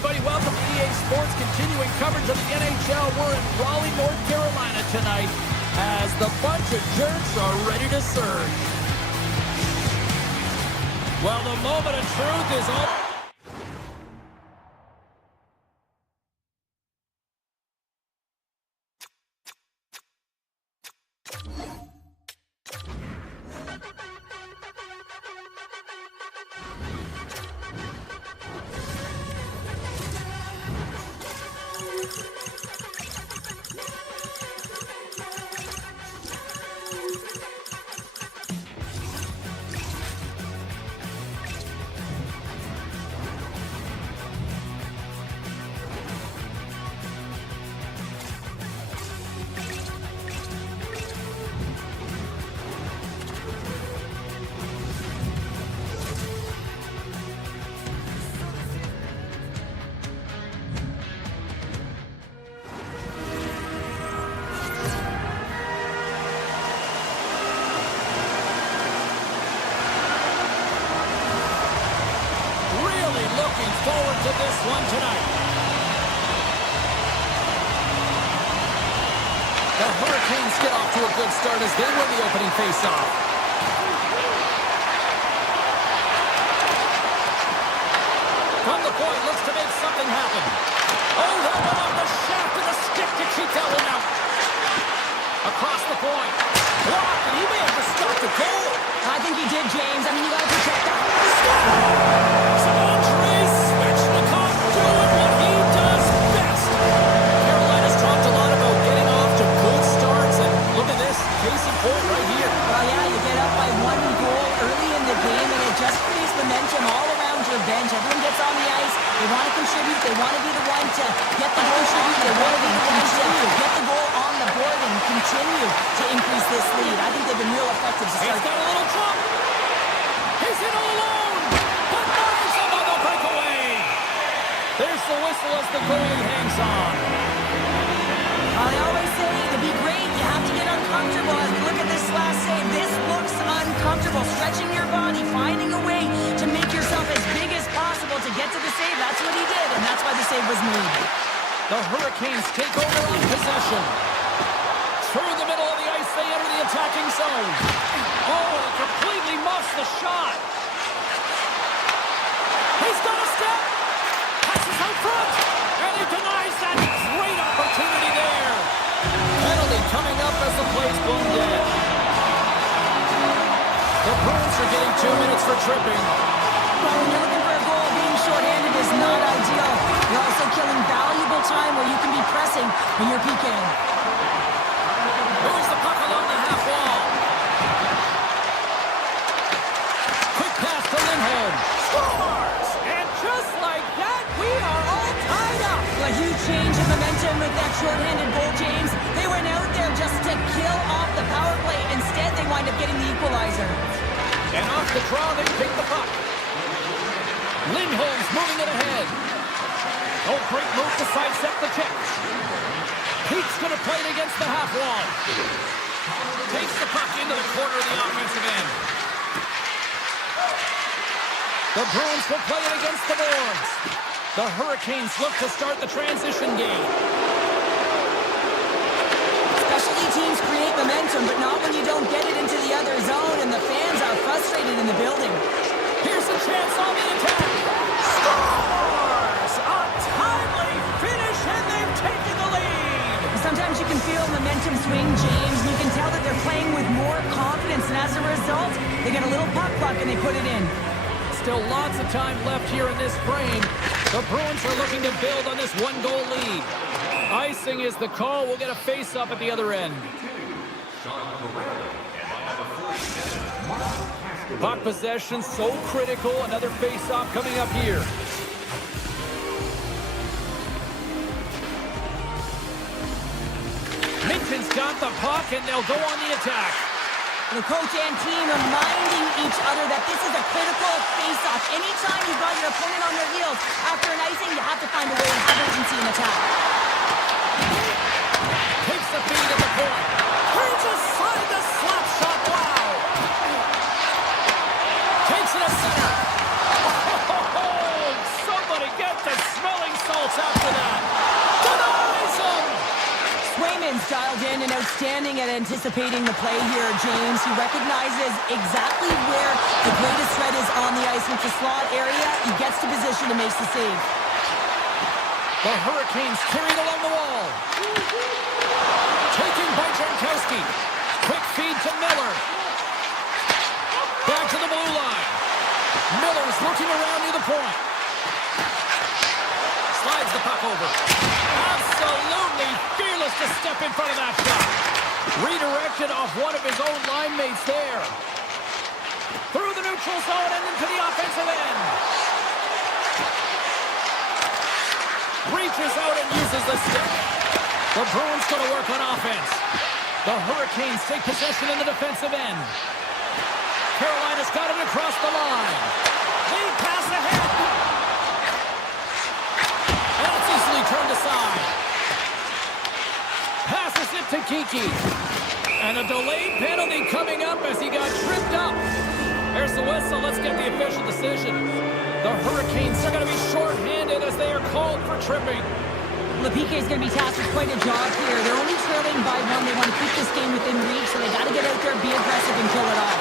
everybody. Welcome to EA Sports, continuing coverage of the NHL. We're in Raleigh, North Carolina tonight as the bunch of jerks are ready to surge. Well, the moment of truth is all... Looking forward to this one tonight. The Hurricanes get off to a good start as they win the opening faceoff. From the point, looks to make something happen. Oh, that went off the shaft of the stick to keep that one out. Across the point. Blocked, and he may have just stopped the goal. I think he did, James. I mean, you got to protect that. Case in point right here. Well, yeah, you get up by 1 goal early in the game, and it just creates momentum all around your bench. Everyone gets on the ice. They want to contribute. They want to be the one to get the goal. They want to be the one to get the goal on the board and continue to increase this lead. I think they've been real effective to start. He's got a little jump. He's in all alone. But there's another breakaway. There's the whistle as the goalie hangs on. I always say, to be great, you have to get uncomfortable. As we look at this last save, this looks uncomfortable. Stretching your body, finding a way to make yourself as big as possible to get to the save. That's what he did, and that's why the save was made. The Hurricanes take over on possession. Through the middle of the ice, they enter the attacking zone. Oh, it completely muffs the shot. He's got a step. Passes out front, and he denies that great opportunity there. Penalty coming up as the play's blown dead. The Bruins are getting 2 minutes for tripping. Well, when you're looking for a goal, being shorthanded is not ideal. You're also killing valuable time where you can be pressing when you're PKing. Moves the puck along the half wall. Quick pass to Lindholm. Scores! And just like that, we are all tied up. A huge change in momentum with that shorthanded goal, James. They went out there just to kill off the power play. Instead, they wind up getting the equalizer. And off the draw, they pick the puck. Lindholm's moving it ahead. Oh, great move to sidestep the check. Pete's going to play it against the half wall. Takes the puck into the corner of the offensive end. The Bruins will play it against the boards. The Hurricanes look to start the transition game. Specialty teams create momentum, but not when you don't get it into the other zone, and the fans are frustrated in the building. Here's a chance on the attack. Scores! A timely finish, and they've taken the lead. Sometimes you can feel momentum swing, James. You can tell that they're playing with more confidence, and as a result, they get a little puck luck and they put it in. Still lots of time left here in this frame. The Bruins are looking to build on this one-goal lead. Icing is the call. We'll get a face-up at the other end. Puck possession so critical. Another face-off coming up here. Minton's got the puck, and they'll go on the attack. The coach and team reminding each other that this is a critical face-off. Anytime you've got your opponent on their heels after an icing, you have to find a way to have urgency in attack. Takes the feed at the point. Turns aside the slap shot. Wow! Takes it to center. Oh, somebody get the smelling dialed in and outstanding at anticipating the play here, James. He recognizes exactly where the greatest threat is on the ice. With the slot area, he gets to position and makes the save. The Hurricanes carried along the wall. Taking by Jankowski. Quick feed to Miller. Back to the blue line. Miller's looking around near the point. Slides the puck over. Absolutely fearless to step in front of that shot. Redirected off one of his own line mates there. Through the neutral zone and into the offensive end. Reaches out and uses the stick. The Bruins going to work on offense. The Hurricanes take possession in the defensive end. Carolina's got it across the line. Lead pass ahead. That's easily turned aside. Passes it to Kiki. And a delayed penalty coming up as he got tripped up. There's the whistle. Let's get the official decision. The Hurricanes are going to be shorthanded as they are called for tripping. LePique is going to be tasked with quite a job here. They're only trailing by one. They want to keep this game within reach, so they got to get out there, be aggressive, and kill it off.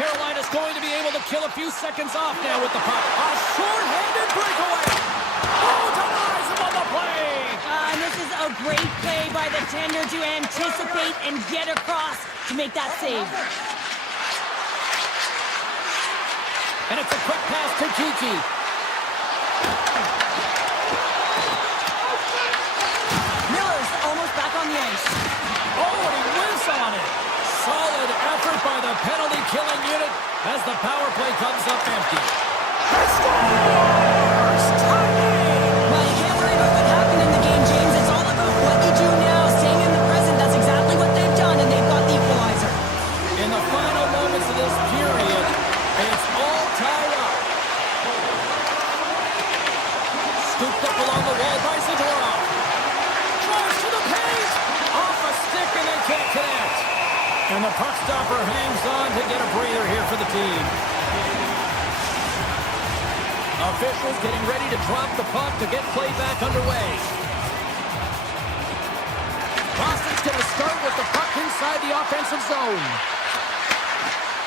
Carolina's going to be able to kill a few seconds off now with the puck. A short-handed breakaway. Oh, denies him on the play. And this is a great play by the tender to anticipate and get across to make that save. And it's a quick pass to Kiki. Miller's almost back on the ice. Oh, and he whiffs on it. Solid effort by the penalty-killing unit as the power play comes up empty. Scores! Tie game! Well, you can't worry about what happened in the game, James. It's all about what you do now, staying in the present. That's exactly what they've done, and they've got the equalizer. In the final moments of this period, it's all tied up. Scooped up along the wall by Zadorov. Drives to the paint! Off a stick, and they can't connect. And the puck stopper hangs on to get a breather here for the team. Officials getting ready to drop the puck to get play back underway. Boston's going to start with the puck inside the offensive zone.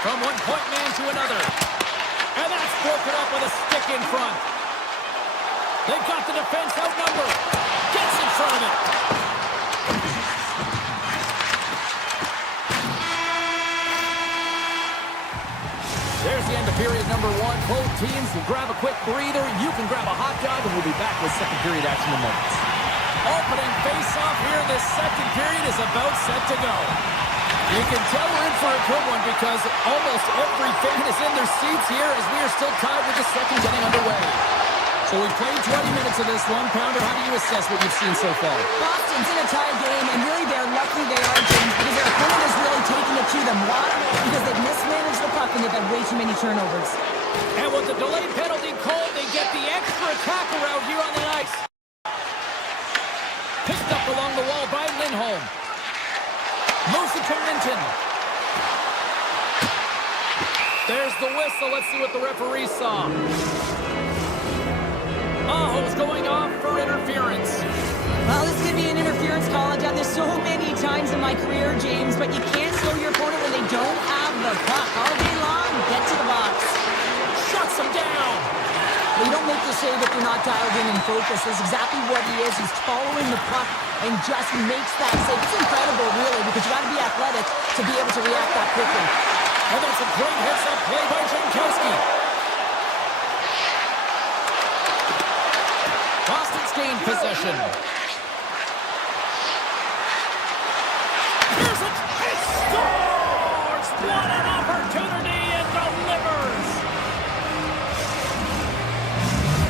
From one point man to another. And that's broken up with a stick in front. They've got the defense outnumbered. Gets in front of it. There's the end of period number one. Both teams will grab a quick breather. You can grab a hot dog, and we'll be back with second period action in moments. Opening face-off here in this second period is about set to go. You can tell we're in for a good one because almost every fan is in their seats here as we are still tied with the second getting underway. So we played 20 minutes of this one-pounder. How do you assess what you've seen so far? Boston's in a tie game, and really they're lucky they are, James, because their opponent is really taking it to them. Why? Because they've mismanaged the puck and they've had way too many turnovers. And with the delayed penalty called, they get the extra attacker out here on the ice. Picked up along the wall by Lindholm. Moves it to Minton. There's the whistle. Let's see what the referee saw. Aho's going off for interference. Well, this could be an interference call. I've done this so many times in my career, James, but you can't slow your opponent when they don't have the puck all day long. Get to the box. Shuts him down. Well, you don't make the save if you're not dialed in and focused. That's exactly what he is. He's following the puck and just makes that save. It's incredible, really, because you got to be athletic to be able to react that quickly. And that's a great heads-up play by Jankowski. Boston's gained possession. Here's it. It scores! What an opportunity and delivers!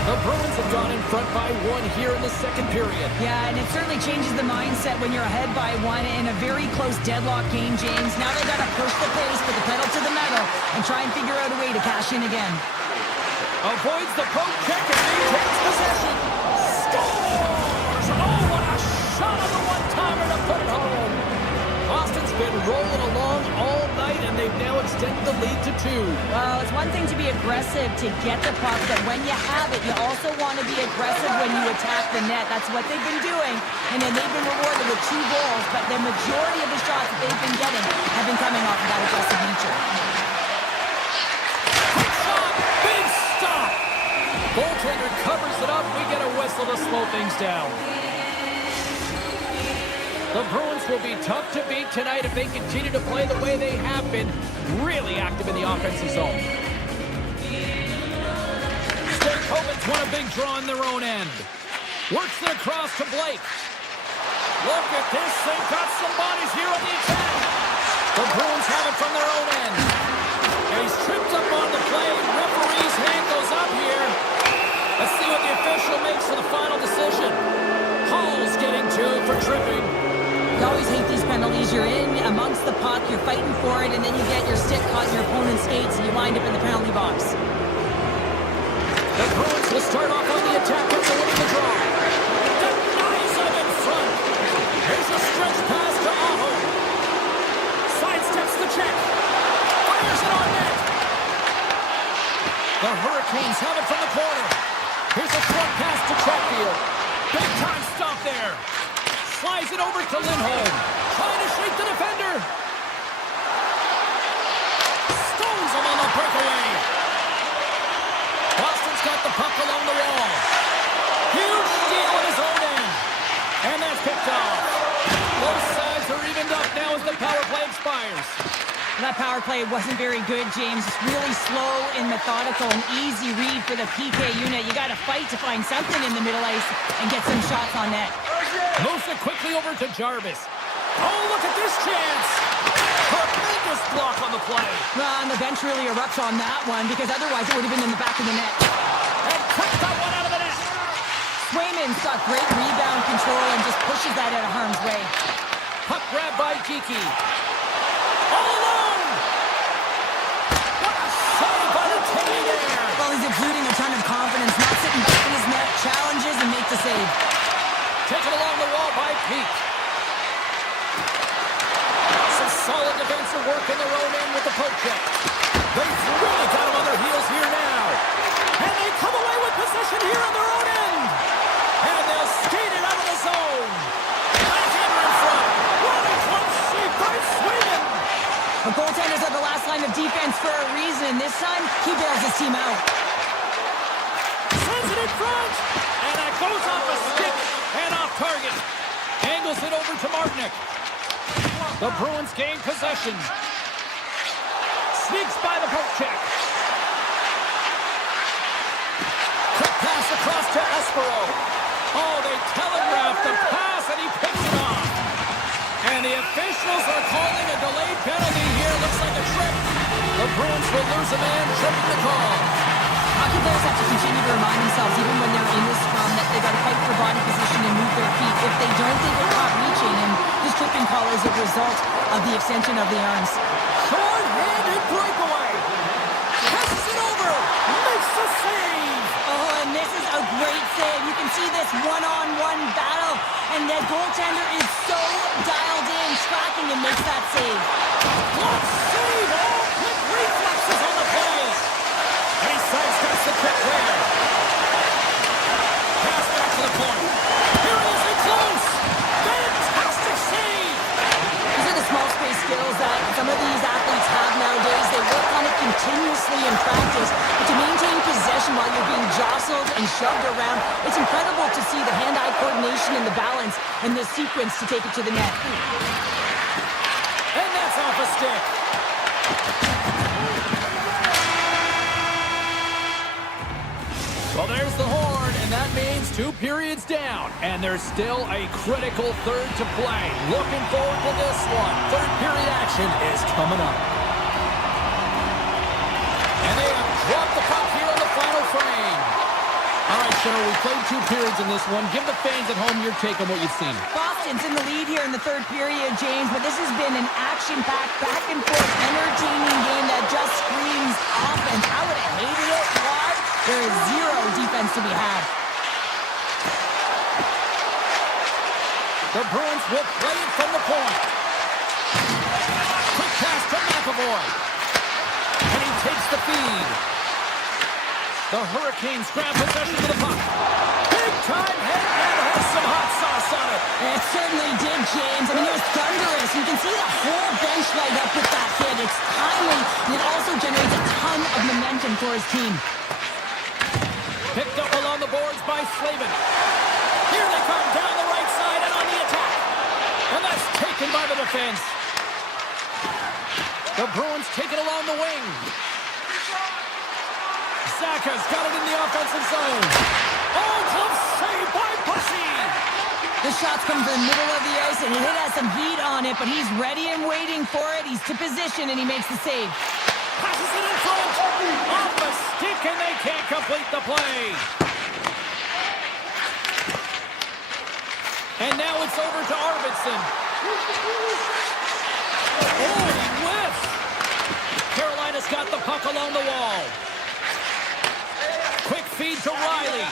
The Bruins have gone in front by one here in the second period. Yeah, and it certainly changes the mindset when you're ahead by one in a very close deadlock game, James. Now they got to push the pace, put the pedal to the metal, and try and figure out a way to cash in again. Avoids the poke check and maintains possession. Scores! Oh, what a shot on the one-timer to put it home. Boston's been rolling along all night, and they've now extended the lead to 2. Well, it's one thing to be aggressive aggressive to get the puck, but when you have it, you also want to be aggressive when you attack the net. That's what they've been doing, and then they've been rewarded with 2 goals, but the majority of the shots that they've been getting have been coming off of that aggressive nature. Quick shot! Big stop! Goaltender covers it up. We get a whistle to slow things down. The Bruins will be tough to beat tonight if they continue to play the way they have been, really active in the offensive zone. Stakehoven's won a big draw in their own end. Works it across to Blake. Look at this. They've got some bodies here on the attack. The Bruins have it from their own end. And he's tripped up on the play. Referee's hand goes up here. Let's see what the official makes for the final decision. Hall's getting 2 for tripping. You always hate these penalties. You're in amongst the puck, you're fighting for it, and then you get your stick caught in your opponent's skates, and you wind up in the penalty box. The Bruins will start off on the attack after winning the draw. Denies him in front. Here's a stretch pass to Aho. Sidesteps the check. Fires it on net. The Hurricanes have it from the corner. Here's a front pass to Chatfield. Big time stop there. Slides it over to Lindholm. Trying to shake the defender. Stones him on the breakaway. Boston's got the puck along the wall. Huge steal at his own end. And that's picked off. Both sides are evened up now as the power play expires. That power play wasn't very good, James. Really slow and methodical, an easy read for the PK unit. You got to fight to find something in the middle ice and get some shots on net. Moves it quickly over to Jarvis. Oh, look at this chance. Tremendous block on the play. And the bench really erupts on that one because otherwise it would have been in the back of the net. And cuts that one out of the net. Swayman's got great rebound control and just pushes that out of harm's way. Puck grab by Geekie. All alone. What a save by the Teddy there. Well, he's exuding a ton of confidence, not sitting back in his net, challenges and makes a save. Taken along the wall by Peake. Some solid defensive work in their own end with the poke check. They've really got them on their heels here now. And they come away with possession here on their own end. And they'll skate it out of the zone. Backhander in front. What a close save by Sweden. The goaltenders are the last line of defense for a reason. This time, he bails his team out. Sends it in front. And that goes off a stick. And off target. Angles it over to Martinick. The Bruins gain possession. Sneaks by the poke check. Quick pass across to Espero. Oh, they telegraphed the pass and he picks it off. And the officials are calling a delayed penalty here. Looks like a trip. The Bruins will lose a man, tripping the call. Hockey players have to continue to remind themselves, even when they're in this scrum, that they got to fight for body position and move their feet. If they don't, they get caught reaching, and this tripping call is a result of the extension of the arms. Short-handed breakaway. Passes it over. Makes the save. Oh, and this is a great save. You can see this one-on-one battle, and the goaltender is so dialed in, tracking and makes that save. What save! All quick reflexes on the play. And he sidesteps the quick there. Pass back to the point. Here he is in close. Fantastic save. These are the small space skills that some of these athletes have nowadays. They work on it continuously in practice. But to maintain possession while you're being jostled and shoved around, it's incredible to see the hand-eye coordination and the balance in this sequence to take it to the net. And that's off a stick. Well, there's the horn, and that means 2 periods down. And there's still a critical third to play. Looking forward to this one. Third period action is coming up. And they have dropped the puck here on the final frame. All right, Cheryl, we played 2 periods in this one. Give the fans at home your take on what you've seen. Boston's in the lead here in the third period, James, but this has been an action-packed, back-and-forth, entertaining game that just screams offense. I would have hated it. Why? There is zero defense to be had. The Bruins will play it from the point. Quick pass to McAvoy. And he takes the feed. The Hurricanes grab possession of the puck. Big time hit and has some hot sauce on it. It certainly did, James. I mean, it was thunderous. You can see the whole bench light up with that hit. It's timely, and it also generates a ton of momentum for his team. Picked up along the boards by Slavin. Here they come down the right side and on the attack. And that's taken by the defense. The Bruins take it along the wing. Zaka's got it in the offensive zone. Oh, glove save by Bussy. The shots come from the middle of the ice, and it has some heat on it, but he's ready and waiting for it. He's to position, and he makes the save. Passes it in front. Off the stick, and they can't complete the play. And now it's over to Arvidsson. Oh, he whiffs. Carolina's got the puck along the wall. Quick feed to Riley.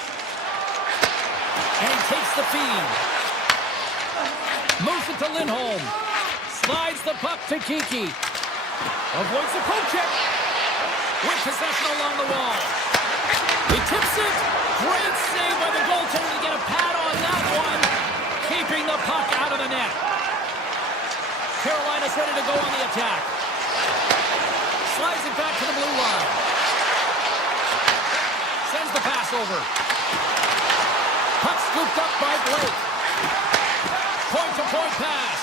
And he takes the feed. Moves it to Lindholm. Slides the puck to Kiki. Avoids the poke check. With possession along the wall. He tips it. Great save by the goaltender to get a pad on that one. Keeping the puck out of the net. Carolina's ready to go on the attack. Slides it back to the blue line. Sends the pass over. Puck scooped up by Blake. Point-to-point pass.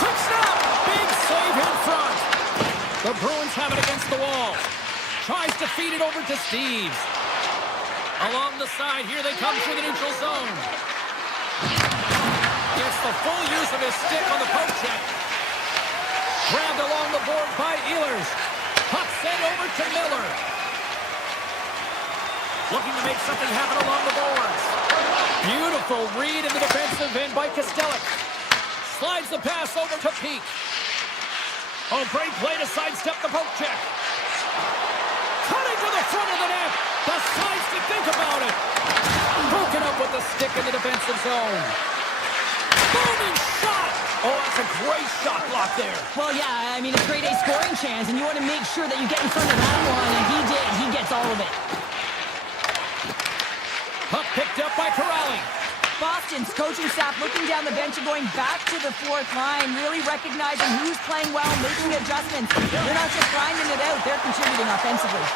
Quick snap. Big save in front. The Bruins have it against the wall. Tries to feed it over to Steves. Along the side, here they come through the neutral zone. Gets the full use of his stick on the poke check. Grabbed along the board by Ehlers. Puck sent over to Miller. Looking to make something happen along the boards. Beautiful read in the defensive end by Kostelic. Slides the pass over to Peak. Oh, great play to sidestep the poke check. Cutting to the front of the net. Decides to think about it. Broken up with the stick in the defensive zone. Booming shot. Oh, that's a great shot block there. Well, yeah, I mean, a grade A scoring chance, and you want to make sure that you get in front of that one, and he did. He gets all of it. Puck picked up by Corrali. Boston's coaching staff looking down the bench and going back to the fourth line, really recognizing who's playing well, making adjustments. They're not just grinding it out, they're contributing offensively.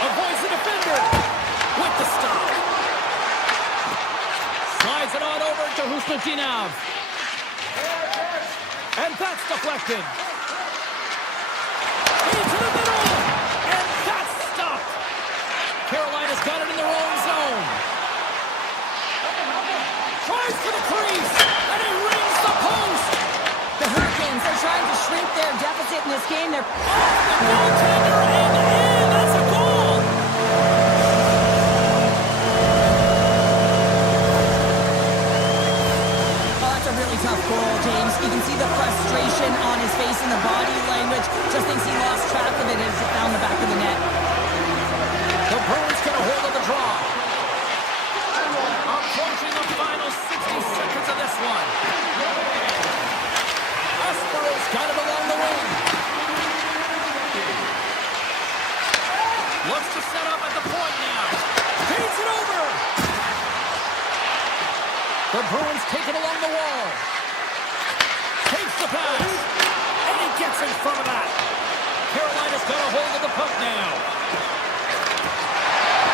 Avoids the defender with the stop. Slides it on over to Husnutinov. And that's deflected. Into the middle. And that's stopped. Carolina's got it in their own zone. Tries for the crease. And he rings the post. The Hurricanes, they're trying to shrink their deficit in this game. They're off the goaltender and in. That's a goal. Oh, that's a really tough goal, James. You can see the frustration on his face and the body language. Just thinks he lost track of it as it found the back of the net. The Bruins get a hold of the draw. Approaching the final 60 seconds of this one. Espero's got him along the wing. Looks to set up at the point now. Feeds it over. The Bruins take it along the wall. Takes the pass. And he gets in front of that. Carolina's got a hold of the puck now.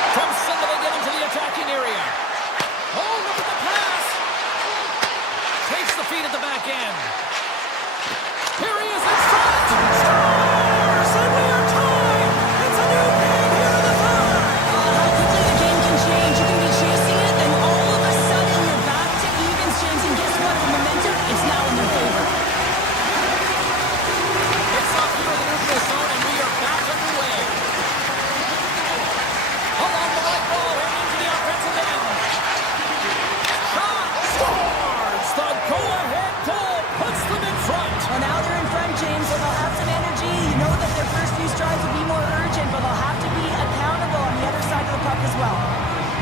From center they get into the attacking area. Oh, look at the pass. Takes the feed at the back end. Here he is in front. Scores! And we are tied. It's a new game here in the third. How quickly the game can change. You can be chasing it, and all of a sudden you're back to evens, James. And guess what? The momentum is now in their favor. It's up here in the neutral zone, and we are back underway. Along the right wall, heading into the offensive end. Shot! Scores! The go-ahead goal puts them in front. Well, now they're in front, James, so they'll have some energy. You know that their first few strides will be more urgent, but they'll have to be accountable on the other side of the puck as well.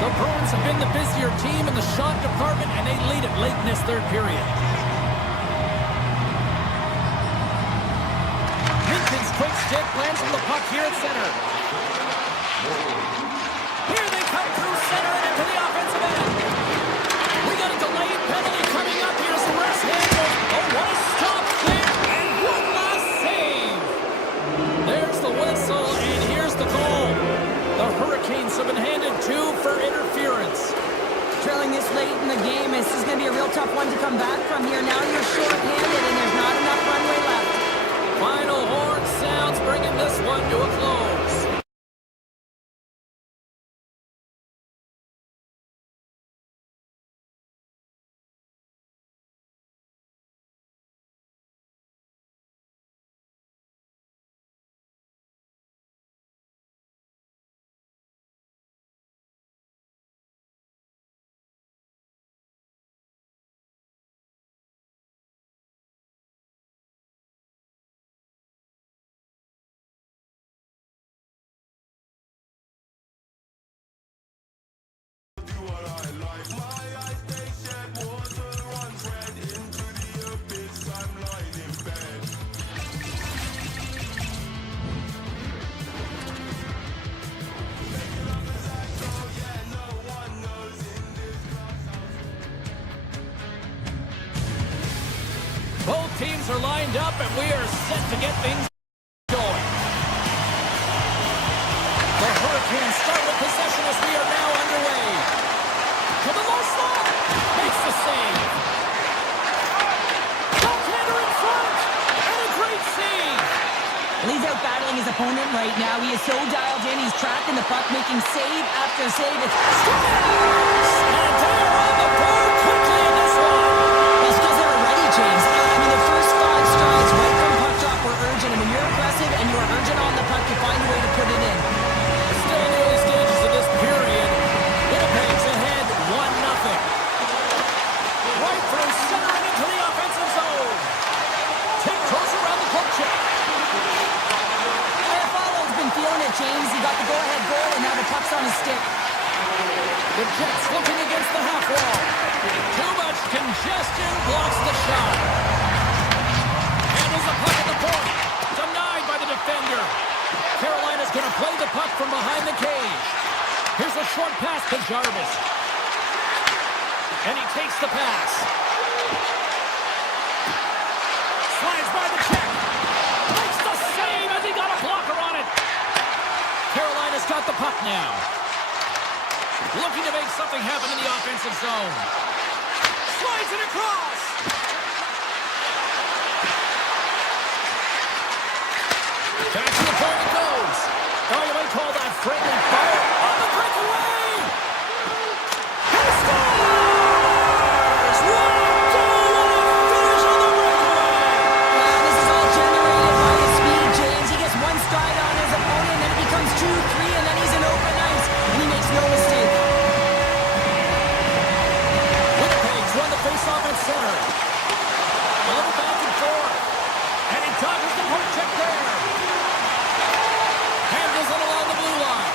The Bruins have been the busier team in the shot department, and they lead it late in this third period. Minton's quick stick lands on the puck here at center. Here they come through center and into the offensive end. We got a delayed penalty coming up. Here's the rest handle. Oh, what a stop there. And one last save. There's the whistle, and here's the goal. The Hurricanes have been handed 2 for interference. Trailing this late in the game, this is going to be a real tough one to come back from here. Now you're short-handed, and there's not enough runway left. Final horn sounds, bringing this one to a close. Both teams are lined up, and we are set to get things going. The Hurricanes start with possession as we are now underway. To the low slot. Makes the save. Goaltender in front. And a great save. He's out battling his opponent right now. He is so dialed in. He's tracking the puck, making save after save. It's Scores! And they're on the board quickly in this one. It's because they're ready, James. I mean, the first 5 strides right from puck drop were urgent. I mean, you're aggressive and you're urgent on the puck to find a way to put it in. Still in the early stages of this period. Winnipeg's ahead 1-0. Right through center and into the offensive zone. Tiptoes around the poke check. Buffallo's been feeling it, James. He got the go-ahead goal, and now the puck's on his stick. The Jets looking against the half wall. Too much congestion blocks the shot. Handles the puck at the point. Denied by the defender. Carolina's going to play the puck from behind the cage. Here's a short pass to Jarvis. And he takes the pass. Slides by the check. Makes the save as he got a blocker on it. Carolina's got the puck now. Looking to make something happen in the offensive zone. Slides it across. Back to the point it goes. Oh, you might call that friendly fire. On the breakaway. He scores! What a goal! What a finish on the breakaway! Wow, this is all generated by his speed, James. He gets one stride on his opponent, then it becomes 2, 3, and then he's in open ice, and he makes no mistake. Winnipeg's run the face-off at center. A little back and forth. And he dodges the poke check there. Handles it along the blue line.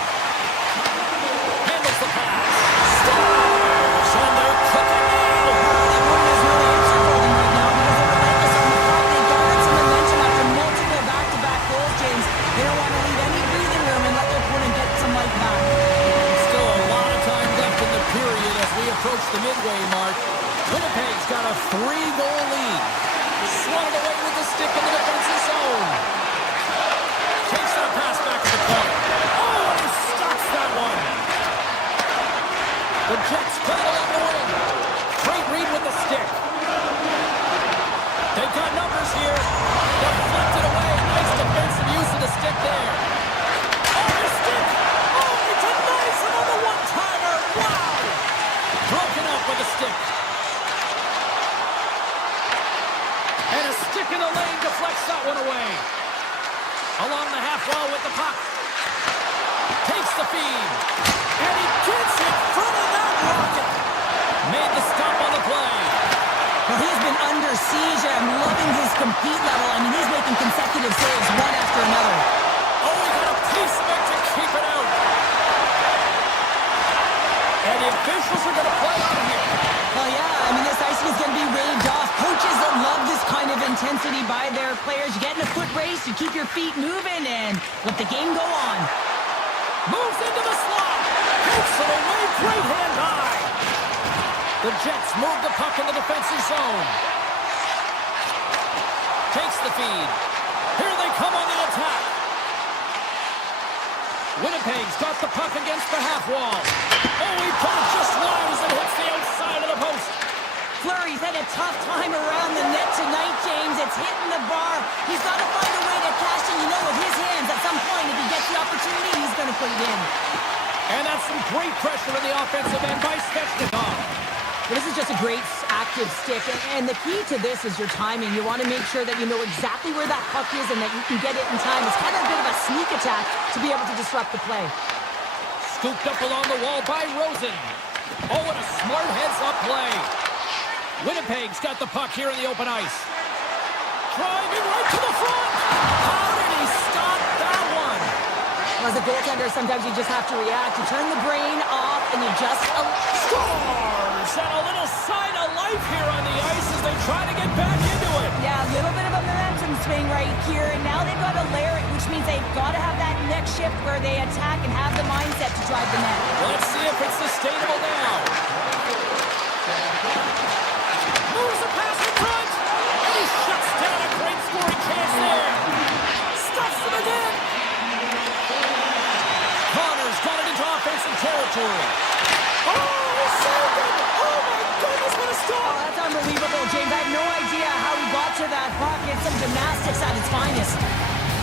Handles the pass. Scores! And they're cooking now. That one has no answer for them right now because they're relentless on the puck. They garnered some momentum after multiple back-to-back goals, James. They don't want to leave any breathing room and let their opponent get some life back. Still a lot of time left in the period as we approach the midway mark. Winnipeg's got a 3-goal lead. Swatted away with the stick in the defensive zone. Takes that pass back to the point. Oh, and he stops that one. The Jets play it along the wing. Great read with the stick. They've got numbers here. Deflected away. Nice defensive use of the stick there. Oh, the stick. Oh, he denies him on the one-timer. Wow. Broken up with the stick. And a stick in the lane deflects that one away. Along the half wall with the puck. Takes the feed. And he gets in front of that rocket. Made the stop on the play. Well, he's been under siege, and I'm loving his compete level. I mean, he's making consecutive saves one after another. Oh, he got a piece of it to keep it out. And the officials are going to play on here. Well, yeah, I mean, this icing is going to be waved off. Coaches that love this kind of intensity by their players. You get in a foot race, you keep your feet moving, and let the game go on. Moves into the slot. Hits it away. Great hand high. The Jets move the puck in the defensive zone. Takes the feed. Here they come on the attack. Winnipeg's got the puck against the half wall. Oh, he put it just wide as it hits the outside of the post. Fleury's had a tough time around the net tonight, James. It's hitting the bar. He's got to find a way to cash in. You know, with his hands, at some point, if he gets the opportunity, he's going to put it in. And that's some great pressure in the offensive end by Svechnikov. This is just a great active stick, and the key to this is your timing. You want to make sure that you know exactly where that puck is and that you can get it in time. It's kind of a bit of a sneak attack to be able to disrupt the play. Scooped up along the wall by Rosen. Oh, and a smart heads-up play. Winnipeg's got the puck here in the open ice. Driving right to the front. How did he stop that one? As a goaltender, sometimes you just have to react. You turn the brain off and you just... Scores! And a little sign of life here on the ice as they try to get back into it. Yeah, a little bit of a momentum swing right here, and now they've got to layer it, which means they've got to have that next shift where they attack and have the mindset to drive the net. Let's see if it's sustainable now. Moves the pass in front, and he shuts down a great scoring chance there. Stuffs him again. Connor's got it into offensive territory. Oh, he saved it! Oh my goodness, what a stop! Oh, that's unbelievable, James. I have no idea how he got to that puck. It's some gymnastics at its finest.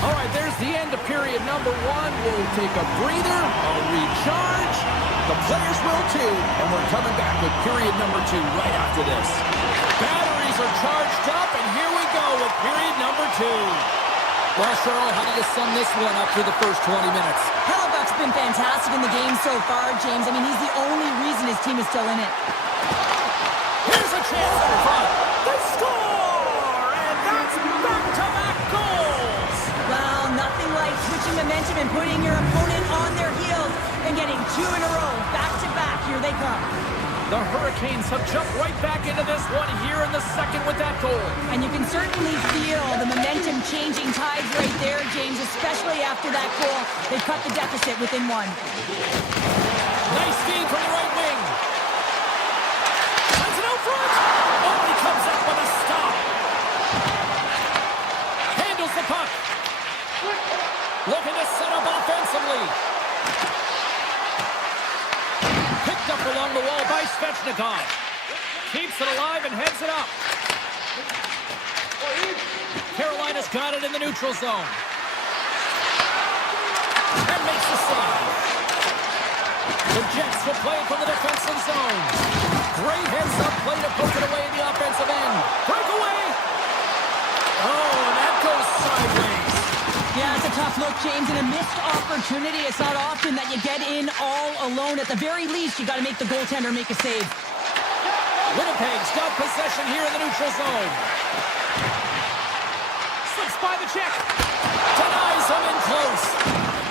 All right, there's the end of period number one. We'll take a breather, a recharge. The players will too, and we're coming back with period number two right after this. Batteries are charged up, and here we go with period number two. Well, Cheryl, how do you sum this one up through the first 20 minutes? Hellebuck's been fantastic in the game so far, James. I mean, he's the only reason his team is still in it. Here's a chance in front. They score! And that's back-to-back goals! Well, nothing like switching momentum and putting your opponent on their heels and getting two in a row. Back-to-back, here they come. The Hurricanes have jumped right back into this one here in the second with that goal. And you can certainly feel the momentum changing tides right there, James, especially after that goal. They cut the deficit within one. Nice feed from the right wing. Sends it out front. Oh, he comes up with a stop. Handles the puck. Looking to set up offensively. Picked up along the wall by Svechnikov. Keeps it alive and heads it up. Carolina's got it in the neutral zone. And makes the save. The Jets will play it from the defensive zone. Great heads-up play to poke it away in the offensive end. Breakaway. Oh, and that goes sideways. Yeah, it's a tough look, James, and a missed opportunity. It's not often that you get in all alone. At the very least, you got to make the goaltender make a save. Winnipeg's got possession here in the neutral zone. Slips by the check. Denies him in close.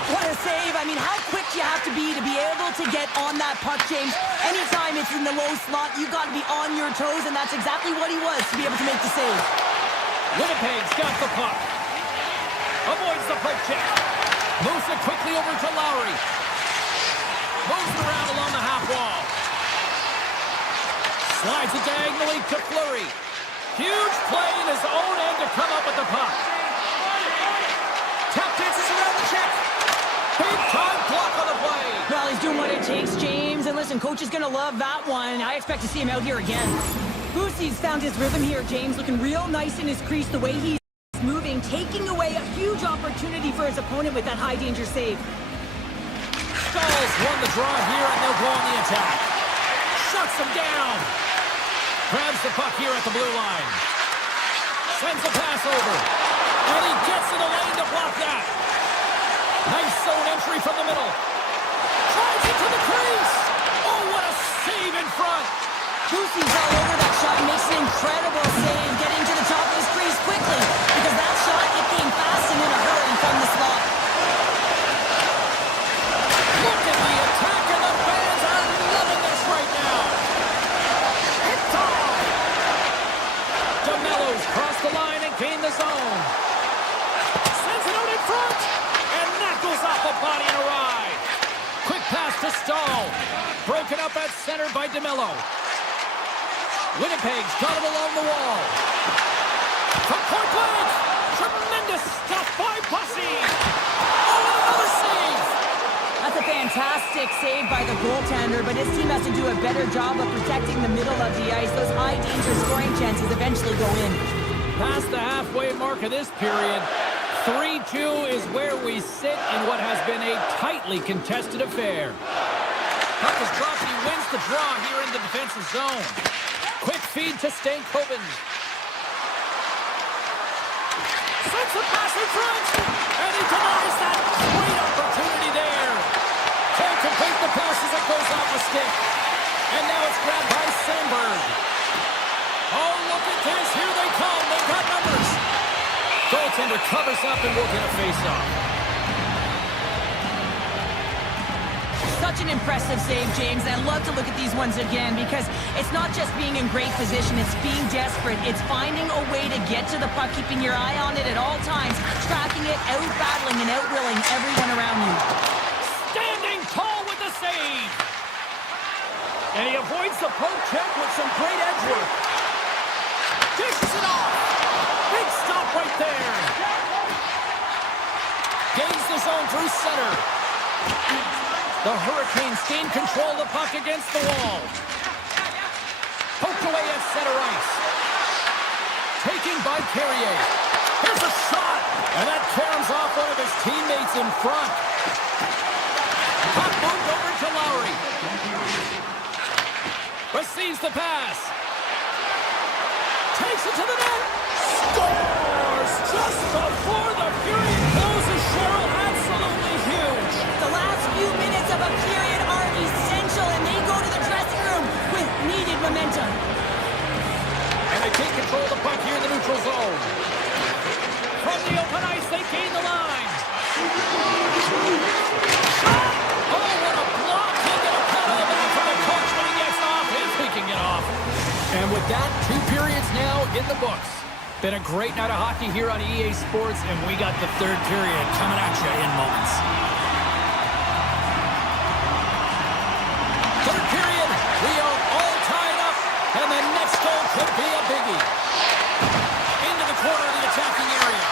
What a save. I mean, how quick do you have to be able to get on that puck, James? Anytime it's in the low slot, you got to be on your toes, and that's exactly what he was to be able to make the save. Winnipeg's got the puck. Avoids the plate check. Moves it quickly over to Lowry. Moves it around along the half wall. Slides it diagonally to Fleury. Huge play in his own end to come up with the puck. Tap dances around the check. Big time block on the play. Well, he's doing what it takes, James. And listen, coach is going to love that one. I expect to see him out here again. Boosie's found his rhythm here, James. Looking real nice in his crease the way he's moving, taking away a huge opportunity for his opponent with that high-danger save. Stalls won the draw here, and they'll go on the attack. Shuts him down. Grabs the puck here at the blue line. Sends a pass over. And he gets in the lane to block that. Nice zone entry from the middle. Drives it to the crease. Oh, what a save in front. Boosie's all over that shot and makes an incredible save, getting to the top of his crease quickly, because that shot, it came fast and in a hurry from the slot. Look at the attack, and the fans are loving this right now. Hit time. DeMello's crossed the line and gained the zone. Sends it out in front, and that goes off the body and a ride. at center by DeMello. Winnipeg's got it along the wall. From point blank. Tremendous stuff by Bussy. Oh, another save. That's a fantastic save by the goaltender, but his team has to do a better job of protecting the middle of the ice. Those high-danger scoring chances eventually go in. Past the halfway mark of this period, 3-2 is where we sit in what has been a tightly contested affair. Puck is dropped, he wins the draw here in the defensive zone. Quick feed to Stankoven. Sends the pass in front, and he denies that great opportunity there. Can't complete the pass as it goes off the stick. And now it's grabbed by Sandberg. Oh, look at this. Here they come. They've got numbers. Goaltender covers up and will get a face-off. Such an impressive save, James. And I love to look at these ones again because it's not just being in great position. It's being desperate. It's finding a way to get to the puck, keeping your eye on it at all times, tracking it, out-battling and out-willing everyone around you. Standing tall with the save. And he avoids the poke check with some great edge work. Dishes it off. Big stop right there. Gains the zone through center. The Hurricanes gain control of the puck against the wall. Poked away at center ice. Taking by Carrier. Here's a shot. And that caroms off one of his teammates in front. Puck moved over to Lowry. Receives the pass. Takes it to the net. Scores just before the period closes. Cheryl, absolutely huge. The last few minutes of a period are essential, and they go to the dressing room with needed momentum. And they take control of the puck here in the neutral zone. From the open ice, they gain the line. Shot! Oh, what a block. He'll get a pat on the back from the coach when he gets off, if he can get off. And with that, 2 periods now in the books. Been a great night of hockey here on EA Sports, and we got the third period coming at you in moments. Third period, we are all tied up, and the next goal could be a biggie. Into the corner of the attacking area.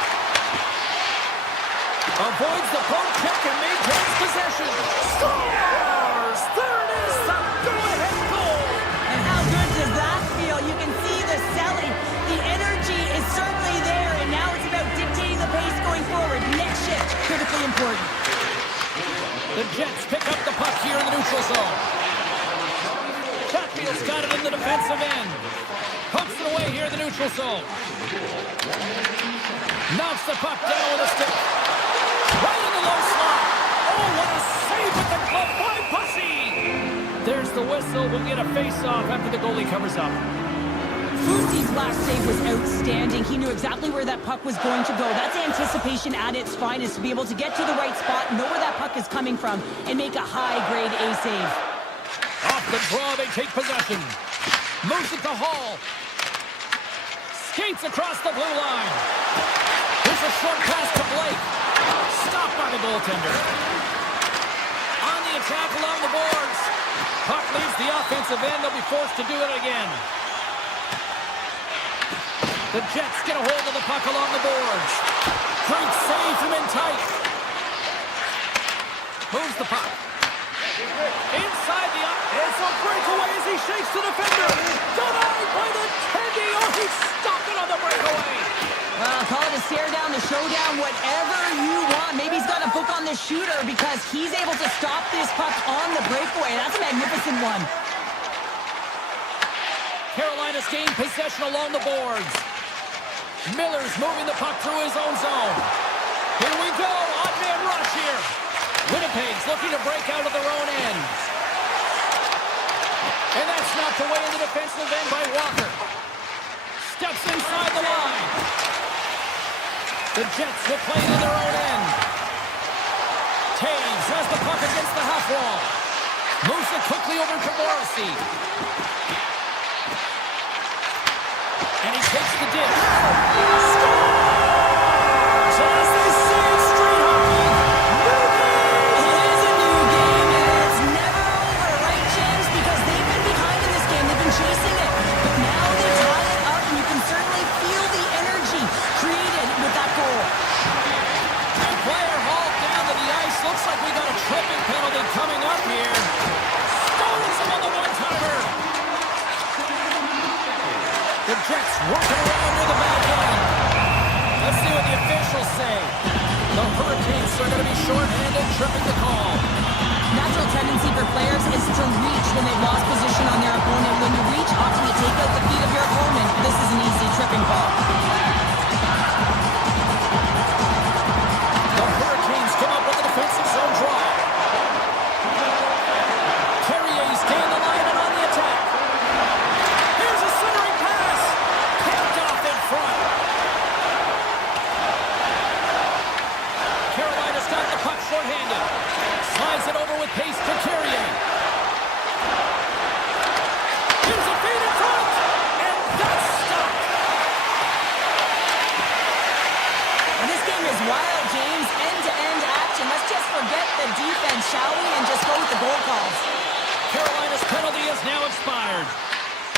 Avoids the poke check and maintains possession. Scores! There it is, the go-ahead goal! And how good does that feel? You can see the selling. The energy is certainly there, and now it's about dictating the pace going forward. Next shift, critically important. The Jets pick up the puck here in the neutral zone. Chatfield's got it in the defensive end. Pumps it away here in the neutral zone. Knocks the puck down with a stick. Right in the low slot. Oh, what a save with the glove by Bussy. There's the whistle. We'll get a face-off after the goalie covers up. Bussy's last save was outstanding. He knew exactly where that puck was going to go. That's anticipation at its finest, to be able to get to the right spot, know where that puck is coming from, and make a high-grade A save. Off the draw, they take possession. Moves it to Hall. Skates across the blue line. Here's a short pass to Blake. Stopped by the goaltender. On the attack along the boards. Puck leaves the offensive end. They'll be forced to do it again. The Jets get a hold of the puck along the boards. Great save from in tight. Moves the puck. Inside the up. It's a breakaway as he shakes the defender. Denied by the Teddy. Oh, he stopped it on the breakaway. Well, call it a stare down, a showdown, whatever you want. Maybe he's got a book on the shooter because he's able to stop this puck on the breakaway. That's a magnificent one. Carolina's gained possession along the boards. Miller's moving the puck through his own zone. Here we go. Odd man rush here. Winnipeg's looking to break out of their own end. And that's knocked away in the defensive end by Walker. Steps inside the line. The Jets will play it in their own end. Taves has the puck against the half wall. Moves it quickly over to Morrissey. And he takes the dish. Scores! As they say, street hockey. New game! It is a new game, and it's never over, right, James? Because The Jets working around near the back end. Let's see what the officials say. The Hurricanes are going to be short-handed, tripping the call. Natural tendency for players is to reach when they've lost position on their opponent. When you reach, often you take out the feet of your opponent. This is an easy tripping call. The Hurricanes come up with a defensive zone draw. Carrier's staying the line and on the attack. Here's a centering pass. Picked off in front. Carolina's got the puck short-handed. Slides it over with pace to Carrier. Here's a feed in front. And that's stopped. And this game is wild, James. End-to-end action. Let's just forget the defense, shall we, and just go with the goal calls. Carolina's penalty is now expired.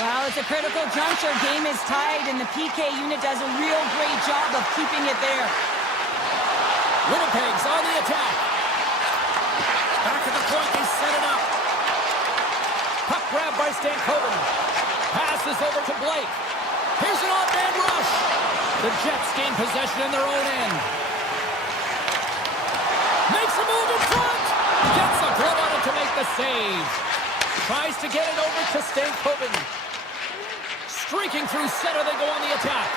Well, it's a critical juncture. Game is tied, and the PK unit does a real great job of keeping it there. Winnipeg's on the attack. Back at the point, they set it up. Puck grab by Stankoven. Passes over to Blake. Here's an off-man rush. The Jets gain possession in their own end. Makes a move in front. Gets a glove on it to make the save. Tries to get it over to Stankoven. Streaking through center, they go on the attack.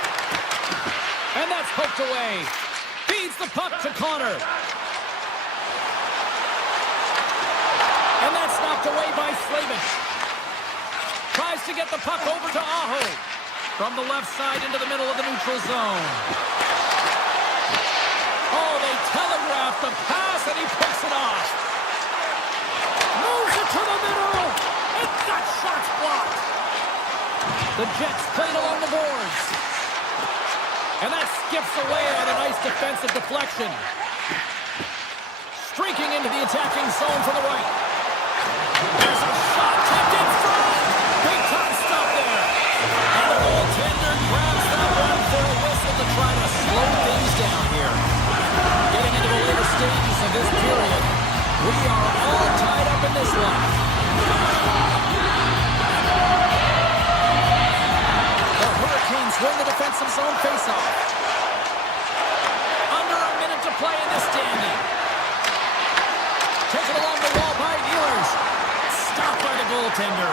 And that's poked away. Feeds the puck to Connor. And that's knocked away by Slavin. Tries to get the puck over to Aho. From the left side into the middle of the neutral zone. Oh, they telegraph the pass, and he picks it off. Moves it to the middle. And that shot's blocked. The Jets played along the boards. And that skips away on a nice defensive deflection. Streaking into the attacking zone from the right. There's a shot tipped in front. Big time stop there. And the goaltender grabs that one for a whistle to try to slow things down here. Getting into the later stages of this period, we are all tied up in this one. The Hurricanes win the defensive zone faceoff. Under a minute to play in this standing. Taken along the wall by Ehlers. Stopped by the goaltender.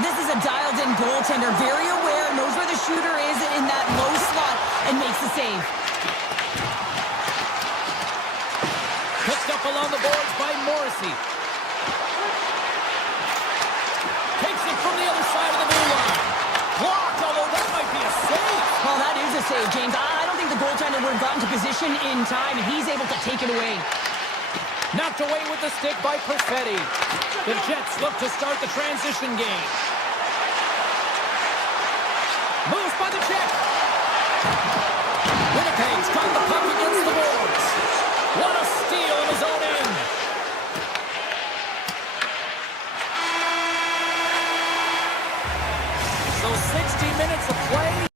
This is a dialed-in goaltender, very aware, knows where the shooter is in that low slot, and makes the save. Picked up along the boards by Morrissey. Takes it from the other side of the blue line. Blocked, although that might be a save. Well, that is a save, James. I don't think the goaltender would have gotten to position in time, and he's able to take it away. Knocked away with the stick by Perfetti. The Jets look to start the transition game. Moves by the Czech. Winnipeg's got the puck against the boards. What a steal in his own end. So 60 minutes of play.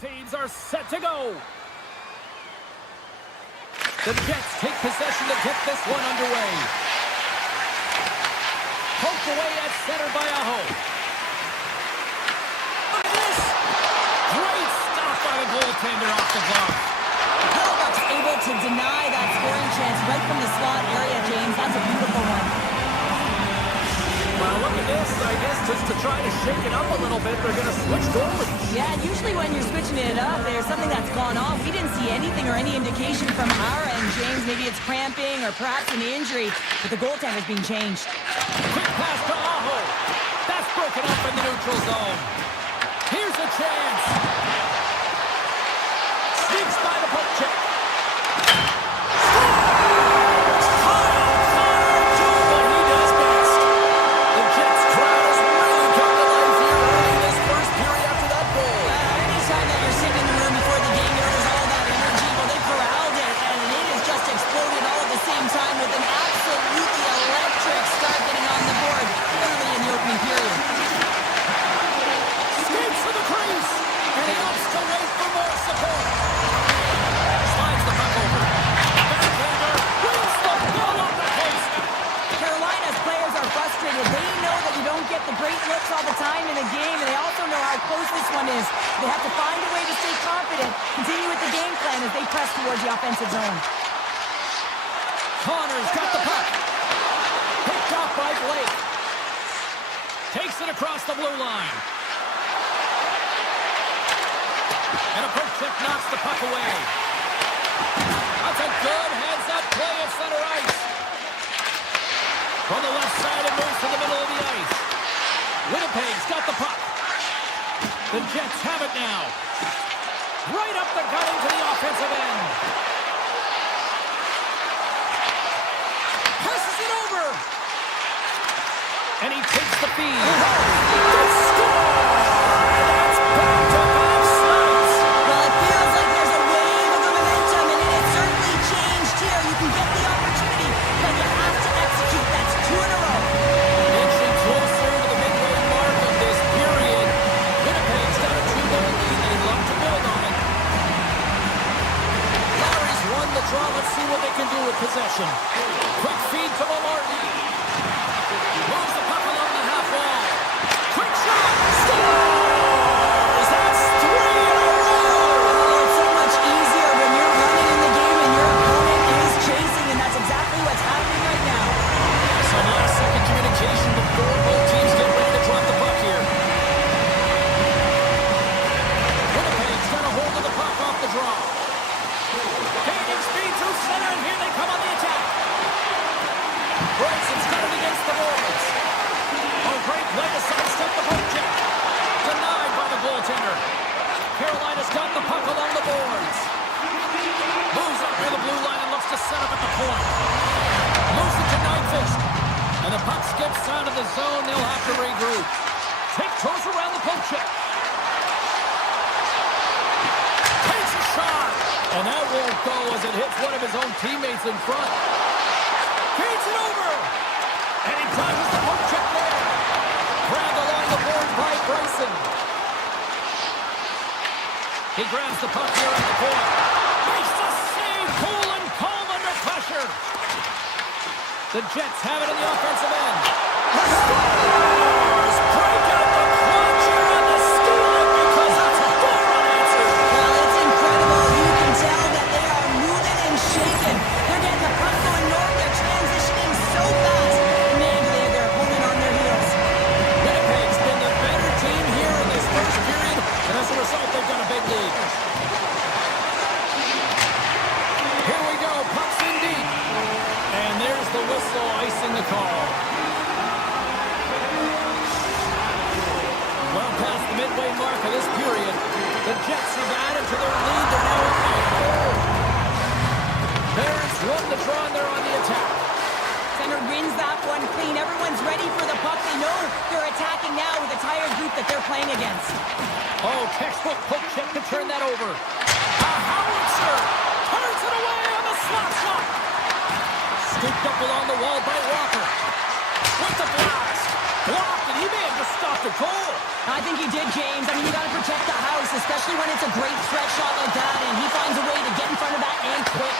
Teams are set to go. The Jets take possession to get this one underway. Poked away at center by Aho. Look at this. Great stop by the goaltender off the glove. Hellbuck's able to deny that scoring chance right from the slot area, James. That's a beautiful one. Well, look at this. I guess just to try to shake it up a little bit, they're going to switch goalies. Yeah, and usually when you're switching it up, there's something that's gone on. We didn't see anything or any indication from our end, James. Maybe it's cramping or perhaps an injury, but the goaltender's being changed. Quick pass to Aho. That's broken up in the neutral zone. Here's a chance. Sneaks by the poke check. All the time in a game, and they also know how close this one is. They have to find a way to stay confident, continue with the game plan as they press towards the offensive zone. Connor's got the puck. Picked off by Blake. Takes it across the blue line. And a poke check knocks the puck away. That's a good heads-up play at center ice. From the left side, it moves to the middle of the ice. Winnipeg's got the puck. The Jets have it now. Right up the gut into the offensive end. Passes it over. And he takes the feed. Good score! That's backed up offsides. Well, it feels like there's a wave of momentum, and it has certainly changed here. You can get the opportunity, but you have to execute. That's 2 in a row. Inching closer to the midway mark of this period. Winnipeg's got a 2-goal lead. They'd love to build on it. Larry's won the draw. Let's see what they can do with possession. Quick feed to Malarkey. Moves the puck along the half wall. Quick shot. Scores! That's 3 in a row! It's so much easier when you're running in the game and your opponent is chasing, and that's exactly what's happening right now. Some last-second communication before both teams get ready to drop the puck here. Winnipeg's got a hold of the puck off the draw. Gaining speed through center, and here they come on the attack. Brayson's got it against the boards. Oh, great play to sidestep the poke check. Denied by the goaltender. Carolina's got the puck along the boards. Moves up near the blue line and looks to set up at the point. Moves it to Nyquist. And the puck skips out of the zone. They'll have to regroup. Tiptoes around the poke check. Takes a shot. And that won't go as it hits one of his own teammates in front. Feeds it over. And he times the poke check there. Grabbed along the board by Bryson. He grabs the puck here at the point. Makes the save. Cool and calm under pressure. The Jets have it in the offensive end. Scores! Break out the clutch here on the steal it because it's a goal unanswered. Well, it's incredible. You can tell that they are moving and shaking. They're getting the puck going north. They're transitioning so fast. Man, do they have their opponent on their heels. Winnipeg's been the better team here in this first period, and as a result, they've got a big lead. Here we go, puck's in deep. And there's the whistle icing the call. Well past the midway mark of this period, the Jets have added to their lead. They're now up by 4. Barons won the draw and they're on the attack. Center wins that one clean. Everyone's ready for the puck. They know they're attacking now with a tired group that they're playing against. Oh, textbook poke check to turn that over. A howitzer turns it away on the slot shot. Scooped up along the wall by Walker. With the blast. Blocked, and he may have just stopped a goal. I think he did, James. I mean, you got to protect the house, especially when it's a great threat shot like that, and he finds a way to get in front of that and quick.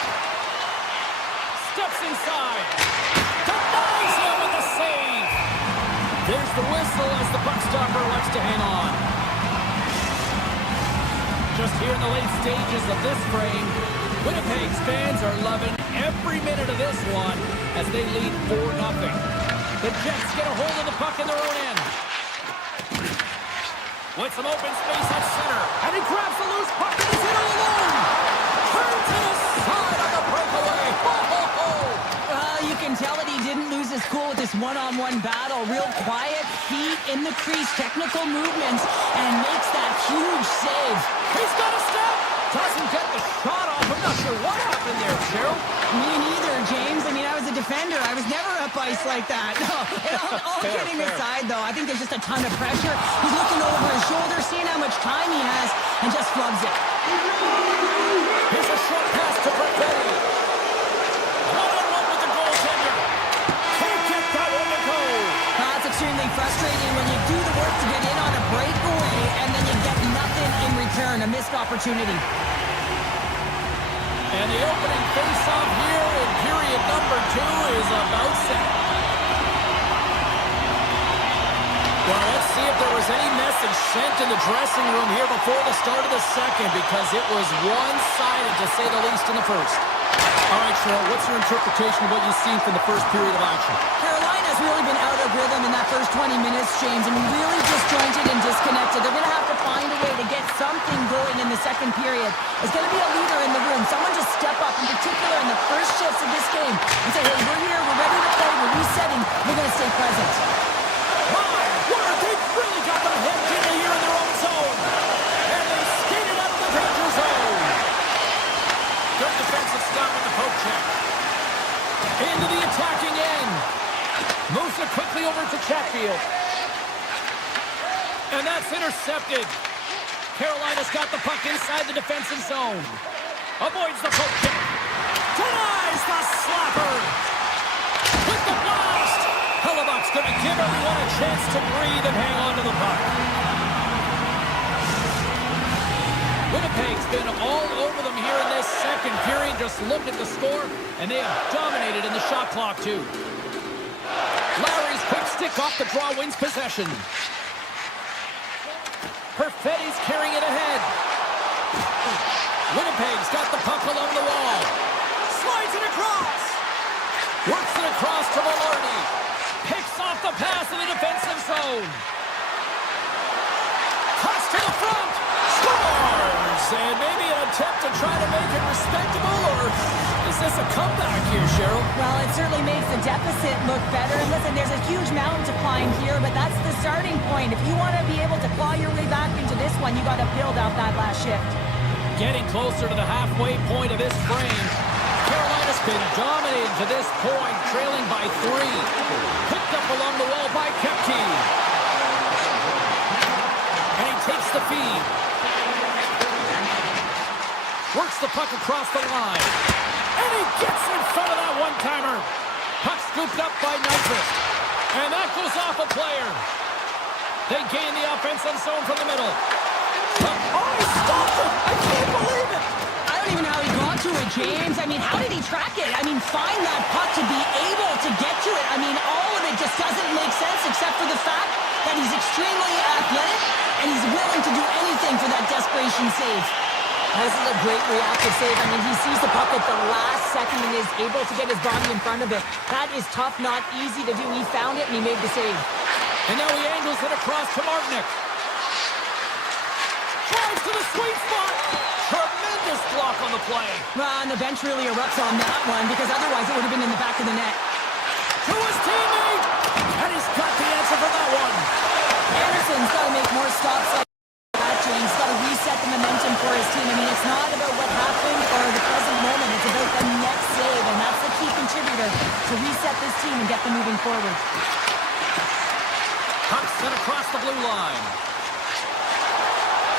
Steps inside. Denies him with the save. There's the whistle as the puck stopper likes to hang on. Just here in the late stages of this frame, Winnipeg's fans are loving every minute of this one as they lead 4-0. The Jets get a hold of the puck in their own end. With some open space at center. And he grabs the loose puck and he's in all alone. Turns to the side on the breakaway. Ho, ho, ho. You can tell that he didn't lose his cool with this one-on-one battle. Real quiet, feet in the crease, technical movements, and makes that huge save. He's got a step. Doesn't get the shot off. I'm not sure what happened there, Cheryl. Me neither, James. I mean, I was a defender. I was never up ice like that. No, all kidding aside, though, I think there's just a ton of pressure. He's looking over his shoulder, seeing how much time he has, and just flubs it. Here's a short pass to Frostbite. One-on-one with the goaltender. Can't get that one to go. That's extremely frustrating when you do the work to get in on a breakaway, and then you get nothing in return, a missed opportunity. And the opening face-off here in period number 2 is about set. Well, let's see if there was any message sent in the dressing room here before the start of the second, because it was one-sided, to say the least, in the first. All right, Cheryl, what's your interpretation of what you've seen from the first period of action? Carolina's really been out of rhythm in that first 20 minutes, James, and really disjointed and disconnected. They're going to have to find a way to get something going in the second period. There's going to be a leader in the room. Someone just step up, in particular in the first shifts of this game, and say, hey, we're here, we're ready to play, we're resetting, we're going to stay present. My word, they've really got the head in here in their own zone. And they skated out of the danger zone. Good defensive stop with the poke check. Into the attacking end. Moves it quickly over to Chatfield. And that's intercepted. Carolina's got the puck inside the defensive zone. Avoids the poke check. Denies the slapper. With the blast. Hellebuck's going to give everyone a chance to breathe and hang on to the puck. Winnipeg's been all over them here in this second period. Just look at the score, and they have dominated in the shot clock, too. Lowry's quick stick off the draw wins possession. Perfetti's carrying it ahead. Winnipeg's got the puck along the wall. Slides it across. Works it across to Maloney. Picks off the pass in the defensive zone. Toss to the front. Scores! And maybe an attempt to try to make it respectable, or is this a comeback here, Cheryl? Well, it certainly makes the deficit look better. And listen, there's a huge mountain to climb here, but that's the starting point. If you want to be able to claw your way back into this one, you got to build out that last shift. Getting closer to the halfway point of this frame. Carolina's been dominating to this point, trailing by 3. Picked up along the wall by Kepke. And he takes the feed. Works the puck across the line. And he gets in front of that one-timer. Puck scooped up by Nyquist. And that goes off a player. They gain the offensive zone from the middle. Oh, he stopped it! I can't believe it! I don't even know how he got to it, James. I mean, how did he track it? I mean, find that puck to be able to get to it. I mean, all of it just doesn't make sense except for the fact that he's extremely athletic and he's willing to do anything for that desperation save. This is a great reactive save. I mean, he sees the puck at the last second and is able to get his body in front of it. That is tough, not easy to do. He found it and he made the save. And now he angles it across to Martinick. Drives to the sweet spot. Tremendous block on the play. Well, and the bench really erupts on that one because otherwise it would have been in the back of the net. To his teammate. And he's got the answer for that one. Anderson's got to make more stops like that, James. He's got to reset the momentum for his team. I mean, it's not about what happened or the present moment. It's about the next save, and that's the key contributor to reset this team and get them moving forward. Puck sent across the blue line.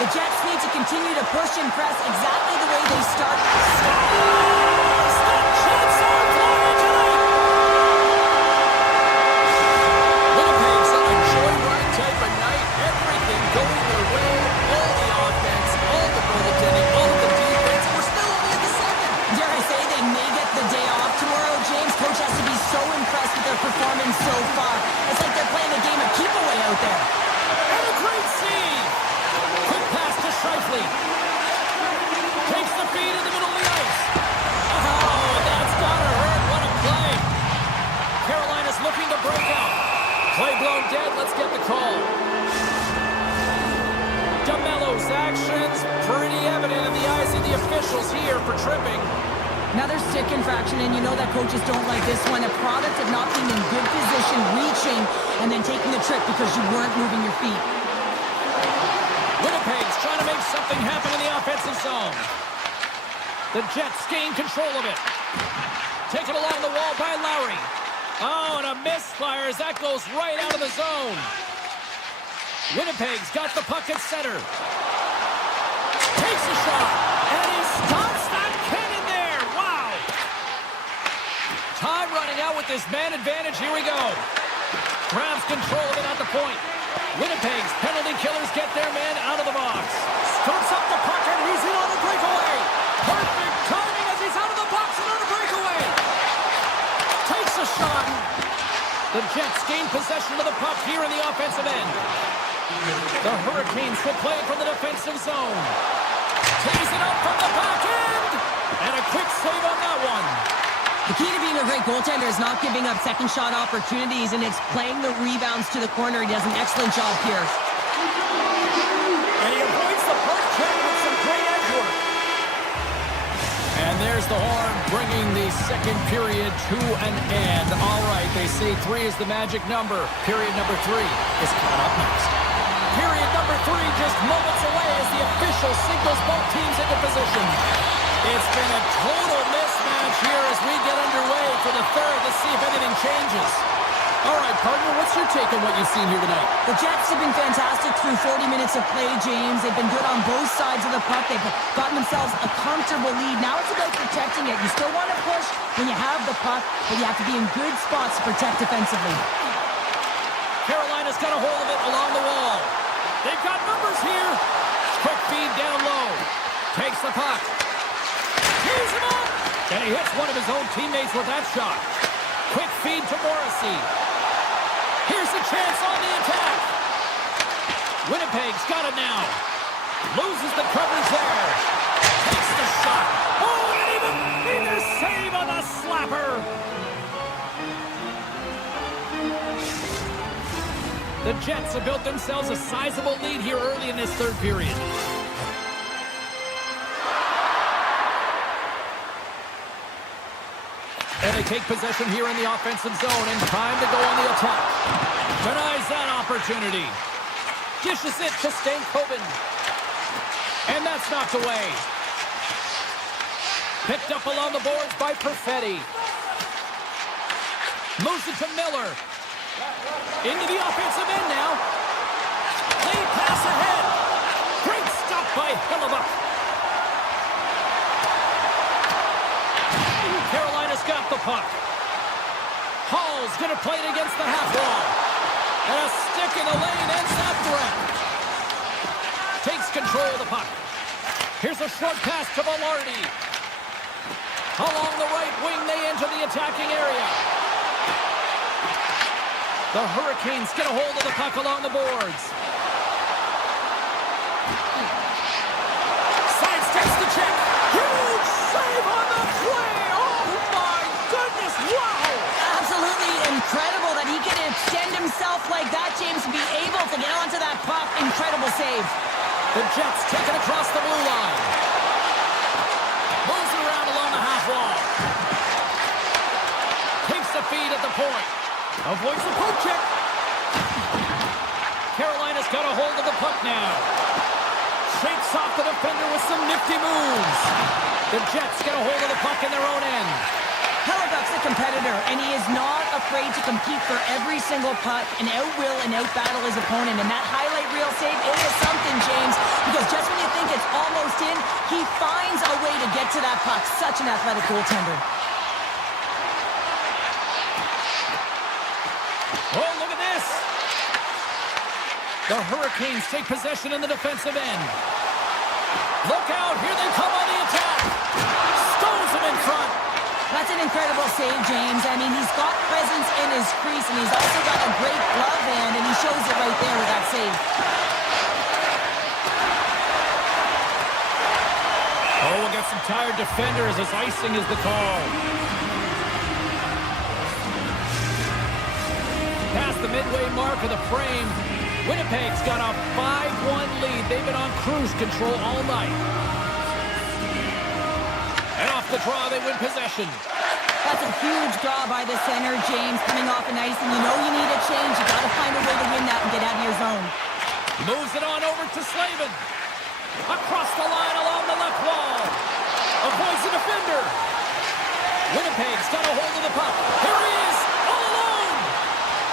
The Jets need to continue to push and press exactly the way they start. Winnipeg's on a infractions pretty evident in the eyes of the officials here for tripping. Another stick infraction, and you know that coaches don't like this one. A product of not being in good position, reaching, and then taking the trip because you weren't moving your feet. Winnipeg's trying to make something happen in the offensive zone. The Jets gain control of it. Taken along the wall by Lowry. Oh, and a misfire as that goes right out of the zone. Winnipeg's got the puck at center. Takes a shot, and he stops that cannon there. Wow. Time running out with this man advantage. Here we go. Grabs control of it at the point. Winnipeg's penalty killers get their man out of the box. Starts up the puck, and he's in on a breakaway. Perfect timing as he's out of the box and on a breakaway. Takes a shot. The Jets gain possession of the puck here in the offensive end. The Hurricanes will play it from the defensive zone. Tees it up from the back end. And a quick save on that one. The key to being a great goaltender is not giving up second shot opportunities, and it's playing the rebounds to the corner. He does an excellent job here. And he avoids the puck check with some great edge work. And there's the horn, bringing the second period to an end. All right, they say 3 is the magic number. Period number 3 is coming up next. Period number 3 just moments away as the official signals both teams into position. It's been a total mismatch here as we get underway for the third. Let's see if anything changes. All right, partner, what's your take on what you've seen here tonight? The Jets have been fantastic through 40 minutes of play, James. They've been good on both sides of the puck. They've gotten themselves a comfortable lead. Now it's about protecting it. You still want to push when you have the puck, but you have to be in good spots to protect defensively. Carolina's got a hold of it along the wall. They've got numbers here. Quick feed down low. Takes the puck. Tees him up. And he hits one of his own teammates with that shot. Quick feed to Morrissey. Here's a chance on the attack. Winnipeg's got it now. Loses the coverage there. Takes the shot. Oh, and even neither save on the slapper. The Jets have built themselves a sizable lead here early in this third period. And they take possession here in the offensive zone, and time to go on the attack. Denies that opportunity. Dishes it to Stankoven. And that's knocked away. Picked up along the boards by Perfetti. Moves it to Miller. Into the offensive end now. Lead pass ahead. Great stop by Hellebuyck. Carolina's got the puck. Hall's going to play it against the half wall. And a stick in the lane ends that threat. Takes control of the puck. Here's a short pass to Velarde. Along the right wing, they enter the attacking area. The Hurricanes get a hold of the puck along the boards. Sidesteps the check. Huge save on the play. Oh, my goodness. Wow. Absolutely incredible that he can extend himself like that, James, and be able to get onto that puck. Incredible save. The Jets take it across the blue line. Moves it around along the half wall. Takes the feed at the point. Avoids the poke check. Carolina's got a hold of the puck now. Shakes off the defender with some nifty moves. The Jets get a hold of the puck in their own end. Hellebuyck's a competitor, and he is not afraid to compete for every single puck and out-will and out-battle his opponent. And that highlight reel save, it is something, James, because just when you think it's almost in, he finds a way to get to that puck. Such an athletic goaltender. Oh, look at this. The Hurricanes take possession in the defensive end. Look out, here they come on the attack. Stones him in front. That's an incredible save, James. I mean, he's got presence in his crease, and he's also got a great glove hand, and he shows it right there with that save. Oh, we'll get some tired defenders as icing is the call. Past the midway mark of the frame. Winnipeg's got a 5-1 lead. They've been on cruise control all night. And off the draw, they win possession. That's a huge draw by the center, James, coming off an ice, and you know you need a change. You got to find a way to win that and get out of your zone. Moves it on over to Slavin. Across the line along the left wall. Avoids the defender. Winnipeg's got a hold of the puck. Here he is, all alone.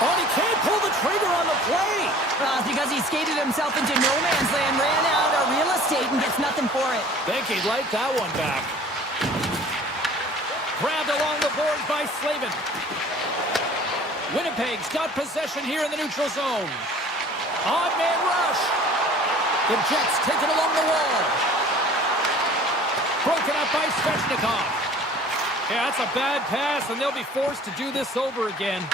Oh, he can't pull the trigger on the play. Because he skated himself into no man's land, ran out of real estate, and gets nothing for it. Think he'd like that one back. Grabbed along the boards by Slavin. Winnipeg's got possession here in the neutral zone. Odd man rush. The Jets take it along the wall. Broken up by Svechnikov. Yeah, that's a bad pass, and they'll be forced to do this over again.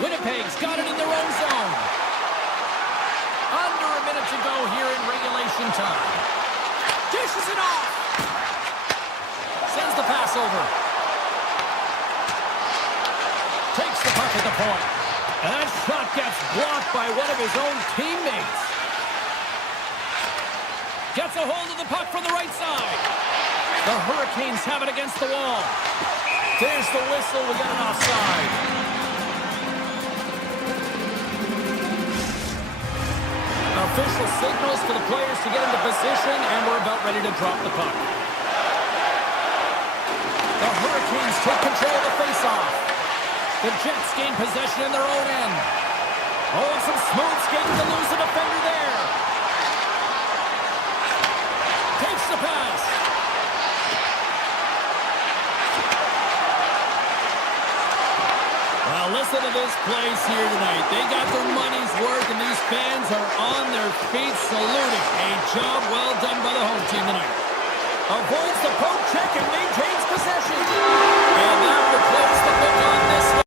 Winnipeg's got it in their own zone. Under a minute to go here in regulation time. Dishes it off. Sends the pass over. Takes the puck at the point. And that shot gets blocked by one of his own teammates. Gets a hold of the puck from the right side. The Hurricanes have it against the wall. There's the whistle. We got an offside. Official signals for the players to get into position, and we're about ready to drop the puck. The Hurricanes take control of the faceoff. The Jets gain possession in their own end. Oh, and some smooth skating to lose the defender there. Takes the pass. Well, listen to this place here tonight. They got their money's worth, and these fans are on their feet saluting. A job well done by the home team tonight. Avoids the poke check and maintains possession. And that will close the book on this one.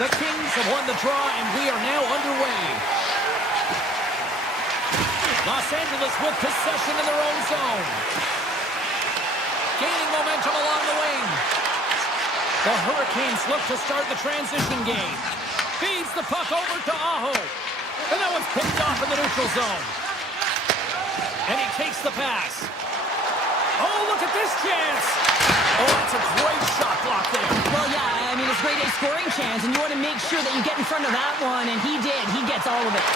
The Kings have won the draw, and we are now underway. Los Angeles with possession in their own zone. Gaining momentum along the wing. The Hurricanes look to start the transition game. Feeds the puck over to Aho. And that one's picked off in the neutral zone. And he takes the pass. Oh, look at this chance. Oh, that's a great shot block there. Well, yeah, I mean, it's grade A scoring chance, and you want to make sure that you get in front of that one, and he did. He gets all of it.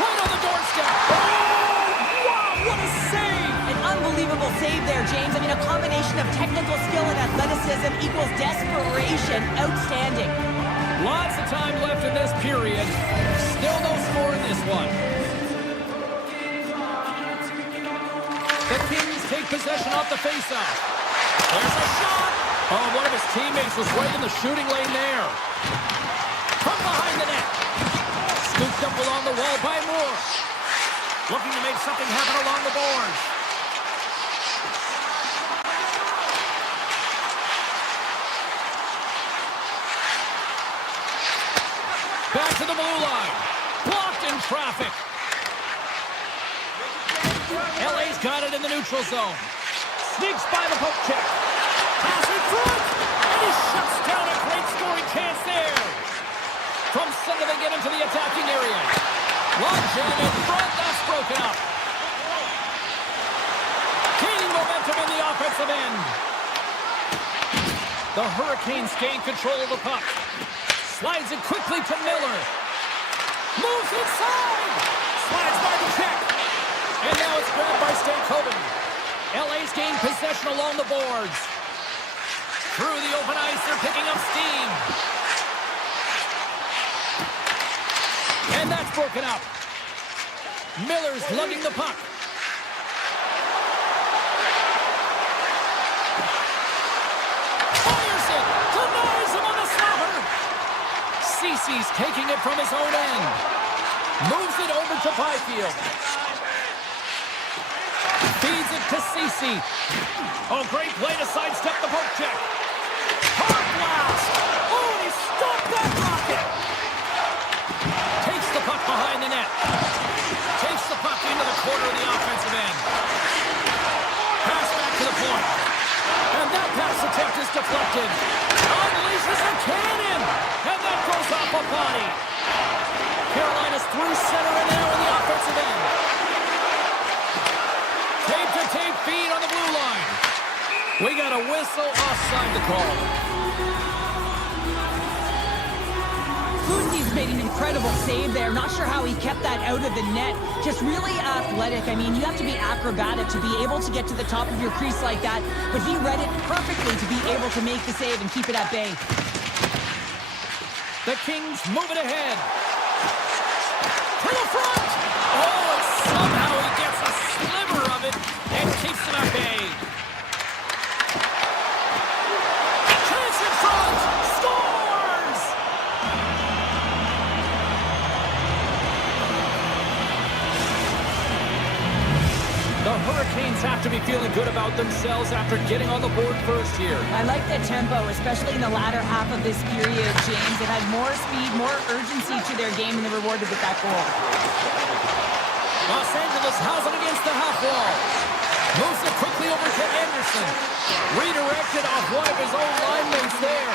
Right on the doorstep. Oh, wow, what a save. An unbelievable save there, James. I mean, a combination of technical skill and athleticism equals desperation. Outstanding. Lots of time left in this period. Still no score in this one. The Kings take possession off the faceoff. There's a shot. Oh, one of his teammates was right in the shooting lane there. From behind the net. Scooped up along the wall by Moore. Looking to make something happen along the boards. Back to the blue line. Blocked in traffic. LA's got it in the neutral zone. Sneaks by the poke check. Pass in front. And he shuts down a great scoring chance there. From center they get into the attacking area. Long jam in front. That's broken up. Gaining momentum in the offensive end. The Hurricanes gain control of the puck. Slides it quickly to Miller. Moves inside. Slides by the check. And now it's grabbed by Stankoven. LA's gained possession along the boards. Through the open ice, they're picking up steam. And that's broken up. Miller's lugging the puck. Fires it. Denies him on the slapper. Cece's taking it from his own end. Moves it over to Byfield. Feeds it to Cece. Oh, great play to sidestep the poke check. Hard blast. Oh, he stopped that rocket. Takes the puck behind the net. Takes the puck into the corner of the offensive end. Pass back to the point. And that pass attempt is deflected. Unleashes a cannon. And that goes off a body. Carolina's through center and now in the offensive end. Tape feed on the blue line. We got a whistle offside to call. Fuzi's made an incredible save there. Not sure how he kept that out of the net. Just really athletic. I mean, you have to be acrobatic to be able to get to the top of your crease like that. But he read it perfectly to be able to make the save and keep it at bay. The Kings move it ahead. To the front. Oh, and somehow he gets a sliver of it and keeps it at bay. Chance in front. Scores! The Hurricanes have to be feeling good about themselves after getting on the board first here. I like the tempo, especially in the latter half of this period, James. It had more speed, more urgency to their game, and they rewarded with that goal. Los Angeles has it against the half wall. Moves it quickly over to Anderson. Redirected off one of his own line mates there.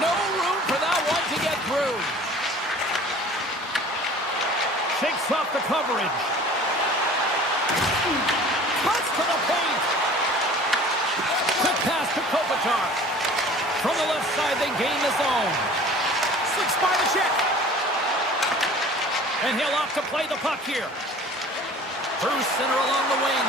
No room for that one to get through. Shakes off the coverage. Cuts to the paint. Quick pass to Kopitar. From the left side, they gain the zone. Slips by the check. And he'll opt to play the puck here. Through center along the wing.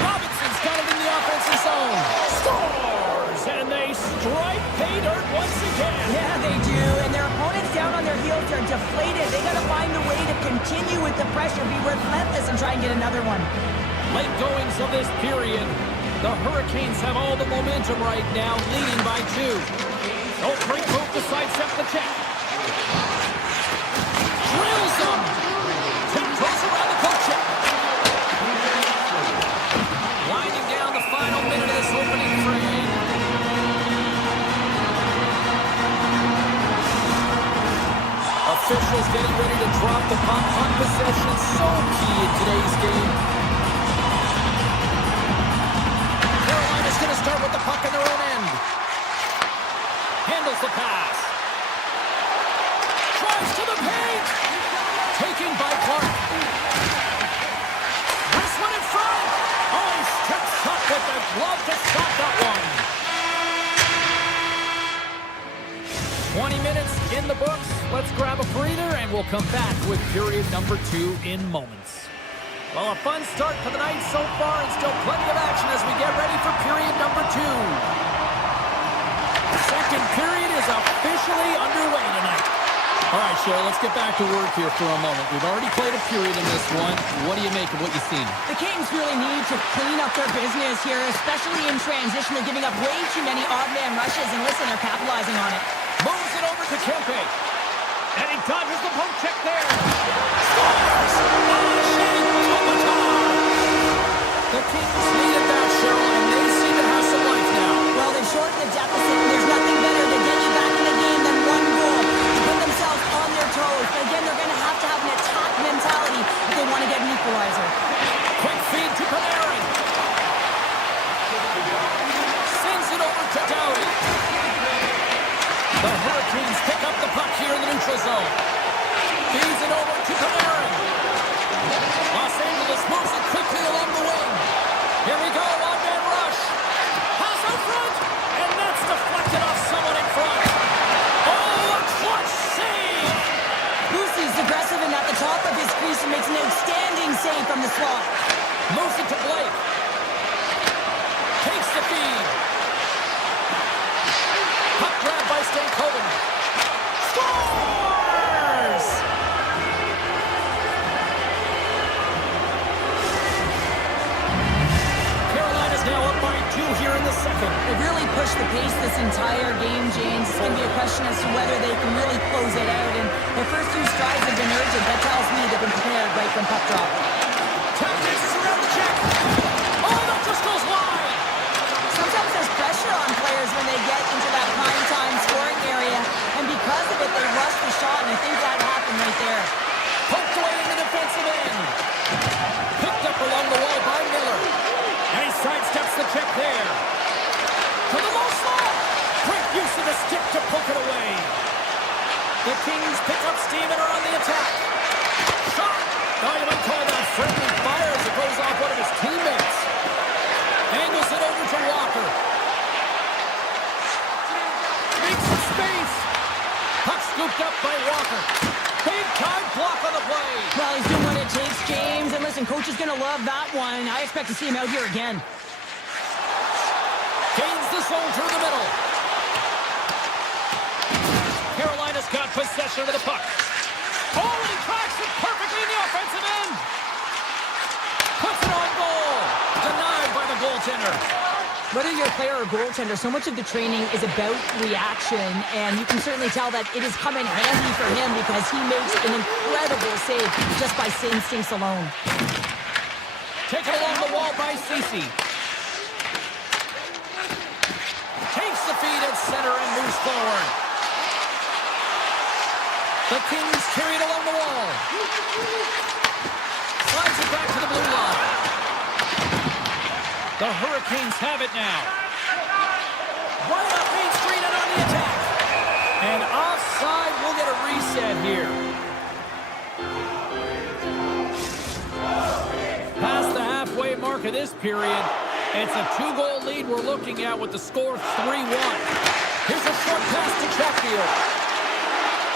Robinson's got it in the offensive zone. Scores! And they strike pay dirt once again. Yeah, they do. And their opponents down on their heels are deflated. They got to find a way to continue with the pressure, be relentless, and try and get another one. Late goings of this period. The Hurricanes have all the momentum right now, leading by 2. Oh, great move to sidestep the check. Drills them. Tiptoes around the poke check. Winding down the final minute of this opening frame. grab a breather, and we'll come back with period number 2 in moments. Well, a fun start for the night so far, and still plenty of action as we get ready for period number 2. The second period is officially underway tonight. All right, Cheryl, let's get back to work here for a moment. We've already played a period in this one. What do you make of what you've seen? The Kings really need to clean up their business here, especially in transition. They're giving up way too many odd man rushes, and listen, they're capitalizing on it. Moves it over to Kempe. And he dodges the poke check there. Scores! The Kings needed that, Cheryl, and they seem to have some life now. Well, they've shortened the deficit, and there's nothing better to get you back in the game than one goal. To put themselves on their toes. But again, they're going to have an attack mentality if they want to get an equalizer. Quick feed to Panarin. Sends it over to Doughty. The Hurricanes pick up the puck here in the neutral zone. Feeds it over to Panarin. Los Angeles moves it quickly along the wing. Here we go, one-man rush. Pass out front, and that's deflected off someone in front. Oh, a clutch save! Boosie's aggressive and at the top of his crease and makes an outstanding save from the slot. Moves it to Blake. Takes the feed. Puck grab by Stankoven. Scores! Carolina's now up by 2 here in the second. They've really pushed the pace this entire game, James. It's going to be a question as to whether they can really close it out. And their first 2 strides have been urgent. That tells me they've been prepared right from puck drop. Tactics is around the check. Oh, that just goes wide. Sometimes there's pressure on players when they get into that prime time scoring area. And because of it, they rush the shot. And I think that happened right there. Poked away in the defensive end. Picked up along the wall by Miller. And he sidesteps the check there. To the low slot. Great use of the stick to poke it away. The Kings pick up steam and are on the attack. Shot. Oh, you might call that friendly fire as it goes off one of his teammates. Angles it over to Walker. Makes some space. Puck scooped up by Walker. Big time block on the play. Well, he's doing what it takes, James. And listen, coach is going to love that one. I expect to see him out here again. Gains the zone through the middle. Carolina's got possession of the puck. Oh, and he cracks it perfectly in the offensive end. Puts it on goal. Denied by the goaltender. Whether you're a player or goaltender, so much of the training is about reaction, and you can certainly tell that it has come in handy for him because he makes an incredible save just by instincts alone. Taken along the wall by Ceci. Takes the feed at center and moves forward. The Kings carry it along the wall. Slides it back to the blue line. The Hurricanes have it now. Right up Main Street and on the attack. And offside, we'll get a reset here. Past the halfway mark of this period, it's a 2-goal lead we're looking at with the score 3-1. Here's a short pass to Chatfield.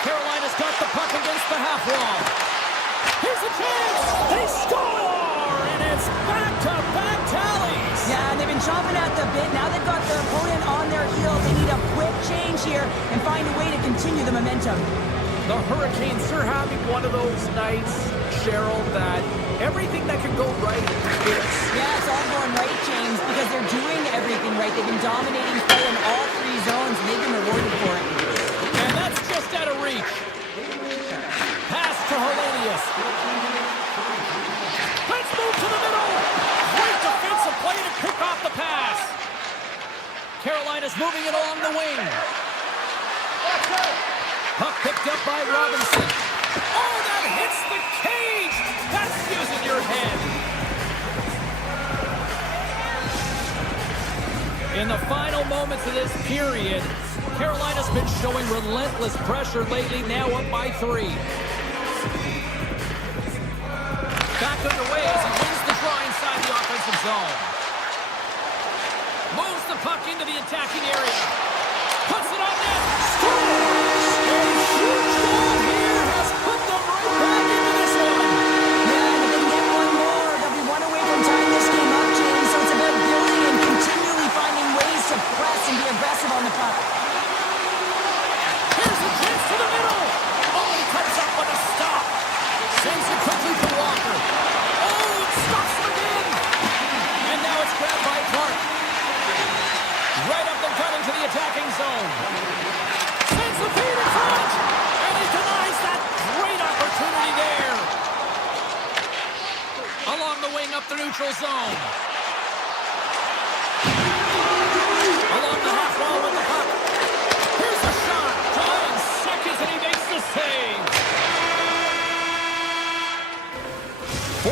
Carolina's got the puck against the half wall. Here's a chance. They score! And it's back-to-back tallies. Yeah, and they've been chomping at the bit. Now they've got their opponent on their heels. They need a quick change here and find a way to continue the momentum. The Hurricanes are having one of those nights, Cheryl, that everything that can go right is. Yeah, it's all going right, James, because they're doing everything right. They've been dominating play in all 3 zones, and they've been rewarded for it. And that's just out of reach. Pass to Hellenius. Let's move to the middle. Great defensive play to pick off the pass. Carolina's moving it along the wing. Puck picked up by Robinson. Oh, that hits the cage. That's using your head. In the final moments of this period, Carolina's been showing relentless pressure lately, now up by 3. Back underway as he wins the draw inside the offensive zone. Moves the puck into the attacking area. Puts it on net. Scores! A huge goal here Along the wing up the neutral zone. Along the half wall with the puck. Here's the shot. Time seconds and he makes the save.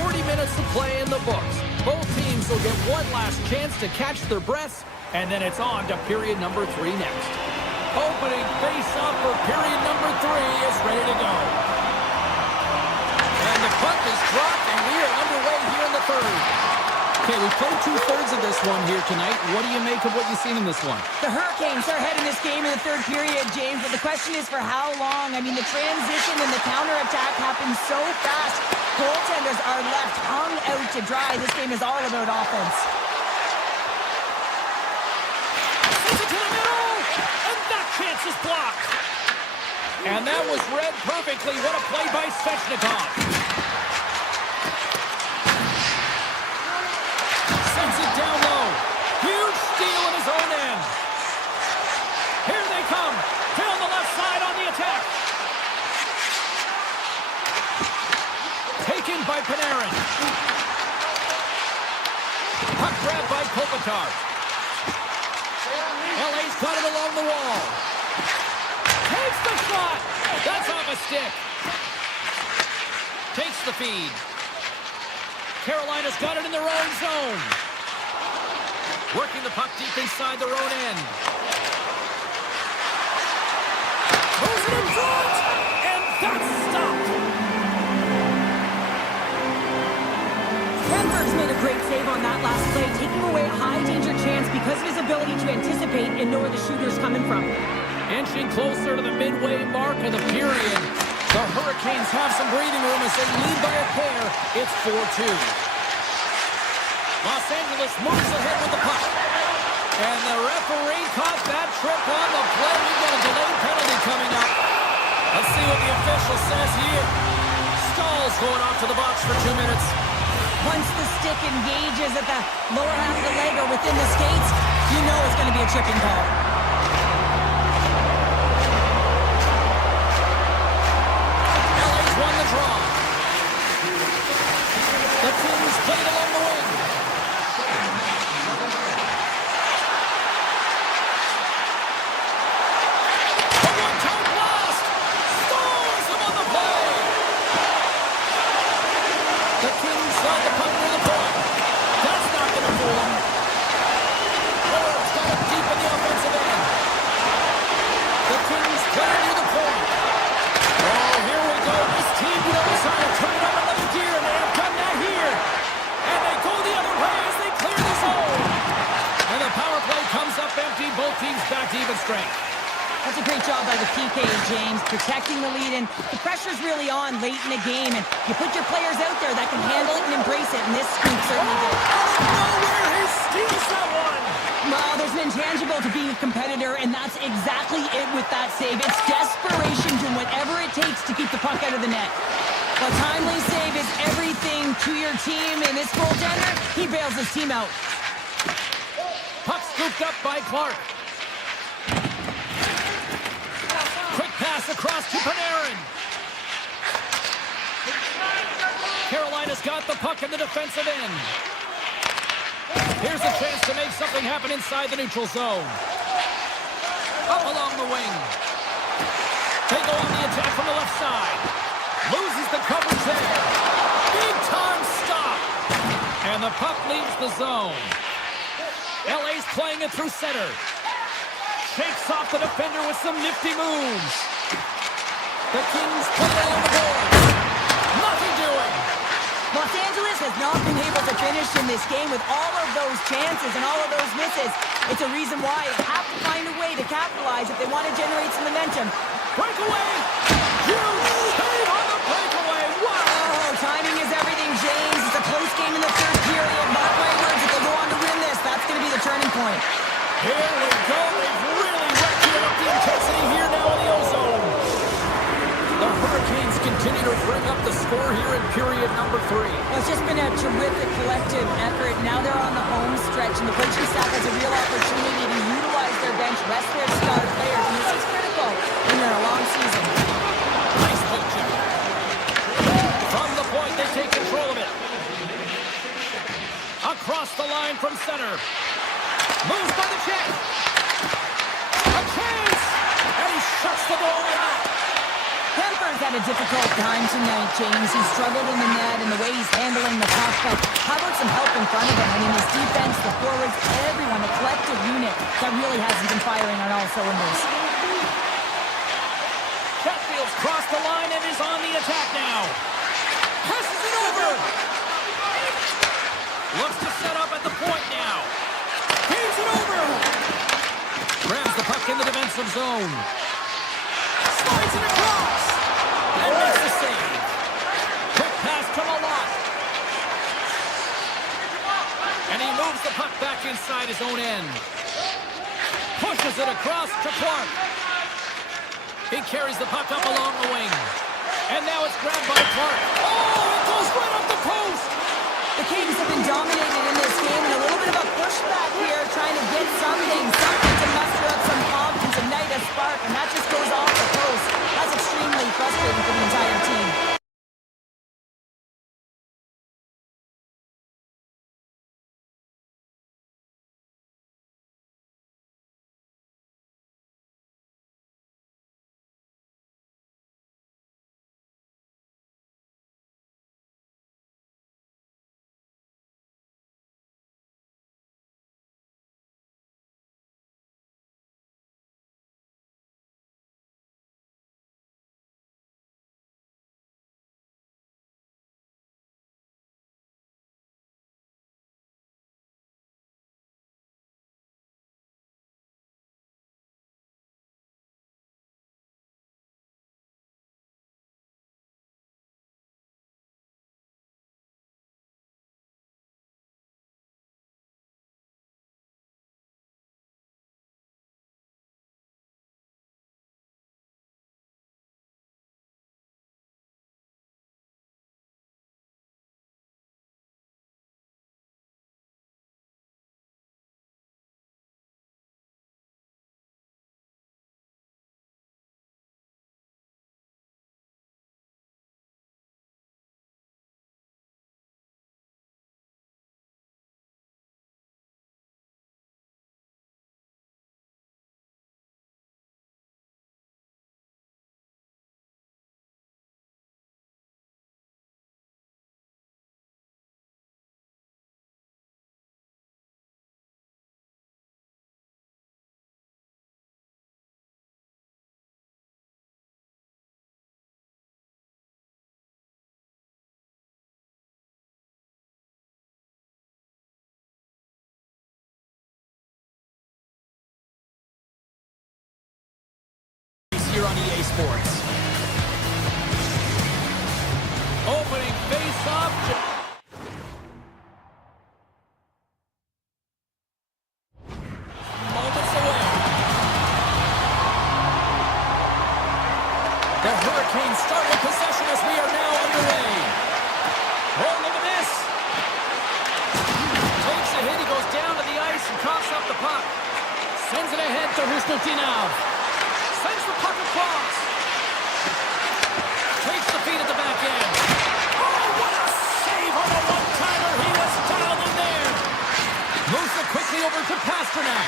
40 minutes to play in the books. Both teams will get one last chance to catch their breaths, and then it's on to period number 3 next. Opening face-off for period number 3 is ready to go. And the puck is dropped, and we are underway here in the third. Okay, we played 2/3 of this one here tonight. What do you make of what you've seen in this one? The Hurricanes are ahead in this game in the third period, James, but the question is for how long? I mean, the transition and the counterattack happen so fast. Goaltenders are left hung out to dry. This game is all about offense. Sends it to the middle, and that chance is blocked. And that was read perfectly. What a play by Svechnikov. Sends it down low. Huge steal in his own end. Here they come. Down the left side on the attack. Taken by Panarin. Puck grab by Kopitar. LA's got it along the wall. Takes the shot. That's off a stick. Takes the feed. Carolina's got it in their own zone. Working the puck deep inside their own end. Throws it in front. And that's stopped. Denver's made a great save on that last play, taking away a high-danger chance because of his ability to anticipate and know where the shooter's coming from. Inching closer to the midway mark of the period. The Hurricanes have some breathing room as they lead by a pair. It's 4-2. Los Angeles moves ahead with the puck. And the referee caught that trip on the play. We've got a delayed penalty coming up. Let's see what the official says here. Stahl's going off to the box for 2 minutes. Once the stick engages at the lower half of the leg or within the skates, you know it's going to be a tripping call. LA's won the draw. The Kings played along the wing. A one-time blast. Storms him on the play. The Kings held the puck near the point. That's not going to fool him. Lord's got it deep in the offensive end. The Kings play near the point. Oh, here we go. This team knows how to turn up another gear, and they have done that here. And they go the other way as they clear the zone. And the power play comes up empty. Both teams back to even strength. That's a great job by the PK, James, protecting the lead, and the pressure's really on late in the game, and you put your players out there that can handle it and embrace it, and this scoop certainly did. Out of nowhere, he steals that one. Well, there's an intangible to being a competitor, and that's exactly it with that save. It's desperation, doing whatever it takes to keep the puck out of the net. A timely save is everything to your team, and this goaltender, he bails his team out. Puck scooped up by Clark. Quick pass across to Panarin. Carolina's got the puck in the defensive end. Here's a chance to make something happen inside the neutral zone. Up along the wing. They go on the attack from the left side. Loses the coverage there. Big time stop. And the puck leaves the zone. LA's playing it through center. Shakes off the defender with some nifty moves. The Kings play along the board. Nothing doing. Los Angeles has not been able to finish in this game with all of those chances and all of those misses. It's a reason why they have to find a way to capitalize if they want to generate some momentum. Breakaway! Huge save on the breakaway! Wow! Oh, timing is everything, James. It's a close game in the third period. Mark my words, if they go on to win this, that's going to be the turning point. Here we go. They've really ratcheted up the intensity here now in the ozone. The Hurricanes continue to bring up the score here in period number 3. Well, it's just been a terrific collective effort. Now they're on the home stretch, and the coaching staff has a real opportunity to utilize their bench, rest their star players, and this is critical when you're in a long season. Nice poke check. From the point, they take control of it. from center. Moves by the check. A chance! And he shuts the goal out. Kemper's had a difficult time tonight, James. He's struggled in the net and the way he's handling the puck, but how about some help in front of him? I mean, his defense, the forwards, everyone, a collective unit that really hasn't been firing on all cylinders. Chatfield's crossed the line and is on the attack now. Passes it over. Looks to set up at the point now. Gives it over. Grabs the puck in the defensive zone. Slides it across. And makes the save. Quick pass to Malott. And he moves the puck back inside his own end. Pushes it across to Clark. He carries the puck up along the wing. And now it's grabbed by Clark. Oh, it goes right up the post. The Kings have been dominated in this game, and a little bit of a pushback here, trying to get something to muster up some confidence, ignite a spark, and that just goes off the post. That's extremely frustrating for the entire team. Here on EA Sports. Opening face-off. Moments away. The Hurricanes start with possession as we are now underway. Oh, look at this. Takes a hit. He goes down to the ice and coughs up the puck. Sends it ahead to Husnutinov. Sends the puck across. Takes the feed at the back end. Oh, what a save on a one-timer. He was down in there. Moves it quickly over to Pasternak.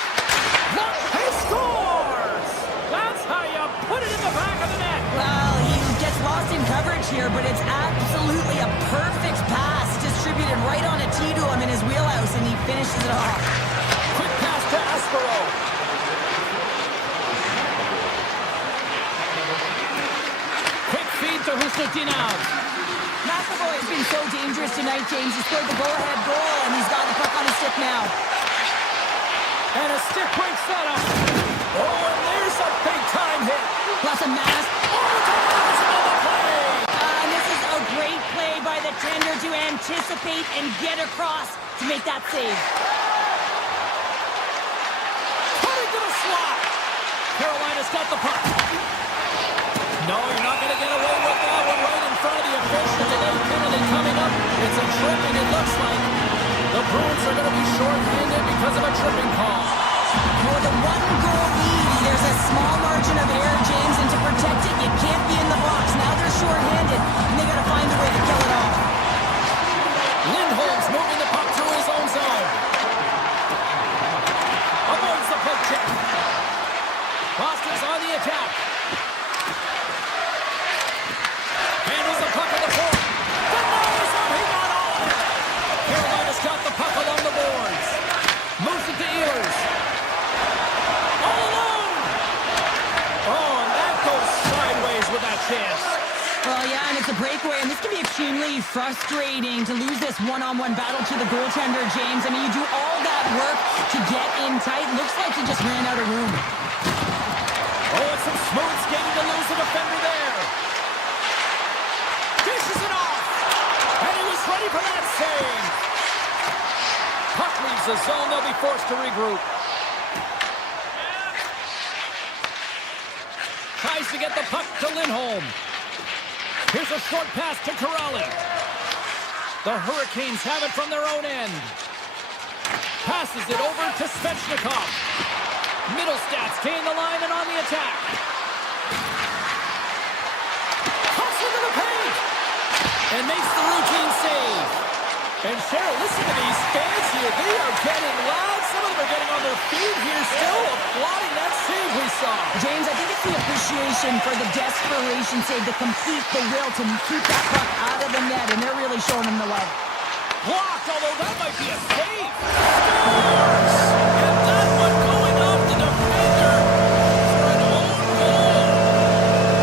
What? He scores! That's how you put it in the back of the net. Well, he gets lost in coverage here, but it's absolutely a perfect pass distributed right on a tee to him in his wheelhouse, and he finishes it off. Quick pass to Aspero. To Husnutinov. McAvoy has been so dangerous tonight, James. He scored the go-ahead goal, and he's got the puck on his stick now. And a stick break setup. Oh, and there's a big-time hit. Lots of mass. Oh, it's another play. And this is a great play by the tender to anticipate and get across to make that save. Cutting to the slot. Carolina's got the puck. No, you're not going to get away with that one right in front of the official. Delayed penalty coming up. It's a tripping, it looks like. The Bruins are going to be short-handed because of a tripping call. With a one-goal lead, there's a small margin of error, James, and to protect it, you can't be in the box. Now they're short-handed, and they got to find a way to kill it off. Lindholm's moving the puck through his own zone. really frustrating to lose this one-on-one battle to the goaltender, James. I mean, you do all that work to get in tight. Looks like he just ran out of room. Oh, it's some smooth skating to lose the defender there. Dishes it off. And he was ready for that save. Puck leaves the zone. They'll be forced to regroup. Tries to get the puck to Lindholm. Here's a short pass to Corrali. The Hurricanes have it from their own end. Passes it over to Svechnikov. Middlestats gain the line and on the attack. Cuts into the paint. And makes the routine save. And Cheryl, listen to these fans here. They are getting loud. Some of them are getting on their feet here still, applauding that save we saw. James, I think it's the appreciation for the desperation save, the complete, the will to keep that puck out of the net, and they're really showing them the love. Blocked, although that might be a save. Scores! And that one going off the defender for an own goal.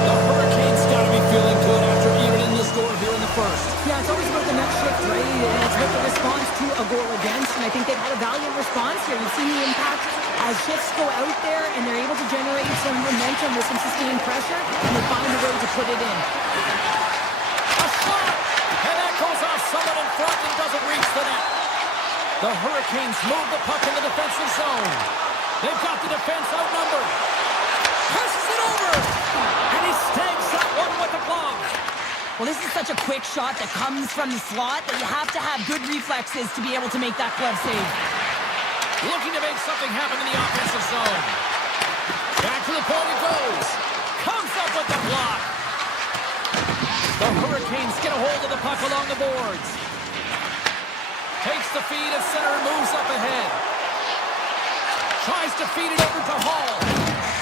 The Hurricanes got to be feeling good after even in the score here in the first. Yeah, it's always about the next shift, right? And it's about the response to a goal against, and I think they've had a valiant response here. You've seen the impact as shifts go out there, and they're able to generate some momentum with some sustained pressure, and they find a way to put it in. A shot! And that goes off someone in front and doesn't reach the net. The Hurricanes move the puck in the defensive zone. They've got the defense outnumbered. Passes it over! And he snags that one with the glove. Well, this is such a quick shot that comes from the slot that you have to have good reflexes to be able to make that glove save. Looking to make something happen in the offensive zone. Back to the point it goes. Comes up with the block. The Hurricanes get a hold of the puck along the boards. Takes the feed at center and moves up ahead. Tries to feed it over to Hall.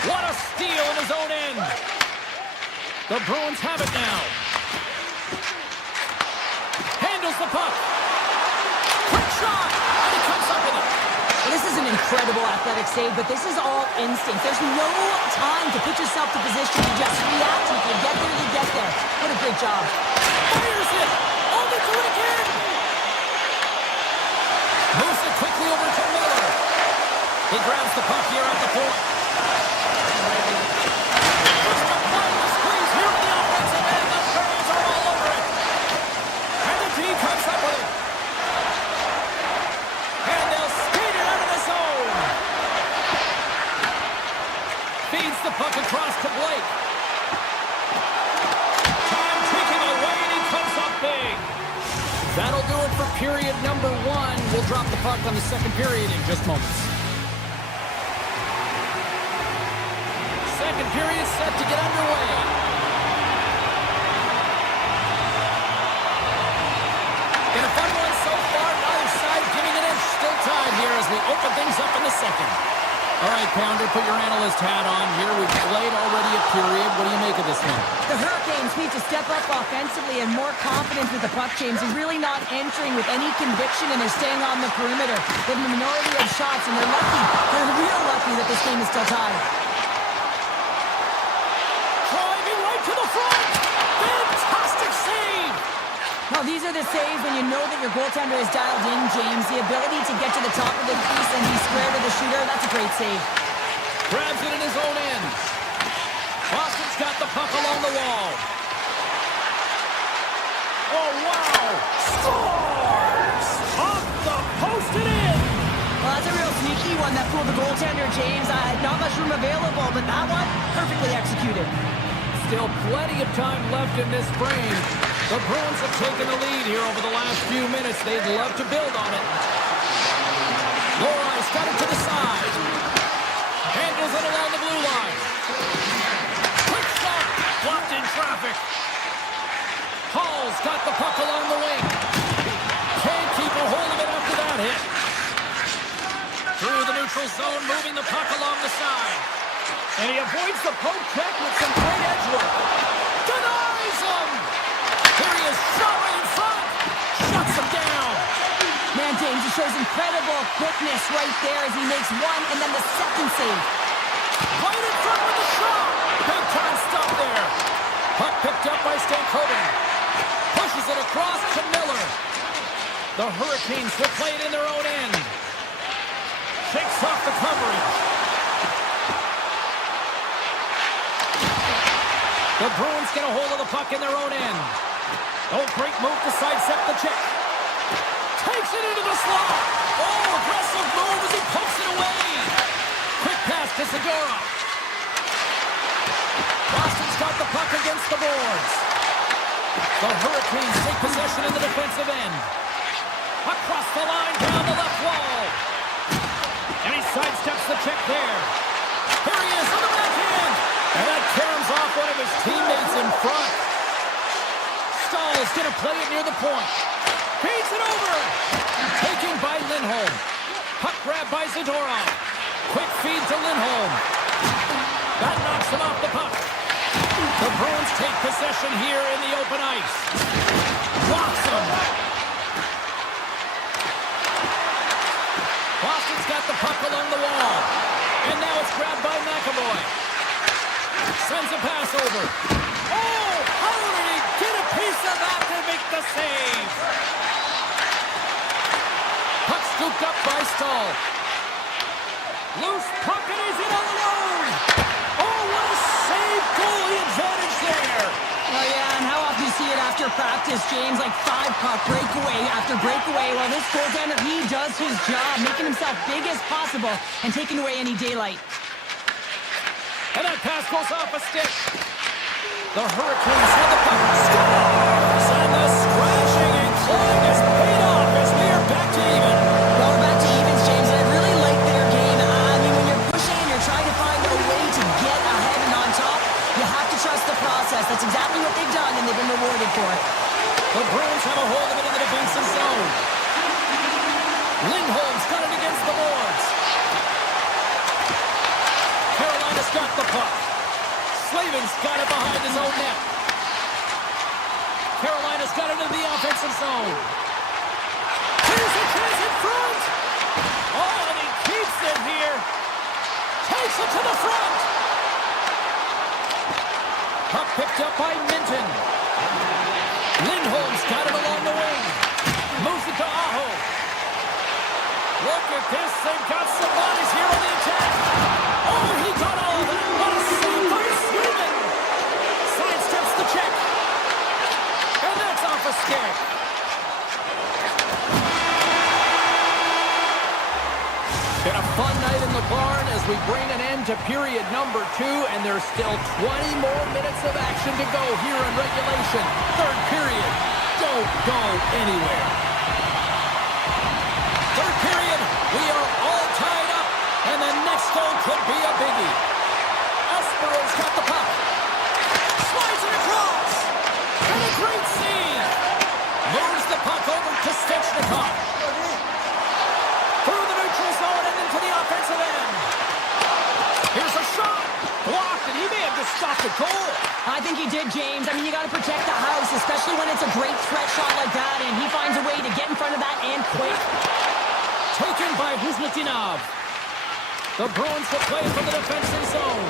What a steal in his own end. The Bruins have it now. Handles the puck. Quick shot. And he comes up with it. Well, this is an incredible athletic save, but this is all instinct. There's no time to put yourself to position. You just react. If you get there, you get there. What a great job. Fires it. Oh, they do it again. Moves it quickly over to Miller. He grabs the puck here at the point. Just a final squeeze here in the offensive end. The Bruins are all over it. And the team comes up with it. And they'll skate it out of the zone. Feeds the puck across to Blake. Time ticking away, and he comes up big. That'll do it for period number one. We'll drop the puck on the second period in just moments. Second period set to get underway. In a fun one so far, neither side giving an inch. Still tied here as we open things up in the second. All right, Pounder, put your analyst hat on here. We've played already a period. What do you make of this one? The Hurricanes need to step up offensively and more confidence with the puck, James. They're really not entering with any conviction, and they're staying on the perimeter. They have a minority of shots, and they're lucky. They're real lucky that this game is still tied. Driving right to the front. Fantastic save. Well, these are the saves when you know that your goaltender is dialed in, James. The ability to get to the top of the crease and be square to the shooter, that's a great save. Grabs it in his own end. Boston's got the puck along the wall. Oh, wow. Scores! Off the post and in. Well, that's a real sneaky one that fooled the goaltender, James. Not much room available, but that one, perfectly executed. Still plenty of time left in this frame. The Bruins have taken the lead here over the last few minutes. They'd love to build on it. Lori's got it to the side. Handles it along the blue line. Quick shot. Blocked in traffic. Hall's got the puck along the wing. Can't keep a hold of it after that hit. Through the neutral zone, moving the puck along the side. And he avoids the poke check with some great edge work. Denies him! Here he is, shot right in front. Shuts him down. Man, James, he shows incredible quickness right there as he makes one and then the second save. Right in front with the shot. Big time stop there. Puck picked up by Stankoven. Push Pushes it across to Miller. The Hurricanes will play it in their own end. Shakes off the coverage. The Bruins get a hold of the puck in their own end. Oh, great move to sidestep the check. Takes it into the slot. Oh, aggressive move as he pumps it away. Quick pass to Subzero. Boston's got the puck against the boards. The Hurricanes take possession in the defensive end. Across the line, down the left wall. And he sidesteps the check there. Here he is on the backhand. And that caroms off one of his teammates in front. Stahl is going to play it near the point. Feeds it over. Taken by Lindholm. Puck grab by Zadorov. Quick feed to Lindholm. That knocks him off the puck. The Bruins take possession here in the open ice. Walks him. Boston's got the puck along the wall. And now it's grabbed by McAvoy. Sends a pass over. Oh, how did he get a piece of that to make the save? Puck scooped up by Stahl. Loose puck and he's in all alone. Oh, what a save! Goalie advantage there. Oh, yeah, and how often do you see it after practice, James? Like 5-puck breakaway after breakaway. Well, this goaltender, he does his job, making himself big as possible and taking away any daylight. And that pass goes off a stick. The Hurricanes have the puck. Scores! And the scratching and clawing is paid off as we are back to even. Well, we're back to evens, James. I really like their game. I mean, when you're pushing and you're trying to find a way to get ahead and on top, you have to trust the process. That's exactly what they've done, and they've been rewarded for it. The Bruins have a hold of it in the defensive zone. Lindholm's got it against the boards. Carolina's got the puck. Slavin's got it behind his own net. Carolina's got it in the offensive zone. Here's a chance in front. Oh, and he keeps it here. Takes it to the front. Puck picked up by Minton. Lindholm's got it along the wing. Moves it to Aho. Look at this. They've got some bodies here on the attack. Oh, he got all of that. What a save by Sweden. Sidesteps the check. And that's off a stick. Been a fun night in the barn as we bring an end to period number 2, and there's still 20 more minutes of action to go here in regulation. Third period. Don't go anywhere. Third period, we are all tied up, and the next goal could be a biggie. Espero's got the puck. Slides it across. And a great save. Moves the puck over to Svechnikov. Through the neutral zone and into the offensive end. Here's a shot. Blocked, and he may have just stopped the goal. I think he did, James. I mean, you got to protect the house, especially when it's a great threat shot like that, and he finds a way to get in front of that and quick. Taken by Huznutinov. The Bruins will play from the defensive zone.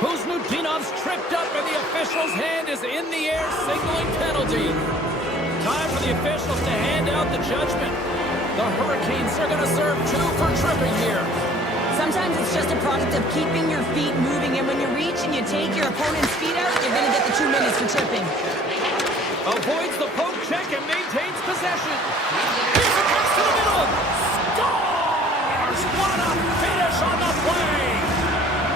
Huznudinov's tripped up, and the official's hand is in the air, signaling penalty. Time for the officials to hand out the judgment. The Hurricanes are going to serve 2 for tripping here. Sometimes it's just a product of keeping your feet moving, and when you reach and you take your opponent's feet out, you're going to get the 2 minutes for tripping. Avoids the poke check and maintains possession. Here's a pass to the middle. Scores! What a finish on the play!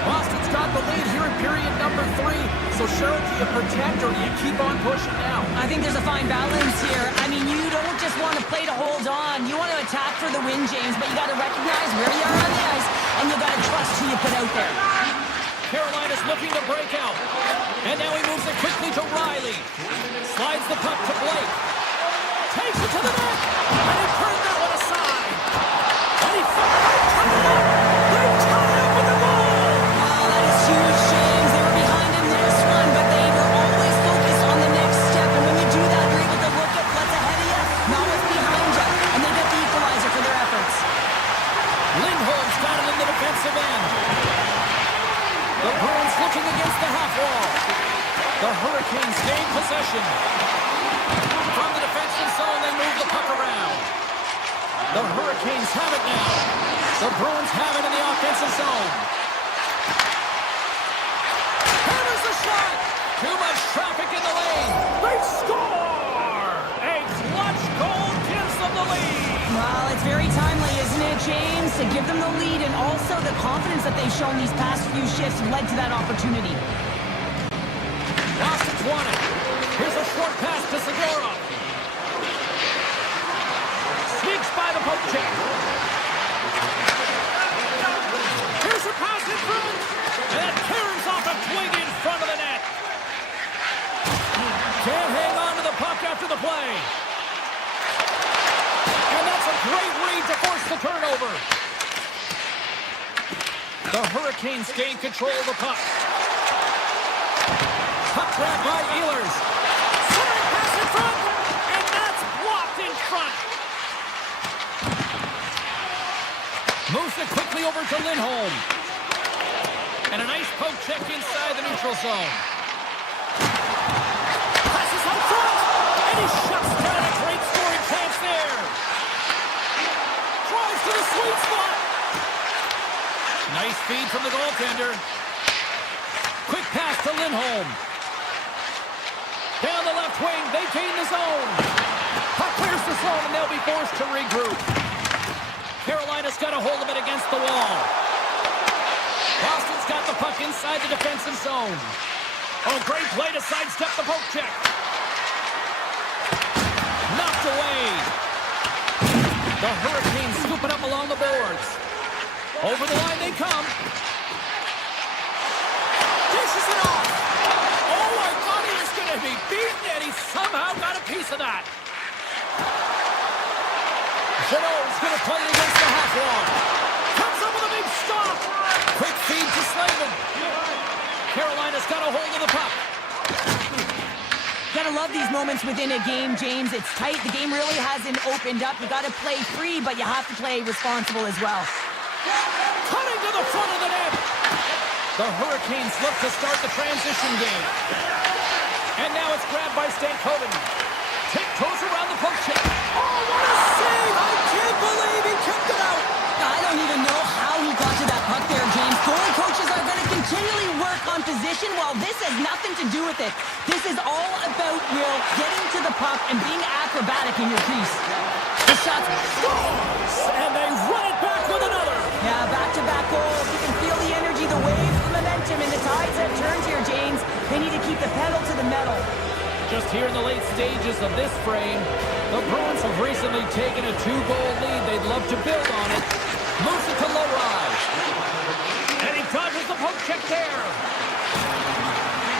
Boston's got the lead here in period number 3. So, Cheryl, do you protect or do you keep on pushing now? I think there's a fine balance here. I mean, you don't just want to play to hold on. You want to attack for the win, James, but you got to recognize where you are on the ice, and you got to trust who you put out there. Carolina's looking to break out. And now he moves it quickly to Riley. Slides the puck to Blake. Takes it to the net. And he turned that one aside. And he finally tied it up. They tied it up with the goal. Oh, that is huge, James. They were behind in this one, but they were always focused on the next step. And when you do that, you're able to look at what's ahead of you, not what's behind you. And they get the equalizer for their efforts. Lindholm's got it in the defensive end. The Bruins looking against the half wall. The Hurricanes gain possession. The Hurricanes have it now. The Bruins have it in the offensive zone. Hammers the shot. Too much traffic in the lane. They score! A clutch goal gives them the lead. Well, it's very timely, isn't it, James? To give them the lead and also the confidence that they've shown these past few shifts led to that opportunity. Boston's won it. Here's a short pass to Subzero. Sneaks by the poke check. Here's a pass in front. And it tears off a twig in front of the net. Can't hang on to the puck after the play. And that's a great read to force the turnover. The Hurricanes gain control of the puck. Puck grab by Ehlers. Centering pass in front. And that's blocked in front. Moves it quickly over to Lindholm. And a nice poke check inside the neutral zone. Passes out front. And he shuts down a great scoring chance there. Drives to the sweet spot. Nice feed from the goaltender. Quick pass to Lindholm. Down the left wing, they gain the zone. Puck clears the zone, and they'll be forced to regroup. Carolina's got a hold of it against the wall. Boston's got the puck inside the defensive zone. Oh, great play to sidestep the poke check. Knocked away. The Hurricanes scoop it up along the boards. Over the line they come. Dishes it off. Oh, I thought he was going to be beaten, and he somehow got a piece of that. Jeannot's going to play it against the half wall. Comes up with a big stop. Quick feed to Slavin. Carolina's got a hold of the puck. Gotta love these moments within a game, James. It's tight. The game really hasn't opened up. You gotta play free, but you have to play responsible as well. Cutting to the front of the net. The Hurricanes look to start the transition game. And now it's grabbed by Stankoven. Tiptoes around the poke check. Oh, what a save! I can't believe he kept it out. I don't even know how he got to that puck there, James. Goalie coaches are going to continually work on position while this has nothing to do with it. This is all about Will getting to the puck and being acrobatic in your crease. The shot's scores, and they run it back with another. Yeah, back-to-back goals. You can feel the energy, the wave, the momentum, and the tides have turned here, James. They need to keep the pedal to the metal. Just here in the late stages of this frame, the Bruins have recently taken a 2-goal lead. They'd love to build on it. Moves it to low rise. And he dodges the poke check there.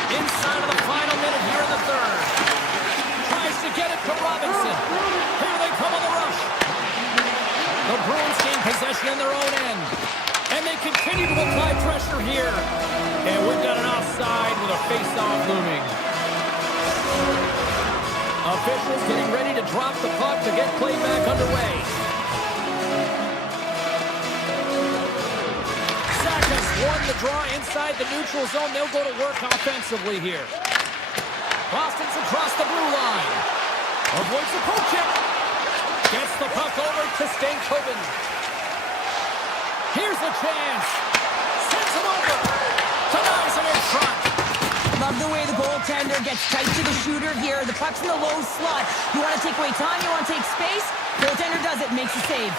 Inside of the final minute here in the third. Tries to get it to Robinson. Here they come on the rush. The Bruins gain possession in their own end. And they continue to apply pressure here. And we've got an offside with a face-off looming. Officials getting ready to drop the puck to get play back underway. Sakas won the draw inside the neutral zone. They'll go to work offensively here. Boston's across the blue line. Avoids the poke check. Gets the puck over to Stankoven. Here's a chance. Sends it over. Denies it in front. Love the way the goaltender gets tight to the shooter here. The puck's in the low slot. You want to take away time, you want to take space. Goaltender does it, makes a save.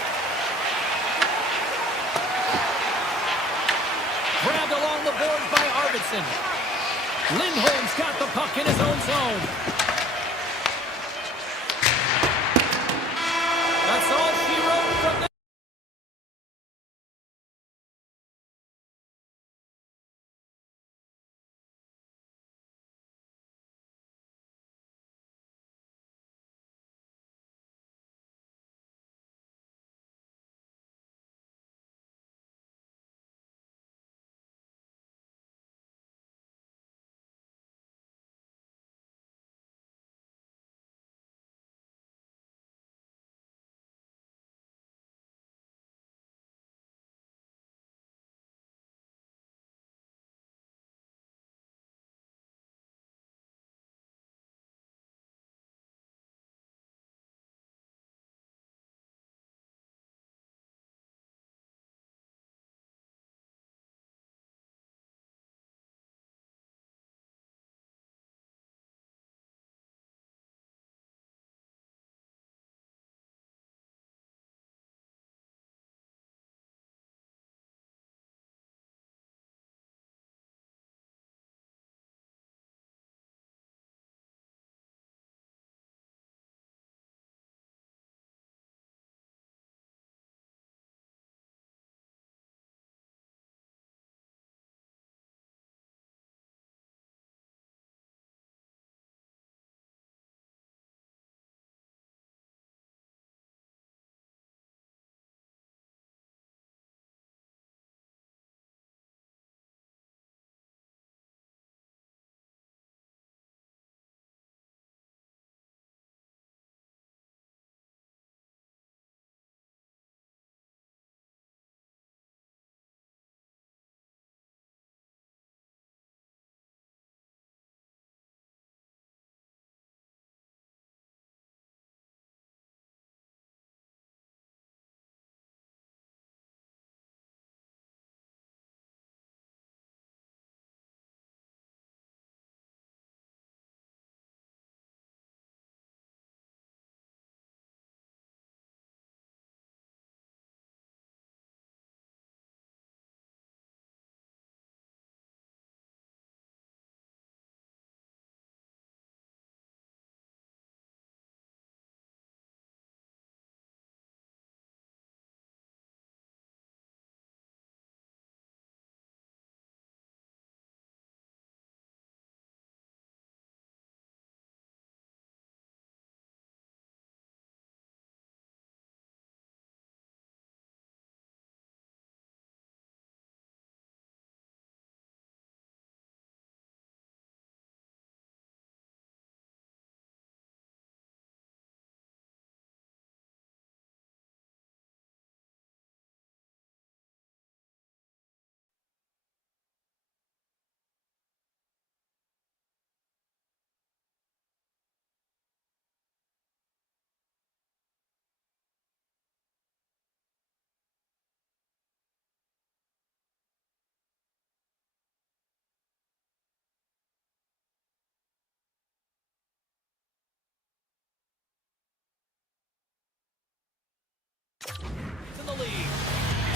Grabbed along the boards by Arvidsson. Lindholm's got the puck in his own zone.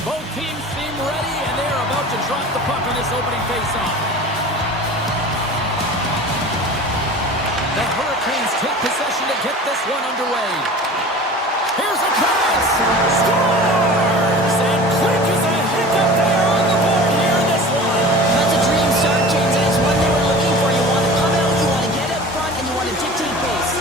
Both teams seem ready, and they are about to drop the puck on this opening faceoff. The Hurricanes take possession to get this one underway. Here's a pass! Scores! And quick as a hiccup there on the board here in this one. That's a dream start, James, and it's one they were looking for. You want to come out, you want to get up front, and you want to dictate pace.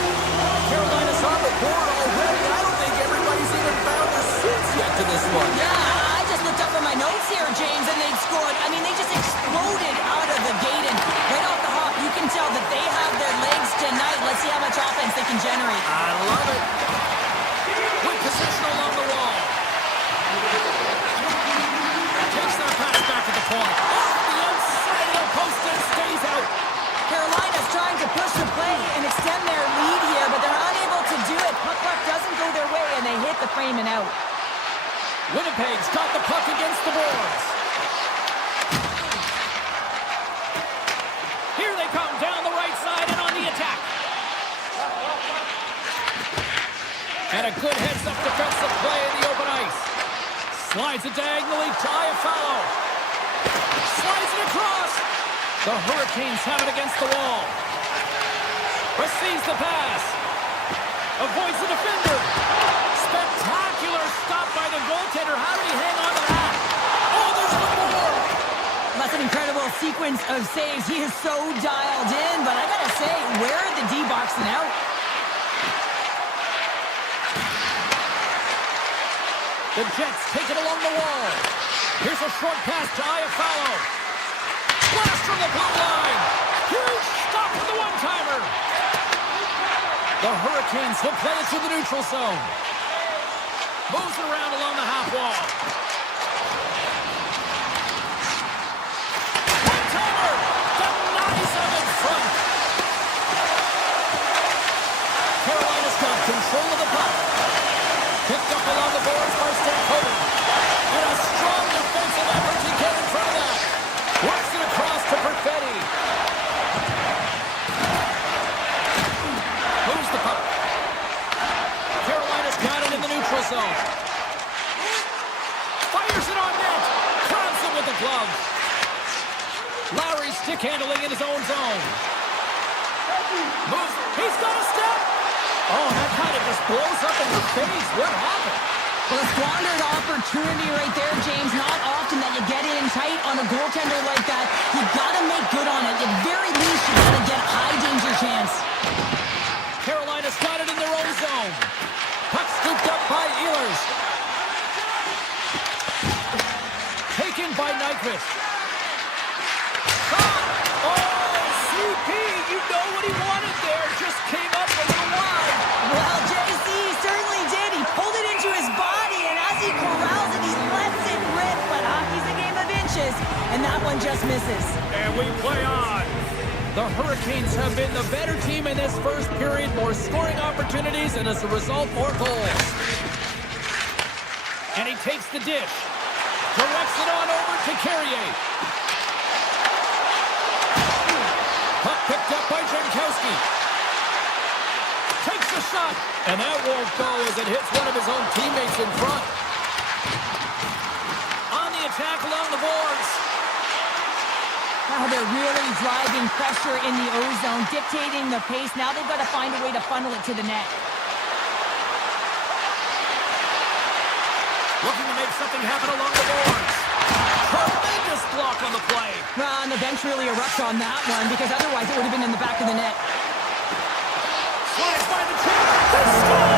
Carolina's on the board already. I don't think everybody's even found their seats yet to this one. Yeah, I just looked up on my notes here, James, and they've scored. I mean, they just exploded out of the gate, and right off the hop, you can tell that they have their legs tonight. Let's see how much offense they can generate. I love it. With possession along the wall. Takes that pass back at the point. Off the outside of the post and stays out. Carolina's trying to push the play and extend their lead here, but they're unable to do it. Puck luck doesn't go their way, and they hit the frame and out. Winnipeg's got the puck against the boards. Here they come down the right side and on the attack. And a good heads-up defensive play in the open ice. Slides it diagonally to Buffallo. Slides it across. The Hurricanes have it against the wall. Receives the pass. Avoids the defender. Spectacular stop by the goaltender. How did he hang on to that? Oh, there's one more. That's an incredible sequence of saves. He is so dialed in, but I gotta say, where are the D-boxing out? The Jets take it along the wall. Here's a short pass to Buffallo. Blast from the blue line. Huge stop with the one-timer. The Hurricanes will play it to the neutral zone. Moves it around along the half wall. One-timer. Denies him in front. Carolina's got control of the puck. Picked up along the boards by Stankoven. And a strong defensive effort to get in front of that. Works it across to Perfetti. Moves the puck. Carolina's got it in the neutral zone. Fires it on net. Grabs it with the glove. Lowry stick handling in his own zone. Moves. He's got a step. Oh, that kind of just blows up in your face. What happened? Well, a squandered opportunity right there, James. Not often that you get in tight on a goaltender like that. You gotta make good on it. At very least, you gotta get a high danger chance. Carolina's got it in their own zone. Puck scooped up by Ehlers. Taken by Nyquist. Shot! Oh, CP, you know what he wanted there. Just came up a little wide. Well, JC certainly did. He pulled it into his body, and as he corrals it, he lets it rip. But hockey's a game of inches, and that one just misses. And we play on. The Hurricanes have been the better team in this first period. More scoring opportunities, and as a result, more goals. And he takes the dish. Directs it on over to Carrier. Puck picked up by Jankowski. Takes a shot, and that won't go as it hits one of his own teammates in front. On the attack along the boards. Now they're really driving pressure in the O-zone, dictating the pace. Now they've got to find a way to funnel it to the net. Looking to make something happen along the boards. Tremendous block on the play. Well, and the bench really erupts on that one, because otherwise it would have been in the back of the net. Slides by the check. They score!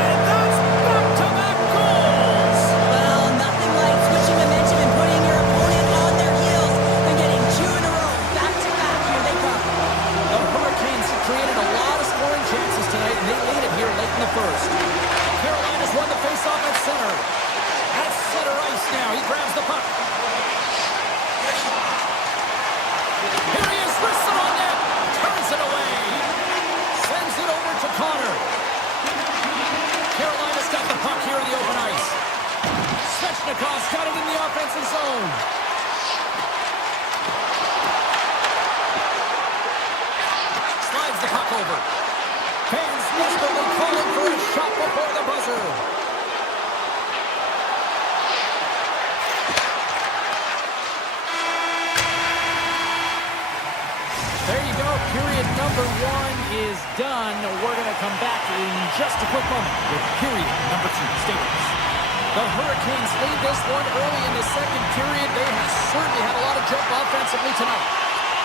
And that's back-to-back goals. Well, nothing like switching momentum and putting your opponent on their heels and getting two in a row. Back-to-back, here they come. The Hurricanes have created a lot of scoring chances tonight, and they lead it here late in the first. Carolina's won the faceoff at center. At center ice now. He grabs the puck. Here he is, wrists it on net. Turns it away. Sends it over to Connor. Carolina's got the puck here in the open ice. Svechnikov's got it in the offensive zone. Slides the puck over. Fans desperately calling for a shot before the buzzer. to come back in just a quick moment with period number 2. Stay with us. The Hurricanes lead this one early in the second period. They have certainly had a lot of jump offensively tonight.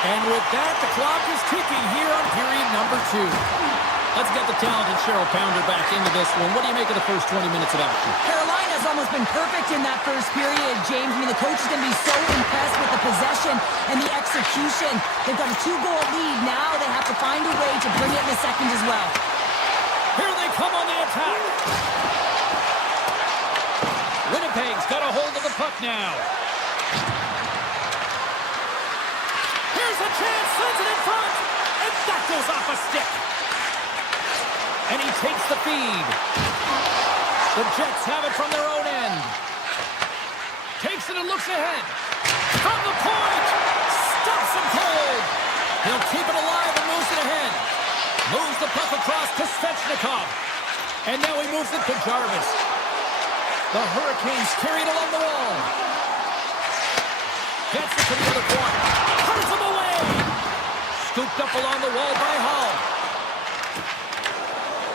And with that, the clock is ticking here on period number 2. Let's get the talented Cheryl Pounder back into this one. What do you make of the first 20 minutes of action? Carolina's almost been perfect in that first period, James. I mean, the coach is going to be so impressed with the possession and the execution. They've got a 2-goal lead. Now they have to find a way to bring it in the second as well. Here they come on the attack. Winnipeg's got a hold of the puck now. Here's a chance, sends it in front, and that goes off a stick. And he takes the feed. The Jets have it from their own end. Takes it and looks ahead. From the point, stops him cold. He'll keep it alive and moves it ahead. Moves the puck across to Svechnikov. And now he moves it to Jarvis. The Hurricanes carry it along the wall. Gets it to the other point. Hunts him away. Scooped up along the wall by Hall.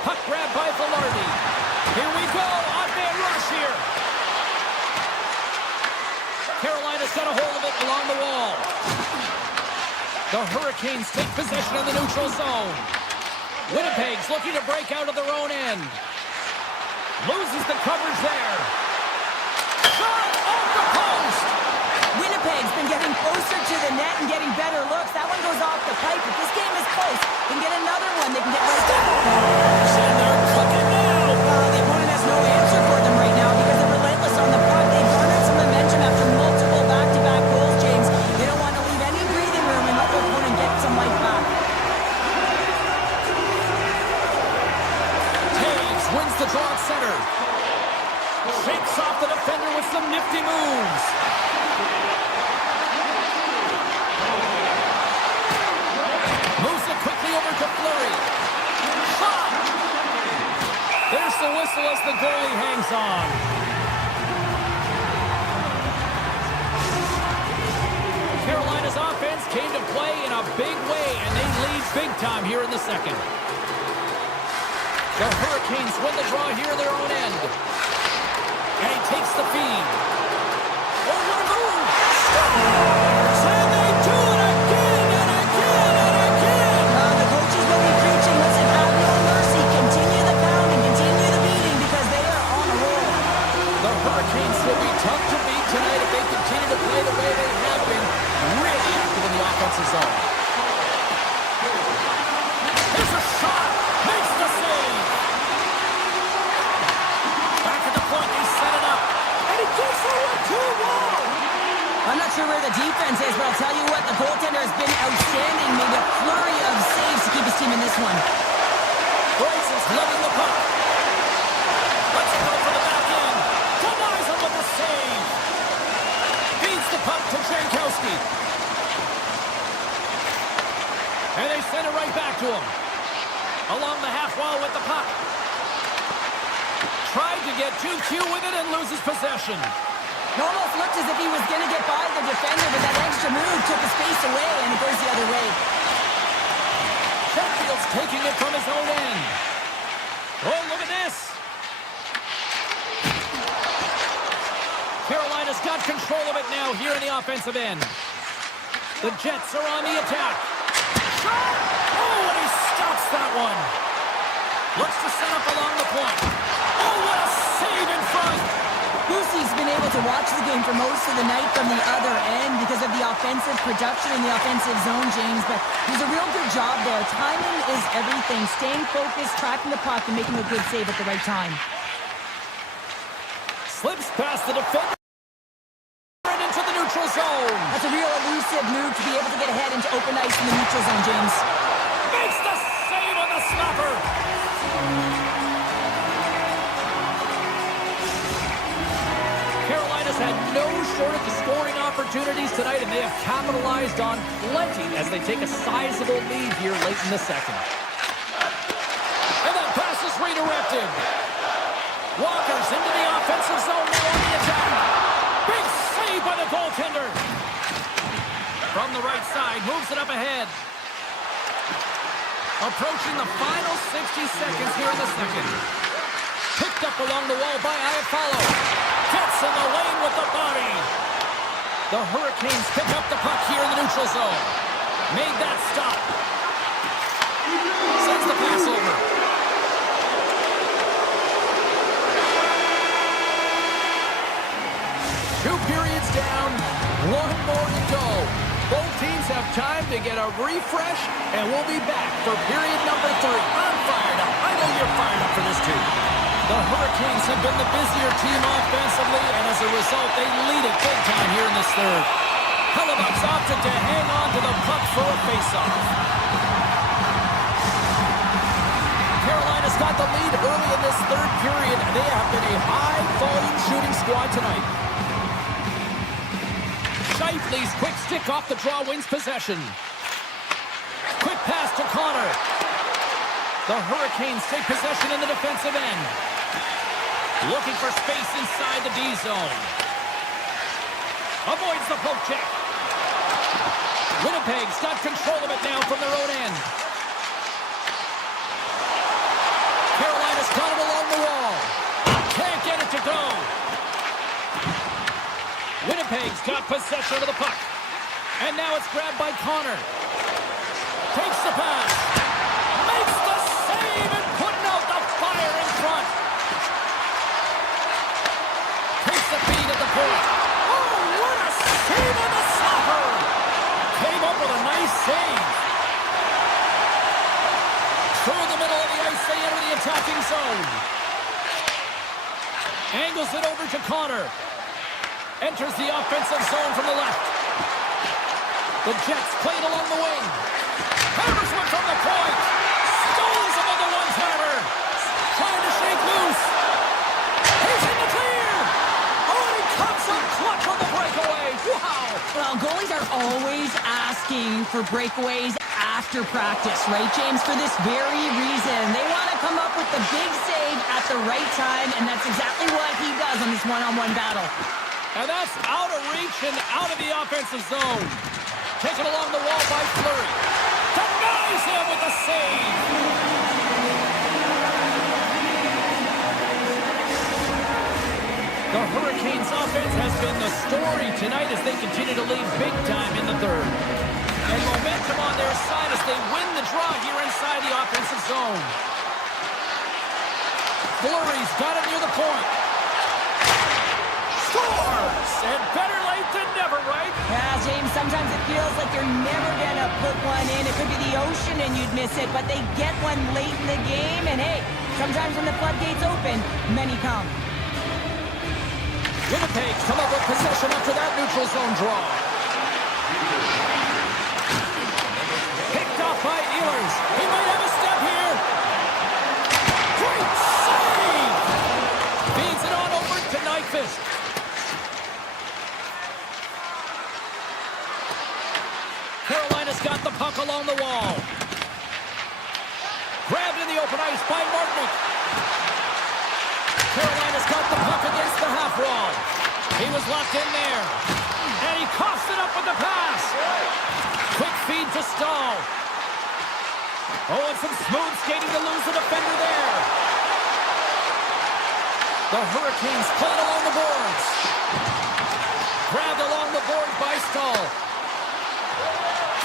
Puck grab by Velarde. Here we go. On-man rush here. Carolina's got a hold of it along the wall. The Hurricanes take possession of the neutral zone. Winnipeg's looking to break out of their own end. Loses the coverage there. Shot off the post. Winnipeg's been getting closer to the net and getting better looks. That one goes off the pipe. If this game is close, they can get another one. They can get right back. And they're cooking now. The opponent has no answer for them right now because they're relentless on the puck. They've garnered some momentum after multiple back-to-back goals, James. They don't want to leave any breathing room and let the opponent get some life back. Wins the draw at center. Shakes off the defender with some nifty moves. Moves it quickly over to Fleury. Shot! There's the whistle as the goalie hangs on. Carolina's offense came to play in a big way, and they lead big time here in the second. The Hurricanes win the draw here in their own end. And he takes the feed. Oh, what a move! Scores! And they do it again and again and again! The coaches will be preaching, listen, have no mercy. Continue the pounding, continue the beating because they are on a roll. The Hurricanes will be tough to beat tonight if they continue to play the way they have been. Really active in the offensive zone. Here's a shot! Makes the save! I'm not sure where the defense is, but I'll tell you what, the goaltender has been outstanding. Made a flurry of saves to keep his team in this one. Bryce is lugging the puck. Let's go for the back end. Denies him with a save. Feeds the puck to Jankowski. And they send it right back to him. Along the half wall with the puck. Tried to get too cute with it and loses possession. It almost looked as if he was going to get by the defender, but that extra move took his face away, and it goes the other way. Sheffield's taking it from his own end. Oh, look at this. Carolina's got control of it now here in the offensive end. The Jets are on the attack. Shot! Oh, and he stops that one. Looks to set up along the point. Oh, what a save in front. Boosie's been able to watch the game for most of the night from the other end because of the offensive production in the offensive zone, James, but he's a real good job there. Timing is everything. Staying focused, tracking the puck, and making a good save at the right time. Slips past the defender and into the neutral zone. That's a real elusive move to be able to get ahead into open ice in the neutral zone, James. Makes the save on the snapper. Carolina's had no shortage of scoring opportunities tonight, and they have capitalized on plenty as they take a sizable lead here late in the second. And that pass is redirected. Walker's into the offensive zone now on the attack. Big save by the goaltender. From the right side, moves it up ahead. Approaching the final 60 seconds here in the second. Picked up along the wall by Buffallo. Gets in the lane with the body. The Hurricanes pick up the puck here in the neutral zone. Made that stop. Sends the pass over. Two periods down, one more to go. Both teams have time to get a refresh, and we'll be back for period number 3. I'm fired up. I know you're fired up for this too. The Hurricanes have been the busier team offensively, and as a result, they lead it big time here in this third. Hellebuck's opted to hang on to the puck for a faceoff. Carolina's got the lead early in this third period. They have been a high-volume shooting squad tonight. Scheifele's quick stick off the draw wins possession. Quick pass to Connor. The Hurricanes take possession in the defensive end. Looking for space inside the D zone. Avoids the poke check. Winnipeg's got control of it now from their own end. Carolina's got it along the wall. Can't get it to go. Winnipeg's got possession of the puck. And now it's grabbed by Connor. Takes the pass. Makes the save and putting out the fire in front. Takes the feed at the point. Oh, what a save on the stopper. Came up with a nice save. Through the middle of the ice, they enter the attacking zone. Angles it over to Connor. Enters the offensive zone from the left. The Jets played along the wing. Hammers one from the point. Stones him on the one-timer. Trying to shake loose. He's in the clear. Oh, and he comes up clutch on the breakaway. Wow. Well, goalies are always asking for breakaways after practice, right, James? For this very reason. They want to come up with the big save at the right time, and that's exactly what he does on this one-on-one battle. And that's out of reach and out of the offensive zone. Taken along the wall by Fleury. Denies him with a save. The Hurricanes' offense has been the story tonight as they continue to lead big time in the third. And momentum on their side as they win the draw here inside the offensive zone. Fleury's got it near the point. Scores! And better late than never, right? Yeah, James, sometimes it feels like you're never going to put one in. It could be the ocean and you'd miss it, but they get one late in the game. And hey, sometimes when the floodgates open, many come. Winnipeg's come up with possession after that neutral zone draw. Picked off by Ehlers. He might have a step here. Great save! Feeds it on over to Nyquist. Carolina's got the puck along the wall. Grabbed in the open ice by Martinick. Carolina's got the puck against the half wall. He was locked in there. And he coughs it up with the pass. Quick feed to Stahl. Oh, and some smooth skating to lose the defender there. The Hurricanes playing along the boards. Grabbed along the boards by Stahl.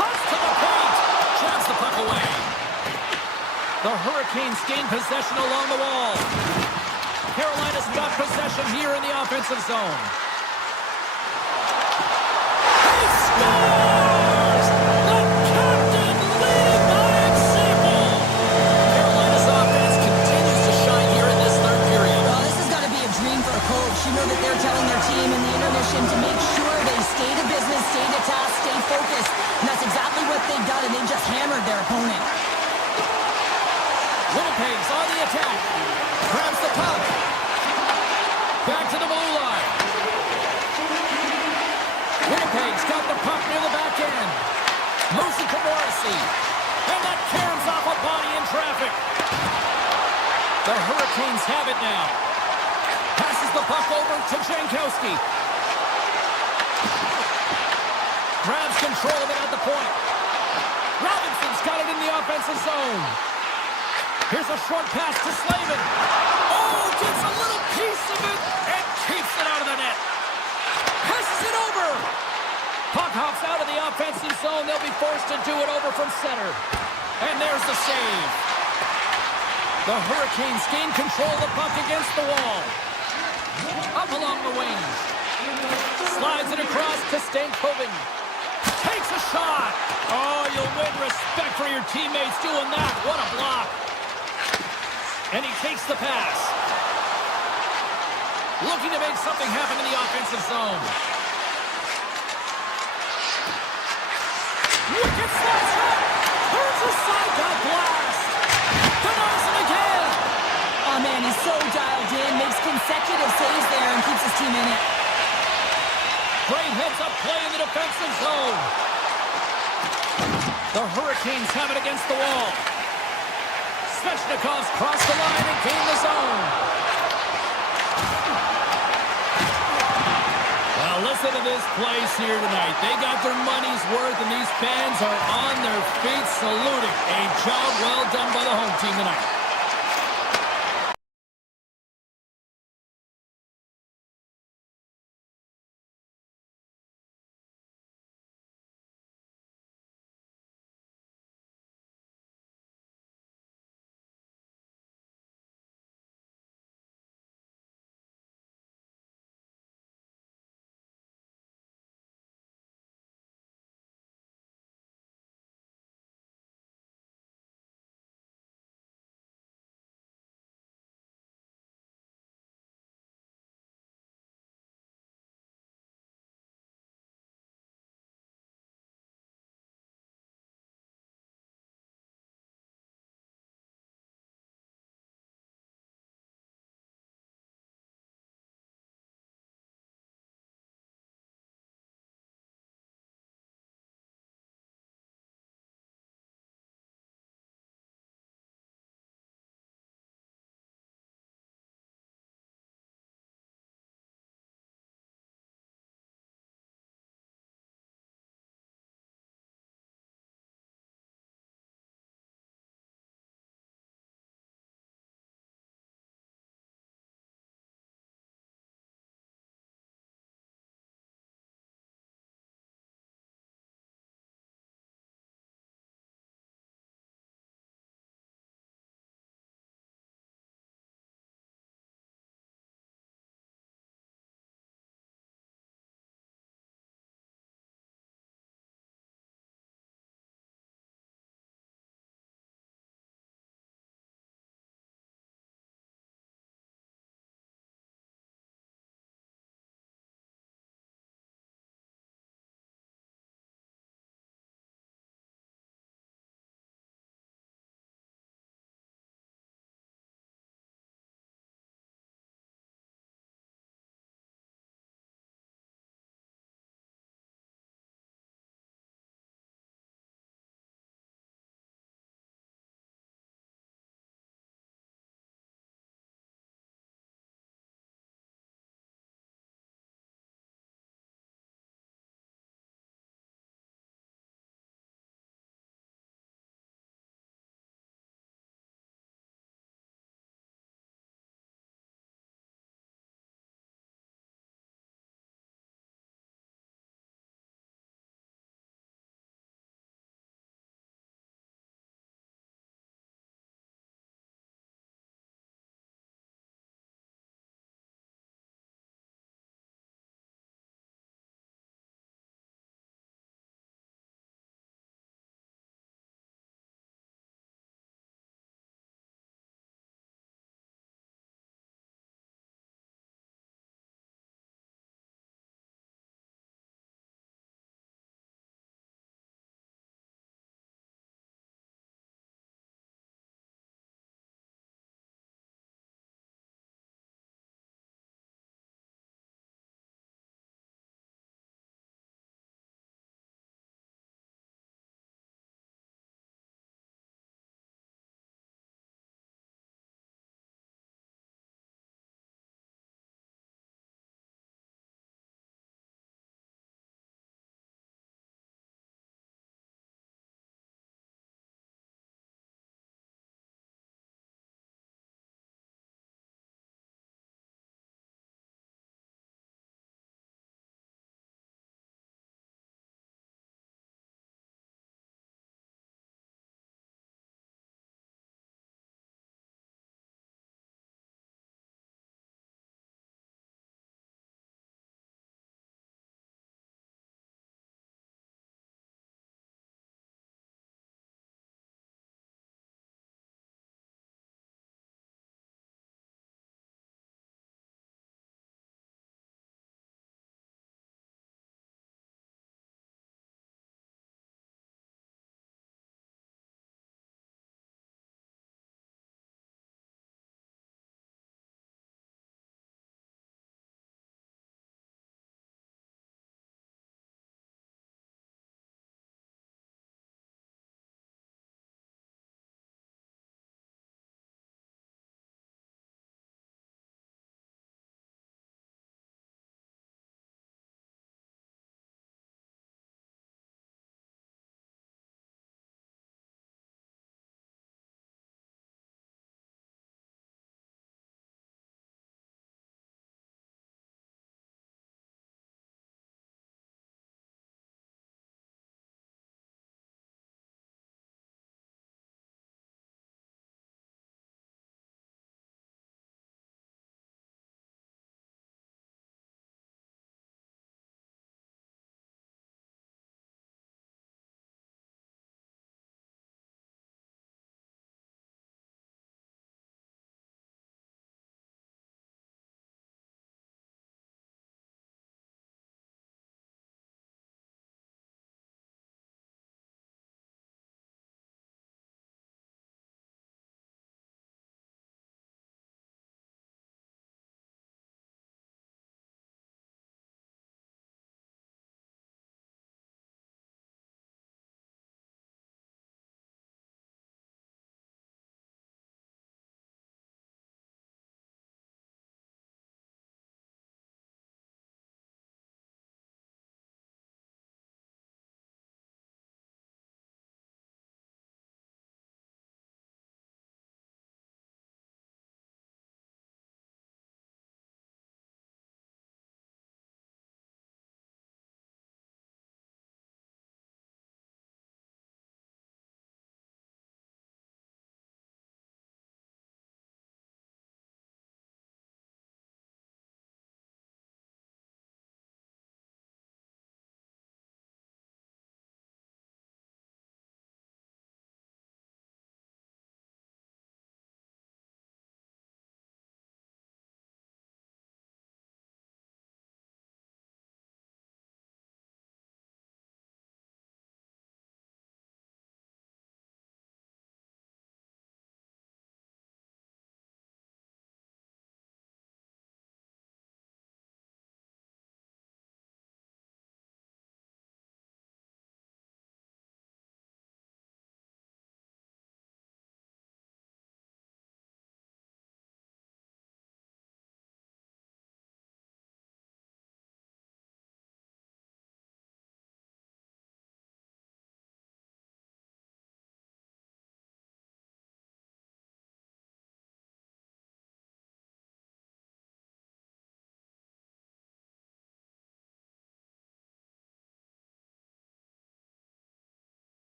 Cuts to the point. Jabs the puck away. The Hurricanes gain possession along the wall. Carolina's got possession here in the offensive zone. He scores! The captain leading by example. Carolina's offense continues to shine here in this third period. Well, this has got to be a dream for a coach. You know that they're telling their team in the intermission to make sure they stay to business, stay to task, stay focused. And that's exactly what they've done, and they just hammered their opponent. Winnipeg's on the attack. Grabs the puck. Back to the blue line. Winnipeg's got the puck near the back end. Moves it to Morrissey. And that caroms off a body in traffic. The Hurricanes have it now. Passes the puck over to Jankowski. Grabs control of it at the point. Robinson's got it in the offensive zone. Here's a short pass to Slavin. Oh, gets a little piece of it and keeps it out of the net. Passes it over. Puck hops out of the offensive zone. They'll be forced to do it over from center. And there's the save. The Hurricanes gain control of the puck against the wall. Up along the wings. Slides it across to Stankoven. Takes a shot. Oh, you'll win respect for your teammates doing that. What a block. And he takes the pass. Looking to make something happen in the offensive zone. Wicked slice shot. Turns aside that blast. Denies it again. Oh, man, he's so dialed in. Makes consecutive saves there and keeps his team in it. Great heads-up play in the defensive zone. The Hurricanes have it against the wall. Svechnikov's crossed the line and gained the zone. Well, listen to this place here tonight. They got their money's worth, and these fans are on their feet saluting. A job well done by the home team tonight.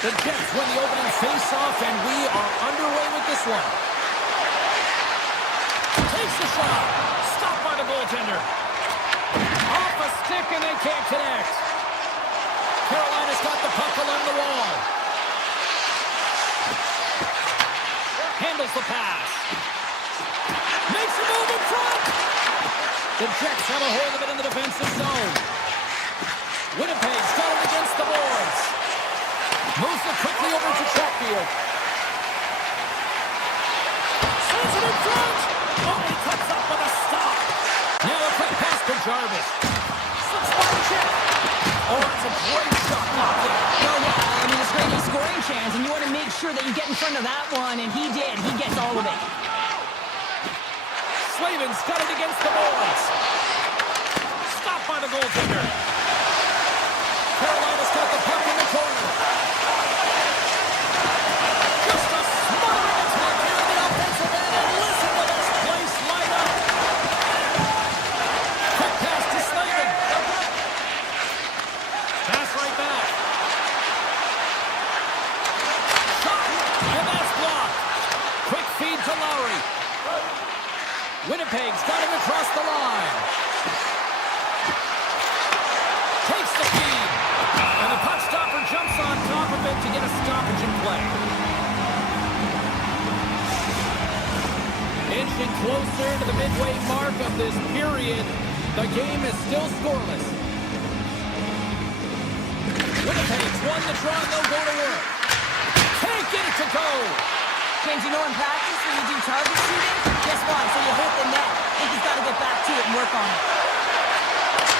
The Jets win the opening face-off, and we are underway with this one. Takes the shot. Stopped by the goaltender. Off a stick, and they can't connect. Carolina's got the puck along the wall. Handles the pass. Makes a move in front. The Jets have a hold of it in the defensive zone. Winnipeg's got it against the boards. Moves it quickly over to Chatfield. Sends it in front. Oh, he cuts up with a stop. Now a quick pass to Jarvis. Slips by the check. Oh, that's a great shot. Knocked in. Oh, yeah, I mean, it's great scoring chance, and you want to make sure that you get in front of that one, and he did. He gets all of it. Slavin's got it against the boards. Stopped by the goaltender. Carolina's got the puck in the corner. Just a smothering attack here in the offensive end, and listen to this place light up. Quick pass to Slavin. Pass right back. Shot, and that's blocked. Quick feed to Lowry. Winnipeg's got him across the line. Takes the feed. And the puck stopper jumps on top of it to get a stoppage in play. Inching closer to the midway mark of this period. The game is still scoreless. Winnipeg's won the draw, and they'll go to work. Can't get it to go. James, you know in practice when you do target shooting, guess what? So you hit the net. I think he's got to get back to it and work on it.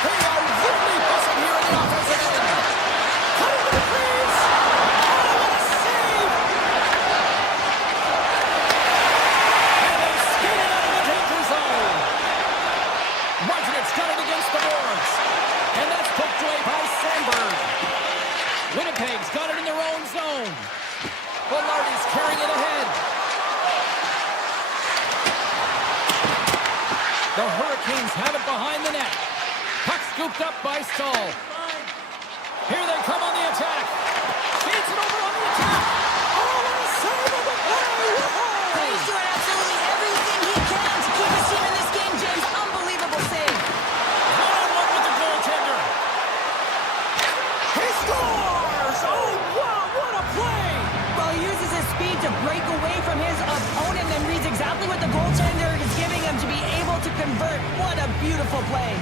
They are really busting here in the offensive end. Cutting to the crease. Oh, what a save! And they skated out of the danger zone. Martinet's got it against the boards. And that's poked away by Sandberg. Winnipeg's got it in their own zone. Velarde's carrying it ahead. The Hurricanes have it behind the net. Puck scooped up by Stahl. Here they come on the attack. Feeds it over on the attack. Oh, what a save of the play! And he's doing absolutely everything he can to keep his team in this game, James. Unbelievable save. One-on-one with the goaltender. He scores! Oh, wow, what a play! Well, he uses his speed to break away from his opponent and reads exactly what the goaltender is giving him to be able to convert. What a beautiful play.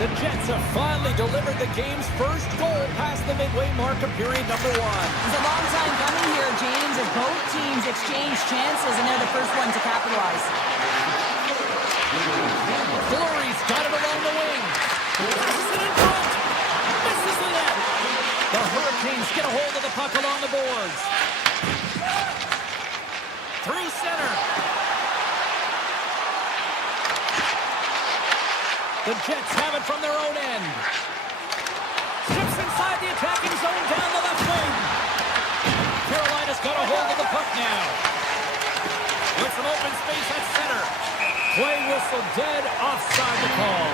The Jets have finally delivered the game's first goal past the midway mark of period number 1. It's a long time coming here, James, as both teams exchange chances, and they're the first one to capitalize. Fleury's got it along the wing. Passes it in front. Misses the net. The Hurricanes get a hold of the puck along the boards. Through center. The Jets have it from their own end. Steps inside the attacking zone down the left wing. Carolina's got a hold of the puck now. With some open space at center. Play whistle dead, offside the call.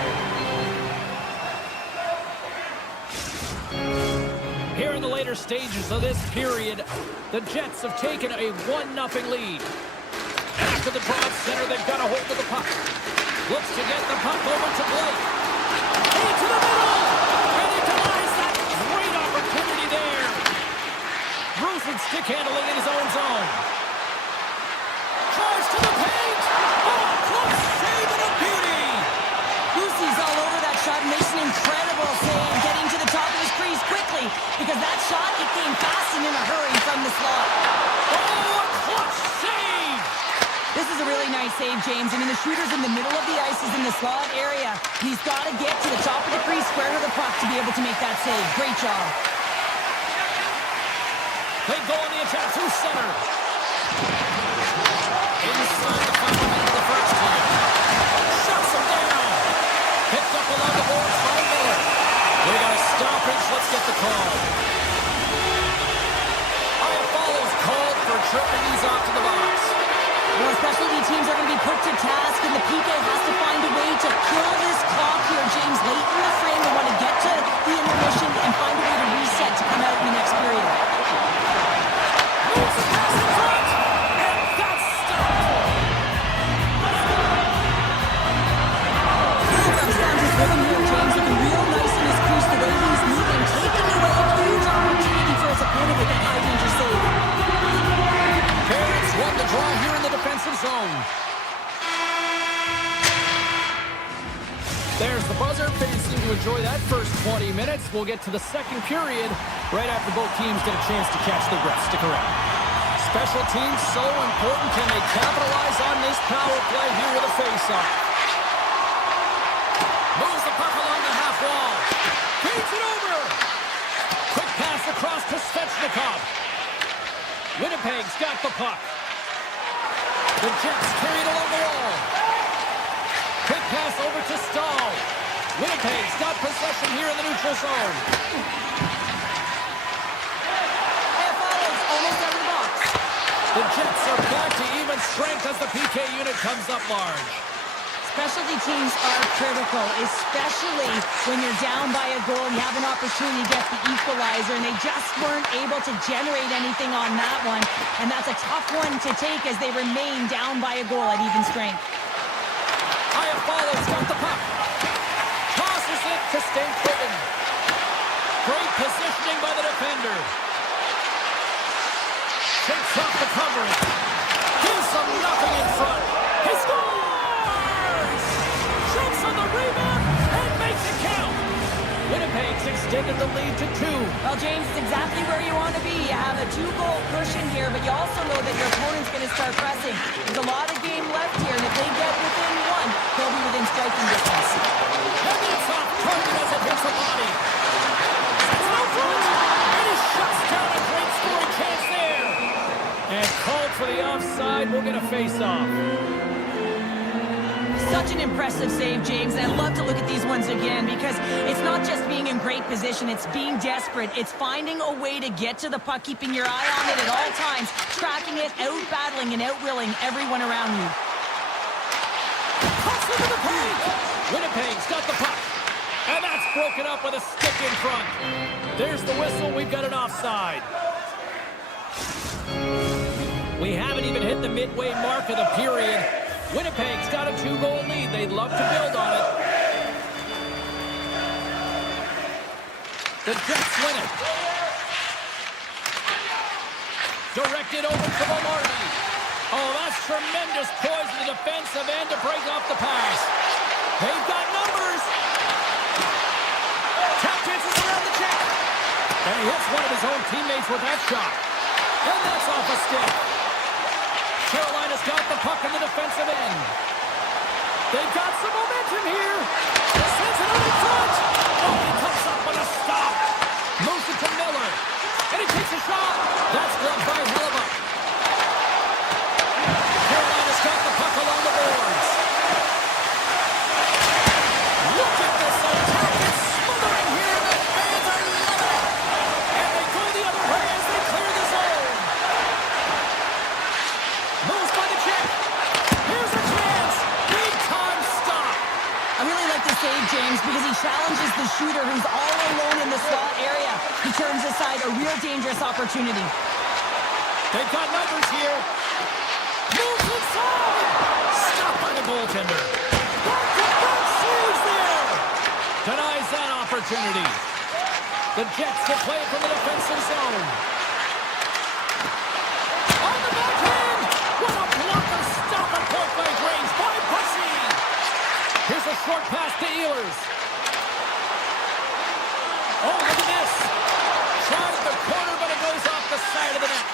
Here in the later stages of this period, the Jets have taken a 1-0 lead. After the draw at center, they've got a hold of the puck. Looks to get the puck over to Blake. Into the middle! And he denies that great opportunity there. Bruce and stick handling in his own zone. Tries to the paint! Oh, close save and a beauty! Lucy's all over that shot, makes an incredible save, getting to the top of his crease quickly, because that shot, it came fast and in a hurry from the slot. Oh, a clutch save! This is a really nice save, James. I mean, the shooter's in the middle of the ice, is in the slot area. He's got to get to the top of the crease, square to the puck to be able to make that save. Great job. They go on the attack through center. Inside the final minute of the first here. Shuts him down. Picked up along the boards by Miller. We got a stoppage. Let's get the call. Buffallo's called for tripping these off to the box. Well, specialty teams are going to be put to task, and the PK has to find a way to kill this clock here, James. Late in the frame, they want to get to the intermission and find a way to reset to come out in the next period. 30 minutes. We'll get to the second period right after both teams get a chance to catch their breath. Stick around. Special teams so important. Can they capitalize on this power play here with a face-off? Moves the puck along the half wall. Feeds it over. Quick pass across to Svechnikov. Winnipeg's got the puck. The Jets carry it along the wall. Quick pass over to Stahl. Winnipeg's got possession here in the neutral zone. Buffallo's almost out of the box. The Jets are back to even strength as the PK unit comes up large. Specialty teams are critical, especially when you're down by a goal and you have an opportunity to get the equalizer, and they just weren't able to generate anything on that one. And that's a tough one to take as they remain down by a goal at even strength. Buffallo's got the puck. Tosses it to Stankoven. Great positioning by the defender. Takes off the coverage. Gives them nothing in front. He scores! Jumps on the rebound and makes it count. Winnipeg's extended the lead to 2. Well, James, it's exactly where you want to be. You have a 2-goal cushion here, but you also know that your opponent's going to start pressing. There's a lot of game left here, and if they get within 1, they'll be within striking distance. And it's off target as it hits the body. It's out front, and he shuts down a great scoring chance there. And called for the offside. We'll get a face-off. Such an impressive save, James, and I'd love to look at these ones again because it's not just being in great position, it's being desperate. It's finding a way to get to the puck, keeping your eye on it at all times, tracking it, out-battling and out-willing everyone around you. Cuts into the paint! Winnipeg's got the puck. And that's broken up with a stick in front. There's the whistle. We've got an offside. We haven't even hit the midway mark of the period. Winnipeg's got a 2-goal lead. They'd love to build on it. The Jets win it. Directed over to Velarde. Oh, that's tremendous poise in the defensive end to break off the pass. They've got numbers. Tap chances around the check. And he hits one of his own teammates with that shot. And that's off a stick. Carolina's got the puck in the defensive end. They've got some momentum here. Sends it over front. Oh, he comes up with a stop. Moves it to Miller. And he takes a shot. That's gloved by Hellebuck. Carolina's got the puck along the boards. Look at this attack. It's smothering here. The fans are loving it. And they go the other way as they clear the zone. Moves by the check. Here's a chance. Big time stop. I really like the save, James, because he challenges the shooter who's all alone in the slot area. He turns aside a real dangerous opportunity. They've got numbers here. Moves inside. Stopped by the goaltender. Back-to-back saves there. Denies that opportunity. The Jets will play it from the defensive zone. On the backhand. What a blocker stop and point by Graves by Bussy. Here's a short pass to Ehlers. Oh, look at this. Tried the corner, but it goes off the side of the net.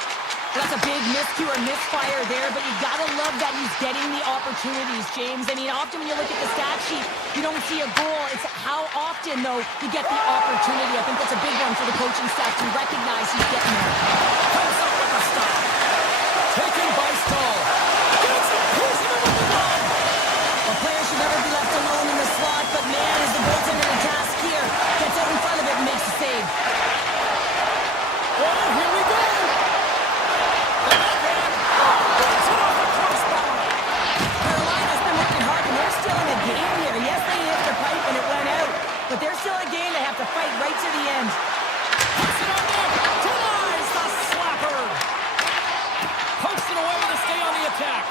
That's a big miscue or misfire there, but you gotta love that he's getting the opportunities, James. I mean, often when you look at the stat sheet, you don't see a goal. It's how often, though, you get the opportunity. I think that's a big one for the coaching staff to recognize he's getting there. Comes up with a stop. Taken by Stahl. Gets a piece of it with the glove. A player should never be left alone in the slot, but man, is the goaltender in task here. Gets out in front of it and makes a save. Oh, here we go. The backhand. Gets it off the crossbar. Carolina's been working hard, and they're still in the game here. Yes, they hit the pipe and it went out, but they're still in a game. They have to fight right to the end. Puts it on there. Denies the slapper. Pokes it away to stay on the attack.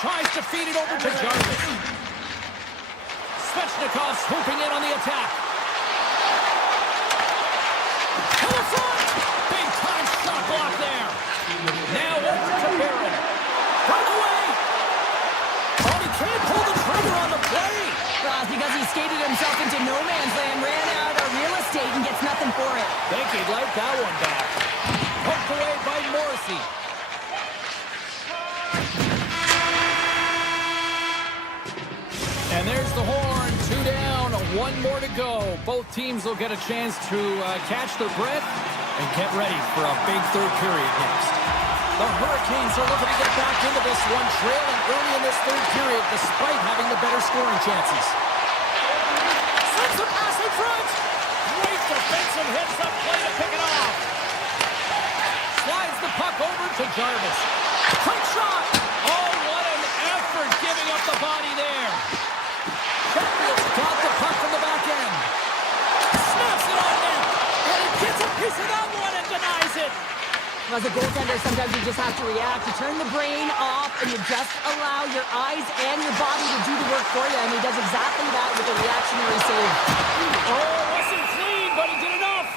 Tries to feed it over to Jarvis. Svechnikov swooping in on the attack. To the front. Big time shot block there. Now over to Barron. Right away. Oh, he can't pull the trigger on the play. Because he skated himself into no man's land, ran out got real estate and gets nothing for it. Think he'd like that one back. Poked away by Morrissey. And there's the horn. 2 down, 1 more to go. Both teams will get a chance to catch their breath and get ready for a big third period next. The Hurricanes are looking to get back into this one, trailing early in this third period despite having the better scoring chances. Sends a pass in front. Great defensive hits up play to pick it off. Slides the puck over to Jarvis. Quick shot. Oh, what an effort giving up the body there. Sheffield's got the puck from the back end. Snaps it on net. And he gets a piece of that one and denies it. As a goaltender, sometimes you just have to react. You turn the brain off, and you just allow your eyes and your body to do the work for you. And he does exactly that with a reactionary save. Oh, wasn't clean, but he did enough.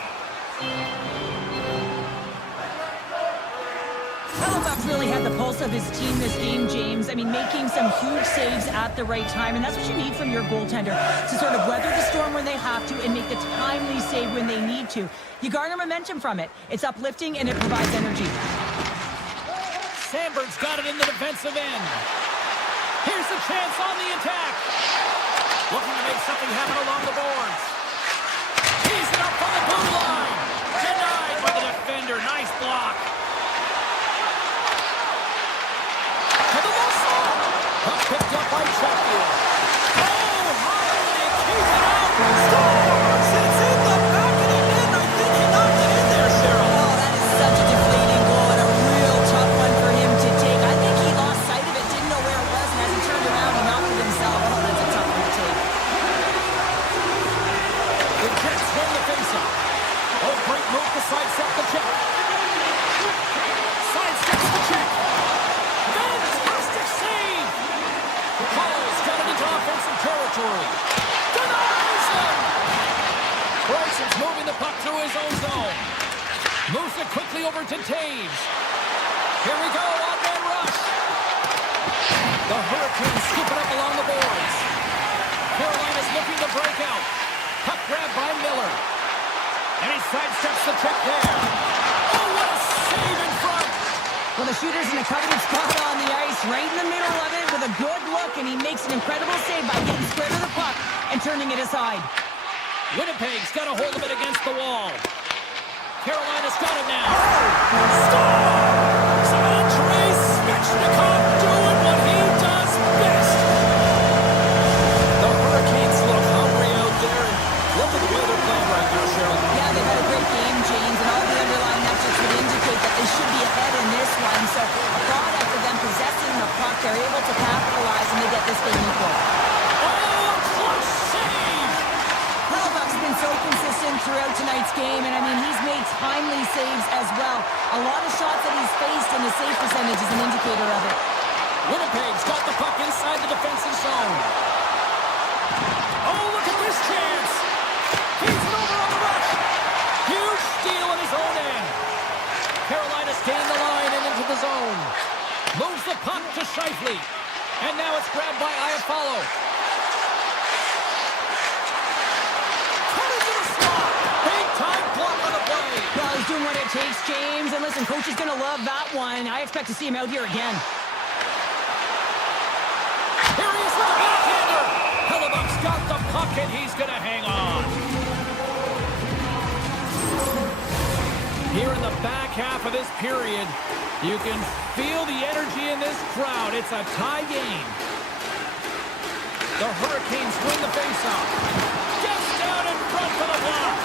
Buff's really had the pulse of his team this game, James. I mean, making some huge saves at the right time, and that's what you need from your goaltender, to sort of weather the storm when they have to and make the timely save when they need to. You garner momentum from it. It's uplifting, and it provides energy. Sandberg's got it in the defensive end. Here's the chance on the attack. Looking to make something happen along the boards. Tees it up from the blue line. Denied by the defender. Nice block. Picked up by Sheffield. Oh, Holiday keeps it out. Scores! It's in the back of the net. I think he knocked it in there, Cheryl. Oh, that is such a deflating goal and a real tough one for him to take. I think he lost sight of it, didn't know where it was, and as he turned around, he knocked it himself. Oh, that's a tough one to take. The Jets win the faceoff. Oh, great move to sidestep the check. Sidesteps the check. Fantastic save. Buffallo's got it into offensive territory. Denies him! Bryson's moving the puck through his own zone. Moves it quickly over to Taves. Here we go, one-man rush. The Hurricanes scoop it up along the boards. Carolina's looking to break out. Puck grab by Miller. And he sidesteps the check there. Oh, what a save in front! Well, the shooter's in a coveted spot on the ice, right in the middle of it with a good look, and he makes an incredible save by getting square to the puck and turning it aside. Winnipeg's got a hold of it against the wall. Carolina's got it now. Scores! Andrei Svechnikov doing what he does best. The Hurricanes look hungry out there, and look at the way they're playing right now, Cheryl. Yeah, they've had a great game, James, and all the underlying metrics would indicate that they should be ahead in this one. So a product of them possessing the puck, they're able to capitalize, and they get this game equal. Oh, close save! Buff's been so consistent throughout tonight's game, and I mean, he's made timely saves as well. A lot of shots that he's faced, and the save percentage is an indicator of it. Winnipeg's got the puck inside the defensive zone. Oh, look at this chance! He's it over on the rush! Huge steal in his own end. Carolina's gained the line and into the zone. Moves the puck to Scheifele. And now it's grabbed by Buffallo. Cut into the slot. Big time block on the play. Well, he's doing what it takes, James. And listen, coach is going to love that one. I expect to see him out here again. Here he is with the backhander. Hellebuck's got the puck and he's going to hang on. Here in the back half of this period, you can feel the energy in this crowd. It's a tie game. The Hurricanes win the faceoff. Gets down in front for the block.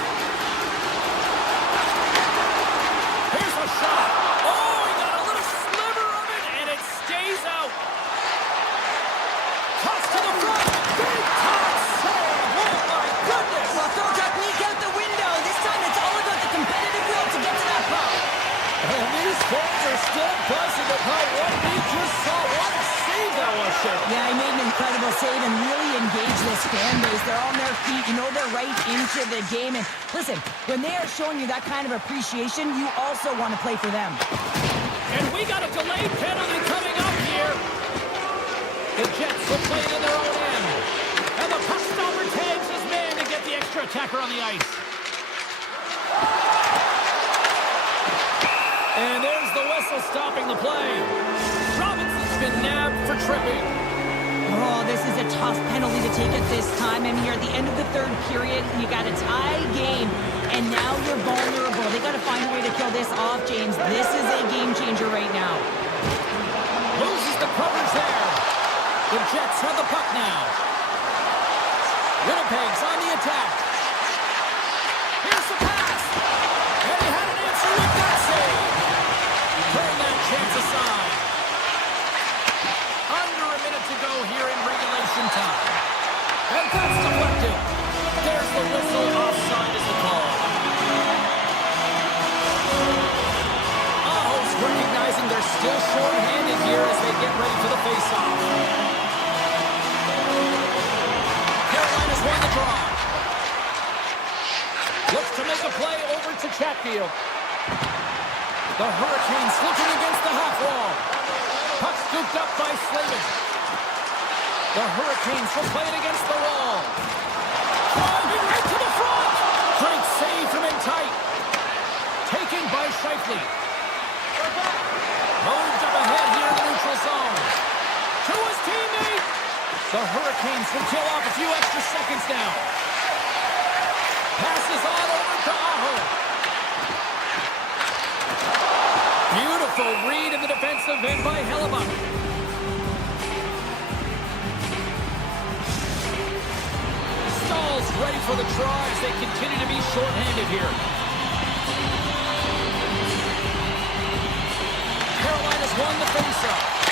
Here's a shot. Oh, he got a little sliver of it, and it stays out. Toss to the front. Big time save. Oh, my goodness. Well, throw technique out the window. This time it's all about the competitive will to get to that puck. And these fans are still buzzing about what we just saw. What a save that was, Cheryl. Yeah, he made an incredible save and really engaged this fan base. They're on their feet. You know they're right into the game. And listen, when they are showing you that kind of appreciation, you also want to play for them. And we got a delayed penalty coming up here. The Jets will play it in their own end. And the puck stopper tags his man to get the extra extra attacker on the ice. And there's the whistle stopping the play. Robinson's been nabbed for tripping. Oh, this is a tough penalty to take at this time. I mean, you're at the end of the third period. You got a tie game, and now you're vulnerable. They got to find a way to kill this off, James. This is a game changer right now. Loses the coverage there. The Jets have the puck now. Winnipeg's on the attack. Here's the pass. And he had an answer with that save. Turn that chance aside. Under a minute to go here in regulation time. And that's deflected. There's the whistle. Offside is the call. Aho's recognizing they're still short-handed here as they get ready for the face-off. Carolina's won the draw. Looks to make a play over to Chatfield. The Hurricanes looking against the half wall. Puck scooped up by Slavin. The Hurricanes will play it against the wall. Driving right to the front. Great save from in tight. Taken by Scheifele. Moved up ahead here in the neutral zone. To his teammate. The Hurricanes will kill off a few extra seconds now. Passes on over to Aho. Beautiful read in the defensive end by Hellebuck. Stahl's ready for the draw as they continue to be short-handed here. Carolina's won the face-off.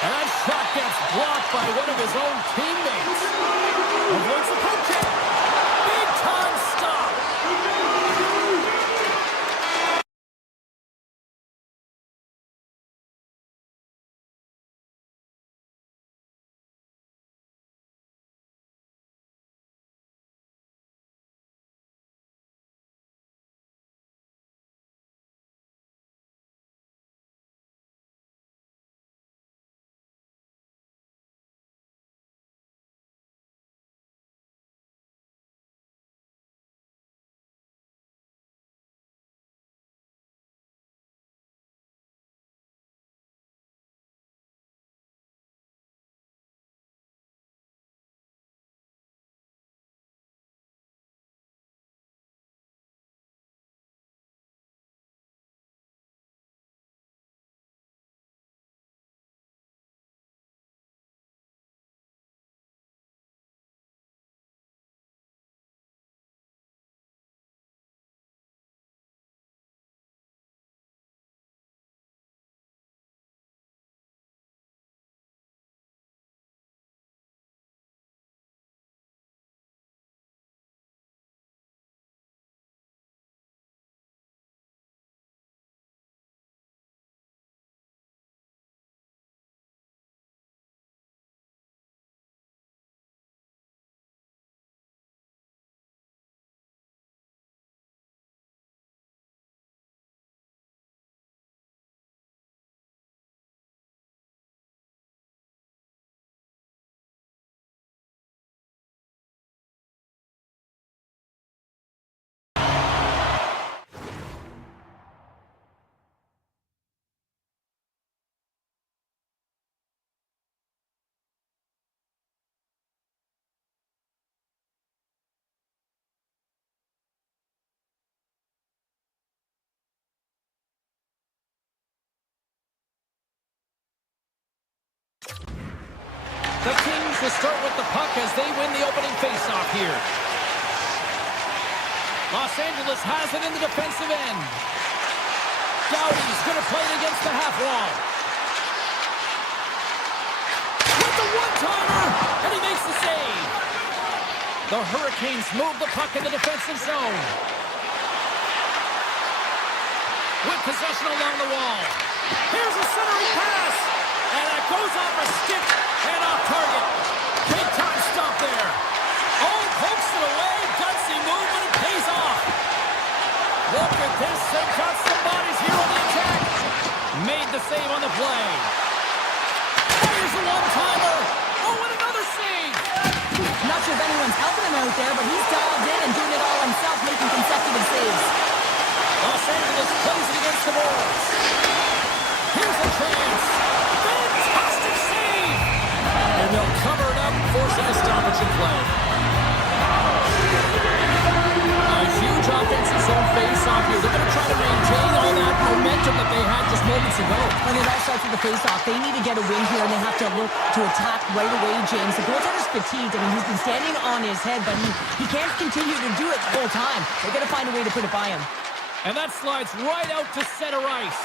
And that shot gets blocked by one of his own teammates. Avoids the poke check. Big-time stop. The Kings will start with the puck as they win the opening faceoff here. Los Angeles has it in the defensive end. Doughty's going to play it against the half wall. With the one-timer, and he makes the save. The Hurricanes move the puck in the defensive zone. With possession along the wall. Here's a centering pass. And that goes off a stick and off target. Big time stop there. Oh, pokes it away. Gutsy move, but it pays off. Look at this. They've got some bodies here on the attack. Made the save on the play. Here's a one-timer. Oh, and another save. Not sure if anyone's helping him out there, but he's dialed in and doing it all himself, making consecutive saves. Los Angeles plays it against the boards. Here's a chance. Fantastic save! And they'll cover it up, forcing a stoppage in play. A huge offensive zone face-off here. They're going to try to maintain all that momentum that they had just moments ago. And it all starts with the face-off. They need to get a win here, and they have to look to attack right away, James. The goaltender's fatigued. I mean, he's been standing on his head, but he can't continue to do it the whole time. They've got to find a way to put it by him. And that slides right out to center ice.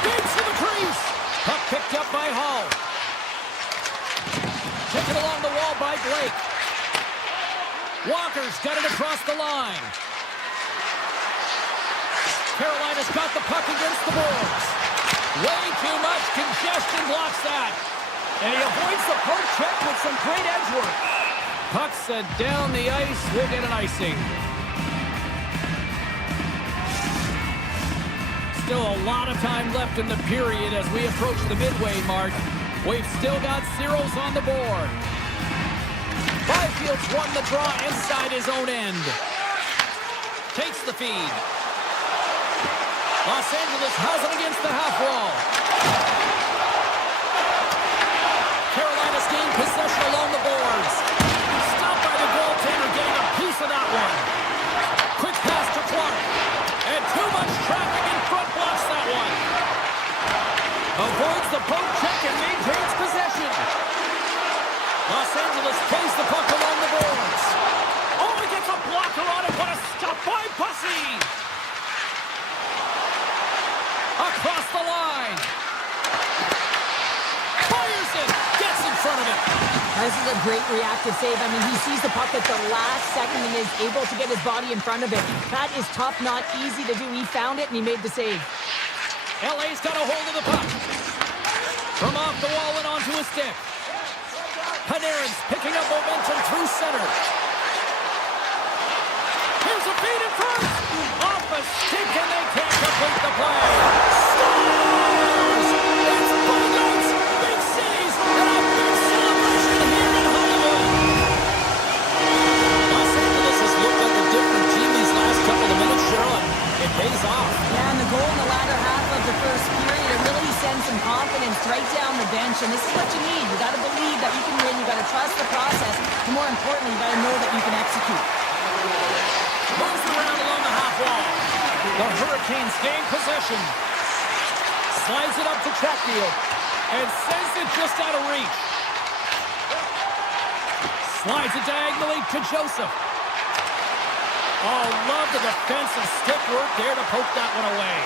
Skates to the crease. Puck picked up by Hall. Taken along the wall by Blake. Walker's got it across the line. Carolina's got the puck against the boards. Way too much congestion blocks that. And he avoids the poke check with some great edge work. Puck set down the ice. We'll get an icing. Still a lot of time left in the period as we approach the midway mark. We've still got zeros on the board. Byfield's won the draw inside his own end. Takes the feed. Los Angeles has it against the half wall. Carolina's gained possession along the boards. Stopped by the goaltender, getting a piece of that one. Quick pass to Clark. And too much traffic in front blocks that one. Avoids the poke check and maintains possession. Los Angeles plays the puck along the boards. Oh, he gets a blocker on it. What a stop by Bussy. Across the line. Fires it. Gets in front of it. This is a great reactive save. I mean, he sees the puck at the last second and is able to get his body in front of it. That is tough, not easy to do. He found it and he made the save. LA's got a hold of the puck. From off the wall and onto his stick. Panarin's picking up momentum through center. Here's a feed in front. Off a stick and they can't complete the play. Stars! It's Bulldogs! Big cities and a big celebration here in Hollywood. Los Angeles has looked like a different team these last couple of minutes, Cheryl. It pays off. Yeah, and the goal in the latter half of the first period, it really sends some confidence right down the bench, and this is what you need. You got to believe that you can win, you got to trust the process, and more importantly, you got to know that you can execute. Moves around along the half wall. The Hurricanes gain possession. Slides it up to Chatfield, and sends it just out of reach. Slides it diagonally to Joseph. Oh, love the defensive stick work there to poke that one away.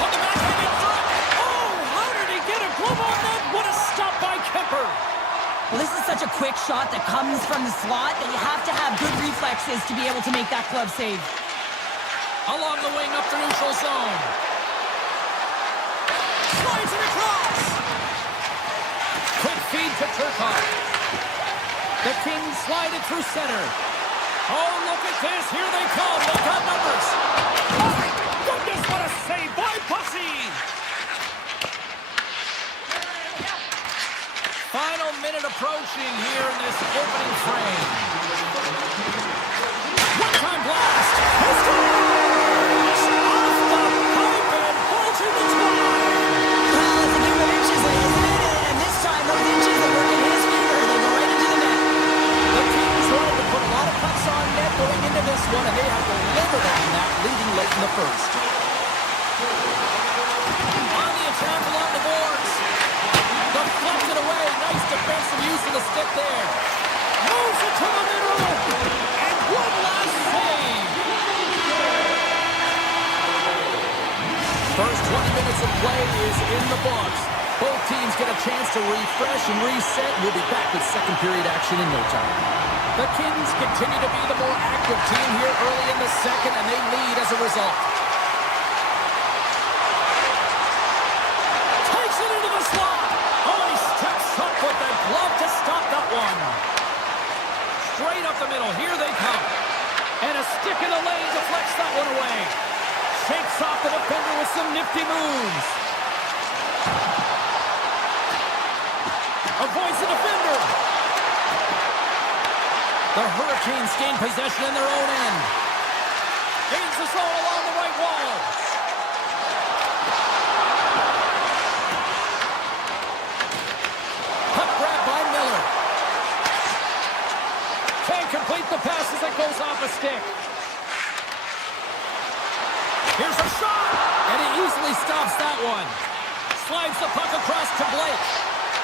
On the backhand in front. Oh, how did he get a glove on that? What a stop by Kemper. Well, this is such a quick shot that comes from the slot that you have to have good reflexes to be able to make that glove save. Along the wing up the neutral zone. Slides it across. Quick feed to Turcotte. The Kings slide it through center. Oh, look at this. Here they come. They got numbers. My goodness, what a save by Bussy. Final minute approaching here in this opening frame. One-time blast. He scores! Off the pipe and falls in the twine. Well, it's a game of inches, isn't it? And this time, those inches that work in his favor, they go right into the net. The Kings wanted to put a lot of pucks on net going into this one, and they have delivered on that, leading late in the first. On the attack along the boards. Deflected away. Nice defensive use of the stick there. Moves it to the middle. And one last save. First 20 minutes of play is in the books. Both teams get a chance to refresh and reset. We'll be back with second period action in no time. The Kings continue to be the more active team here early in the second, and they lead as a result. Takes it into the slot. Oh, he steps up with that glove to stop that one. Straight up the middle. Here they come. And a stick in the lane deflects that one away. Shakes off the defender with some nifty moves. Avoids the defender. The Hurricanes gain possession in their own end. Gains the zone along the right wall. Puck grab by Miller. Can't complete the pass as it goes off a stick. Here's a shot, and he easily stops that one. Slides the puck across to Blake.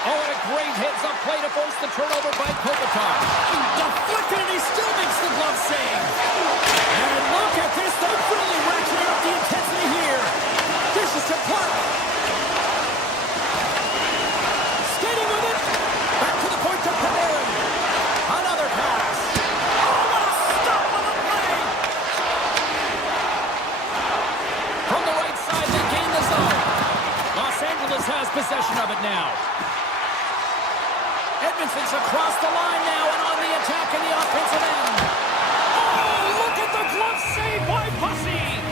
Oh, and a great heads-up play to force the turnover by Kopitar. Deflected, and he still makes the glove save. And look at this. They're really ratcheting up the intensity here. This is to Clark. Skating with it. Back to the point to Panarin. Another pass. Oh, what a stop on the play. From the right side, they gain the zone. Los Angeles has possession of it now. Edmondson's across the line now and on the attack in the offensive end. Oh, look at the glove save by Bussy.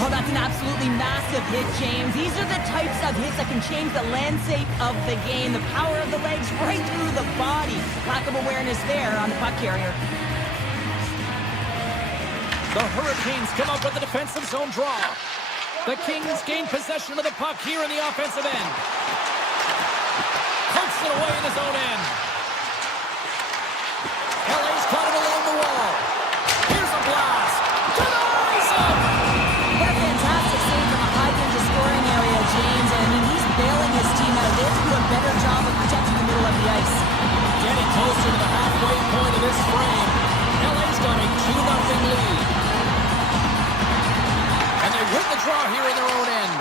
Oh, that's an absolutely massive hit, James. These are the types of hits that can change the landscape of the game. The power of the legs right through the body. Lack of awareness there on the puck carrier. The Hurricanes come up with a defensive zone draw. The Kings gain possession of the puck here in the offensive end. Pumps it away in his own end. LA's caught it along the wall. Here's a blast. Denies him! What a fantastic save from a high-danger scoring area, James. And I mean, he's bailing his team out. They have to do a better job of protecting the middle of the ice. Getting closer to the halfway point of this frame. LA's got a 2-0 lead. And they win the draw here in their own end.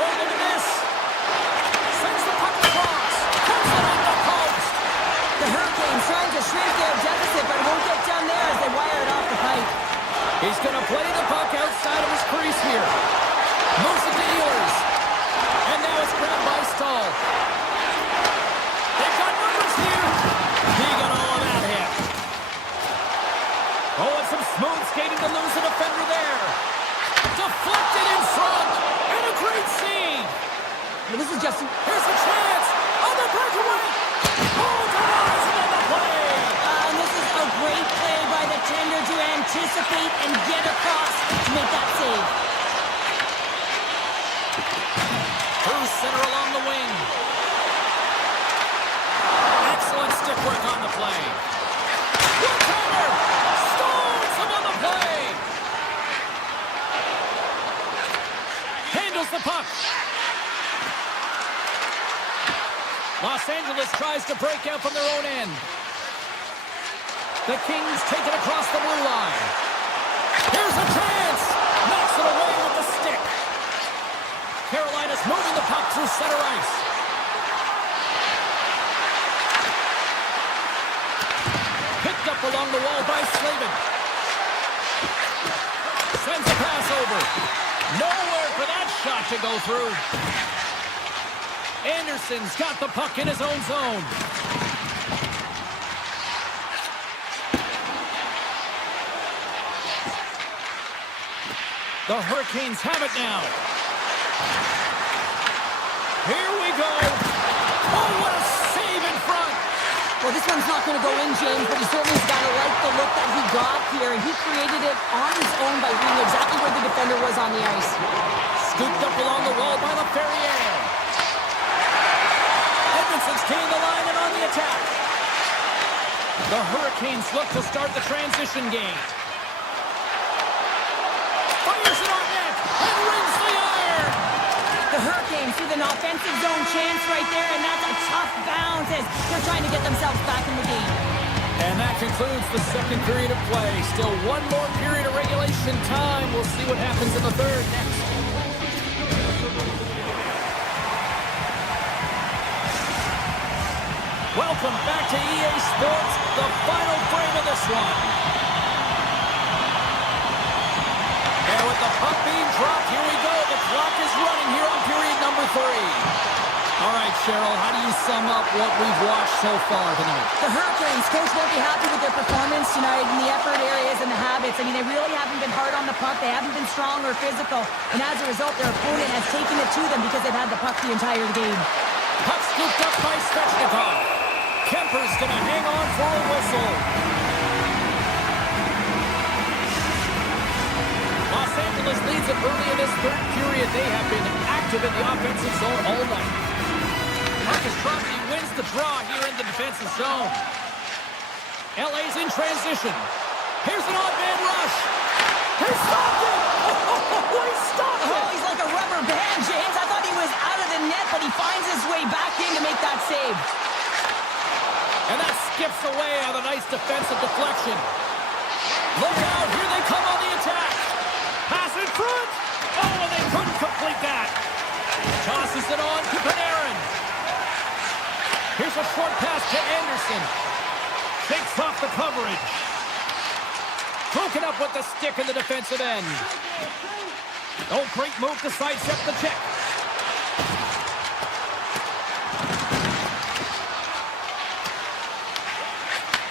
Oh, look at this. Sends the puck across. Comes it on the post. The Hurricanes trying to shrink their deficit, but it won't get done there as they wire it off the pipe. He's going to play the puck outside of his crease here. Moves it to Ehlers. And now it's grabbed by Stahl. They've got numbers here. He got all of that hit. Oh, and some smooth skating to lose a defender there. Deflected in front. And a great save. Well, this is just... Here's a chance. On the breakaway. Oh, denies him on the play. And this is a great play by the tender to anticipate and get across to make that save. Through center along the wing. Excellent stick work on the play. One-timer. Stones him on the play. Handles the puck. Los Angeles tries to break out from their own end. The Kings take it across the blue line. Here's a chance. Knocks it away with the stick. Carolina's moving the puck through center ice. Picked up along the wall by Slavin. Sends a pass over. Nowhere for that shot to go through. Anderson's got the puck in his own zone. The Hurricanes have it now. Here we go. Oh, what a save in front. Well, this one's not going to go in, James, but he certainly's got to like the look that he got here, and he created it on his own by reading exactly where the defender was on the ice. Scooped up along the wall by LaFerriere. Edmondson's gained the line and on the attack. The Hurricanes look to start the transition game. Fires it on net and rings the iron. The Hurricanes with an offensive zone chance right there, and that's a tough bounce as they're trying to get themselves back in the game. And that concludes the second period of play. Still one more period of regulation time. We'll see what happens in the third next. Welcome back to EA Sports, the final frame of this one. And with the puck being dropped, here we go. The clock is running here on period number 3. All right, Cheryl, how do you sum up what we've watched so far tonight? The Hurricanes, coach won't be happy with their performance tonight in the effort areas and the habits. I mean, they really haven't been hard on the puck. They haven't been strong or physical. And as a result, their opponent has taken it to them because they've had the puck the entire game. Puck's scooped up by Svechnikov. Kemper's going to hang on for a whistle. Los Angeles leads it early in this third period. They have been active in the offensive zone all night. Marcus Crosby wins the draw here in the defensive zone. LA's in transition. Here's an odd man rush. He stopped it! Oh, he stopped it! Oh, he's like a rubber band, James. I thought he was out of the net, but he finds his way back in to make that save. And that skips away on a nice defensive deflection. Look out, here they come on the attack. Pass in front. Oh, and they couldn't complete that. Tosses it on to Panarin. Here's a short pass to Anderson. Shakes off the coverage. Broken up with the stick in the defensive end. Oh, great move to sidestep the check.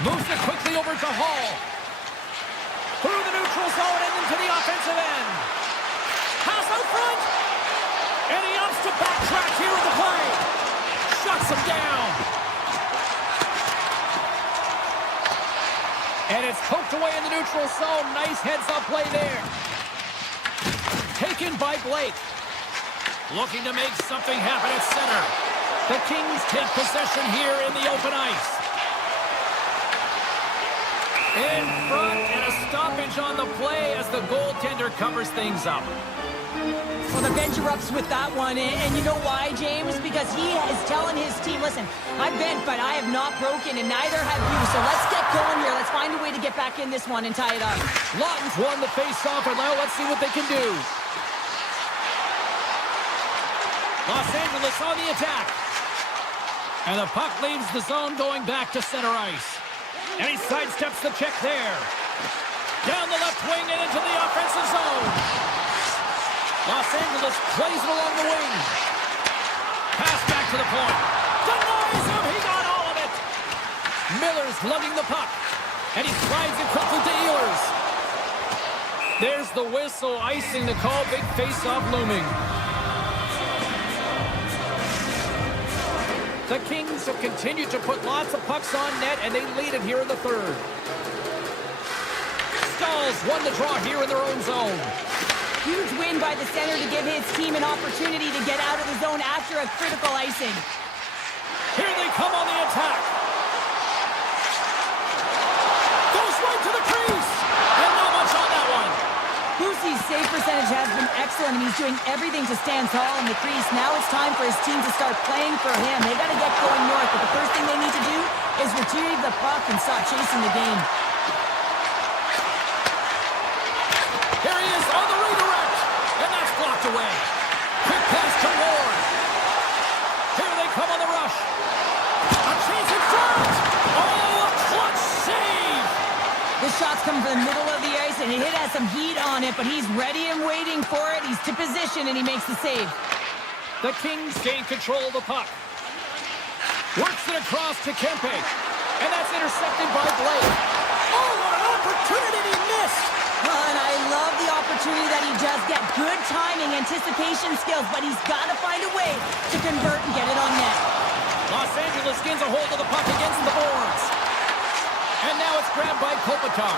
Moves it quickly over to Hall. Through the neutral zone and into the offensive end. Pass out front. And he opts to backtrack here in the play. Shuts him down. And it's poked away in the neutral zone. Nice heads-up play there. Taken by Blake. Looking to make something happen at center. The Kings take possession here in the open ice. In front, and a stoppage on the play as the goaltender covers things up. Well, the bench erupts with that one, and you know why, James? Because he is telling his team, listen, I've bent, but I have not broken, and neither have you. So let's get going here. Let's find a way to get back in this one and tie it up. Lawton's won the face-off, and now let's see what they can do. Los Angeles on the attack. And the puck leaves the zone going back to center ice. And he sidesteps the check there. Down the left wing and into the offensive zone. Los Angeles plays it along the wing. Pass back to the point. Denies him. He got all of it. Miller's lugging the puck. And he slides it quickly to Ehlers. There's the whistle, icing the call. Big face-off looming. The Kings have continued to put lots of pucks on net, and they lead it here in the third. Stahls won the draw here in their own zone. Huge win by the center to give his team an opportunity to get out of the zone after a critical icing. Here they come on the attack. Goes right to the crease. And not much on that one. Boosie's save percentage has been excellent, and he's doing everything to stand tall in the crease. Now it's time for his team to start playing for him. They got to get going north, but the first thing they need to do is retrieve the puck and stop chasing the game. Here he is on the redirect, and that's blocked away. Quick pass to Ward. Here they come on the rush. A chance in front. Oh, a clutch save. This shot's coming from the middle of the ice, and it has some heat on it, but he's ready and waiting for it. He's to position, and he makes the save. The Kings gain control of the puck. Works it across to Kempe, and that's intercepted by Blake. Oh, what an opportunity he missed. And I love the opportunity that he does get good timing, anticipation skills, but he's got to find a way to convert and get it on net. Los Angeles gains a hold of the puck against the boards. And now it's grabbed by Kopitar.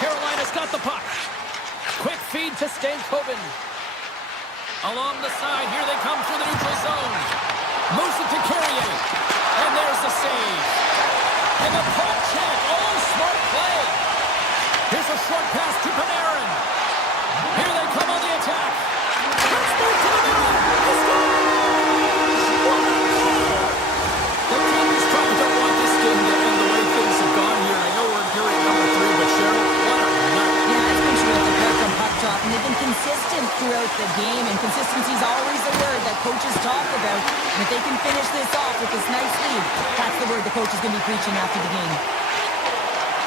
Carolina's got the puck. Quick feed to Stankoven. Along the side, here they come through the neutral zone. Moves it to Carrier. And there's the save. And the puck check. Oh, smart play. Here's a short pass to Panarin. Here they come on the attack. Let's move to the middle. He scores! What a goal! The Kings probably don't want this game to end the way things have gone here. I know we're in period number 3, but Cheryl, what a night. Yeah, it's been terrific right from puck drop, and they've been consistent throughout the game, and consistency is always a word that coaches talk about. And if they can finish this off with this nice lead, that's the word the coach is going to be preaching after the game.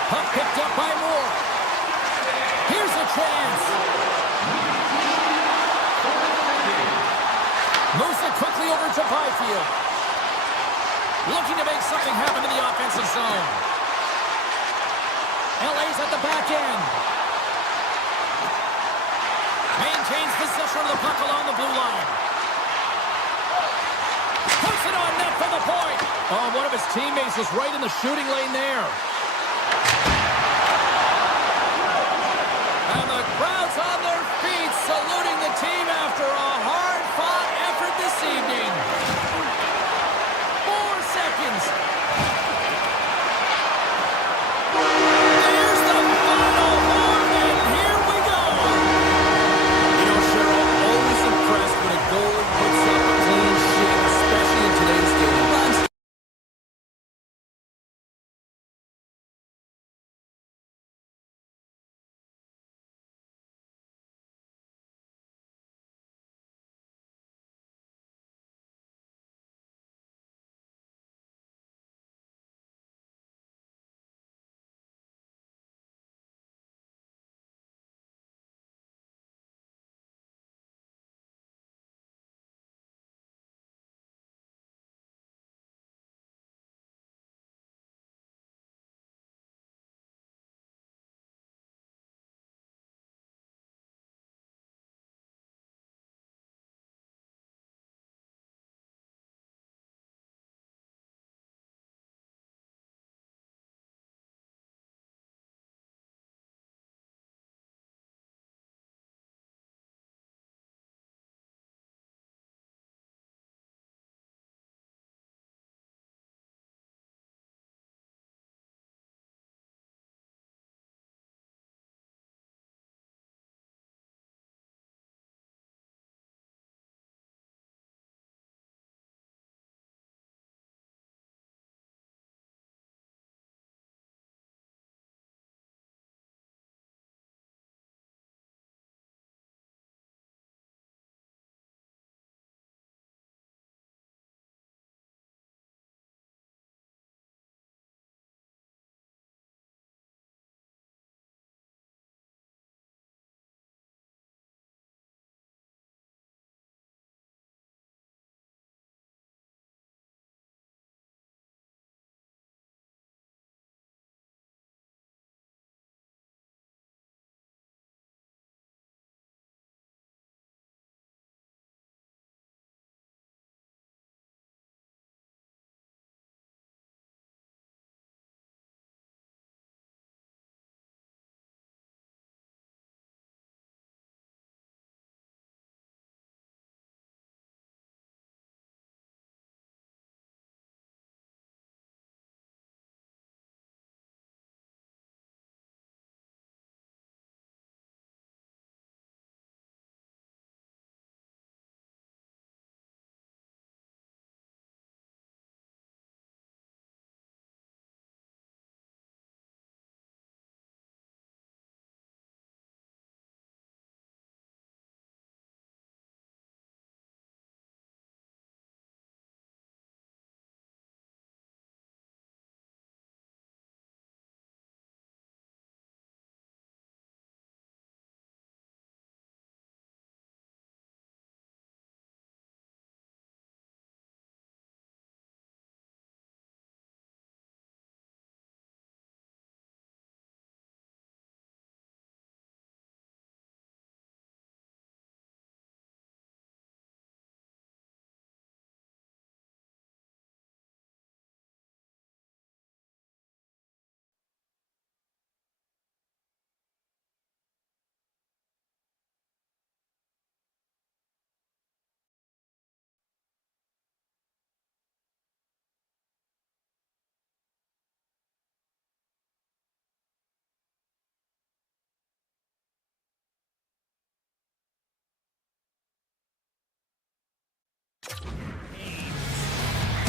Puck picked up by Moore. Here's a chance. Moves it quickly over to Byfield. Looking to make something happen in the offensive zone. LA's at the back end. Maintains possession of the puck along the blue line. Oh, one of his teammates was right in the shooting lane there. And the crowd's on their feet, saluting the team after a hard-fought effort this evening. 4 seconds. There's the final horn, and here we go. You know, Cheryl, always impressed when a goalie puts up a clean sheet, especially in today's game.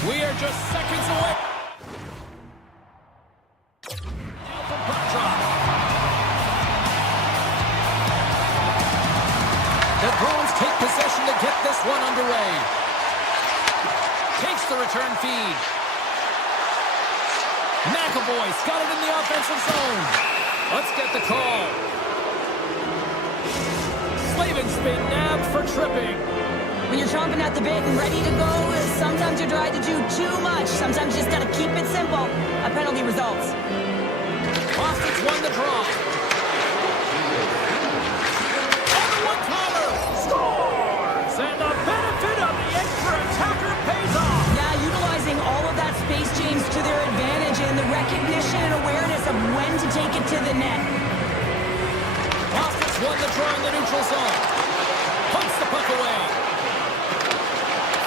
We are just seconds away. Now from puck drop. The Bruins take possession to get this one underway. Takes the return feed. McAvoy's got it in the offensive zone. Let's get the call. Slavin's been nabbed for tripping. When you're chomping at the bit and ready to go, sometimes you're trying to do too much. Sometimes you just got to keep it simple. A penalty results. Boston's won the draw. On the one-timer. Scores! And the benefit of the extra attacker pays off. Yeah, utilizing all of that space and the recognition and awareness of when to take it to the net. Boston's won the draw in the neutral zone. Punts the puck away.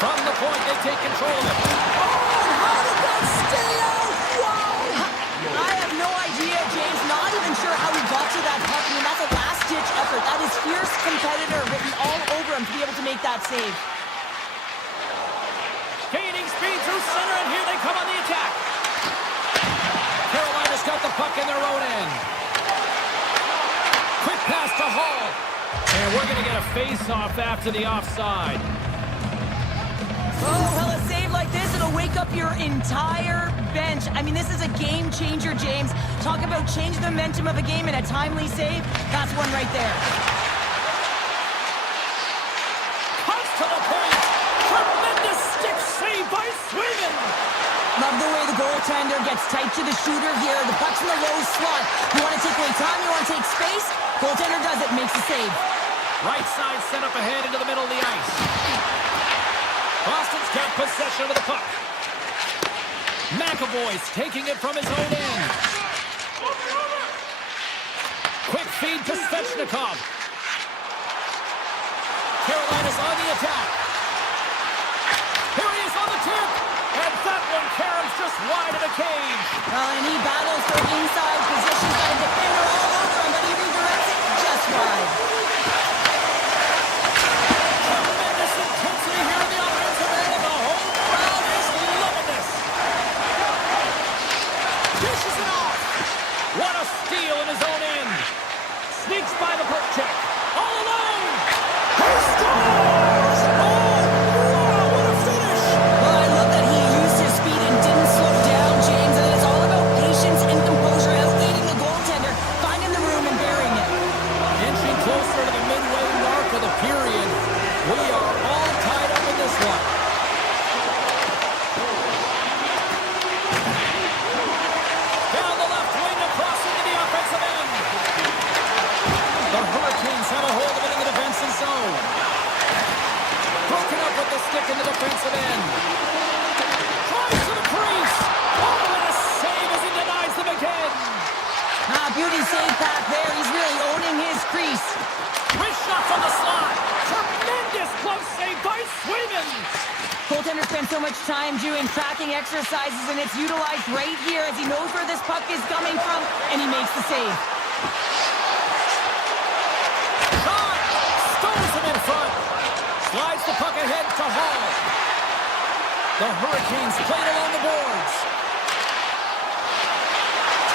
From the point, they take control of it. Oh, how did that stay out? Wow! I have no idea, James. Not even sure how he got to that puck. I mean, that's a last-ditch effort. That is fierce competitor written all over him to be able to make that save. Gaining speed through center, and here they come on the attack. Carolina's got the puck in their own end. Quick pass to Hall. And we're going to get a face-off after the offside. Oh, well, a save like this, it'll wake up your entire bench. I mean, this is a game changer, James. Talk about change the momentum of a game in a timely save. That's one right there. Cuts to the point. Tremendous stick save by Sweden. Love the way the goaltender gets tight to the shooter here. The puck's in the low slot. You want to take away time, you want to take space. Goaltender does it, makes the save. Right side set up ahead into the middle of the ice. Boston's got possession of the puck. McAvoy's taking it from his own end. Quick feed to Svechnikov. Carolina's on the attack. Here he is on the tip. And that one caroms just wide of the cage. And he battles for inside position. Got a defender all over him, but he redirects it just wide. Tremendous intensity here in the offensive end, and the whole crowd is loving this. Dishes it off. What a steal in his own end. Sneaks by the poke check. All alone. He scores! Oh, wow, what a finish. Well, I love that he used his speed and didn't slow down, James. And it's all about patience and composure, outweighing the goaltender, finding the room and burying it. Inching closer to the midway mark of the period. We are all tied up in this one. Down the left wing, across into the offensive end. The Hurricanes have a hold of it in the defensive zone. Broken up with the stick in the defensive end. Tries to the crease. Oh, and a save as he denies them again. Beauty save back there. He's really owning his crease. Wrist shot from the slot. Tremendous glove save by Sweden. Goaltender spends so much time doing tracking exercises, and it's utilized right here as he knows where this puck is coming from, and he makes the save. Shot! Stones him in front. Slides the puck ahead to Hall. The Hurricanes played along the boards.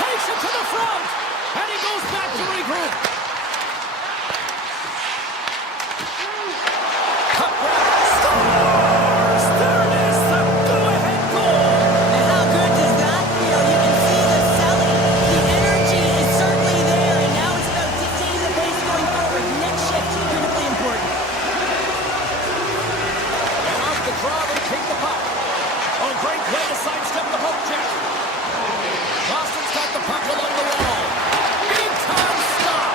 Takes it to the front. And he goes back to regroup. Cup grab. Scores! There it is, the go-ahead goal. And how good does that feel? You can see the selling. The energy is certainly there, and now it's about dictating the pace going forward. Next shift, critically important. And off the draw, they take the puck. Oh, great way to sidestep the poke check. Boston's got the puck along the wall. Big time stop.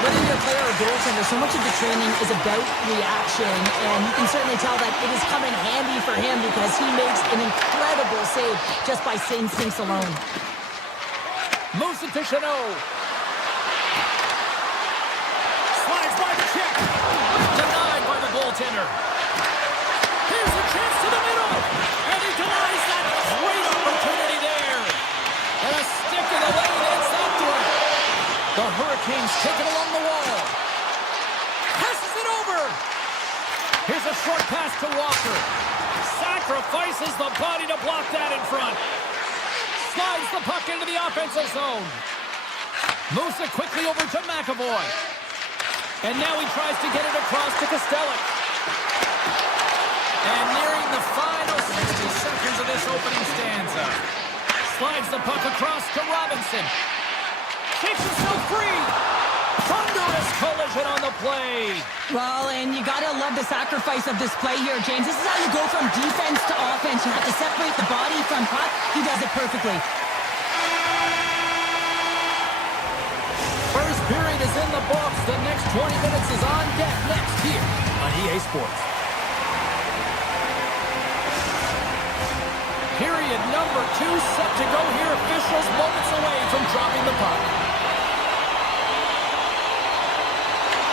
Whether you're a player or goaltender, so much of the training is about reaction, and you can certainly tell that it is coming handy for him because he makes an incredible save just by instincts alone. Moves it to Chanot. Slides by the check. Denied by the goaltender. Here's a chance to the middle. And he denies that great opportunity there. And a stick in the lane ends that throw. The Hurricanes take it along the wall. Passes it over. Here's a short pass to Walker. Sacrifices the body to block that in front. Slides the puck into the offensive zone. Moves it quickly over to McAvoy. And now he tries to get it across to Kostelic. And nearing the final 60 seconds of this opening stanza. Slides the puck across to Robinson. Takes himself free. Thunderous collision on the play. Well, and you gotta love the sacrifice of this play here, James. This is how you go from defense to offense. You have to separate the body from puck. He does it perfectly. First period is in the books. The next 20 minutes is on deck next here on EA Sports. Period number 2 set to go here. Officials moments away from dropping the puck.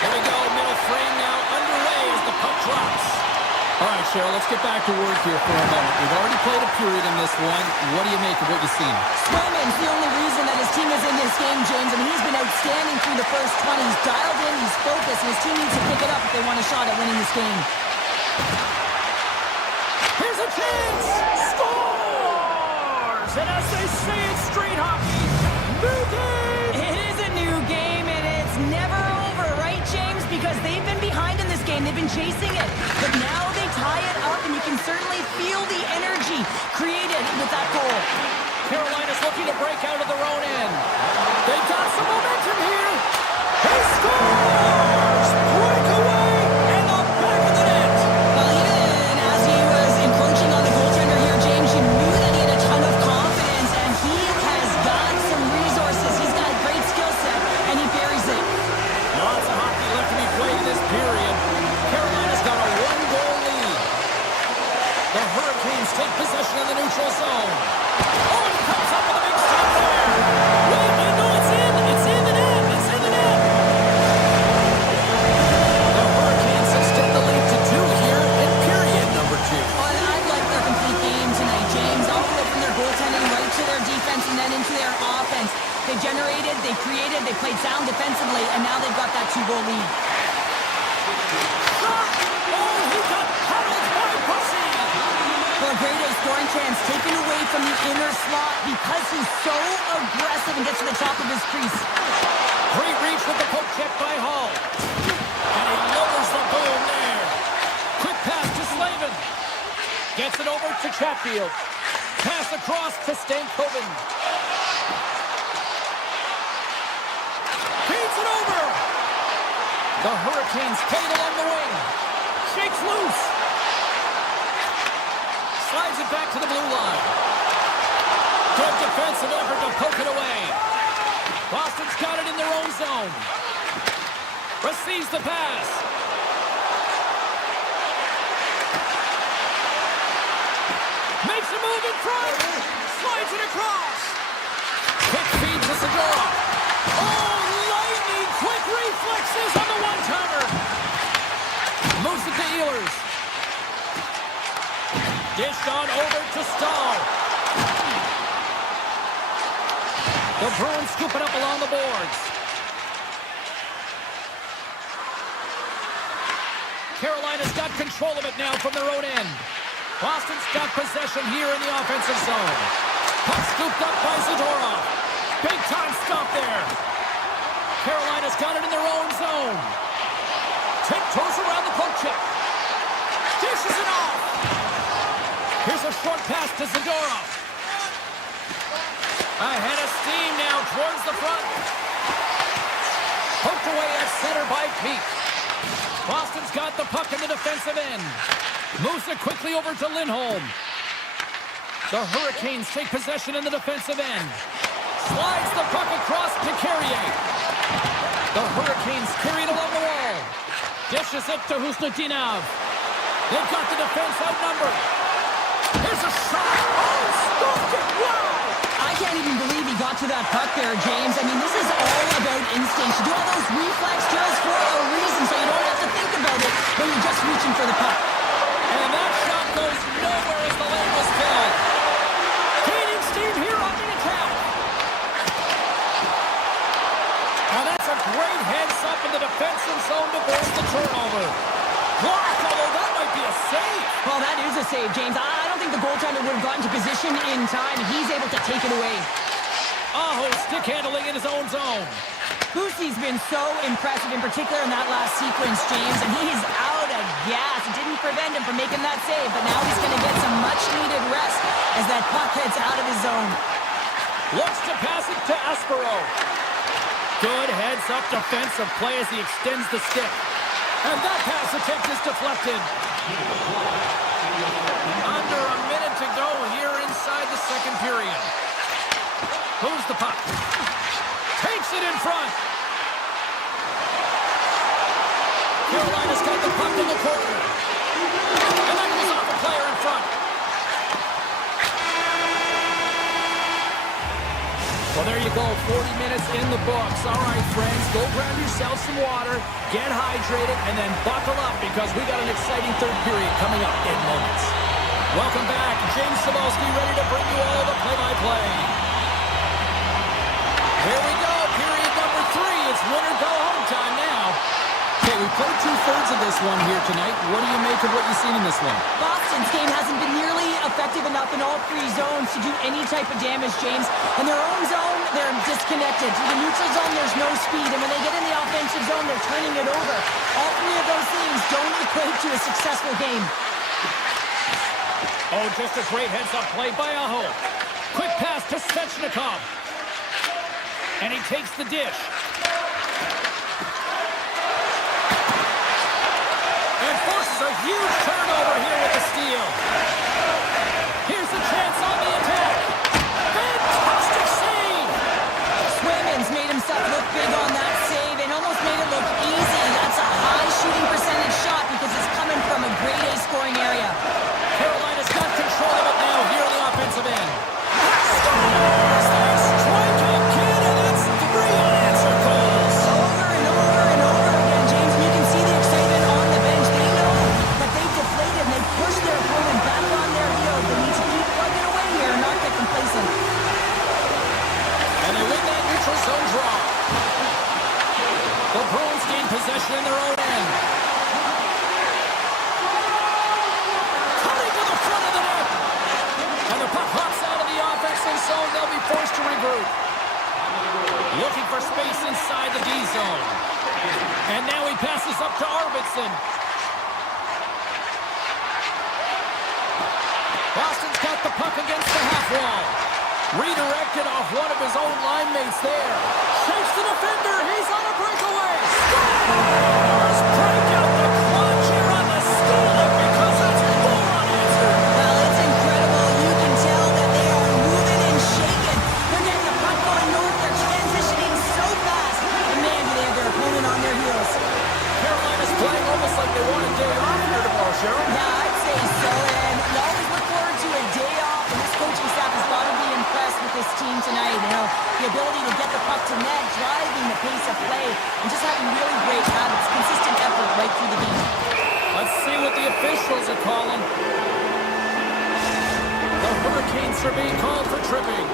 Here we go. Middle frame now underway as the puck drops. All right, Cheryl, let's get back to work here for a moment. We've already played a period in this one. What do you make of what you've seen? Swayman's the only reason that his team is in this game, James. I mean, he's been outstanding through the first 20. He's dialed in, he's focused, and his team needs to pick it up if they want a shot at winning this game. Here's a chance! Scores! And as they say in street hockey, new game! It is a new game, and it's never over, right, James? Because they've been behind in this game. They've been chasing it. But now they tie it up, and you can certainly feel the energy created with that goal. Carolina's looking to break out of their own end. They've got some momentum here. He scores! Breakaway in the back of the net. Well, even as he was encroaching on the goaltender here, James, you knew that he had a ton of confidence, and he has got some resources. He's got a great skill set, and he buries it. Lots of hockey left to be played in this period. Carolina's got a 1-goal lead. The Hurricanes take possession of the neutral zone. Oh, and he comes up with a big stop there. Wait, no, it's in. It's in the net. It's in the net. The Hurricanes extend the lead to 2 here in period number 2. Well, I like their complete game tonight, James. All the way from their goaltending right to their defense and then into their offense. They generated, they created, they played sound defensively, and now they've got that 2-goal lead. Shot! Oh, he got paddled by Buffy. For a great A scoring chance taken away from the inner slot because he's so aggressive and gets to the top of his crease. Great reach with the poke check by Hall. And he lowers the boom there. Quick pass to Slavin. Gets it over to Chatfield. Pass across to Stankoven. Feeds it over. The Hurricanes play it along the wing. Shakes loose. Slides it back to the blue line. Good defensive effort to poke it away. Boston's got it in their own zone. Receives the pass. Makes a move in front. Slides it across. Quick feed to Segura. Oh, lightning quick reflexes on the one-timer. Moves it to Ehlers. Dished on over to Stahl. The Bruins scoop it up along the boards. Carolina's got control of it now from their own end. Boston's got possession here in the offensive zone. Puck scooped up by Zadorov. Big time stop there. Carolina's got it in their own zone. Tiptoes around the poke check. Dishes it off. Here's a short pass to Zadorov. Ahead of steam now towards the front. Poked away at center by Peake. Boston's got the puck in the defensive end. Moves it quickly over to Lindholm. The Hurricanes take possession in the defensive end. Slides the puck across to Carrier. The Hurricanes carry it along the wall. Dishes it to Husnudinov. They've got the defense outnumbered. Here's a shot. Oh, stopped it. Wow. I can't even believe he got to that puck there, James. I mean, this is all about instinct. You do all those reflex drills for a reason, so you don't have to think about it when you're just reaching for the puck. And that shot goes nowhere as the lane was filled. Gaining steam here on the attack. Now that's a great heads-up in the defensive zone to force the turnover. Blocked, although that might be a save. Well, that is a save, James. I don't think the goaltender would have gotten to position in time. He's able to take it away. Aho stick handling in his own zone. Hussi's been so impressive, in particular in that last sequence, James, and he's out of gas. It didn't prevent him from making that save, but now he's going to get some much-needed rest as that puck heads out of his zone. Looks to pass it to Aspero. Good heads-up defensive play as he extends the stick. And that pass attempt is deflected. Under a minute to go here inside the second period. Moves the puck. Takes it in front. Carolina's got the puck in the corner. And that goes off a player in front. Well, there you go, 40 minutes in the books. All right, friends, go grab yourself some water, get hydrated, and then buckle up because we got an exciting third period coming up in moments. Welcome back. James Cebulski ready to bring you all the play-by-play. Here we go, period number 3. It's win-or-go-home time now. Okay, we played 2/3 of this one here tonight. What do you make of what you've seen in this one? Boston's game hasn't been nearly effective enough in all 3 zones to do any type of damage, James. In their own zone, they're disconnected. To the neutral zone, there's no speed. And when they get in the offensive zone, they're turning it over. All 3 of those things don't equate to a successful game. Oh, just a great heads-up play by Aho. Quick pass to Svechnikov. And he takes the dish. And forces a huge turnover here with the steal. Here's a chance on the attack. Fantastic save! Swayman's made himself look big on that save and almost made it look easy. That's a high shooting percentage shot because it's coming from a grade A scoring area. Carolina's got control of it now here on the offensive end. Scores! They strike again, and it's 3 unanswered goals. Over and over and over again, James, and you can see the excitement on the bench. They know that they've deflated and they've pushed their opponent back on their heels. They need to keep plugging away here and not get complacent. And they win that neutral zone draw. The Bruins gain possession in their own end. Cutting to the front of the net. And the puck hops out of the offensive zone. They'll be forced to regroup. Looking for space inside the D zone. And now he passes up to Arvidsson. Boston's got the puck against the half wall. Redirected off one of his own line mates there. Shakes the defender. He's on a breakaway. Scores! Break out the clutch here on the steal because that's 4 unanswered. Well, it's incredible. You can tell that they are moving and shaking. They're getting the puck going north. They're transitioning so fast. And man, do they have their opponent on their heels. Carolina's playing almost like they want a day off here tomorrow, Sharon. Yeah, I'd say so. And you always look forward to a day off. And this coaching staff has got to be impressed with this team tonight. You know, the ability to get the puck to net, driving the pace of play, and just having really great habits, consistent effort right through the game. Let's see what the officials are calling. The Hurricanes are being called for tripping.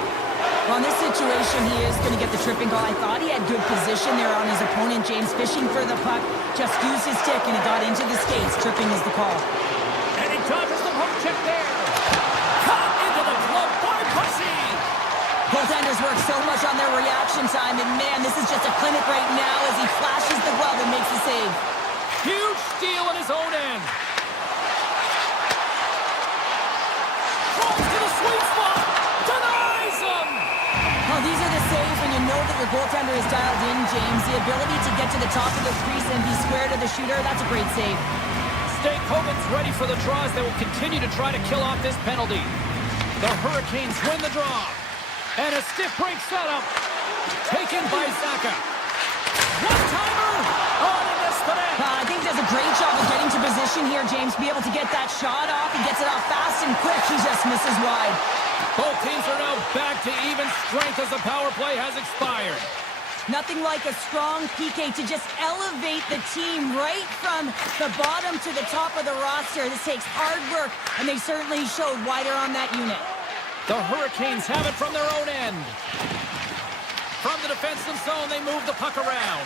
Well, in this situation, he is going to get the tripping call. I thought he had good position there on his opponent, James, fishing for the puck. Just used his stick, and it got into the skates. Tripping is the call. And he dodges the poke check there. Caught into the glove by Pussy. Goaltenders work so much on their reaction time, and man, this is just a clinic right now as he flashes the glove and makes the save. Huge steal in his own end. Falls to the sweet spot. Denies him. Well, these are the saves when you know that your goaltender is dialed in, James. The ability to get to the top of the crease and be square to the shooter, that's a great save. Stakoven's ready for the draws. They will continue to try to kill off this penalty. The Hurricanes win the draw. And a stiff break setup. Taken by Zaka. One-timer. Oh, and he missed the net. I think he does a great job of getting to position here, James. Be able to get that shot off. He gets it off fast and quick. He just misses wide. Both teams are now back to even strength as the power play has expired. Nothing like a strong PK to just elevate the team right from the bottom to the top of the roster. This takes hard work, and they certainly showed why they're on that unit. The Hurricanes have it from their own end. From the defensive zone, they move the puck around.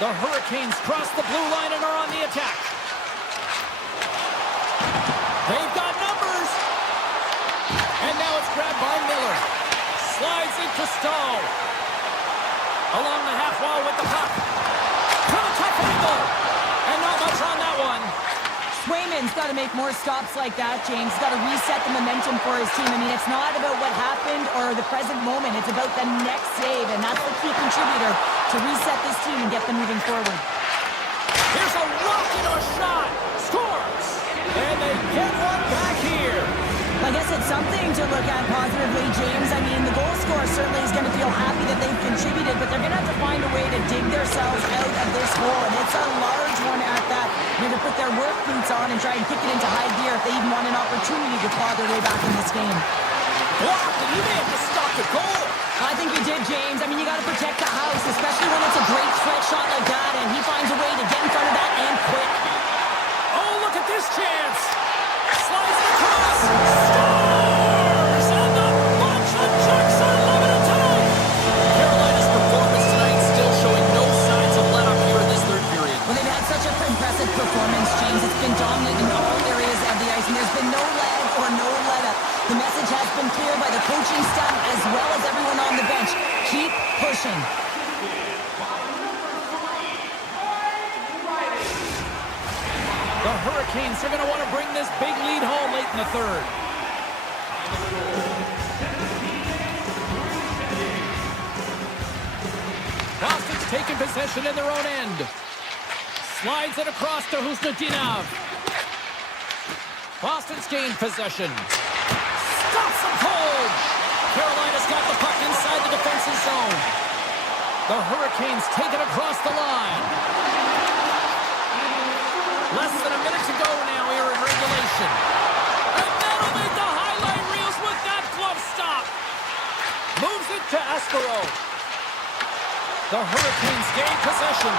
The Hurricanes cross the blue line and are on the attack. They've got numbers. And now it's grabbed by Miller. Slides into Stahl. Along the half wall with the puck. From a tough angle. And not much on that one. Swayman's got to make more stops like that, James. He's got to reset the momentum for his team. I mean, it's not about what happened or the present moment. It's about the next save, and that's the key contributor to reset this team and get them moving forward. Here's a rocket shot. Scores. And they get one back here. I guess it's something to look at positively, James. I mean, the goal scorer certainly is going to feel happy that they've contributed, but they're going to have to find a way to dig themselves out of this hole, and it's a large one at that. They're going to put their work boots on and try and kick it into high gear if they even want an opportunity to claw their way back in this game. Blocked, and he may have to stop the goal. I think you did, James. I mean, you got to protect the house, especially when it's a great stretch shot like that, and he finds a way to get in front of that and quick. Oh, look at this chance. Slides it across. Scores! And the bunch of Jacks are loving it tonight. Carolina's performance tonight still showing no signs of let-up here in this third period. Well, they've had such an impressive performance, James. It's been dominant in all areas of the ice, and there's been no lag or no let-up. The message has been clear by the coaching staff as well as everyone on the bench. Keep pushing. The Hurricanes are going to want to bring this big lead home late in the third. Boston's taking possession in their own end. Slides it across to Husnudinov. Boston's gained possession. Stops him cold. Carolina's got the puck inside the defensive zone. The Hurricanes take it across the line. Less than a minute to go now here in regulation. And that'll make the highlight reels with that glove stop. Moves it to Aspero. The Hurricanes gain possession.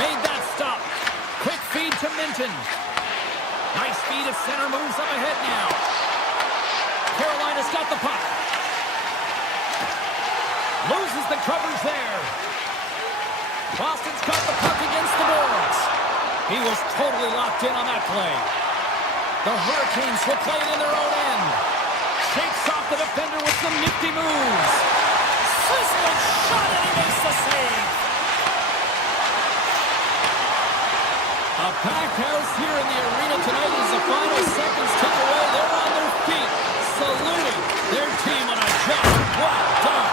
Made that stop. Quick feed to Minton. Nice feed at center, moves up ahead now. Carolina's got the puck. Loses the coverage there. Boston's got the puck against the boards. He was totally locked in on that play. The Hurricanes will play it in their own end. Shakes off the defender with some nifty moves. Sizzling shot and he makes the save. A packed house here in the arena tonight as the final seconds tick away. They're on their feet, saluting their team on a job well done.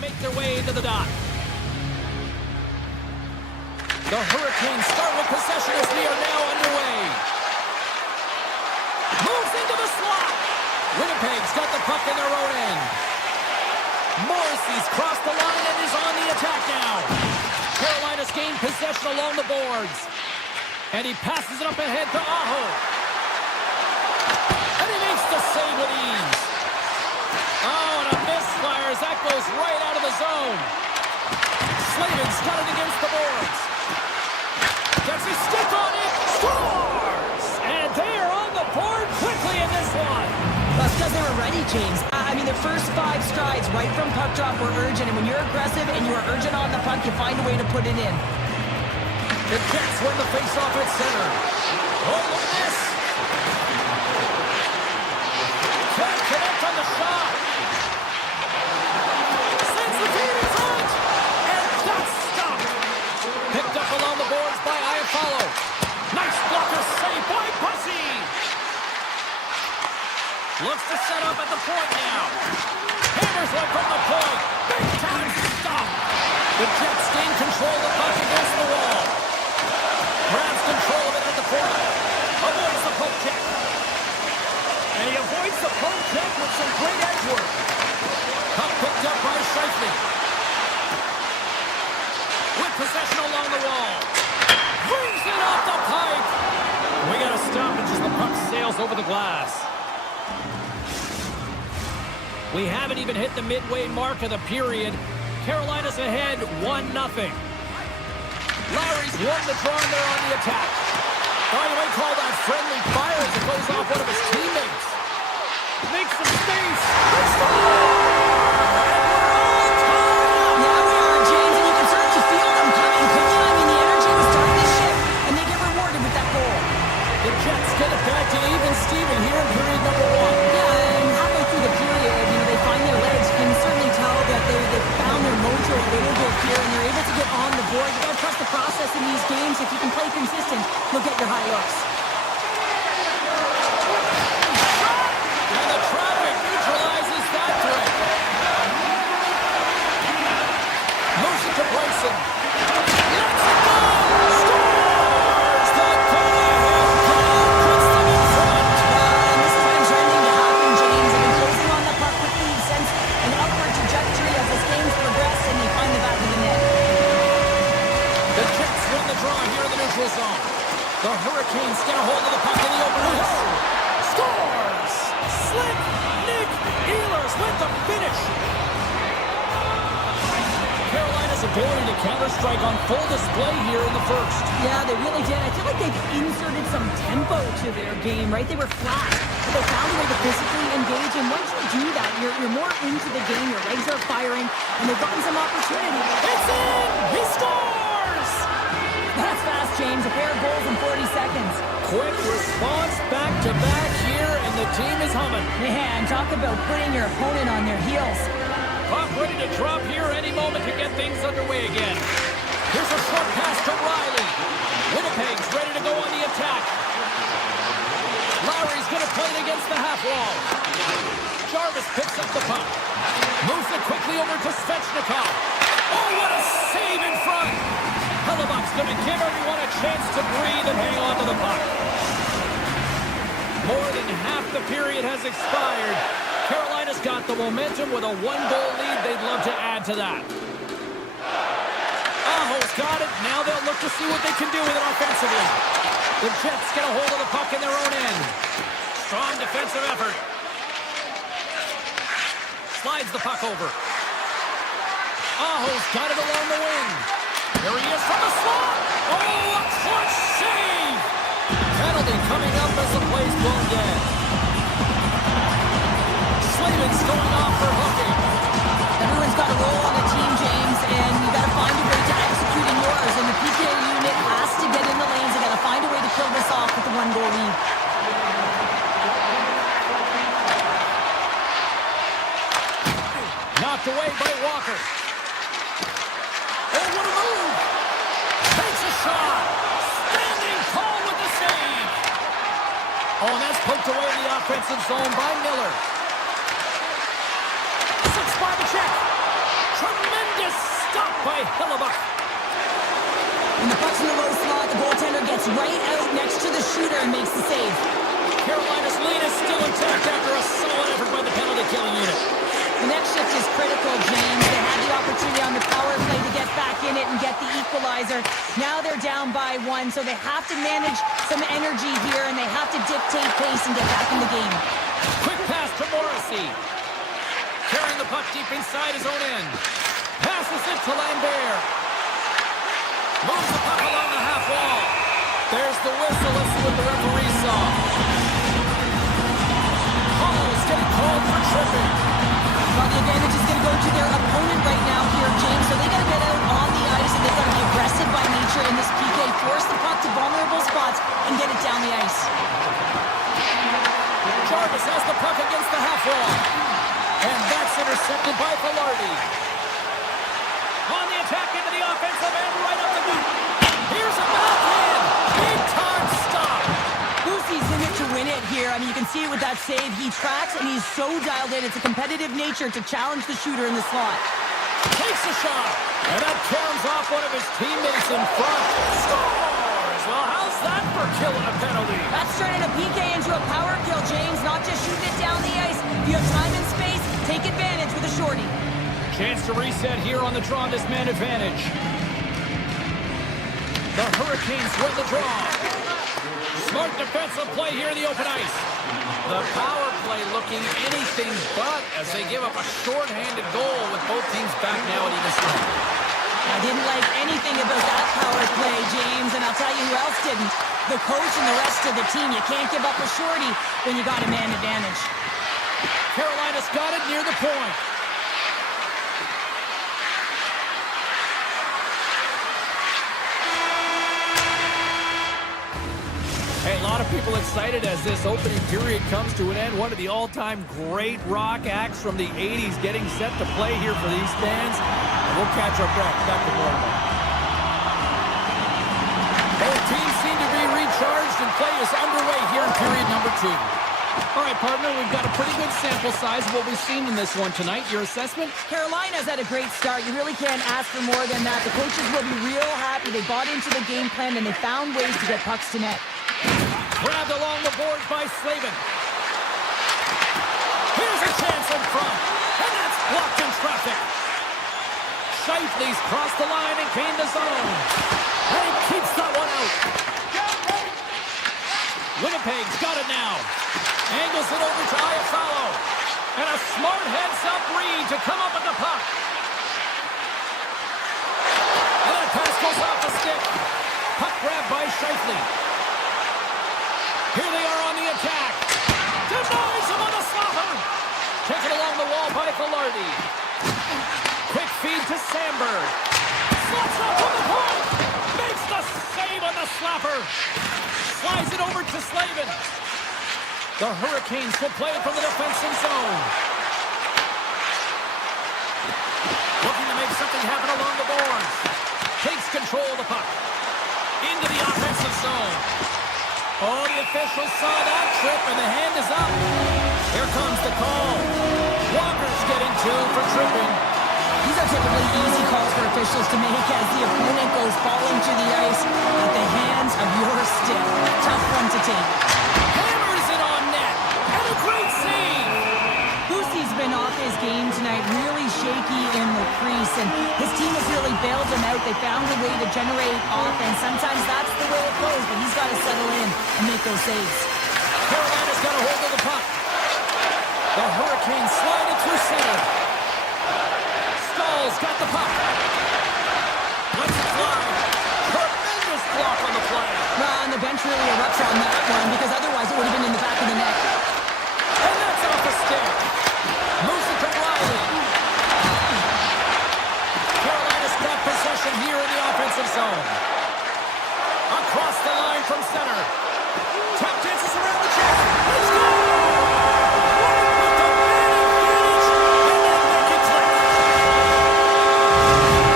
Make their way into the dot. The Hurricanes start with possession as we are now underway. Moves into the slot. Winnipeg's got the puck in their own end. Morrissey's crossed the line and is on the attack now. Carolina's gained possession along the boards. And he passes it up ahead to Aho. And he makes the save with ease. Oh, and a misfire as that goes right out of the zone. Slavins got it against the boards. Gets his stick on it. Scores! And they are on the board quickly in this one. That's because they were ready, James. I mean, the first 5 strides right from puck drop were urgent. And when you're aggressive and you are urgent on the puck, you find a way to put it in. The Jets win the faceoff at center. Oh, look at this. Can't connect on the shot. Sends the feed in front. And that's stopped. Picked up along the boards by Buffallo. Nice blocker save by Bussy. Looks to set up at the point now. Hammers one from the point. Big time stop. The Jets gain control of the puck against the wall. Grabs control of it at the point. Avoids the poke check. And he avoids the poke check with some great edge work. Puck picked up by Scheifele. With possession along the wall. Brings it off the pipe. We got to stop it as the puck sails over the glass. We haven't even hit the midway mark of the period. Carolina's ahead 1-0. Lowry's won the draw there on the attack. Oh, you might call that friendly fire as it goes off one of his teammates. Makes some space. Yeah, we are, James, and you can certainly feel them coming. Come on, I mean, the energy was starting to shift, and they get rewarded with that goal. The Jets get it back to even Steven here in period number 1. Yeah, and halfway through the period, you know, they find their legs. You can certainly tell that they found their mojo a little bit here, and they're able to get on the board. You got to trust the process in these games. If you can play consistent, you'll get your high looks. And the traffic neutralizes that threat. Moves it to Bryson. Lets it go! Scores! The go-ahead goal puts them in front. And this has been trending to happen, James. They've been closing on the puck quickly since an upward trajectory as this game's progressed, and they find the back of the net. The Jets win the draw here in the neutral zone. The Hurricanes get a hold of the puck in the open ice. Scores! Slick Nick Ehlers with the finish. Carolina's ability to counter-strike on full display here in the first. Yeah, they really did. I feel like they've inserted some tempo to their game, right? They were flat, but they found a way to physically engage, and once you do that, you're more into the game. Your legs are firing, and they've gotten some opportunity. It's in! He scores! That's fast, James. A pair of goals in 40 seconds. Quick response back-to-back here, and the team is humming. Man, talk about putting your opponent on their heels. Puck ready to drop here any moment to get things underway again. Here's a short pass to Riley. Winnipeg's ready to go on the attack. Lowry's going to play it against the half wall. Jarvis picks up the puck. Moves it quickly over to Svechnikov. Oh, what a save in front. Hellebuck's going to give everyone a chance to breathe and hang on to the puck. More than half the period has expired. Carolina's got the momentum with a 1-goal lead. They'd love to add to that. Aho's got it. Now they'll look to see what they can do with it offensively. The Jets get a hold of the puck in their own end. Strong defensive effort. Slides the puck over. Aho's got it along the wing. Here he is from the slot. Oh, a clutch save. Penalty coming up as the play's blown dead. Slavin's going off for hooking. Everyone's got a role on the team, James, and you got to find a way to execute in yours. And the PK unit has to get in the lanes. They got to find a way to kill this off with a 1-goal lead. Knocked away by Walker. Oh, what a move! Takes a shot. Standing tall with the save. Oh, and that's poked away in the offensive zone by Miller. By the check. Tremendous stop by Hellebuck. When the puck's in the low slot, the goaltender gets right out next to the shooter and makes the save. Carolina's lead is still intact after a solid effort by the penalty-killing unit. The next shift is critical, James. They had the opportunity on the power play to get back in it and get the equalizer. Now they're down by 1, so they have to manage some energy here, and they have to dictate pace and get back in the game. Quick pass to Morrissey. Carrying the puck deep inside his own end. Passes it to Lambert. Moves the puck along the half wall. There's the whistle. Let's see what the referee saw. Hall's getting called for tripping. Well, the advantage is going to go to their opponent right now here, James. So they got to get out on the ice, and they've got to be aggressive by nature in this PK Jarvis has the puck against the half wall. And that's intercepted by Velarde. On the attack into the offensive end, right up the gut. Here's a backhand. Big time stop. Lucy's in it to win it here. I mean, you can see it with that save. He tracks, and he's so dialed in. It's a competitive nature to challenge the shooter in the slot. Takes a shot. And that caroms off one of his teammates in front. Scores! Well, how's that for killing a penalty? That's turning a PK into a power kill, James. Not just shooting it down the ice. If you have time and space, take advantage with a shorty. Chance to reset here on the draw, this man advantage. The Hurricanes win the draw. Smart defensive play here in the open ice. The power play looking anything but as they give up a short-handed goal with both teams back now at even strength. I didn't like anything about that power play, James, and I'll tell you who else didn't. The coach and the rest of the team. You can't give up a shorty when you got a man advantage. Carolina's got it near the point. Hey, a lot of people excited as this opening period comes to an end. One of the all-time great rock acts from the 80s getting set to play here for these fans. And we'll catch our breath. Back to more. Both teams seem to be recharged and play is underway here in period number 2. All right, partner, we've got a pretty good sample size of what we've seen in this one tonight. Your assessment? Carolina's had a great start. You really can't ask for more than that. The coaches will be real happy. They bought into the game plan, and they found ways to get pucks to net. Grabbed along the boards by Slavin. Here's a chance in front. And that's blocked in traffic. Shifley's crossed the line and gained the zone. And he keeps that one out. Winnipeg's got it now. Angles it over to Buffallo. And a smart heads-up read to come up with the puck. And that pass goes off the stick. Puck grabbed by Shifley. Here they are on the attack. Denies him on the slapper. Taken along the wall by Velarde. Quick feed to Sandberg. Slots up from the point. Makes the save on the slapper. Slides it over to Slavin. The Hurricanes will play it from the defensive zone. Looking to make something happen along the boards. Takes control of the puck. Into the offensive zone. Oh, the officials saw that trip, and the hand is up. Here comes the call. Walker's getting 2 for tripping. These are typically easy calls for officials to make as the opponent goes falling to the ice at the hands of your stick. Tough one to take. Hammers it on net, and a great save. Lucy's been off his game tonight, really shaky in the crease, and his team has really bailed him out. They found a way to generate offense. Sometimes that's the way it goes, but he's got to settle in and make those saves. Carolina's got a hold of the puck. The Hurricanes slide it through center. Stahl's got the puck. Lets it fly. Tremendous block on the play. Well, and the bench really erupts on that one, because otherwise it would have been in the back of the net. And that's off the stick. Moves it to Riley. Carolina's got possession here in the offensive zone. Across the line from center. Tap dances around the check. Let's go!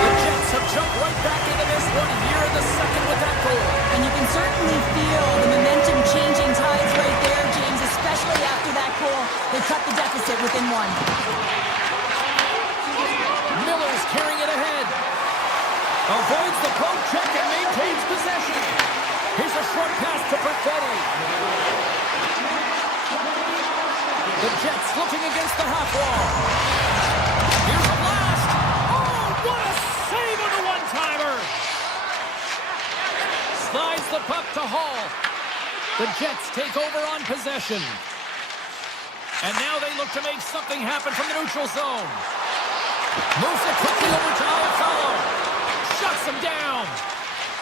The Jets have jumped right back into this one here in the second with that goal. And you can certainly feel the momentum changing tides right there, James, especially after that goal. They cut the deficit within 1. Miller's carrying it ahead. Avoids the poke check and maintains possession. Here's a short pass to Perfetti. The Jets looking against the half wall. Here's a blast. Oh, what a save on the one-timer. Slides the puck to Hall. The Jets take over on possession. And now they look to make something happen from the neutral zone. Moves it quickly over to Buffallo. Shuts him down.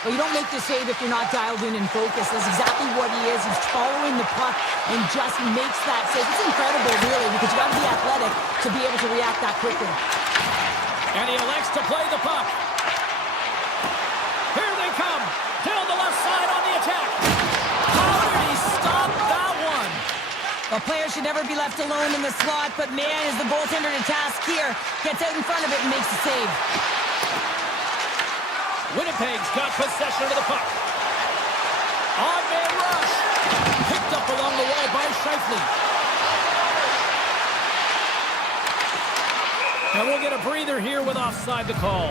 Well, you don't make the save if you're not dialed in and focused. That's exactly what he is. He's following the puck and just makes that save. It's incredible, really, because you got to be athletic to be able to react that quickly. And he elects to play the puck. Here they come. Down the left side on the attack. How did he stop that one? A player should never be left alone in the slot, but man, is the goaltender to task here. Gets out in front of it and makes the save. Winnipeg's got possession of the puck. On-man rush. Picked up along the wall by Scheifele. And we'll get a breather here with offside the call.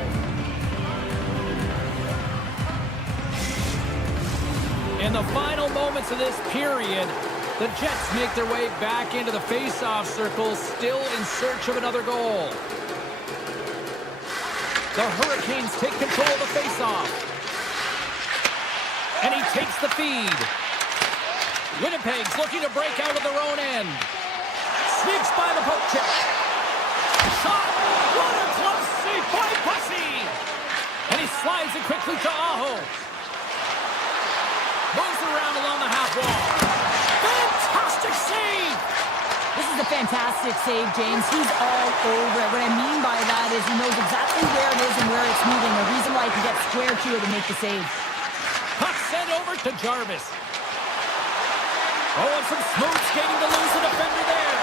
In the final moments of this period, the Jets make their way back into the face-off circle, still in search of another goal. The Hurricanes take control of the face-off. And he takes the feed. Winnipeg's looking to break out of their own end. Sneaks by the poke check. Shot! What a close save by Bussy! And he slides it quickly to Aho. Moves it around along the half wall. Fantastic save! This is a fantastic save, James. He's all over it. What I mean by that is he knows exactly where it is and where it's moving. The reason why he can get square to it and make the save. Puck sent over to Jarvis. Oh, and some smooth skating to lose the defender there.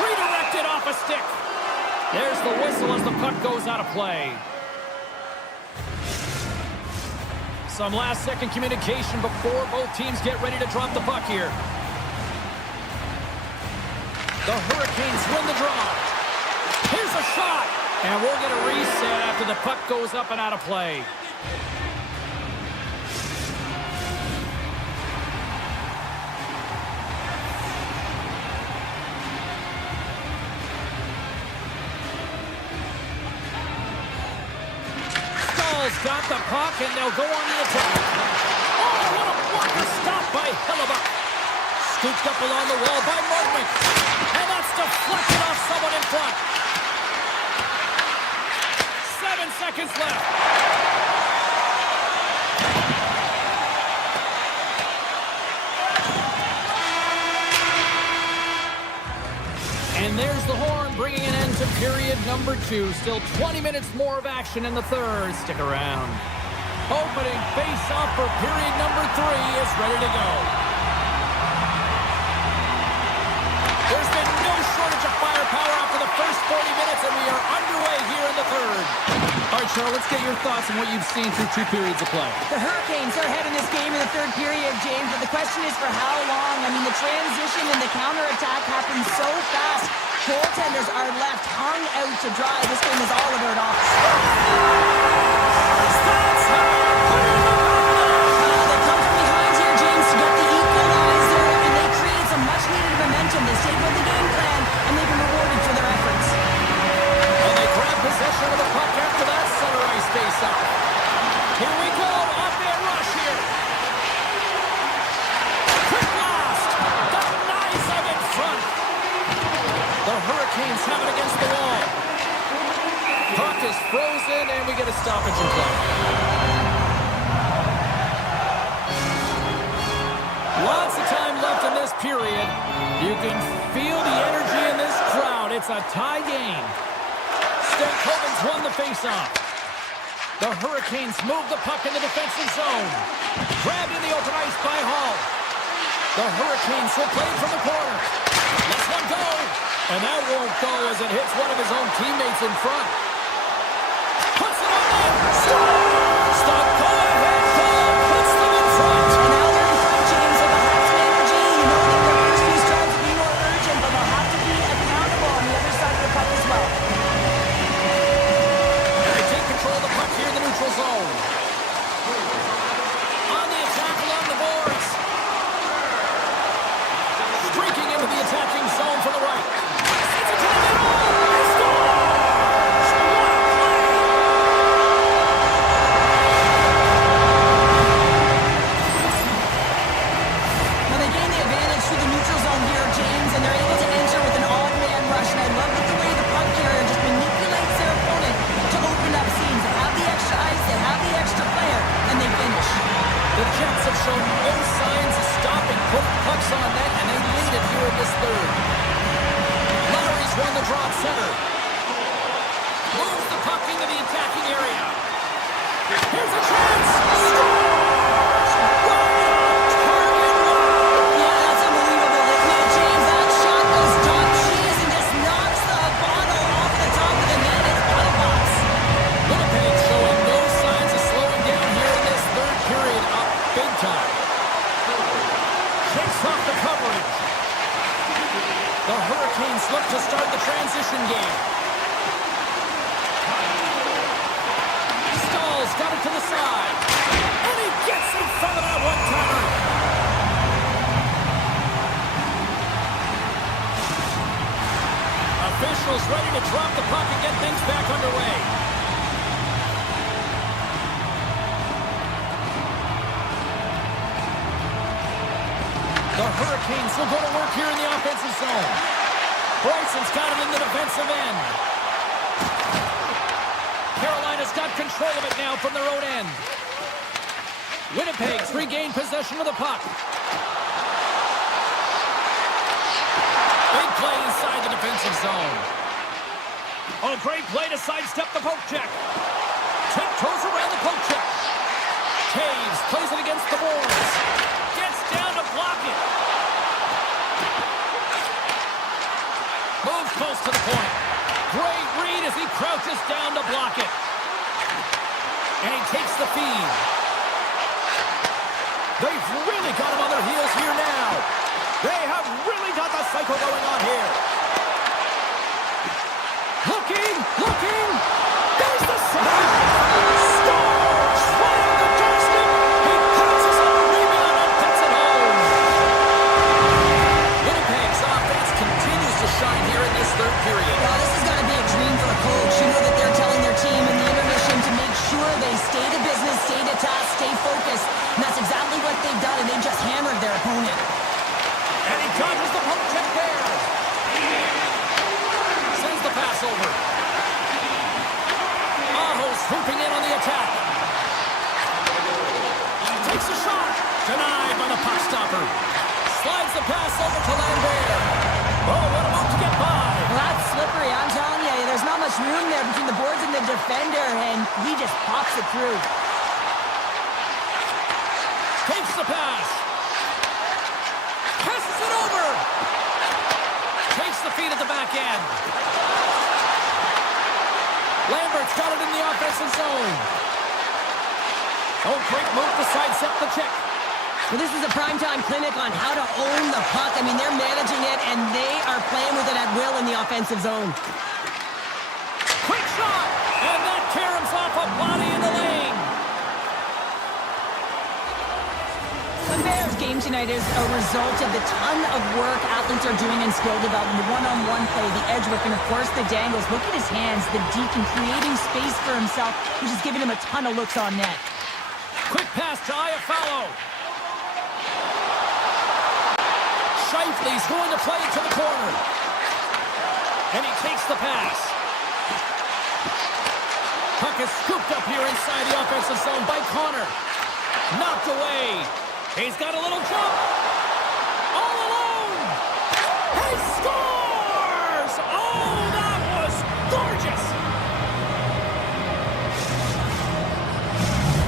Redirected off a stick. There's the whistle as the puck goes out of play. Some last-second communication before both teams get ready to drop the puck here. The Hurricanes win the draw. Here's a shot. And we'll get a reset after the puck goes up and out of play. Got the puck, and they'll go on the attack. Oh, what a blocker stop by Hellebuck. Scooped up along the wall by Mordwick. And that's deflected off someone in front. 7 seconds left. And there's the horn, bringing an end to period number 2. Still 20 minutes more of action in the third. Stick around. Opening face-off for period number 3 is ready to go. There's been no shortage of firepower after the first 40 minutes, and we are underway here in the third. All right, Cheryl, let's get your thoughts on what you've seen through 2 periods of play. The Hurricanes are ahead in this game in the third period, James, but the question is for how long? I mean, the transition and the counterattack happens so fast. Goaltenders are left hung out to dry. This game is all about offense. They come from behind here, James, to get the equalizer, and they created some much-needed momentum. They stayed with the game plan, and they've been rewarded for their efforts. And they grab possession of the puck after that center ice face-off. Here we go, up-man rush here. Quick blast, denies them in front. The Hurricanes have it against the wall. Puck is frozen, and we get a stoppage in play. Lots of time left in this period. You can feel the energy in this crowd. It's a tie game. Stankoven's won the faceoff. The Hurricanes move the puck in the defensive zone. Grabbed in the open ice by Hall. The Hurricanes will play it from the corner. Let's one go. And that won't go as it hits one of his own teammates in front. Puts it on in. Stop. Go ahead. Goal. Puts them in front. And now they're in front, James, with a hot energy. You know that their first few strides will be more urgent, but they'll have to be accountable on the other side of the puck as well. And they take control of the puck here in the neutral zone. On the attack along the boards. Streaking into the attacking zone from the right. The Jets have shown no signs of stopping, putting pucks on net, and they lead it here in this third. Lowry's won the draw at center. Moves the puck into the attacking area. Here's a chance. Scores! Right on target line. Yeah, that's unbelievable. James, Hurricanes look to start the transition game. Stall's got it to the side. And he gets in front of that one-timer. Officials ready to drop the puck and get things back underway. The Hurricanes will go to work here in the offensive zone. Bryson's got it in the defensive end. Carolina's got control of it now from their own end. Winnipeg's regained possession of the puck. Big play inside the defensive zone. Oh, great play to sidestep the poke check. Tiptoes around the poke check. Taves plays it against the boards. Gets down to block it. Moves close to the point. Great read as he crouches down to block it. And he takes the feed. They've really got him on their heels here now. They have really got the cycle going on here. Looking. There's the save. Scores! Right on the doorstep. He pounces on a rebound and puts it home. Winnipeg's offense continues to shine here in this third period. Well, this has got to be a dream for a coach. You know that they're telling their team in the intermission to make sure they stay to business, stay to task, stay focused. And that's exactly what they've done, and they've just hammered their opponent. And he dodges the poke check there. Sends the pass over. Aho swooping in on the attack. Takes a shot. Denied by the puck stopper. Slides the pass over to Lambert. Oh, what a move to get by. Well, that's slippery. I'm telling you, there's not much room there between the boards and the defender, and he just pops it through. Takes the pass. Passes it over. Takes the feed at the back end. Lambert's got it in the offensive zone. Oh, great move to sidestep the check. Well, this is a primetime clinic on how to own the puck. I mean, they're managing it, and they are playing with it at will in the offensive zone. Quick shot! And that caroms off a body in the lane. The Bears game tonight is a result of the ton of work athletes are doing in skill development. The one-on-one play, the edge work, and of course the dangles. Look at his hands, the deke, and creating space for himself, which is giving him a ton of looks on net. Quick pass to Buffallo. Scheifele's going to play it to the corner. And he takes the pass. Puck is scooped up here inside the offensive zone by Connor. Knocked away. He's got a little jump. All alone. He scores! Oh, that was gorgeous.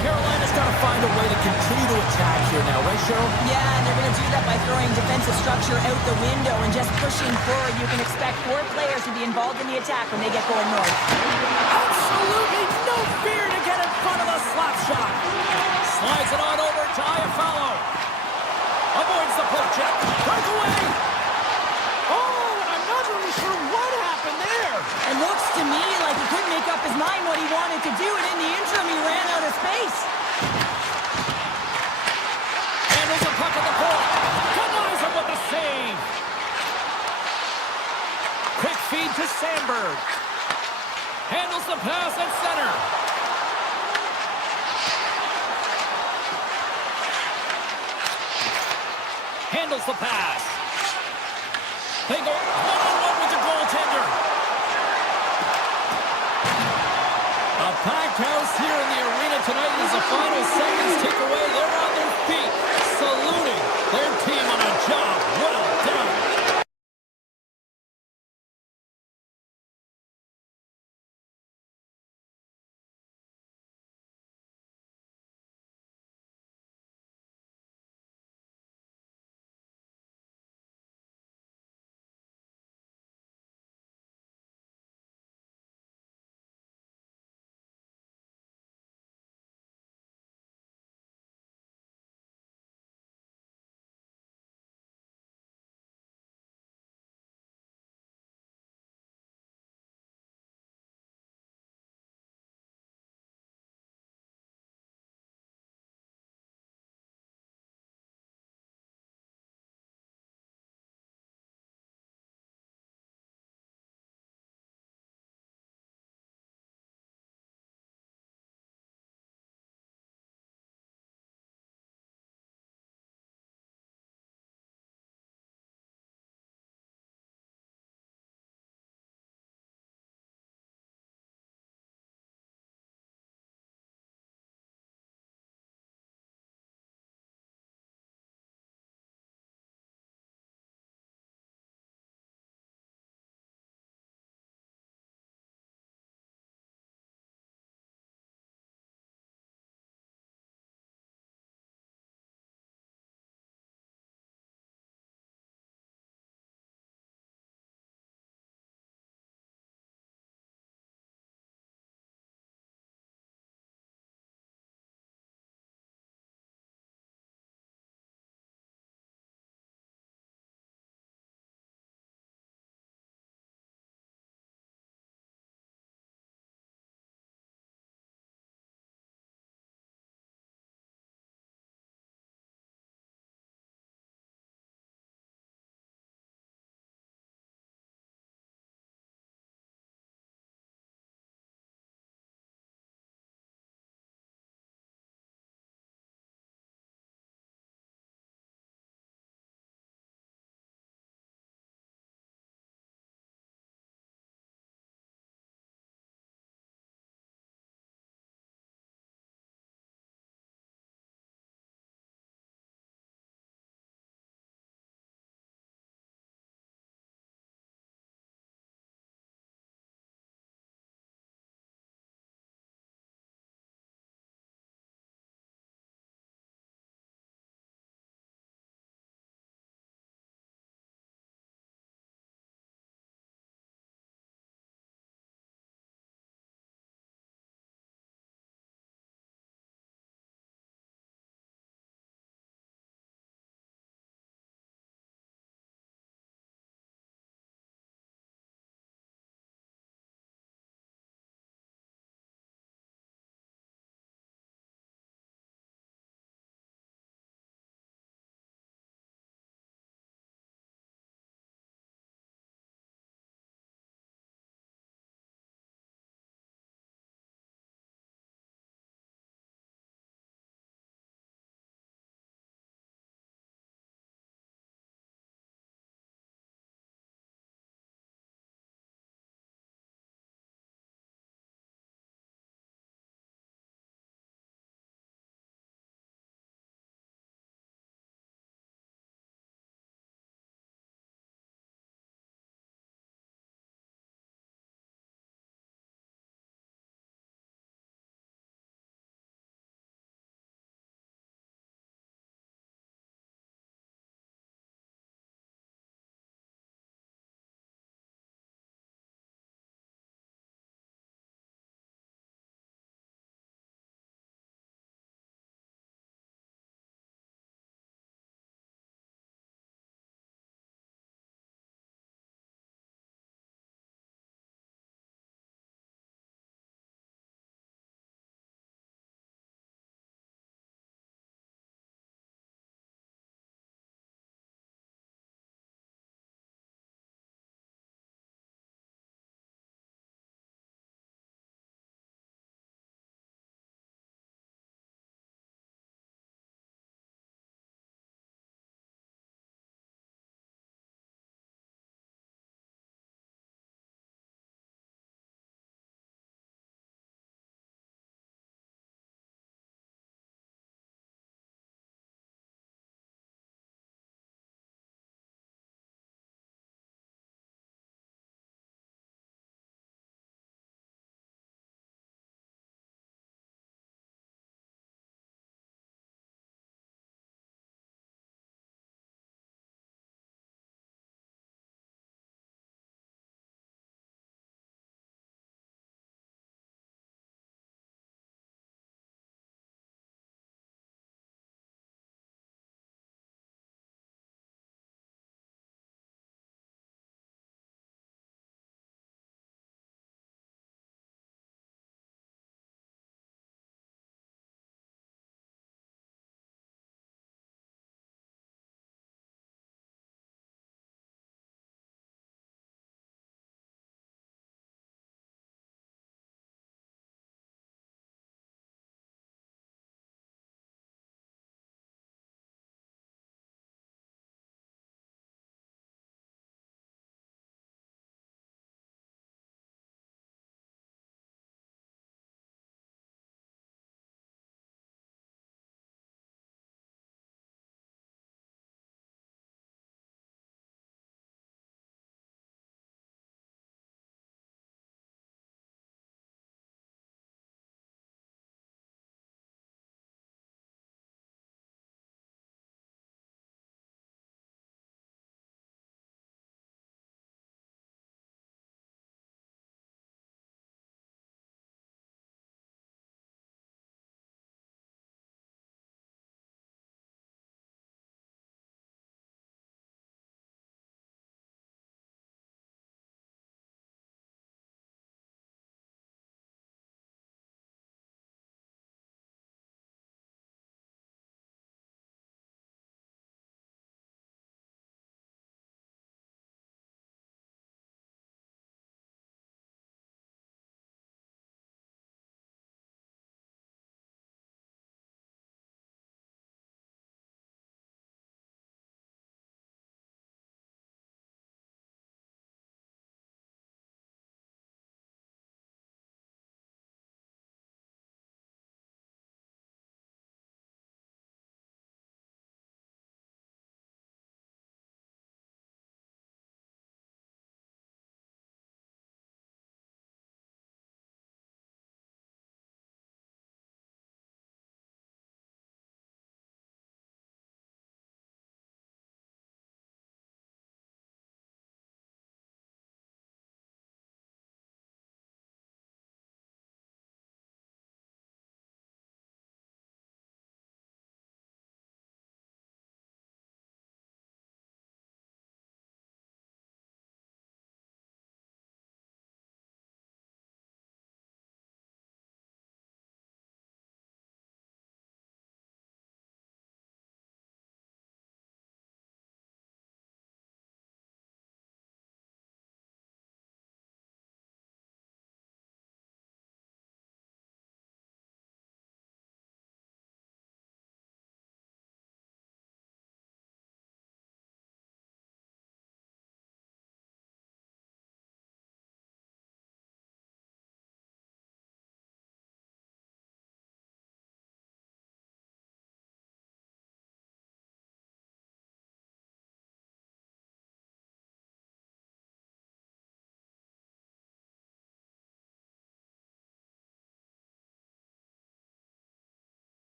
Carolina's got to find a way to continue to attack here now, right, Cheryl? Yeah, and they're going to do that by throwing defensive structure out the window and just pushing forward. You can expect 4 players to be involved in the attack when they get going north. Absolutely no fear to get in front of the slap shot. Slides it on over to Buffallo. Avoids the poke check. Breakaway. Oh, I'm not really sure what happened there. It looks to me like he couldn't make up his mind what he wanted to do, and in the interim, he ran out of space. Handles the puck at the point. Denies him with the save. Quick feed to Sandberg. Handles the pass at center. Handles the pass. They go one-on-one with the goaltender. A packed house here in the arena tonight as the final seconds tick away. They're on their feet, saluting their team on a job well done.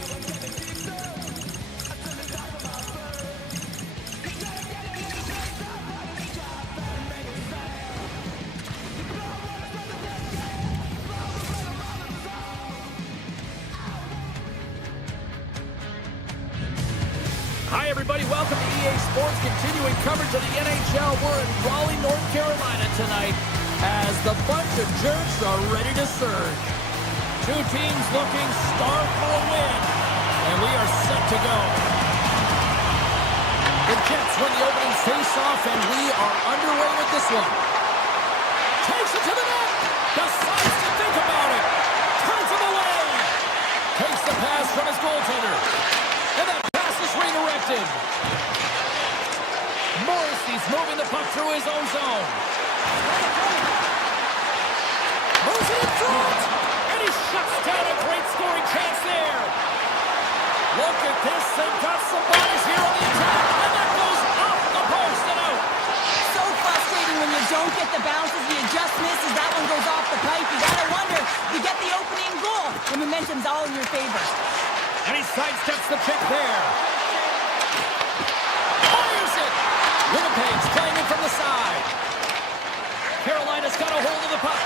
Hi, everybody. Welcome to EA Sports, continuing coverage of the NHL. We're in Raleigh, North Carolina tonight as the bunch of jerks are ready to surge. Two teams looking starved for a win, and we are set to go. The Jets win the opening face-off, and we are underway with this one. Takes it to the net. Decides to think about it. Turns him away. Takes the pass from his goaltender. And that pass is redirected. Morrissey's moving the puck through his own zone. Moves it in front. And he shuts down a great scoring chance there. Look at this. They've got some bodies here on the attack. And that goes off the post and out. So frustrating when you don't get the bounces, you just misses. That one goes off the pipe. You gotta wonder, you get the opening goal. The momentum's all in your favor. And he sidesteps the check there. Fires it. Winnipeg's playing it from the side. Carolina's got a hold of the puck.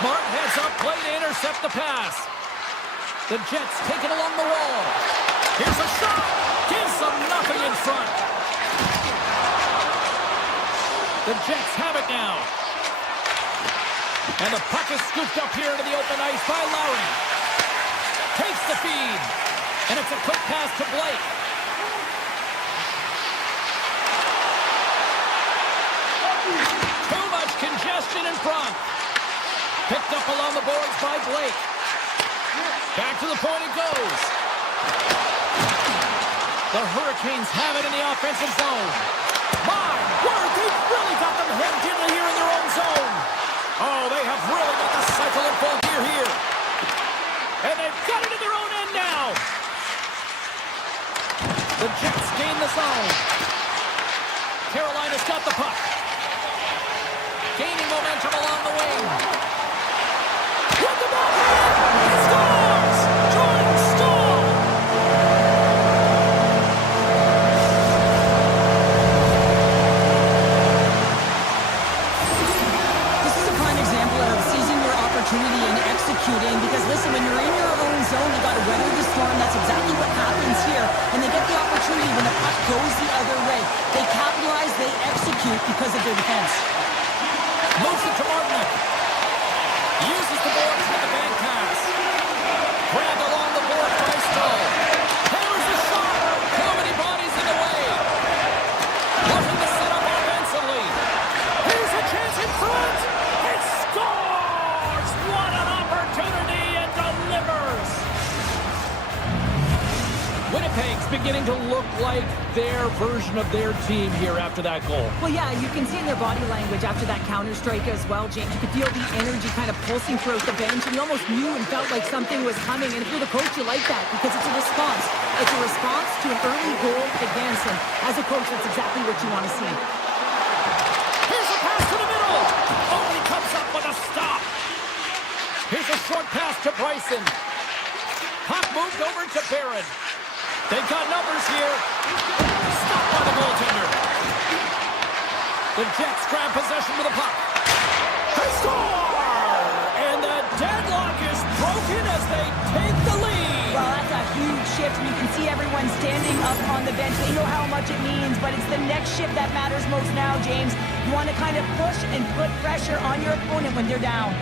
Smart heads up, play to intercept the pass. The Jets take it along the wall. Here's a shot. Gives them nothing in front. The Jets have it now. And the puck is scooped up here into the open ice by Lowry. Takes the feed. And it's a quick pass to Blake. Too much congestion in front. Picked up along the boards by Blake. Back to the point it goes. The Hurricanes have it in the offensive zone. My word, they've really got them hemmed in here in their own zone. Oh, they have really got the cycle in full gear here. And they've got it in their own end now. The Jets gain the zone. Carolina's got the puck. Gaining momentum along the wing. With the ball in. He scores! Jordan Staal! This is a prime example of seizing your opportunity and executing, because listen, when you're in your own zone, you got to weather the storm. That's exactly what happens here. And they get the opportunity when the puck goes the other way. They capitalize, they execute because of their defense. Moves it to Martin. Uses the boards with the bank pass. Grabbed along the boards by Staal. Hammers the shot. Too many bodies in the way. Looking to set up offensively. Here's a chance in front. It scores! What an opportunity, and delivers! Winnipeg's beginning to look like their version of their team here after that goal. Well, yeah, you can see in their body language after that counter-strike as well, James. You could feel the energy kind of pulsing throughout the bench, and you almost knew and felt like something was coming. And if you're the coach, you like that because it's a response. It's a response to an early goal against, and as a coach, that's exactly what you want to see. Here's a pass to the middle. Oh, he comes up with a stop. Here's a short pass to Bryson. Puck moved over to Barron. They've got numbers here. Stopped by the goaltender. The Jets grab possession with the puck. They score! And the deadlock is broken as they take the lead. Well, that's a huge shift, and you can see everyone standing up on the bench. They know how much it means, but it's the next shift that matters most now, James. You want to kind of push and put pressure on your opponent when they're down.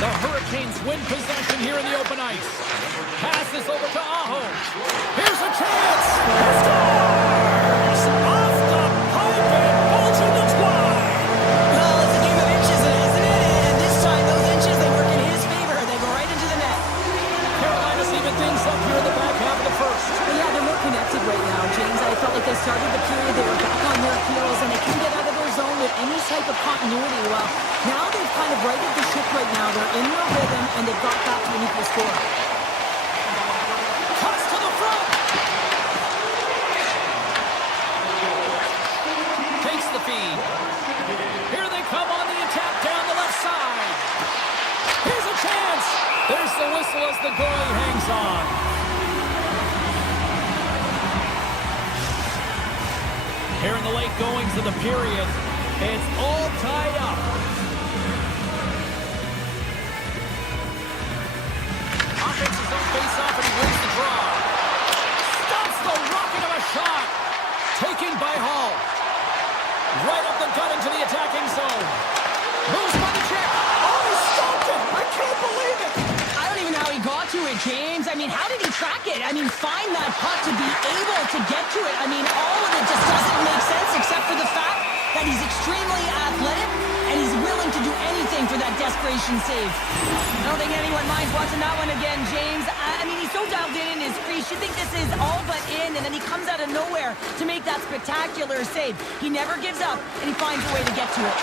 The Hurricanes win possession here in the open ice. Passes over to Aho. Here's a chance. He scores! Off the pipe and bulging the twine. Well, it's a game of inches, isn't it? And this time, those inches, they work in his favor. They go right into the net. Carolina's even things up here in the back half of the first. But yeah, they're more connected right now, James. I felt like they started the period, they were back on their heels, and they couldn't get out of their zone with any type of continuity. Well, now they've kind of righted the ship right now. They're in their rhythm, and they've got back to an equal score. Cuts to the front. Takes the feed. Here they come on the attack down the left side. Here's a chance. There's the the whistle as the goalie hangs on. Here in the late goings of the period, it's all tied up. Offense's own face-off, and he wins the draw. Stops the rocket of a shot. Taken by Hall. Right up the gut into the attacking zone. Moves by the check. Oh, he stopped it. I can't believe it. I don't even know how he got to it, James. I mean, how did he track it? I mean, find that puck to be able to get to it. I mean, all of it just doesn't make sense except for the fact that he's extremely athletic and he's willing to do anything for that desperation save. I don't think anyone minds watching that one again, James. I mean, he's so dialed in his crease. You think this is all but in, and then he comes out of nowhere to make that spectacular save. He never gives up, and he finds a way to get to it.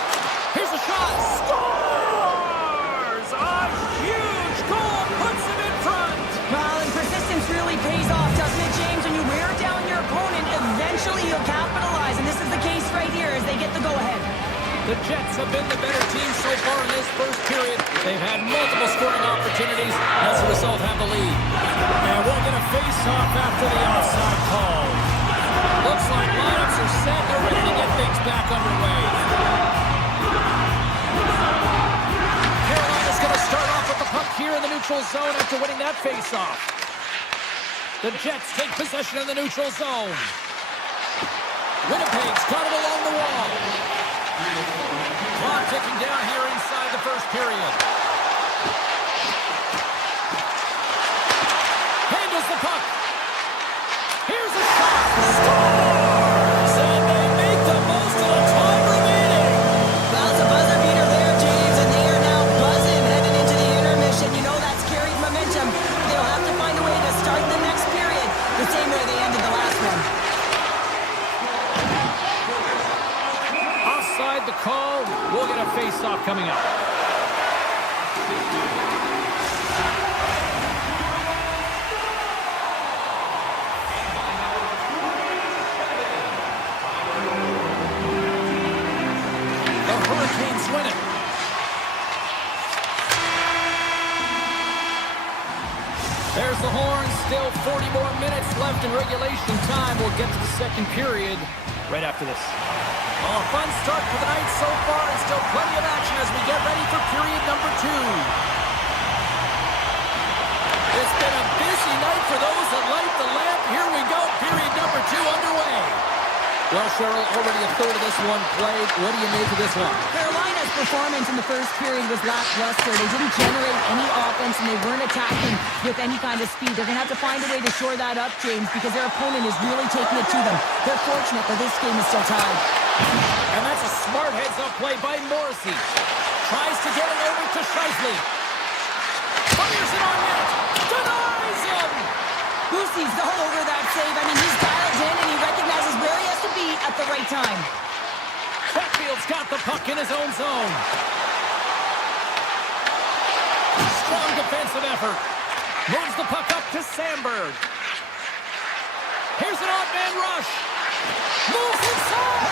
Here's a shot. Scores! A huge goal puts him in front. Well, and persistence really pays off, doesn't it, James? When you wear down your opponent, eventually you'll capitalize, and this is the case right here as they get the go-ahead. The Jets have been the better team so far in this first period. They've had multiple scoring opportunities. As a result, have the lead. And we'll get a face-off after the offside call. Looks like lineups are set. They're ready to get things back underway. Carolina's going to start off with the puck here in the neutral zone after winning that face-off. The Jets take possession in the neutral zone. Winnipeg's got it along the wall. Clock ticking down here inside the first period. Handles the puck. Here's a shot. Scores! And they make the most of the time remaining. Well, it's a buzzer beater there, James, and they are now buzzing heading into the intermission. You know that's carried momentum. They'll have to find a way to start the next period the same way they ended the last one. Offside the call. We'll get a face-off coming up. The Hurricanes win it. There's the horn. Still 40 more minutes left in regulation time. We'll get to the second period right after this. Oh, a fun start for the night so far, and still plenty of action as we get ready for period number 2. It's been a busy night for those that light the lamp. Here we go, period number 2 underway. Well, Cheryl, already a third of this one played. What do you make of this one? Carolina's performance in the first period was lackluster. They didn't generate any offense, and they weren't attacking with any kind of speed. They're going to have to find a way to shore that up, James, because their opponent is really taking it to them. They're fortunate that this game is still tied. And that's a smart heads-up play by Morrissey. Tries to get it over to Scheifele. Fires it on net. Denies him. Boosie's all over that save. I mean, he's dialed in, and he recognizes where he has to be at the right time. Chatfield's got the puck in his own zone. Strong defensive effort. Moves the puck up to Sandberg. Here's an odd man rush. Moves inside.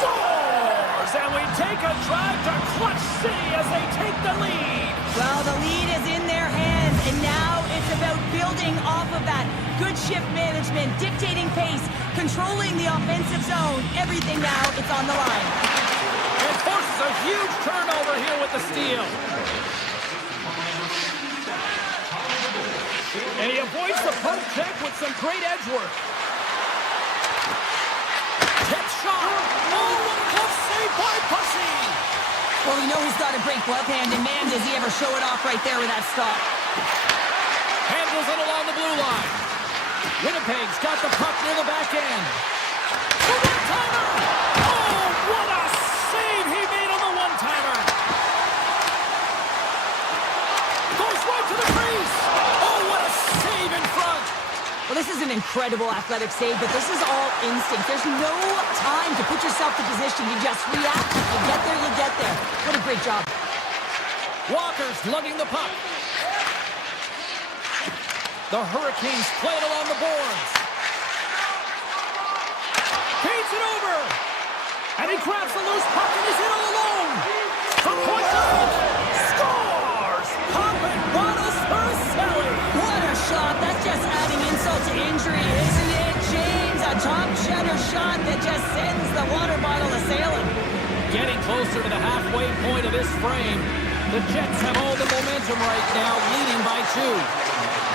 Scores! And we take a drive to Clutch City as they take the lead. Well, the lead is in their hands, and now it's about building off of that. Good shift management, dictating pace, controlling the offensive zone. Everything now, it's on the line. And forces a huge turnover here with the steal. And he avoids the poke check with some great edge work. Tip shot. Oh, what a glove save by Pussy. Well, we know he's got a great glove hand, and man, does he ever show it off right there with that stop. Handles it along the blue line. Winnipeg's got the puck near the back end. The one-timer! Oh, what a save he made on the one-timer! Goes right to the crease! Oh, what a save in front! Well, this is an incredible athletic save, but this is all instinct. There's no time to put yourself to position. You just react. If you get there, you get there. What a great job. Walker's lugging the puck. The Hurricanes play it along the boards. Feeds it over. And he grabs the loose puck and is in all alone. From point range. Scores! Poppin brought us first shot that just sends the water bottle a-sailing. Getting closer to the halfway point of this frame. The Jets have all the momentum right now, leading by 2.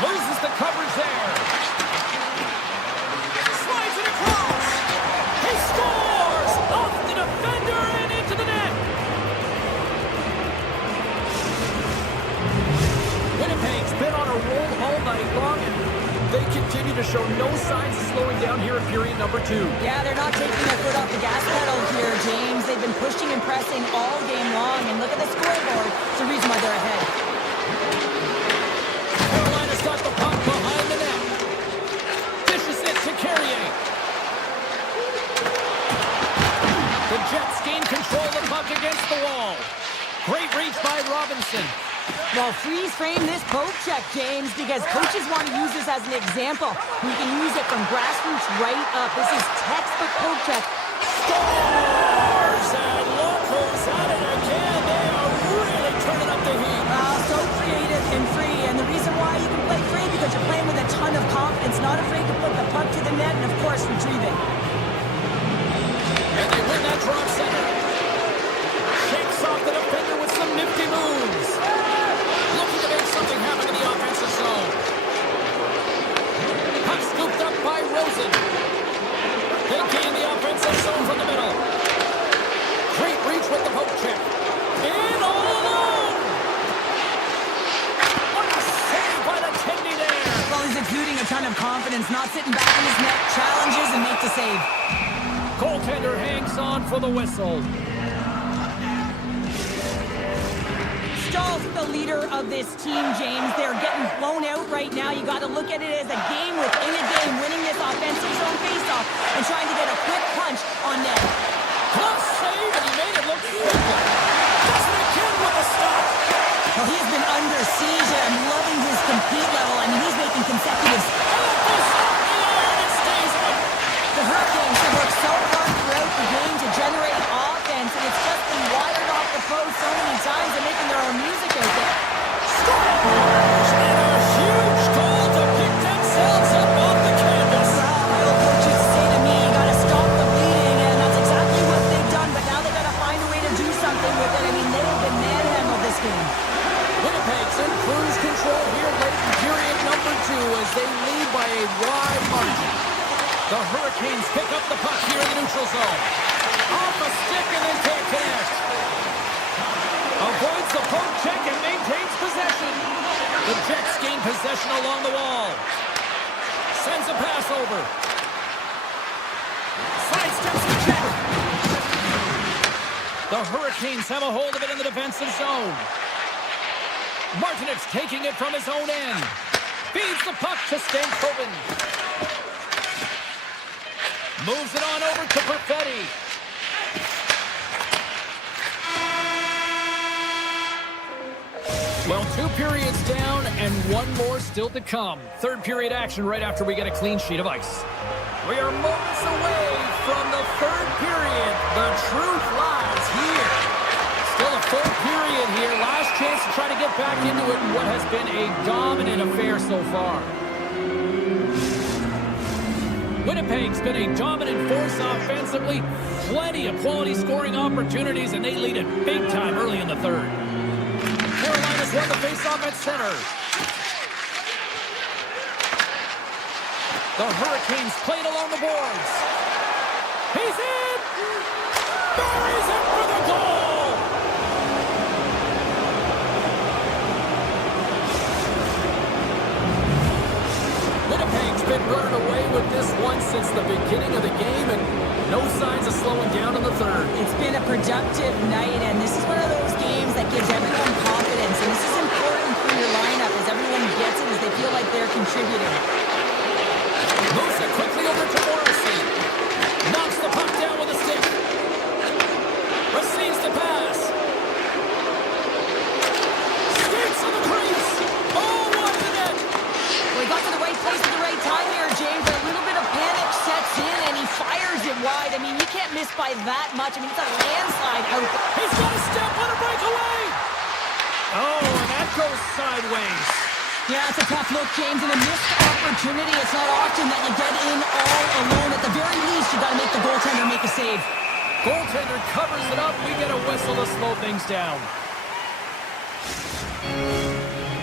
Loses the coverage there. Slides it across. He scores! Off the defender and into the net. Winnipeg's been on a roll all night long, and they continue to show no signs of slowing down here in period number 2. Yeah, they're not taking their foot off the gas pedal here, James. They've been pushing and pressing all game long, and look at the scoreboard. It's the reason why they're ahead. Carolina's got the puck behind the net. Dishes it to Carrier. The Jets gain control of the puck against the wall. Great reach by Robinson. Well, freeze frame this poke check, James, because coaches want to use this as an example. We can use it from grassroots right up. This is textbook poke check. Scores! And look who's at it again. They are really turning up the heat. So creative and free, and the reason why you can play free because you're playing with a ton of confidence, not afraid to put the puck to the net and, of course, retrieve it. And they win that drop center. Shakes off the defender with some nifty moves. Looking to make something happen in the offensive zone. Puck scooped up by Rosen. They gain the offensive zone from the middle. Great reach with the poke check. In all alone. What a save by the Tendy there. Well, he's exuding a ton of confidence, not sitting back in his net, challenges and makes a save. Goaltender hangs on for the whistle. Stahl's the leader of this team, James. They're getting blown out right now. You got to look at it as a game within a game, winning this offensive zone faceoff and trying to get a quick punch on net. Close save, and he made it look simple. Does it again with a stop. Well, he's been under siege, and I'm loving his compete level. I mean, he's making consecutive. It stays up. The Hurricanes have worked so hard throughout the game to generate offense, and it's just been wired off the post so many times and making their own music out there. Scores! And a huge goal to pick themselves up off the canvas. Well, my old coach used to say to me, you got to stop the bleeding, and that's exactly what they've done, but now they got to find a way to do something with it. I mean, they have been manhandled this game. Winnipeg's in cruise control here late in period number 2 as they lead by a wide margin. The Hurricanes pick up the puck here in the neutral zone. Off a stick and then can't connect. Avoids the poke check and maintains possession. The Jets gain possession along the wall. Sends a pass over. Sidesteps the check. The Hurricanes have a hold of it in the defensive zone. Martinez taking it from his own end. Feeds the puck to Stankoven. Moves it on over to Perfetti. Well, 2 periods down and 1 more still to come. Third period action right after we get a clean sheet of ice. We are moments away from the third period. The truth lies here. Still a full period here. Last chance to try to get back into it in what has been a dominant affair so far. Winnipeg's been a dominant force offensively. Plenty of quality scoring opportunities, and they lead it big time early in the third. Carolina's won the faceoff at center. The Hurricanes played along the boards. He's in! Buries it for the goal! Winnipeg's been running away with this one since the beginning of the game, and no signs of slowing down in the third. It's been a productive night, and this is one of those games that gives everyone confidence, and this is important for your lineup as everyone gets it, as they feel like they're contributing. Moves it quickly over to Morrissey. Knocks the puck down with a stick. Receives the pass. Skates on the crease. Oh, what the net! Well, he got to the right place at the right time here, James. A little bit of panic sets in, and he fires it wide. I mean, you can't miss by that much. I mean, it's a landslide out there. He's got a step on a breakaway. Oh, and that goes sideways. Yeah, it's a tough look, James, and a missed opportunity. It's not often that you get in all alone. At the very least, you got to make the goaltender make a save. Goaltender covers it up. We get a whistle to slow things down.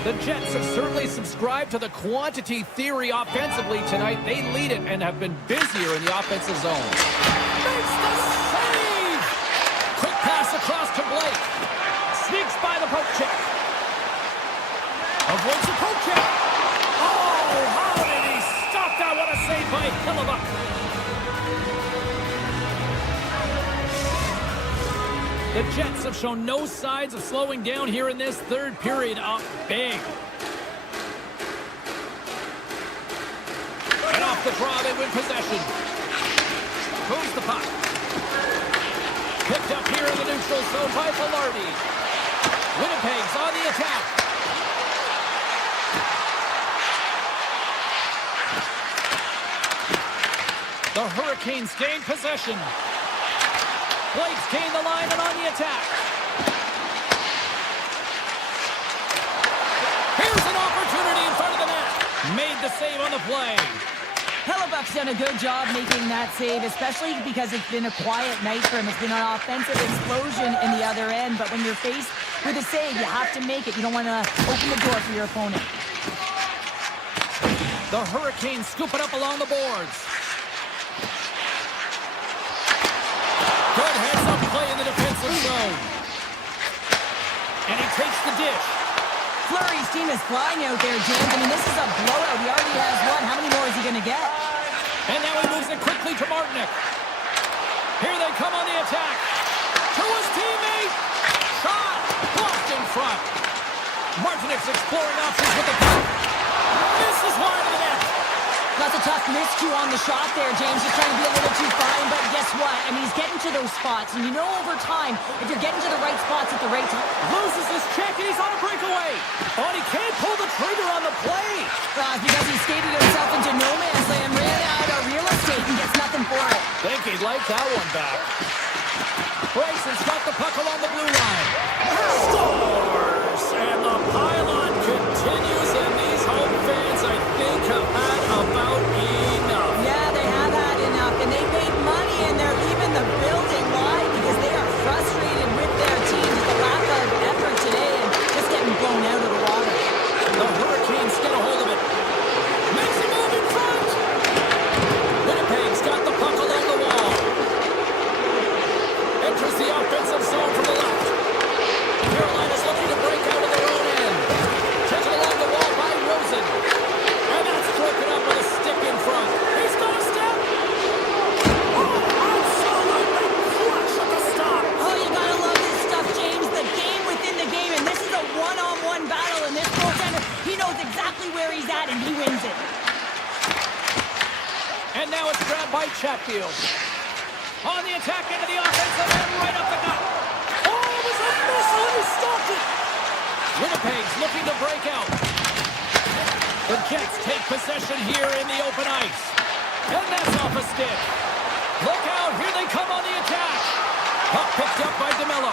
The Jets have certainly subscribed to the quantity theory offensively tonight. They lead it and have been busier in the offensive zone. Makes the save! Quick pass across to Blake. Sneaks by the poke check. Avoids the poke check. Oh, how did he stop that? What a save by Hillebuck. The Jets have shown no signs of slowing down here in this third period. Up big. And off the draw, they win possession. Moves the puck. Picked up here in the neutral zone by Velarde. Winnipeg's on the attack. The Hurricanes gain possession. Blake's gained the line and on the attack. Here's an opportunity in front of the net. Made the save on the play. Hillebuck's done a good job making that save, especially because it's been a quiet night for him. It's been an offensive explosion in the other end, but when you're faced with a save, you have to make it. You don't want to open the door for your opponent. The Hurricanes scoop it up along the boards. Good heads-up play in the defensive zone. And he takes the dish. Fleury's team is flying out there, James. I mean, this is a blowout. He already has one. How many more is he going to get? And now he moves it quickly to Martinic. Here they come on the attack. To his teammate. Shot. Blocked in front. Martinic's exploring options with the puck. Misses wide of the net. That's a tough miscue on the shot there, James. Just trying to be a little too fine, but guess what? I mean, he's getting to those spots, and you know over time, if you're getting to the right spots at the right time... Loses his check, and he's on a breakaway. Oh, and he can't pull the trigger on the play. Because he skated himself into no man's land, ran out of real estate, and gets nothing for it. Think he'd like that one back. Bryson's got the puck along the blue line. Scores! And the pylon continues, and these home fans, I think, have had about enough. Yeah, they have had enough, and they paid money, and they're leaving the building. Why? Because they are frustrated with their team, with the lack of effort today, and just getting blown out of the water. The Hurricanes get a hold of it. Makes a move in front. Winnipeg's got the puck along the wall. Enters the offensive zone from the left. Carolina's looking to break out of their own end. Taken along the wall by Rosen. And that's broken up with a stick in front. He's got a step. Oh, absolutely clutch at the stop. Oh, you gotta love this stuff, James. The game within the game, and this is a one-on-one battle, and this goaltender, he knows exactly where he's at, and he wins it. And now it's grabbed by Chatfield. On the attack into the offensive end, right up the gut. Oh, it was a missile, and he stopped it. Winnipeg's looking to break out. The Jets take possession here in the open ice. And that's off a stick. Look out, here they come on the attack. Puck picked up by DeMello.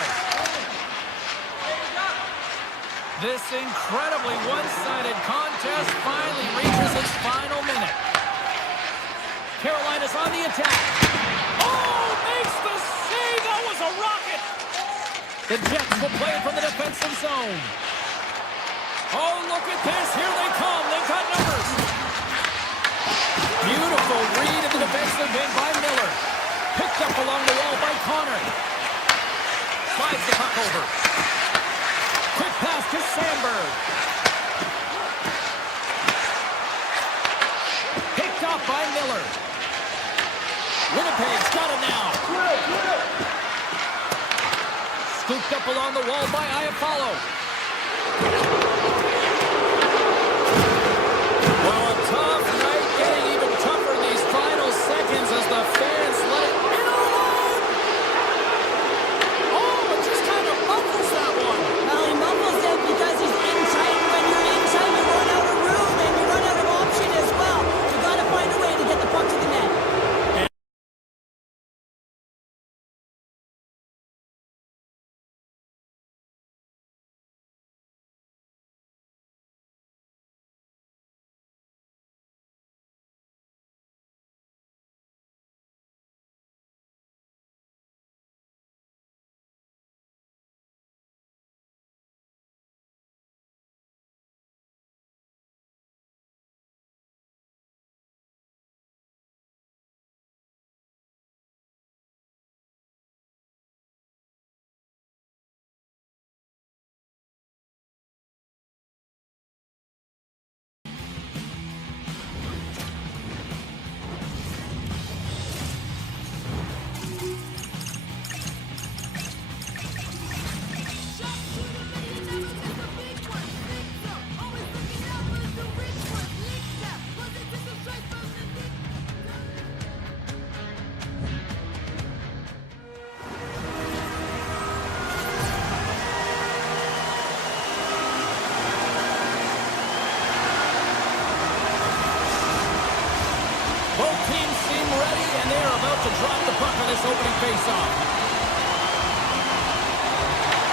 This incredibly one-sided contest finally reaches its final minute. Carolina's on the attack. Oh, makes the save. That was a rocket. The Jets will play it from the defensive zone. Oh, look at this. Here they come. They've got numbers. Beautiful read of the defensive end by Miller. Picked up along the wall by Connor. Slides the puck over. Quick pass to Sandberg. Picked off by Miller. Winnipeg's got it now. Scooped up along the wall by Buffallo. drop the puck on this opening faceoff.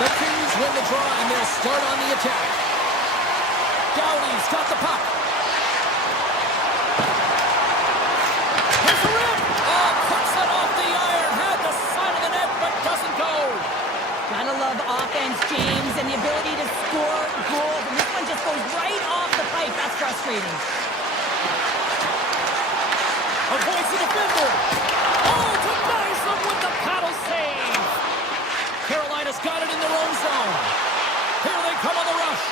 The Kings win the draw, and they'll start on the attack. Doughty's got the puck. Here's the rim. Oh, cuts it off the iron. Had the side of the net, but doesn't go. Gotta love offense, James, and the ability to score goals. And this one just goes right off the pipe. That's frustrating. Avoids the defender. Oh, denies them with the paddle save. Carolina's got it in their own zone. Here they come on the rush.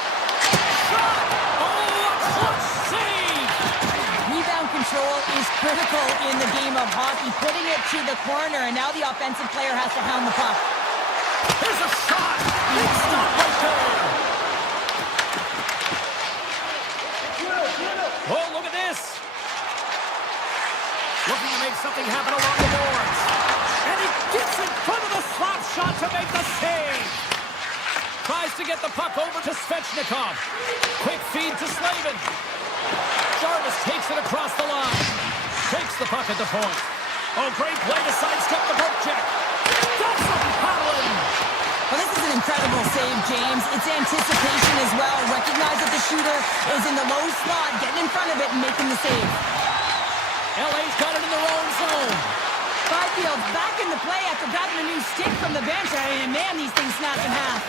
Shot! Oh, a clutch save! Rebound control is critical in the game of hockey. Putting it to the corner, and now the offensive player has to hound the puck. Here's a shot! Big stop right there! Oh, look at this! Looking to make something happen along the boards. And he gets in front of the slap shot to make the save! Tries to get the puck over to Svechnikov. Quick feed to Slavin. Jarvis takes it across the line. Takes the puck at the point. Oh, great play to sidestep the poke check. That's some paddling! Well, this is an incredible save, James. It's anticipation as well. Recognize that the shooter is in the low slot, getting in front of it and making the save. LA's got it in their own zone. Byfield back in the play after grabbing a new stick from the bench. I mean, man, these things snap in half.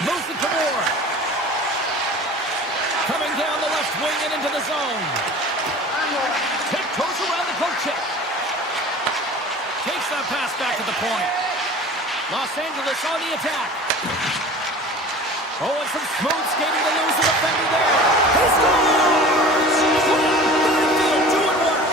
Moves it to Moore. Coming down the left wing and into the zone. Tiptoes around the poke check. Takes that pass back to the point. Los Angeles on the attack. Oh, and some smooth skating to lose the defender there. He scores! Byfield doing work.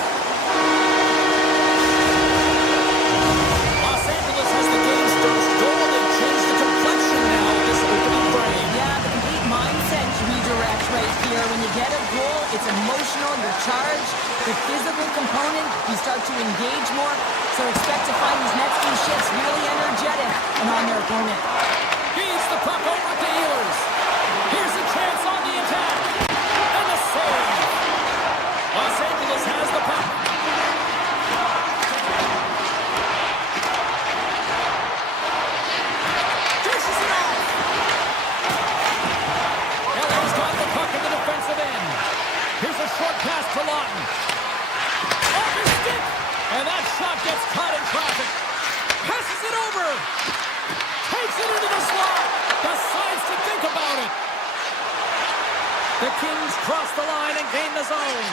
Los Angeles has the game's first goal. They've changed the complexion now of this opening frame. Yeah, the complete mindset redirect right here. When you get a goal, it's emotional, you're charged. The physical component, you start to engage more. So expect to find these next few shifts really energetic and on their opponent. Feeds the puck over to Ehlers. Here's a chance on the attack. And a save. Los Angeles has the puck. Dishes it off. LA's got the puck in the defensive end. Here's a short pass to Lawton. Off his stick. And that shot gets caught in traffic. Passes it over. Takes it into the slot. Decides to think about it. The Kings cross the line and gain the zone.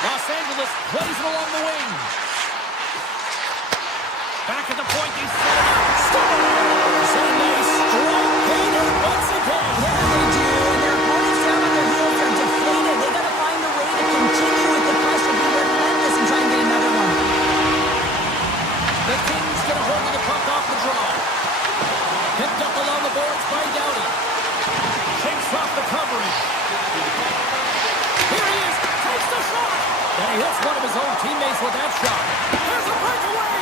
Los Angeles plays it along the wing. Back at the point, they set it up. Scores! And they strike Gator once again. Yeah, they do. And their opponents down on their heels are deflated. They got to find a way to continue with the pressure. Be relentless and try and get another one. The Kings get a hold of the puck off the draw. Picked up along the boards by Doughty. Shakes off the coverage. Here he is. Takes the shot. And he hits one of his own teammates with that shot. There's a breakaway.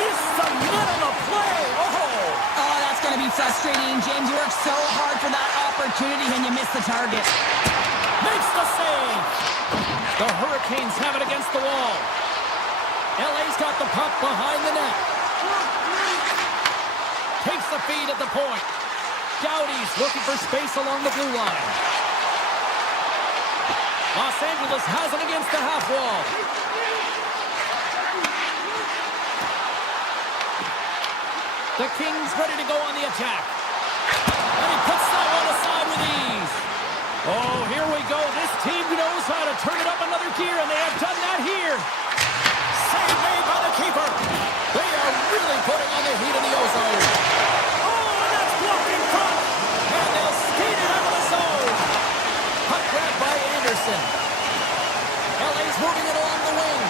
Missed the net on the play. Oh, that's going to be frustrating. James, you worked so hard for that opportunity and you missed the target. Makes the save. The Hurricanes have it against the wall. LA's got the puck behind the net. Takes the feed at the point. Doughty's looking for space along the blue line. Los Angeles has it against the half wall. The Kings ready to go on the attack. And he puts that one aside with ease. Oh, here we go. This team knows how to turn it up another gear, and they have done that here. Save made by the keeper. They are really putting on the heat in the ozone. Oh, and that's blocked in front. And they'll skate it out of the zone. Puck grabbed by Anderson. LA's moving it along the wing.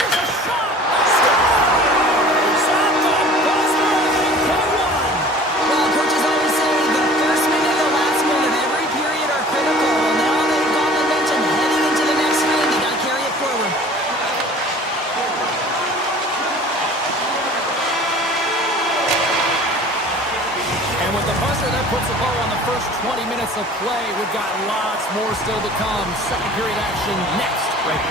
Here's a shot. Scores! At the buzzer, they get one. Well, coaches always say the first minute and the last minute of every period are critical. Now they've got momentum heading into the next frame. They got to carry it forward. And with the buzzer, that puts a bow on the first 20 minutes of play. We've got lots more still to come. Second period action next. Right.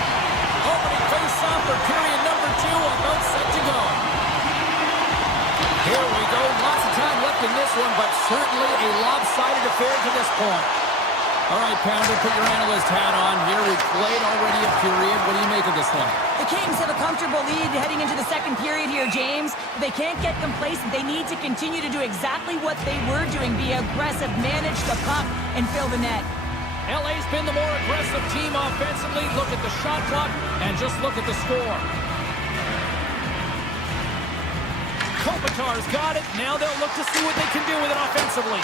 Opening face-off for period number 2. About set to go. Here we go. Lots of time left in this one, but certainly a lopsided affair to this point. All right, Pounder, put your analyst hat on here. We've played already a period. What do you make of this one? The Kings have a comfortable lead heading into the second period here, James. They can't get complacent. They need to continue to do exactly what they were doing. Be aggressive, manage the puck, and fill the net. LA's been the more aggressive team offensively. Look at the shot clock and just look at the score. Kopitar's got it. Now they'll look to see what they can do with it offensively.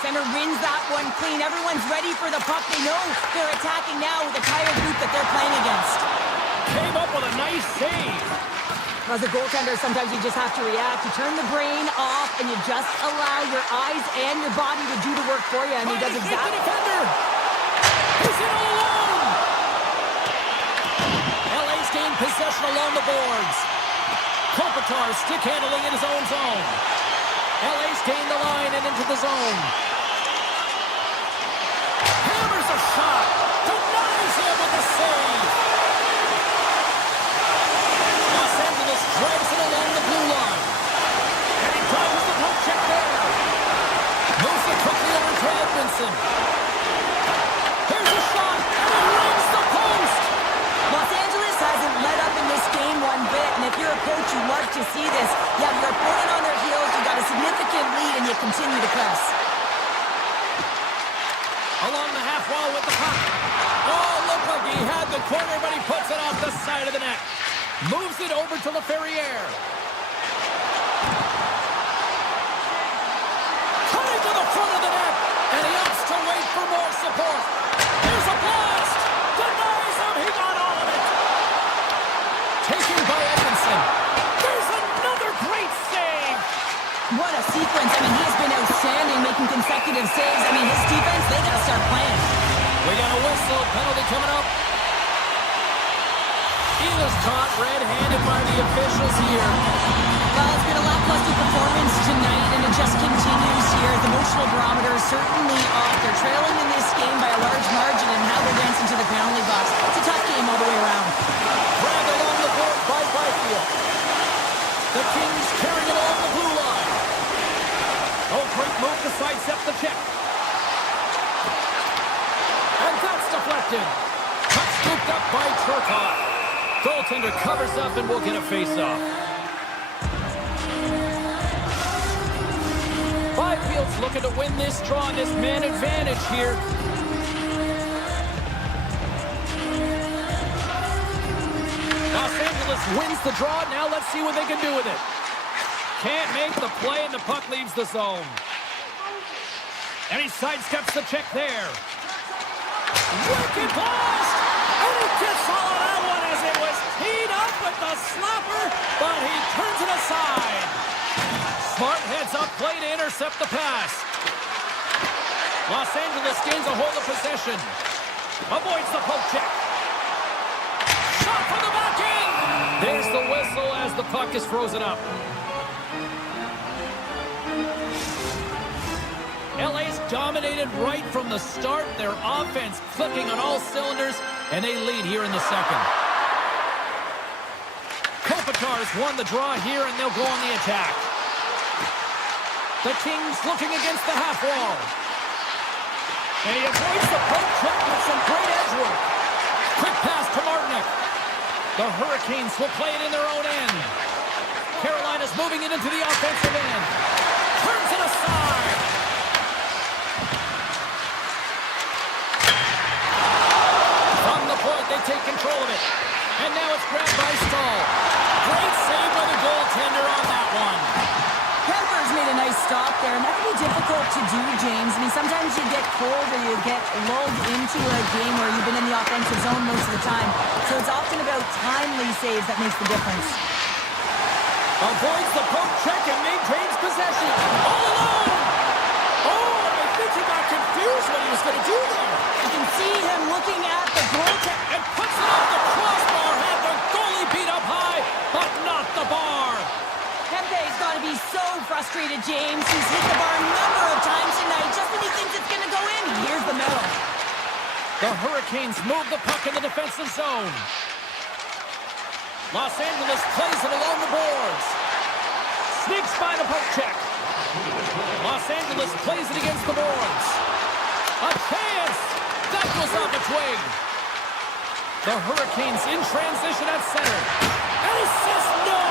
Center wins that one clean. Everyone's ready for the puck. They know they're attacking now with a tired group that they're playing against. Came up with a nice save. As a goaltender, sometimes you just have to react. You turn the brain off, and you just allow your eyes and your body to do the work for you, and he does exactly. The defender. He's in all alone. LA's gained possession along the boards. Kopitar stick handling in his own zone. LA's gained the line and into the zone. Hammers a shot. Denies him with the save. Los Angeles drags it along the blue line. And he drives the poke check there. Moves it quickly over to Edmondson. Here's a shot. And he rings the post. Los Angeles hasn't let up in this game one bit, and if you're a coach, you love to see this. You have your opponent on their heels, you got a significant lead, and you continue to press. Along the half wall with the puck. Oh, looked like he had the corner, but he puts it off the side of the net. Moves it over to LaFerriere. Coming to the front of the net, and he opts to wait for more support. Here's a blast. Denies him. He got all of it. Taken by Edmondson. There's another great save. What a sequence. I mean, he's been outstanding, making consecutive saves. I mean, his defense, they got to start playing. We got a whistle. Penalty coming up. He was caught red-handed by the officials here. Well, it's been a lackluster performance tonight, and it just continues here. The emotional barometer is certainly off. They're trailing in this game by a large margin, and now they're dancing to the penalty box. It's a tough game all the way around. Grabbed along the board by Byfield. The Kings carrying it along the blue line. Oh, great move to sidestep the check. And that's deflected. Puck scooped up by Turcotte. Goaltender covers up and we'll get a face-off. Byfield's looking to win this draw, this man advantage here. Los Angeles wins the draw. Now let's see what they can do with it. Can't make the play, and the puck leaves the zone. And he sidesteps the check there. Wicked blast! And he gets all of that one as it was teed up with the slapper, but he turns it aside. Smart heads up play to intercept the pass. Los Angeles gains a hold of possession. Avoids the poke check. Shot from the back end. There's the whistle as the puck is frozen up. LA's dominated right from the start. Their offense clicking on all cylinders, and they lead here in the second. Kopitar's won the draw here, and they'll go on the attack. The Kings looking against the half wall. And he avoids the poke check with some great edge work. Quick pass to Martinick. The Hurricanes will play it in their own end. Carolina's moving it into the offensive end. Turns it aside. From the point, they take control of it. And now it's grabbed by Stahl. Great save by the goaltender on that one. Kemper's made a nice stop there, and that can be difficult to do, James. I mean, sometimes you get cold or you get lulled into a game where you've been in the offensive zone most of the time. So it's often about timely saves that makes the difference. Avoids the poke check and maintains possession. All alone! Oh, I think he got confused what he was going to do there. You can see him looking at the goaltender. And puts it off the crossbar. Had the goalie beat up high, but not the bar. Kempe's got to be so frustrated, James. He's hit the bar a number of times Hurricanes move the puck in the defensive zone. Los Angeles plays it along the boards. Sneaks by the poke check. Los Angeles plays it against the boards. A chance! That goes off its wing. The Hurricanes in transition at center. And he says no!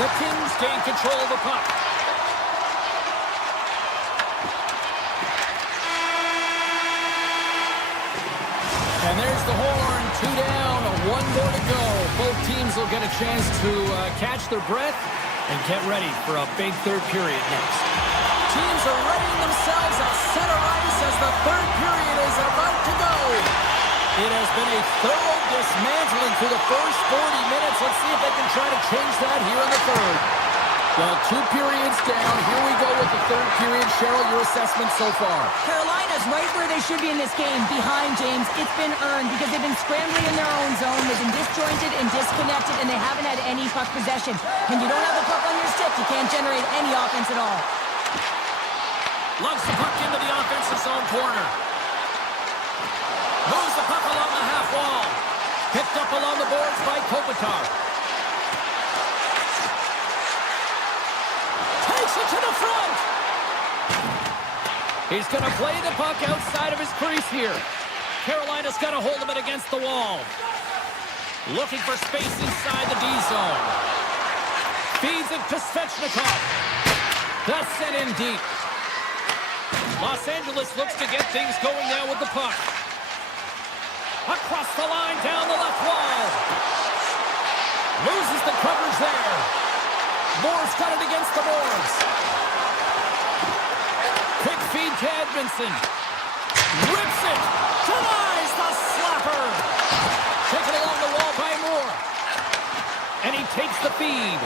The Kings gain control of the puck. And there's the horn. 2 down, 1 more to go. Both teams will get a chance to catch their breath and get ready for a big third period next. Teams are readying themselves at center ice as the third period is about to go. It has been a thorough dismantling through the first 40 minutes. Let's see if they can try to change that here in the third. Well, 2 periods down. Here we go with the third period. Cheryl, your assessment so far? Carolina's right where they should be in this game, behind, James. It's been earned because they've been scrambling in their own zone. They've been disjointed and disconnected, and they haven't had any puck possession. When you don't have the puck on your stick, you can't generate any offense at all. Lugs the puck into the offensive zone corner. Moves the puck along the half wall. Picked up along the boards by Kopitar. Takes it to the front. He's going to play the puck outside of his crease here. Carolina's got a hold of it against the wall. Looking for space inside the D zone. Feeds it to Svechnikov. That's sent in deep. Los Angeles looks to get things going now with the puck. Across the line, down the left wall. Loses the coverage there. Moore's got it against the boards. Quick feed to Edmondson. Rips it. Denies the slapper. Taken along the wall by Moore. And he takes the feed.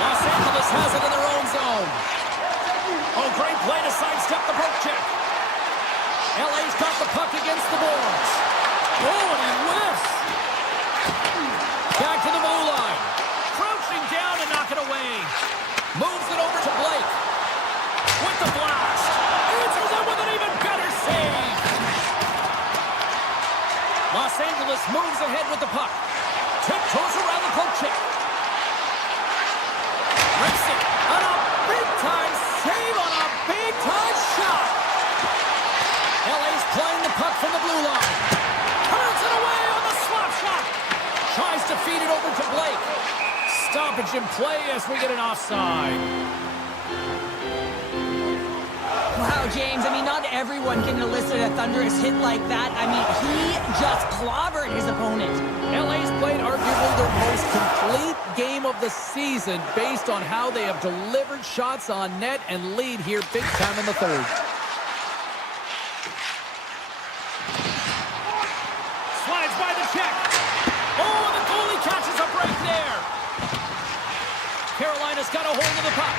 Los Angeles has it in their own zone. Oh, great play to sidestep the poke check. LA's got the puck against the boards. Oh, and he whiffs. Back to the blue line. Crouching down to knock it away. Moves it over to Blake. With the blast. Answers it with an even better save. Los Angeles moves ahead with the puck. Tiptoes around the poke check. Rips it. On a big-time save on a big-time shot. LA's playing the puck from the blue line. Turns it away on the slap shot. Tries to feed it over to Blake. Stoppage in play as we get an offside. Wow, James, I mean, not everyone can elicit a thunderous hit like that. I mean, he just clobbered his opponent. LA's played arguably their most complete game of the season based on how they have delivered shots on net and lead here big time in the third. Slides by the check. Oh, the goalie catches a break there. Carolina's got a hold of the puck.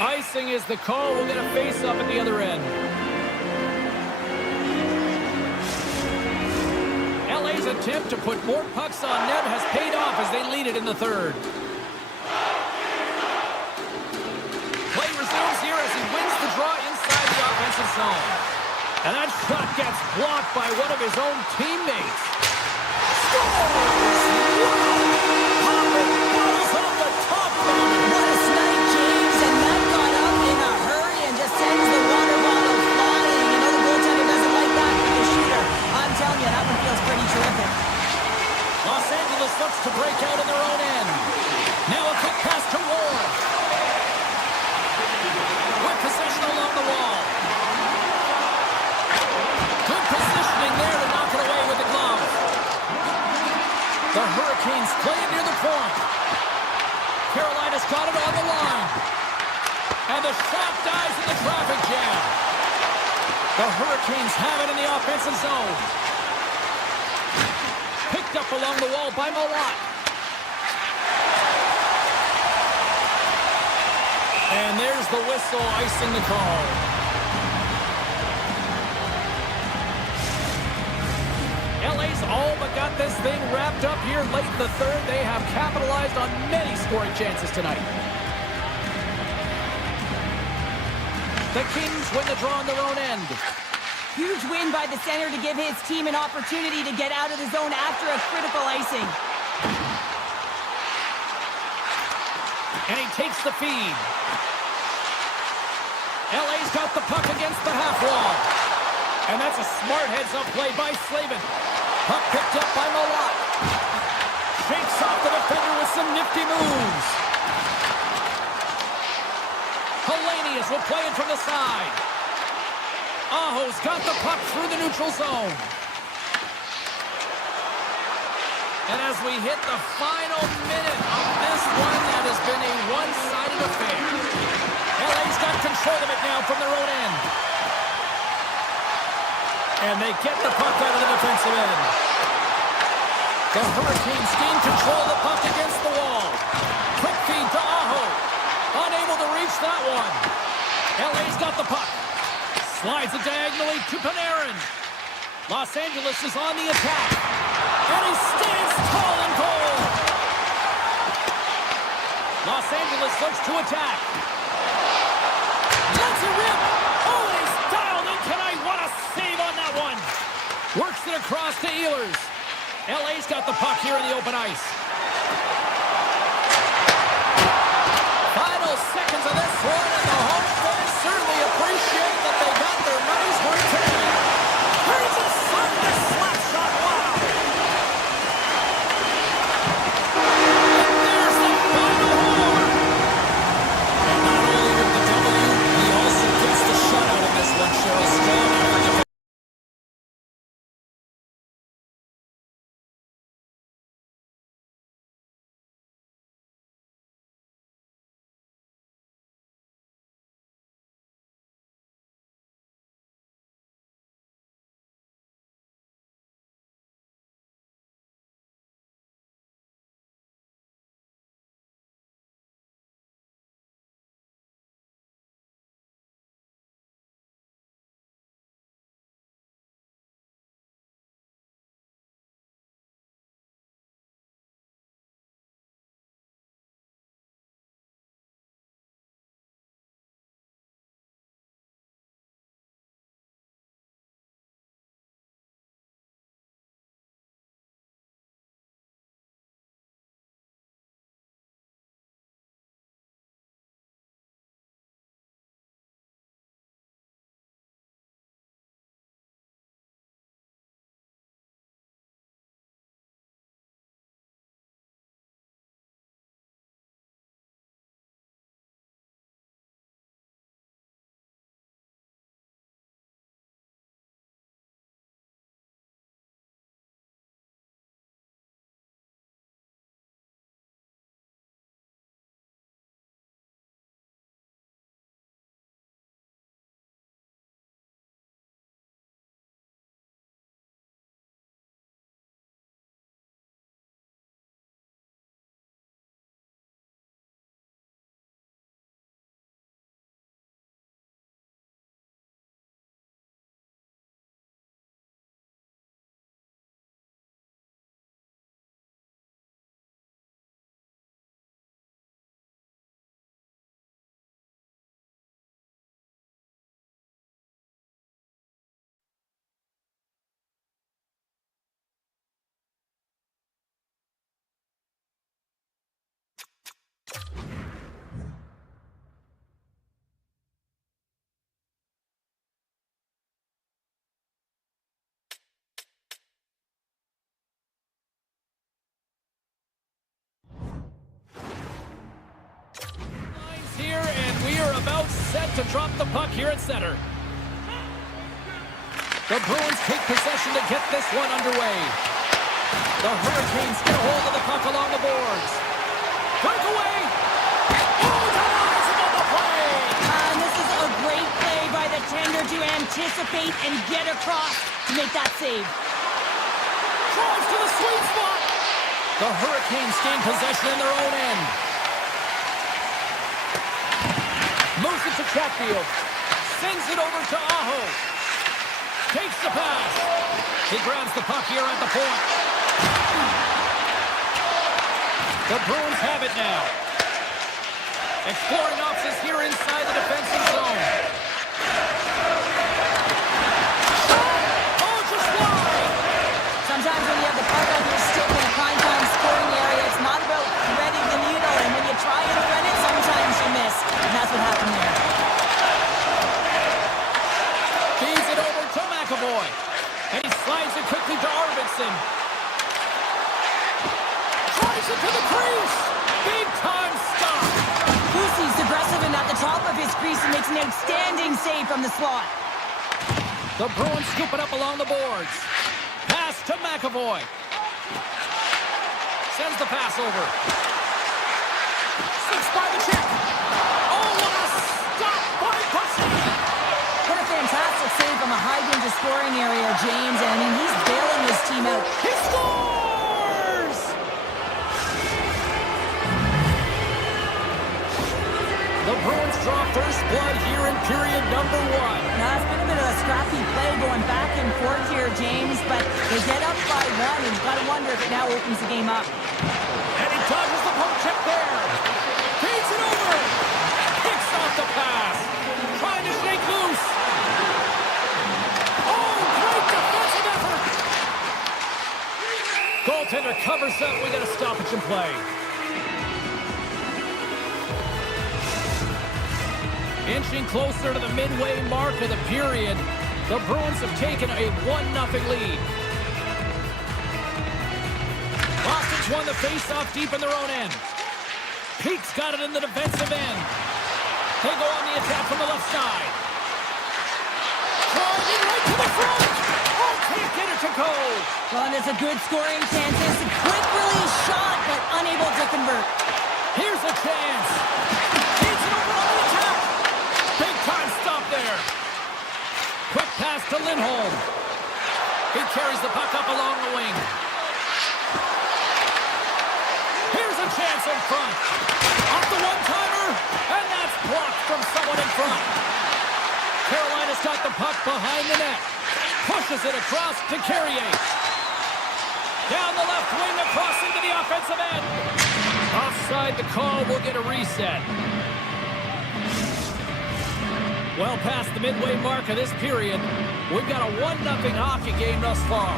Icing is the call. We'll get a face-up at the other end. LA's attempt to put more pucks on net has paid off as they lead it in the third. Play resumes here as he wins the draw inside the offensive zone. And that shot gets blocked by one of his own teammates. Scores! Wow! Popping bottles off the top of him. What a snipe, James, and that got up in a hurry and just sends the water bottle flying. You know the goaltender doesn't like that with the shooter. I'm telling you, that one feels pretty terrific. Los Angeles looks to break out in their own end. Now a quick pass to Ward. With possession along the wall. Good positioning there to knock it away with the glove. The Hurricanes play it near the point. Carolina's got it on the line. And the shot dies in the traffic jam. The Hurricanes have it in the offensive zone. Picked up along the wall by Malott. And there's the whistle icing the call. LA's all but got this thing wrapped up here late in the third. They have capitalized on many scoring chances tonight. The Kings win the draw on their own end. Huge win by the center to give his team an opportunity to get out of the zone after a critical icing. And he takes the feed. LA's got the puck against the half wall. And that's a smart heads-up play by Slavin. Puck picked up by Malott. Shakes off the defender with some nifty moves. Hellenius will play it from the side. Aho's got the puck through the neutral zone. And as we hit the final minute of this one, that has been a one-sided affair. LA's got control of it now from their own end. And they get the puck out of the defensive end. The Hurricanes gain control of the puck against the wall. Quick feed to Aho. Unable to reach that one. LA's got the puck. Slides it diagonally to Panarin. Los Angeles is on the attack. And he stands tall in goal. Los Angeles looks to attack. Lets it rip. Oh, and he's dialed in tonight. What a save on that one. Works it across to Ehlers. LA's got the puck here in the open ice. Final seconds of this one, and the home fans certainly appreciate that they got their money's worth today. Brings a son to slap shot. Wow. And there's the final horn. And not only with the W, he also gets the shutout in this one, Cheryl. Strong effort. Here, and we are about set to drop the puck here at center. The Bruins take possession to get this one underway. The Hurricanes get a hold of the puck along the boards. Breakaway! Oh, denies him on the play! And this is a great play by the tender to anticipate and get across to make that save. Drives to the sweet spot! The Hurricanes gain possession in their own end. Moves it to Chatfield. Sends it over to Aho. Takes the pass. He grabs the puck here at the point. The Bruins have it now. Exploring options here inside the defensive zone. hard on your stick in a primetime scoring area. It's not about threading the needle, and when you try and thread it, sometimes you miss. And that's what happened there. Feeds it over to McAvoy. And he slides it quickly to Arvidsson. Drives it to the crease. Big time stop. Lucy's aggressive and at the top of his crease and makes an outstanding save from the slot. The Bruins scoop it up along the boards. Pass to McAvoy. Sends the pass over. Slips by the check. Oh, what a stop by Buffy. What a fantastic save from a high-danger scoring area, James. And I mean, he's bailing his team out. He scores! The Bruins draw first blood here in period number 1. Now, it's been a bit of a scrappy play going back and forth here, James, but they get up by 1, and you've got to wonder if it now opens the game up. And he dodges the poke check there. Feeds it over. Picks off the pass. Trying to shake loose. Oh, great defensive effort. Goaltender covers up. We got a stoppage in play. Inching closer to the midway mark of the period, the Bruins have taken a 1-0 lead. Boston's won the faceoff deep in their own end. Peake's got it in the defensive end. They go on the attack from the left side. Driving right to the front. Oh, can't get it to go. Well, and it's a good scoring chance. It's a quick release shot, but unable to convert. Here's a chance. Feeds it over on the attack. Big time stop there. Quick pass to Lindholm. He carries the puck up along the wing. Here's a chance in front. Off the one-timer, and that's blocked from someone in front. Carolina's got the puck behind the net. Pushes it across to Carrier. Down the left wing, across into the offensive end. Offside, the call will get a reset. Well past the midway mark of this period, we've got a 1-0 hockey game thus far.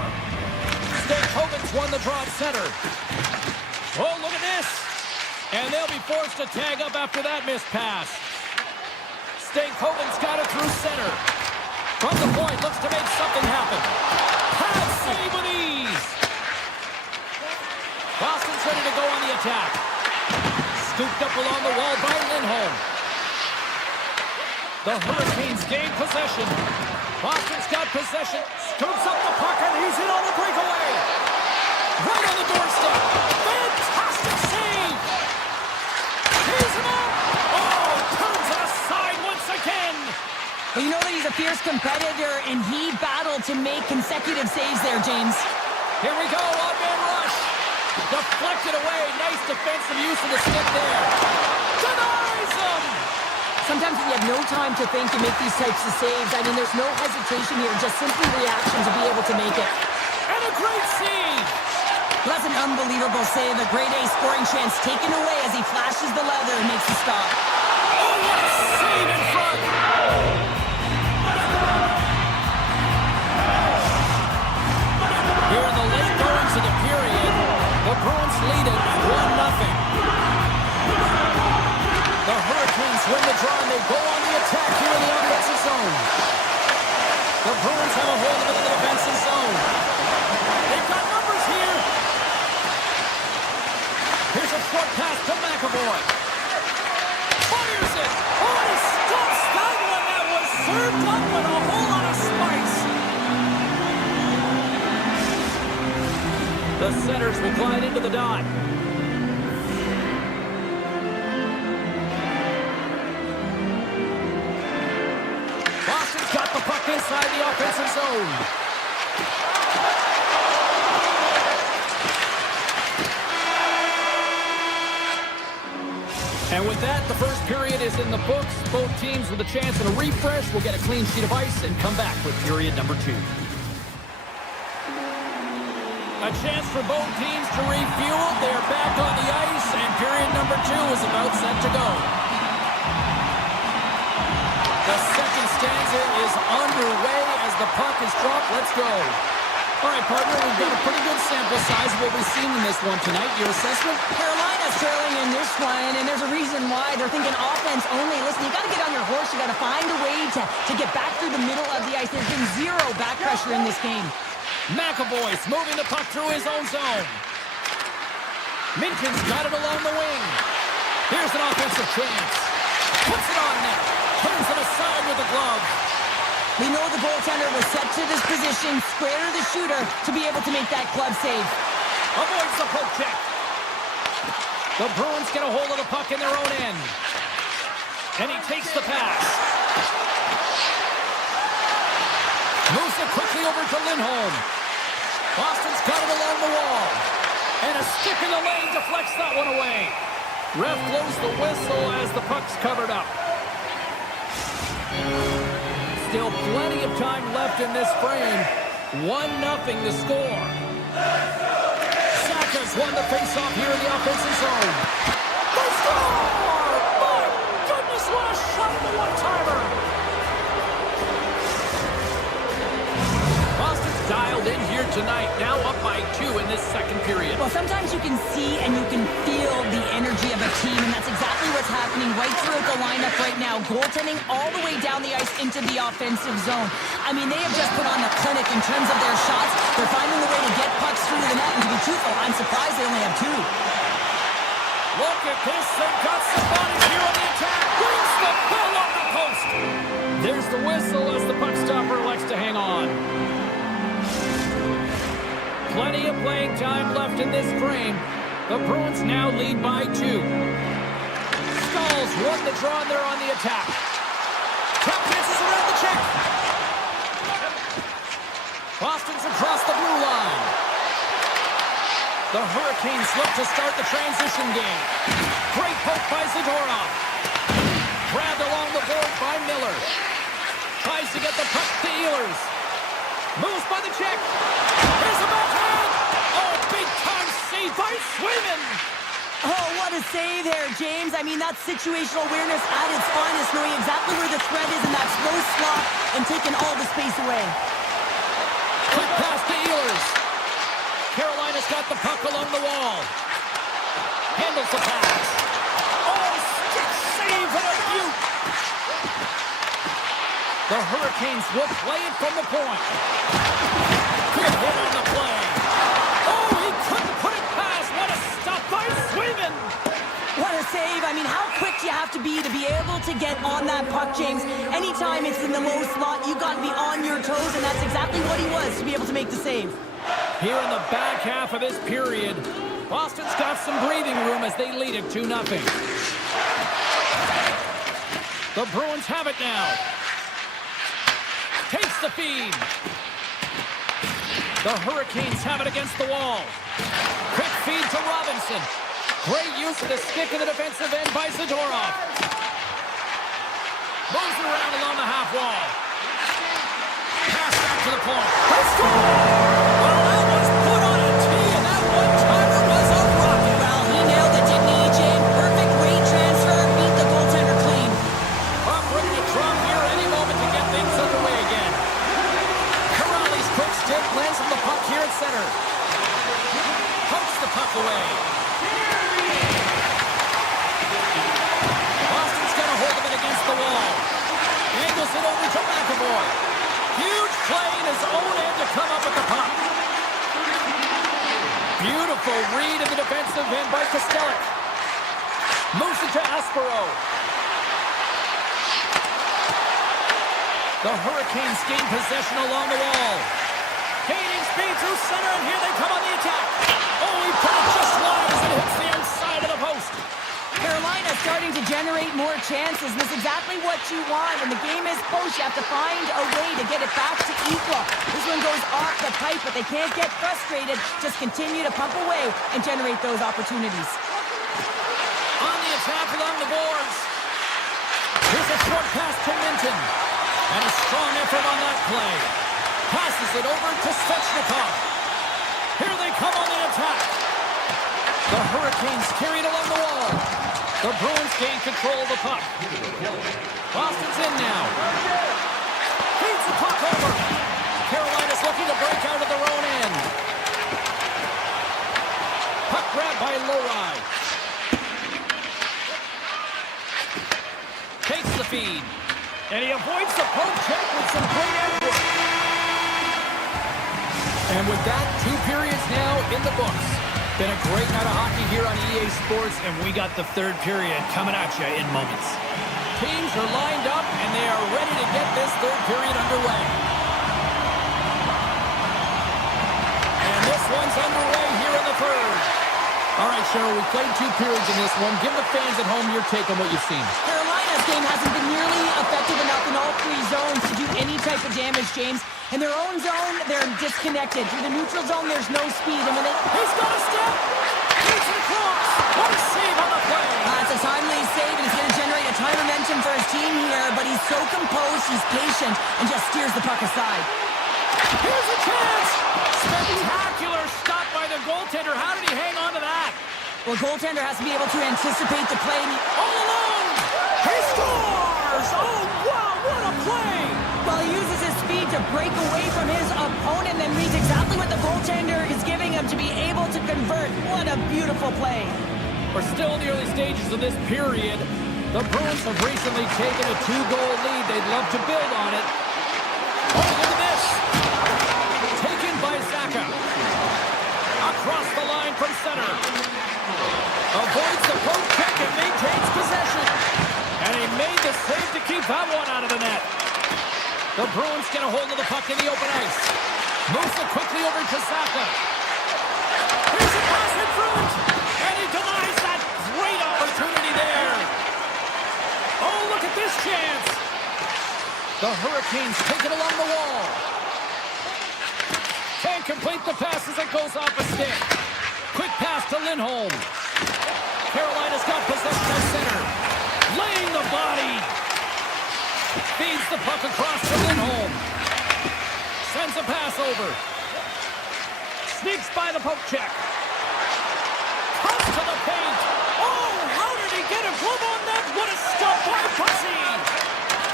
State Hogan's won the draw at center. Oh, look at this. And they'll be forced to tag up after that missed pass. State Hogan's got it through center. From the point, looks to make something happen. Pass save with ease. Boston's ready to go on the attack. Scooped up along the wall by Lindholm. The Hurricanes gain possession. Boston's got possession. Scoops up the puck, and he's in on the breakaway. Right on the doorstep. Fantastic save. He's him up. Oh, turns it aside once again. Well, you know that he's a fierce competitor, and he battled to make consecutive saves there, James. Here we go, one-man rush. Deflected away. Nice defensive use of the stick there. Denies him. Sometimes when you have no time to think, you make these types of saves. I mean, there's no hesitation here, just simply reaction to be able to make it. And a great save. Well, that's an unbelievable save. A grade A scoring chance taken away as he flashes the leather and makes the stop. Oh, what a save in front. Here in the late goings of the period, the Bruins lead it 1-0. The Hurricanes win the draw, and they go on the attack here in the offensive zone. The Bruins have a hold of it in the defensive zone. They've got numbers here. Here's a short pass to McAvoy. Fires it. Oh, he stops that one. That was served up with a whole lot of spice. The centers will glide into the dot. Got the puck inside the offensive zone. And with that, the first period is in the books. Both teams with a chance at a refresh will get a clean sheet of ice and come back with period number 2. A chance for both teams to refuel. They're back on the ice, and period number 2 is about set to go. The second stanza is underway as the puck is dropped. Let's go. All right, partner, we've got a pretty good sample size of what we've seen in this one tonight. Your assessment? Carolina's trailing in this one, and there's a reason why. They're thinking offense only. Listen, you got to get on your horse. You got to find a way to get back through the middle of the ice. There's been zero back pressure in this game. McAvoy's moving the puck through his own zone. Minkin's got it along the wing. Here's an offensive chance. Puts it on net. Turns it aside with a glove. We know the goaltender was set to this position, square to the shooter, to be able to make that glove save. Avoids the poke check. The Bruins get a hold of the puck in their own end. And he takes the pass. Moves it quickly over to Lindholm. Boston's got it along the wall. And a stick in the lane deflects that one away. Ref blows the whistle as the puck's covered up. Still plenty of time left in this frame. 1-0 the score. Saka's won the faceoff here in the offensive zone. They score! My goodness, what a shot in the one-timer! Boston's dialed in here tonight, now up by 2 in this second period. Well, sometimes you can see and you can feel the energy of a team, and that's exactly what's happening right throughout the lineup right now. Goaltending all the way down the ice into the offensive zone. I mean, they have just put on a clinic in terms of their shots. They're finding a way to get pucks through to the net, and to be truthful, I'm surprised they only have 2. Look at this, they've got somebody here on the attack. Brings the ball on the post. There's the whistle as the puck stopper elects to hang on. Plenty of playing time left in this frame. The Bruins now lead by 2. Skulls won the draw and they're on the attack. Tap dances around the check. Boston's across the blue line. The Hurricanes look to start the transition game. Great poke by Zadorov. Grabbed along the board by Miller. Tries to get the puck to Ehlers. Moves by the check. Here's a backhand. Oh, big-time save by Swayman. Oh, what a save there, James. I mean, that's situational awareness at its finest, knowing exactly where the threat is in that slow slot and taking all the space away. Quick pass to Ehlers. Carolina's got the puck along the wall. Handles the pass. Oh, stick save and a beaut. The Hurricanes will play it from the point. Good hit on the play. Oh, he couldn't put it past. What a stop by Swayman. What a save. I mean, how quick do you have to be able to get on that puck, James? Anytime it's in the low slot, you got to be on your toes, and that's exactly what he was to be able to make the save. Here in the back half of this period, Boston's got some breathing room as they lead it 2-0. The Bruins have it now. Takes the feed. The Hurricanes have it against the wall. Quick feed to Robinson. Great use of the stick in the defensive end by Zadorov. Moves it around along the half wall. Pass back to the point. They score! Well, that was put on a tee, and that one-timer was a rocket. Well, he nailed it, didn't he, James? Perfect rate transfer. Beat the goaltender clean. Puck ready to drop here any moment to get things underway again. Corrales' quick stick lands on the puck here at center. Pokes the puck away. Boston's got a hold of it against the wall. Angles it over to McAvoy. Huge play in his own end to come up with the puck. Beautiful read of the defensive end by Kostelic. Moves it to Aspero. The Hurricanes gain possession along the wall. Gaining speed through center, and here they come on the attack. Oh, he put it just wide as it hits the inside of the post. Carolina starting to generate more chances, and that's exactly what you want. When the game is close, you have to find a way to get it back to equal. This one goes off the pipe, but they can't get frustrated. Just continue to pump away and generate those opportunities. On the attack along the boards. Here's a short pass to Minton. And a strong effort on that play. Passes it over to Svechnikov. Here they come on the attack. The Hurricanes carried along the wall. The Bruins gain control of the puck. Boston's in now. Feeds the puck over. Carolina's looking to break out of their own end. grab by Lowry. Takes the feed. And he avoids the poke check with some great effort. And with that, 2 periods now in the books. Been a great night of hockey here on EA Sports, and we got the 3rd period coming at you in moments. Teams are lined up, and they are ready to get this 3rd period underway. And this one's underway here in the 3rd. All right, Cheryl, we played 2 periods in this one. Give the fans at home your take on what you've seen. Carolina's game hasn't been nearly effective enough in all 3 zones to do any type of damage, James. In their own zone, they're disconnected. Through the neutral zone, there's no speed. And when they... He's got a step! He's across! What a save on the play! It's a timely save, and he's going to generate a ton of momentum for his team here, but he's so composed, he's patient, and just steers the puck aside. Here's a chance! Spectacular stop by the goaltender. How did he hang on to that? Well, goaltender has to be able to anticipate the play. All alone! He scores! Oh, wow, what a play! Well, he uses his speed to break away from his opponent and reads exactly what the goaltender is giving him to be able to convert. What a beautiful play. We're still in the early stages of this period. The Bruins have recently taken a 2-goal lead. They'd love to build on it. Oh, look at this! Taken by Zaka. Across the line from center. Avoids the poke check and maintains possession. And he made the save to keep that one out of the net. The Bruins get a hold of the puck in the open ice. Moves it quickly over to Zaka. Here's a pass in front. And he denies that great opportunity there. Oh, look at this chance. The Hurricanes take it along the wall. Can't complete the pass as it goes off a stick. Quick pass to Lindholm. Carolina's got possession at center. Laying the body. Feeds the puck across to Lindholm. Sends a pass over. Sneaks by the poke check. Comes to the paint. Oh, how did he get a glove on that? What a stop by Bussy.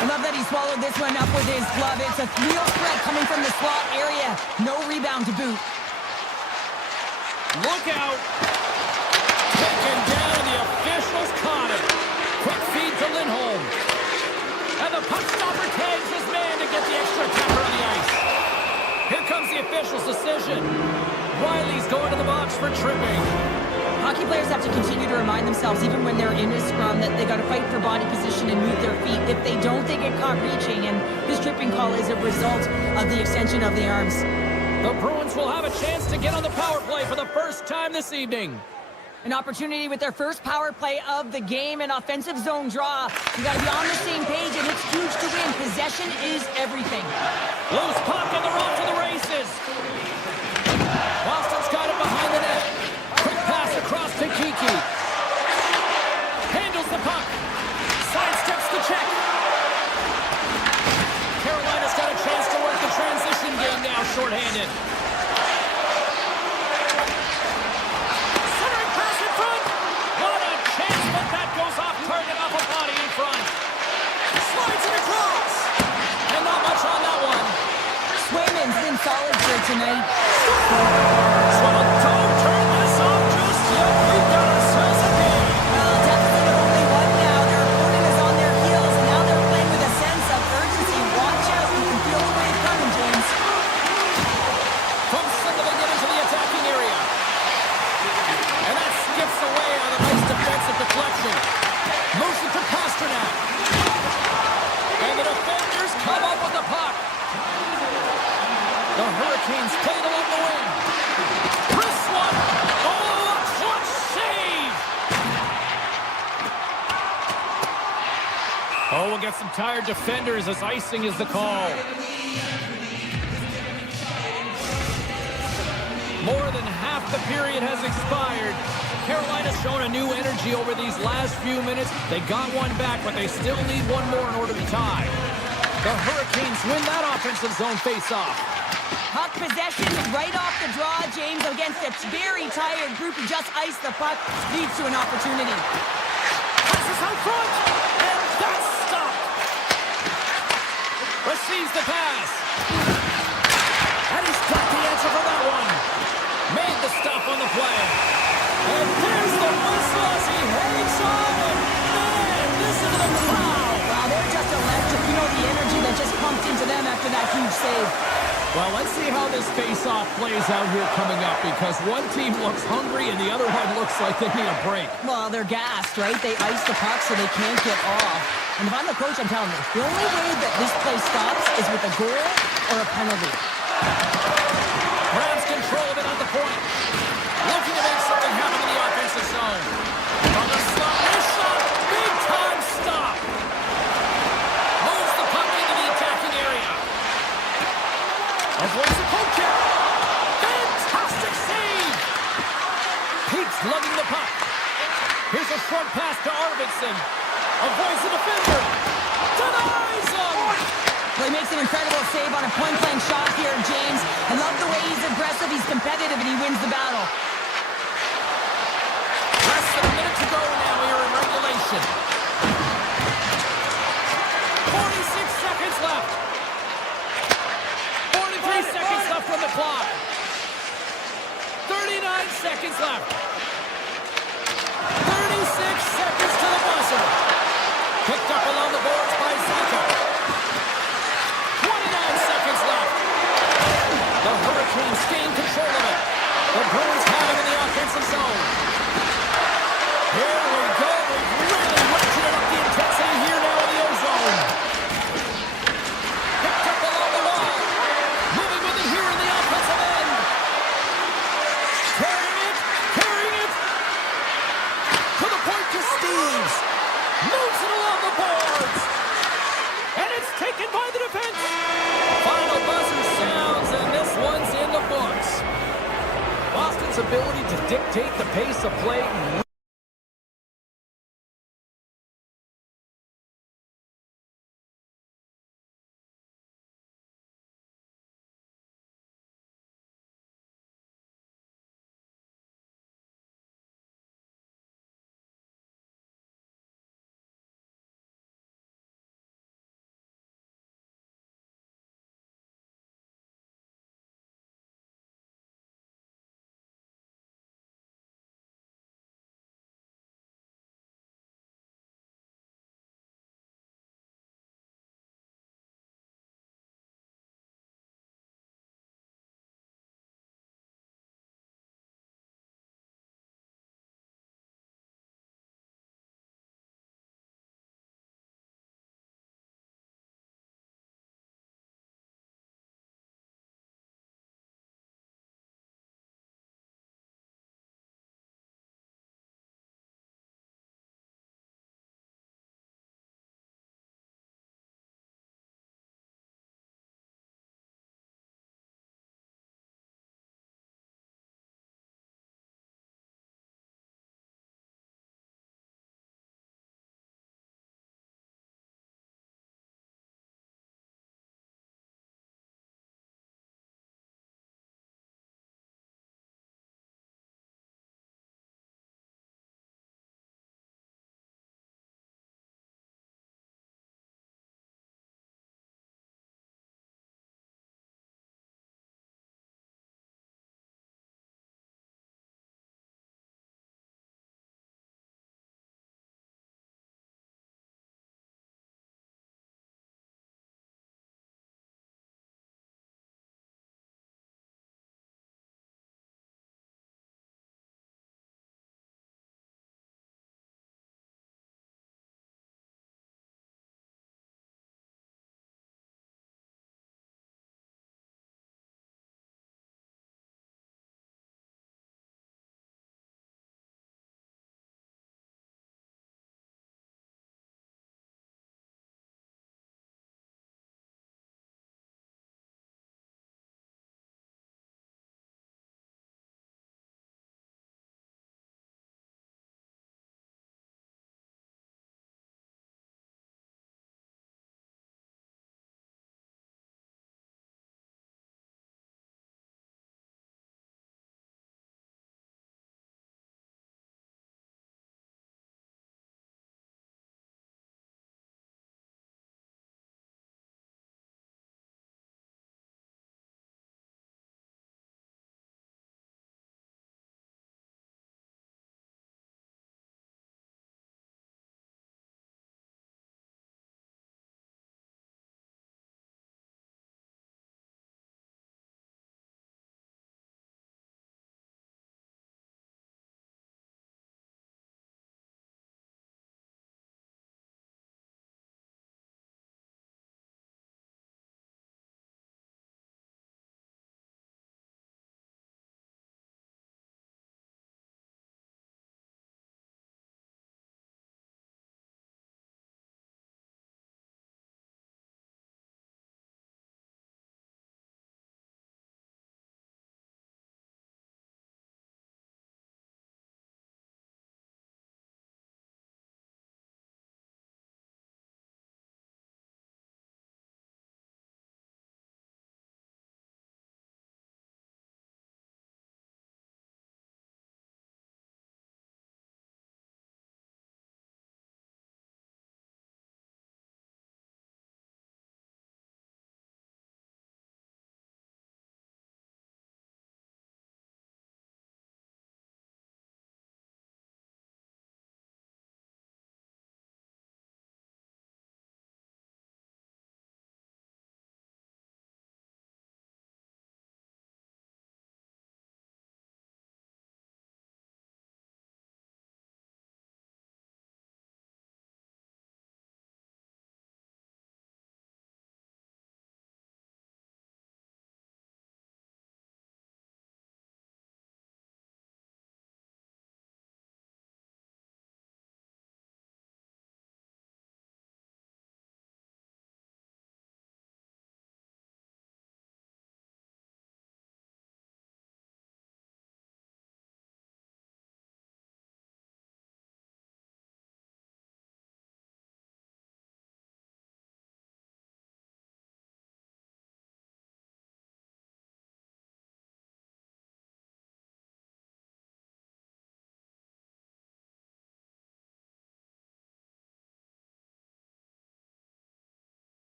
I love that he swallowed this one up with his glove. It's a real threat coming from the slot area. No rebound to boot. Look out. Taken down. The officials caught it. Quick feed to Lindholm. And the puck stopper tags his man to get the extra tapper on the ice. Here comes the official's decision. Riley's going to the box for tripping. Hockey players have to continue to remind themselves, even when they're in a scrum, that they got to fight for body position and move their feet. If they don't, they get caught reaching, and this tripping call is a result of the extension of the arms. The Bruins will have a chance to get on the power play for the first time this evening. An opportunity with their first power play of the game, an offensive zone draw. You got to be on the same page, and it's huge to win. Possession is everything. Loose puck, and they're off to the races. Boston's got it behind the net. Quick pass across to Kiki. Handles the puck. Sidesteps the check. Carolina's got a chance to work the transition game now, shorthanded. Centering pass in front. What a chance, but that goes off target off a body in front. Slides it across. And not much on that one. Swayman's been solid for tonight. So don't turn this off just yet. We've got ourselves a game. Well, deficit of only one now. Their opponent is on their heels, and now they're playing with a sense of urgency. Watch out. You can feel the wave coming, James. From center they get into the attacking area. And that skips away on a nice defensive deflection. Moves it to Pasternak. And the defenders come up with the puck. The Hurricanes played along the wing. Chris one. Oh, a clutch save. Oh, we'll get some tired defenders as icing is the call. More than half the period has expired. Carolina's shown a new energy over these last few minutes. They got one back, but they still need one more in order to tie. The Hurricanes win that offensive zone face-off. Puck possession right off the draw, James, against a very tired group who just iced the puck, leads to an opportunity. Passes out front, and that's stopped. Receives the pass. And he's got the answer for that one. Made the stop on the play. And the crowd. Wow, they're just electric. You know the energy that just pumped into them after that huge save. Well, let's see how this face-off plays out here coming up, because one team looks hungry and the other one looks like they need a break. Well, they're gassed, right? They ice the puck so they can't get off. And if I'm the coach, I'm telling you, the only way that this play stops is with a goal or a penalty. Grabs control of it at the point. Looking to make something happen in the offensive zone. From the slot, this shot, big-time stop. Moves the puck into the attacking area. Avoids the poke check. Fantastic save. Keeps lugging the puck. Here's a short pass to Arvidsson. Avoids the defender. Denies him. Well, he makes an incredible save on a point-blank shot here, James. I love the way he's aggressive, he's competitive, and he wins the battle. Less than a minute to go now here in regulation. 46 seconds left. 43 seconds left on the clock. 39 seconds left. 36 seconds to the buzzer. Picked up along the boards by Zaka. 29 seconds left. The Hurricanes gain control of it. The Bruins have him in the offensive zone. Here we go. We've really ratcheted up the intensity here now in the O-zone. Picked up along the wall. Moving with it here in the offensive end. Carrying it. To the point to Steves. Moves it along the boards. And it's taken by the defense. Final buzzer sounds, and this one's in the books. Boston's ability to dictate the pace of play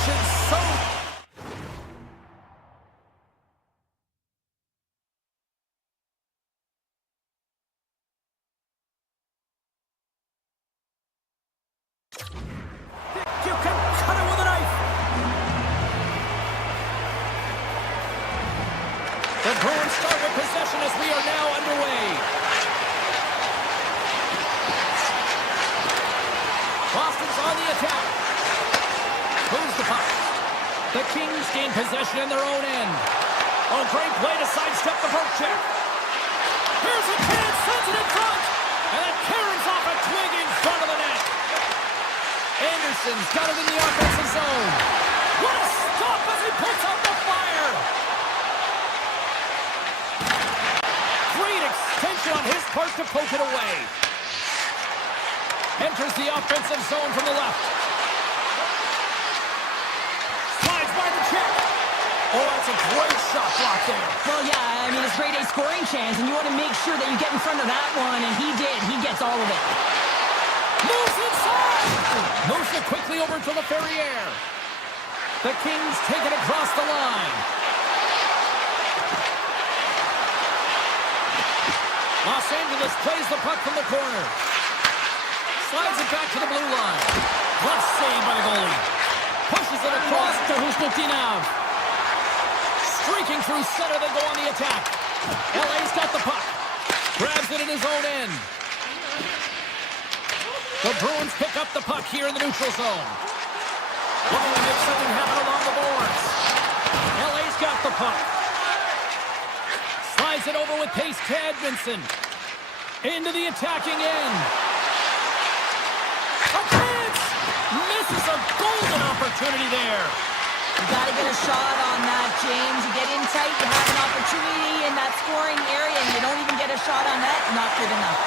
Possession so... You can cut it with a knife. The Bruins start with possession as we are now underway. Boston's on the attack. Moves the puck. The Kings gain possession in their own end. Oh, great play to sidestep the poke check. Here's a chance, sends it in front. And it carries off a twig in front of the net. Anderson's got it in the offensive zone. What a stop as he puts out the fire. Great extension on his part to poke it away. Enters the offensive zone from the left. Slides by the check. Oh, that's a great shot block there. Well, yeah, I mean, it's grade A scoring chance, and you want to make sure that you get in front of that one, and he did. He gets all of it. Moves inside. Moves it quickly over to the Ferrier. The Kings take it across the line. Los Angeles plays the puck from the corner. Slides it back to the blue line. Glove save by the goalie. Pushes it across to Husnutinov. Streaking through center, they go on the attack. LA's got the puck. Grabs it in his own end. The Bruins pick up the puck here in the neutral zone. Looking to make something happen along the boards. LA's got the puck. Slides it over with pace to Edmondson. Into the attacking end. A chance! Misses a golden opportunity there. You got to get a shot on that, James. You get in tight, you have an opportunity in that scoring area, and you don't even get a shot on that. Not good enough.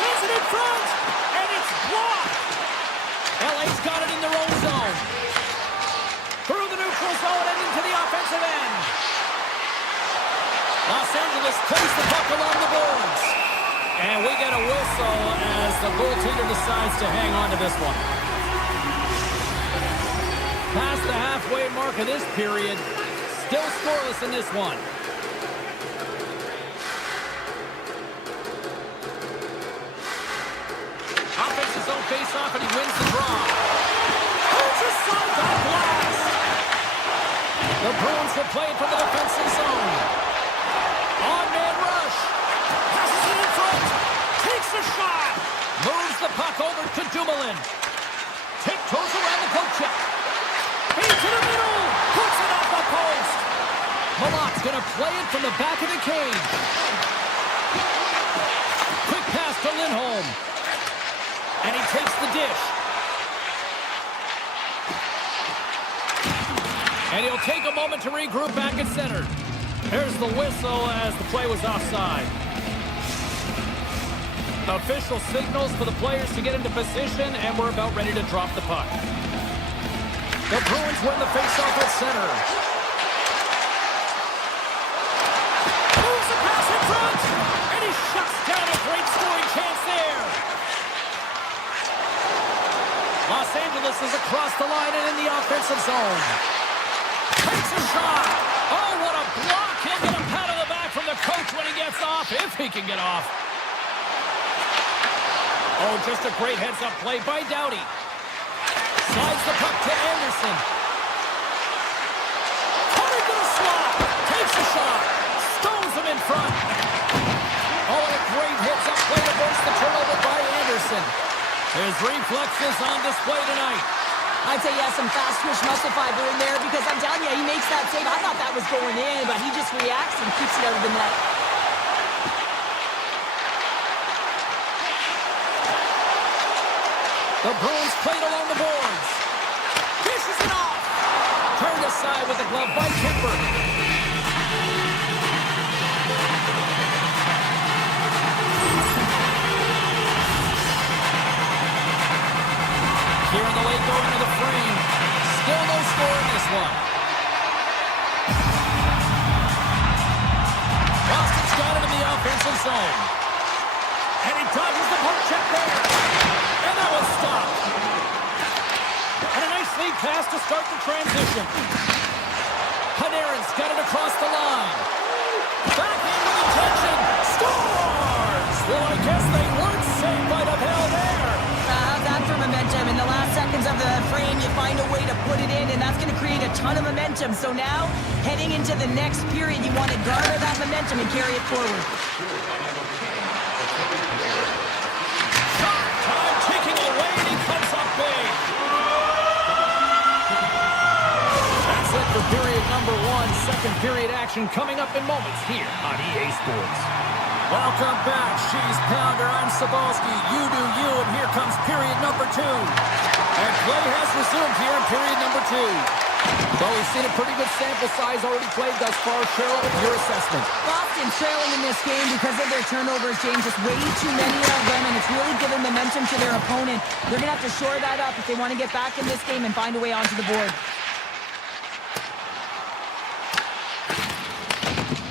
Sends it in front, and it's blocked. LA's got it in their own zone. Through the neutral zone and into the offensive end. Los Angeles plays the puck along the boards. And we get a whistle as the goaltender decides to hang on to this one. Past the halfway mark of this period. Still scoreless in this one. Offensive zone face-off, and he wins the draw. Holds his side back blast. The Bruins will play it from the defensive zone. On-man rush. Passes it in front. Takes a shot. Moves the puck over to Dumoulin. Tiptoes around the poke check. Into the middle. Puts it off the post. Malot's going to play it from the back of the cage. Quick pass to Lindholm. And he takes the dish. And he'll take a moment to regroup back at center. There's the whistle as the play was offside. Official signals for the players to get into position, and we're about ready to drop the puck. The Bruins win the faceoff at center. Moves the pass in front, and he shuts down a great scoring chance there. Los Angeles is across the line and in the offensive zone. Takes a shot. Oh, what a block. He'll get a pat on the back from the coach when he gets off, if he can get off. Oh, just a great heads-up play by Doughty. Slides the puck to Anderson. Coming to the slot. Takes a shot. Stones him in front. Oh, and a great heads-up play to force the turnover by Anderson. His reflexes on display tonight. I'd say he has some fast twitch muscle fiber in there because I'm telling you, he makes that save. I thought that was going in, but he just reacts and keeps it out of the net. The Bruins played along the boards. Dishes it off. Turned aside with the glove by Kemper. Here in the late going to the frame. Still no score in this one. Boston's got it in the offensive zone. And he dodges the poke check there. And that was stopped. And an pass to start the transition. Panarin's got it across the line. Back in with intention. Scores! Well, I guess they weren't safe by the bell there. How's that for momentum? In the last seconds of the frame, you find a way to put it in, and that's going to create a ton of momentum. So now, heading into the next period, you want to garner that momentum and carry it forward. Shot time ticking away, and he comes up big. That's it for period number one. Second period action coming up in moments here on EA Sports. Welcome back, She's Pounder. I'm Sabalski. You do you, and here comes period number two. And play has resumed here in period number two. Well, we've seen a pretty good sample size already played thus far. Cheryl, your assessment. Boston trailing in this game because of their turnovers, James. Just way too many of them, and it's really given momentum to their opponent. They're going to have to shore that up if they want to get back in this game and find a way onto the board.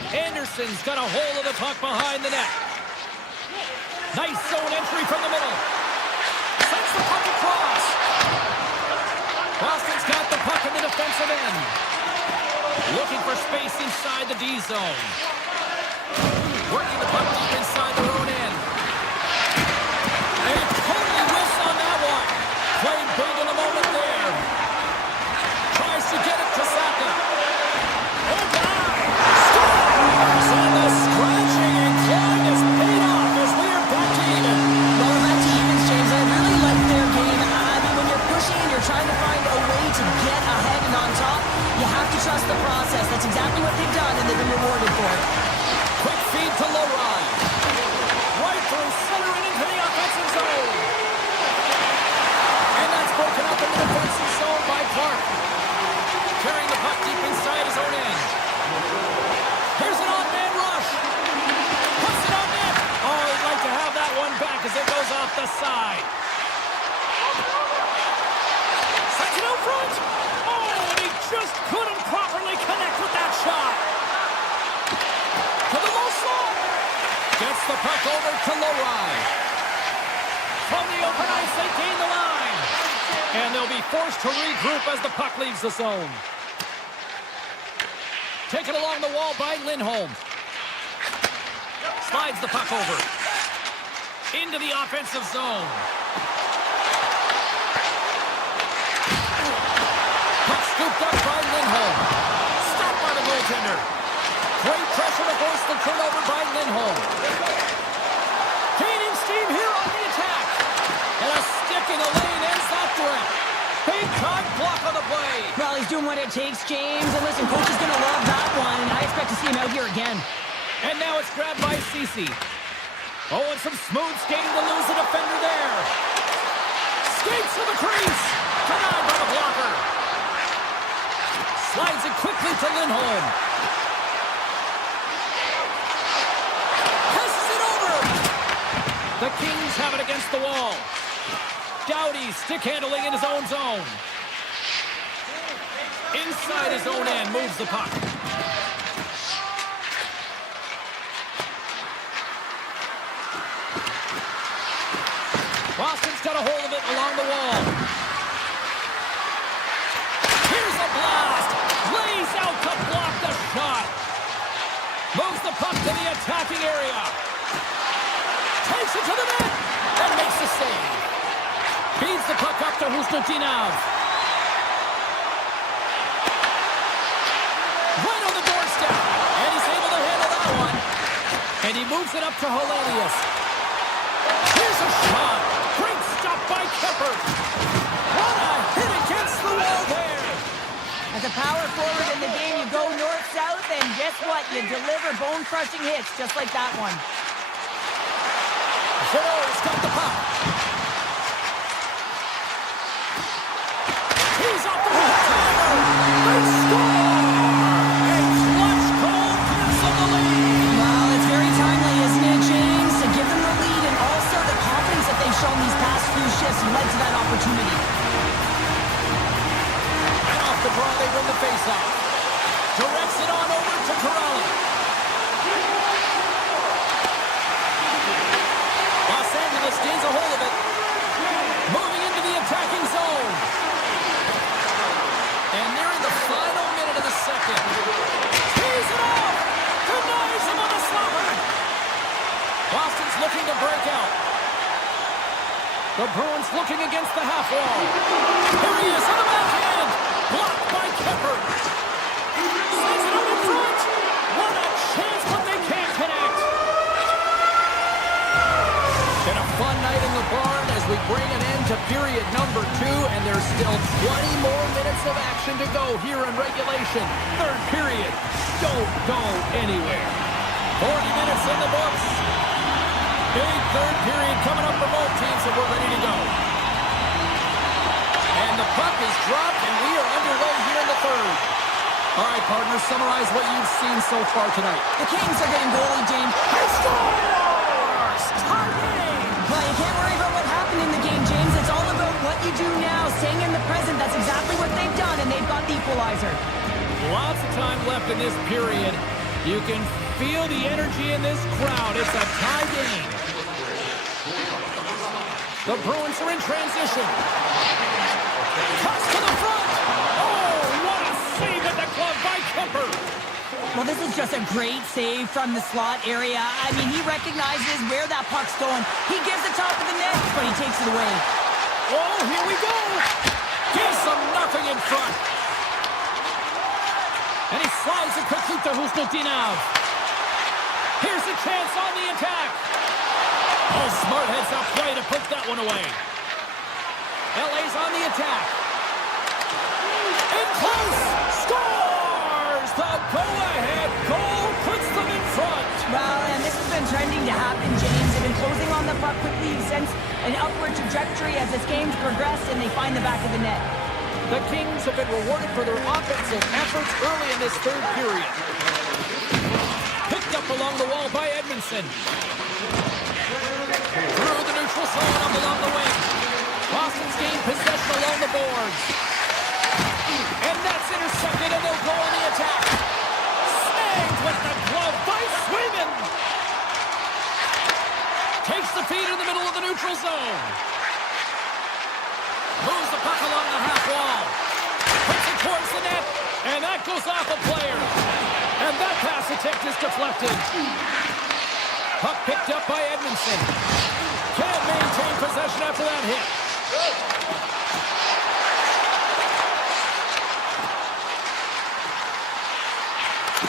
Anderson's got a hold of the puck behind the net. Nice zone entry from the middle. Sends the puck across. Boston's got the puck in the defensive end. Looking for space inside the D zone. Working the puck deep inside their own end. And totally whiffs on that one. Playing big in the moment there. Tries to get it to Saka. Oh, my! Scores! And the scratching and clawing is paid off as we are back to even. Well, we're back to evens, James. I really like their game. I mean, when you're pushing and you're trying to find a way to get ahead and on top, you have to trust the process. That's exactly what they've done, and they've been rewarded for it. Quick feed to Lowry. Right through center and into the offensive zone. And that's broken up in the defensive zone by Clark. Carrying the puck deep inside his own end. Here's an on-man rush. Puts it on net. Oh, he'd like to have that one back as it goes off the side. Sends it out front. Oh, and he just couldn't properly connect with that shot. To the low slot. Gets the puck over to Lowry. From the open ice, they gain the line. And they'll be forced to regroup as the puck leaves the zone. Taken along the wall by Lindholm. Slides the puck over. Into the offensive zone. Puck scooped up by Lindholm. Stopped by the goaltender. Great pressure to force the turnover by Lindholm. Gaining steam here on the attack. And a stick in the lane ends that threat. Big time block on the play. Well, he's doing what it takes, James. And listen, coach is going to love that one, and I expect to see him out here again. And now it's grabbed by Ceci. Oh, and some smooth skating to lose the defender there. Skates to the crease. Denied by the blocker. Slides it quickly to Lindholm. Passes it over. The Kings have it against the wall. Doughty stick handling in his own zone. Inside his own end, moves the puck. Boston's got a hold of it along the wall. Here's a blast. Lays out to block the shot. Moves the puck to the attacking area. Takes it to the net and makes the save. Feeds the puck up to Hustotinov. Right on the doorstep. And he's able to handle that one. And he moves it up to Hellenius. Here's a shot. Great stop by Kemper. What a hit against the wall there. As a power forward in the game, you go north-south, and guess what? You deliver bone-crushing hits just like that one. Zero's got the puck. He's up the timer. They score! A clutch goal gives them the lead. Well, it's very timely, isn't it, James? To give them the lead and also the confidence that they've shown these past few shifts led to that opportunity. And off the draw, they win the faceoff. Directs it on over to Corrali. Los Angeles gains a hold of it. Moving into the attacking zone. Bruins looking against the half wall. Here he is on the backhand. Blocked by Kemper. Sends it out in front. What a chance, but they can't connect. Been a fun night in the barn as we bring an end to period number 2, and there's still 20 more minutes of action to go here in regulation. Third period. Don't go anywhere. 40 minutes in the books. Big third period coming up for both teams, and we're ready to go. And the puck is dropped, and we are underway here in the third. All right, partners, summarize what you've seen so far tonight. The Kings are getting goalie, James. He scores! Tie game! Well, you can't worry about what happened in the game, James. It's all about what you do now, staying in the present. That's exactly what they've done, and they've got the equalizer. Lots of time left in this period. You can feel the energy in this crowd. It's a tie game. The Bruins are in transition. Cuts to the front. Oh, what a save at the glove by Kemper. Well, this is just a great save from the slot area. I mean, he recognizes where that puck's going. He gives the top of the net, but he takes it away. Oh, here we go. Gives them nothing in front. And he slides it quickly to Husnutinov. Here's a chance on the attack. Oh, smart heads up play to put that one away. LA's on the attack. In close. Scores! The go-ahead goal puts them in front. Well, and this has been trending to happen, James. They've been closing on the puck quickly since an upward trajectory as this game's progressed, and they find the back of the net. The Kings have been rewarded for their offensive efforts early in this third period. Picked up along the wall by Edmondson. Through the neutral zone up along the wing. Boston's gained possession along the boards. And that's intercepted, and they'll go on the attack. Snagged with the glove by Swayman. Takes the feed in the middle of the neutral zone. Moves the puck along the half wall. Puts it towards the net, and that goes off a player. And that pass attempt is deflected. Puck picked up by Edmondson. Can't maintain possession after that hit.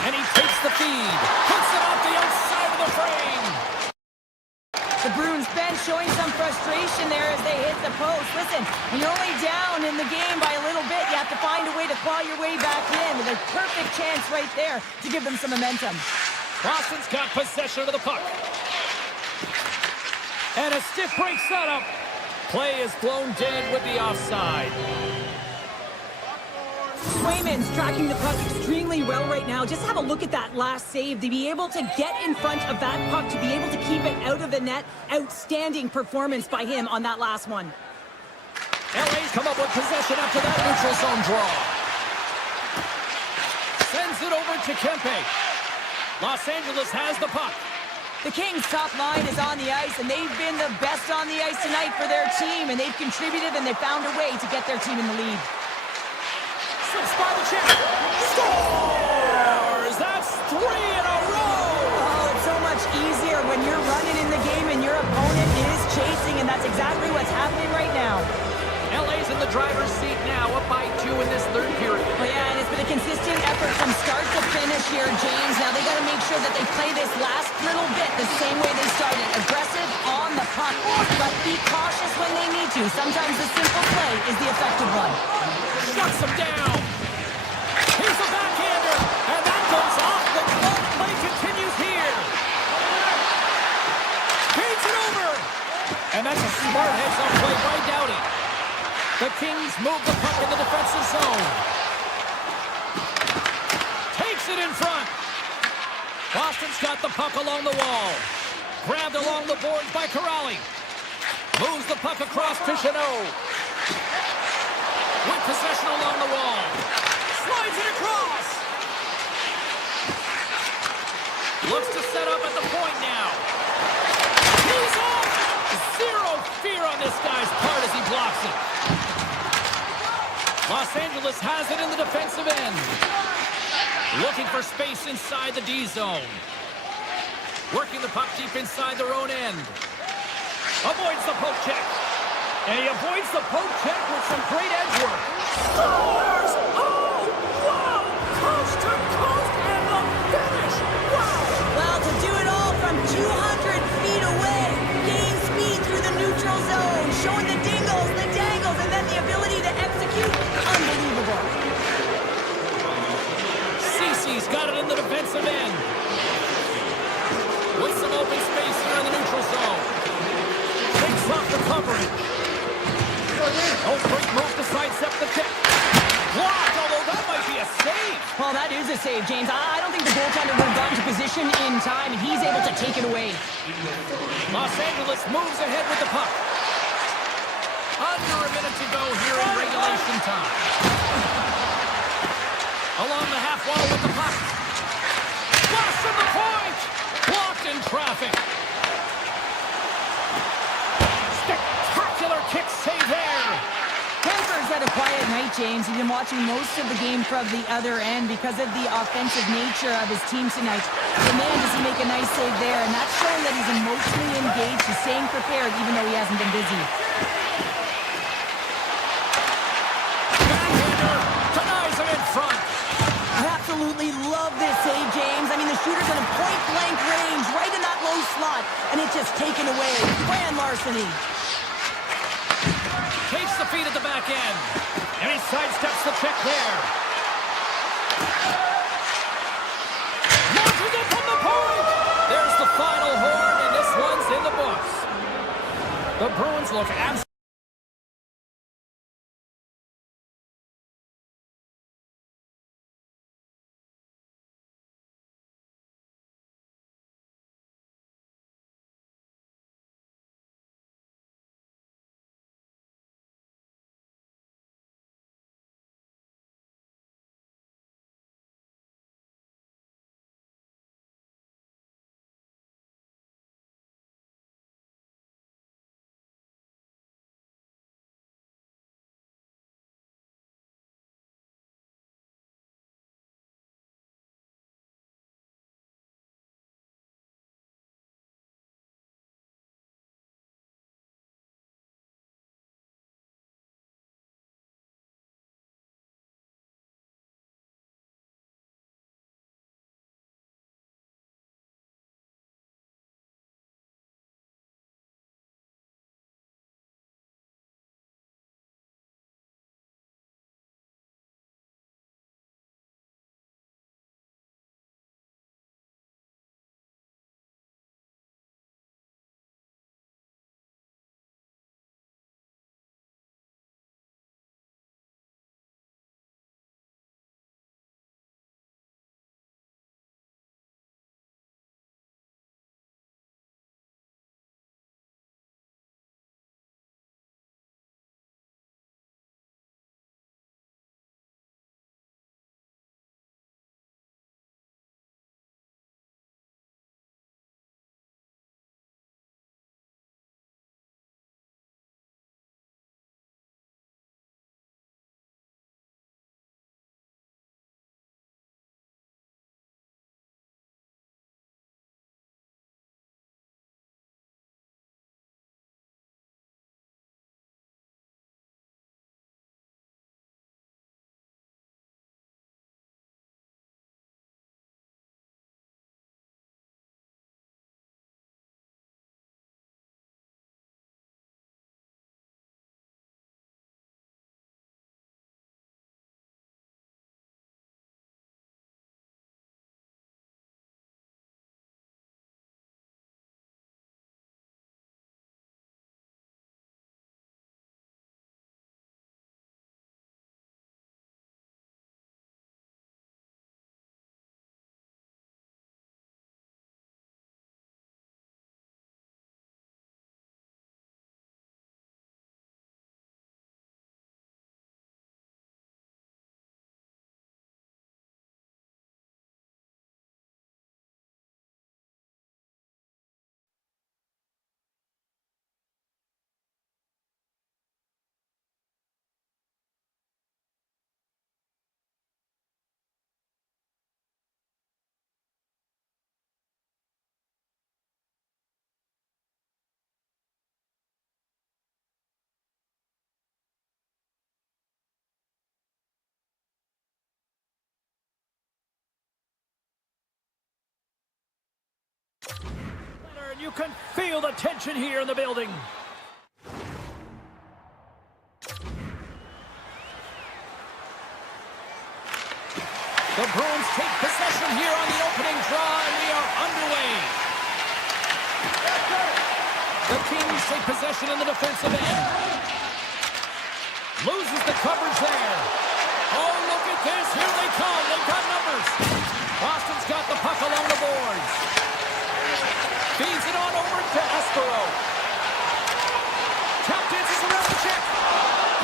And he takes the feed. Puts it off the outside of the frame. The Bruins bench showing some frustration there as they hit the post. Listen, when you're only down in the game by a little bit, you have to find a way to claw your way back in. And a perfect chance right there to give them some momentum. Boston's got possession of the puck. And a stiff break setup. Play is blown dead with the offside. Swayman's tracking the puck extremely well right now. Just have a look at that last save. To be able to get in front of that puck, to be able to keep it out of the net. Outstanding performance by him on that last one. LA's come up with possession after that neutral zone draw. Sends it over to Kempe. Los Angeles has the puck. The Kings' top line is on the ice, and they've been the best on the ice tonight for their team, and they've contributed, and they've found a way to get their team in the lead. Slips by the chest. Scores! That's 3 in a row! Oh, it's so much easier when you're running in the game and your opponent is chasing, and that's exactly what's happening right now. LA's in the driver's seat now, up by 2 in this third period. Well, yeah, and it's been a consistent effort from start to finish here, James. Now they got to make sure that they play this last little bit the same way they started. Aggressive on the puck, but be cautious when they need to. Sometimes the simple play is the effective one. Shuts him down. Here's a backhander, and that goes off the glove. Play continues here. Feeds it over. And that's a smart heads-up play by Doughty. The Kings move the puck in the defensive zone. Takes it in front. Boston's got the puck along the wall. Grabbed along the boards by Corrali. Moves the puck across to Chanot. With possession along the wall. Slides it across. Looks to set up at the point now. He's off. Zero fear on this guy's part as he blocks it. Los Angeles has it in the defensive end. Looking for space inside the D zone. Working the puck deep inside their own end. Avoids the poke check. And he avoids the poke check with some great edge work. Scores! Oh, wow! Coast to coast and the finish! Wow! Well, to do it all from 200 feet away, gain speed through the neutral zone, showing the dingles, the dangles, and then the ability to execute. Unbelievable. Cece's got it in the defensive end. With some open space here in the neutral zone. Takes off the coverage. Oh, great move to sidestep the tip. Blocked, although that might be a save. Well, that is a save, James. I don't think the goaltender would have gotten to position in time, and he's able to take it away. Los Angeles moves ahead with the puck. Under a minute to go here in regulation time. Along the half wall with the puck. Flush from the point. Blocked in traffic. Spectacular kick save there. Camper's had a quiet night, James. He's been watching most of the game from the other end because of the offensive nature of his team tonight. But man, does he make a nice save there, and that's showing that he's emotionally engaged. He's staying prepared even though he hasn't been busy. Backhander denies him in front. I absolutely love this save, James. I mean, the shooter's in a point-blank range, right in that low slot, and it's just taken away. Grand larceny. Takes the feed at the back end. And he sidesteps the check there. Launches it from the point. There's the final horn, and this one's in the books. The Bruins look absolutely And you can feel the tension here in the building. The Bruins take possession here on the opening draw, and we are underway. The Kings take possession in the defensive end. Loses the coverage there. Oh, look at this. Here they come. They've got numbers. Boston's got the puck along the boards. Feeds it on over to Estero. Tap dances around the check.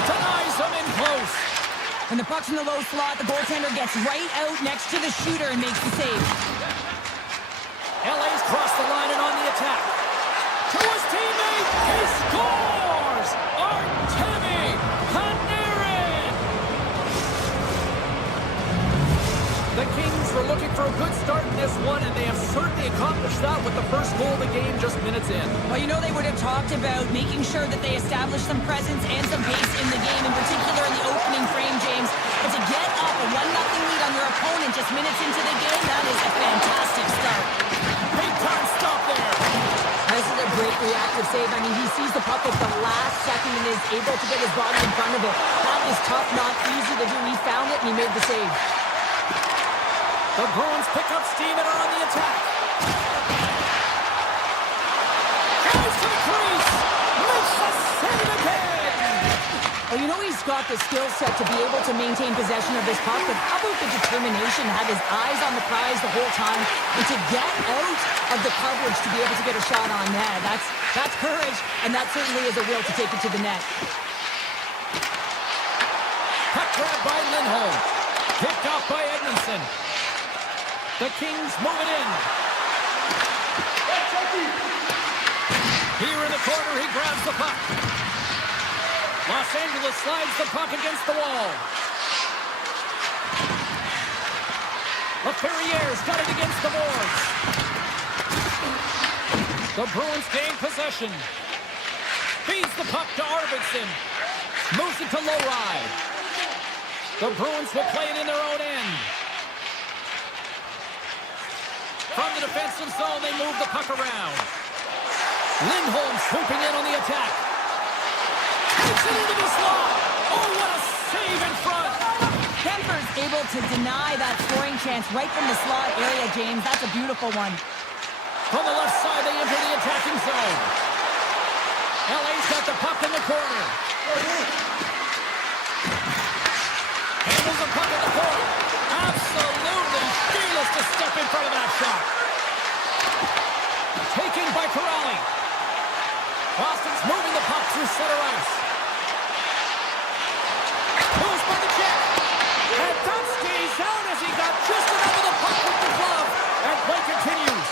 Denies them in close. When the puck's in the low slot, the goaltender gets right out next to the shooter and makes the save. LA's crossed the line and on the attack. To his teammate, he scores! Artemi Panarin! The Kings were looking for a good start in this one, and they have certainly accomplished that with the first goal of the game just minutes in. Well, you know they would have talked about making sure that they establish some presence and some pace in the game, in particular in the opening frame, James. But to get up a 1-0 lead on your opponent just minutes into the game, that is a fantastic start. Big time stop there. This is a great reactive save. I mean, he sees the puck at the last second and is able to get his body in front of it. That was tough, not easy to do. He found it and he made the save. The Bruins pick up steam and are on the attack. Drives to the crease. Makes the save again. Well, you know he's got the skill set to be able to maintain possession of this puck, but how about the determination to have his eyes on the prize the whole time and to get out of the coverage to be able to get a shot on net? That's courage, and that certainly is a will to take it to the net. Puck grab by Lindholm. Picked off by Edmondson. The Kings move it in. Here in the corner, he grabs the puck. Los Angeles slides the puck against the wall. LaFerriere's got it against the boards. The Bruins gain possession. Feeds the puck to Arvidsson. Moves it to Lowride. The Bruins will play it in their own end. From the defensive zone, they move the puck around. Lindholm swooping in on the attack. Takes it into the slot. Oh, what a save in front. Kemper's able to deny that scoring chance right from the slot area, James. That's a beautiful one. From the left side, they enter the attacking zone. LA's got the puck in the corner. Handles the puck at the point. Absolutely fearless to step in front of that shot. Taken by Corrali. Boston's moving the puck through center ice. Moves by the check. And that stays out as he got just enough of the puck with the glove. And play continues.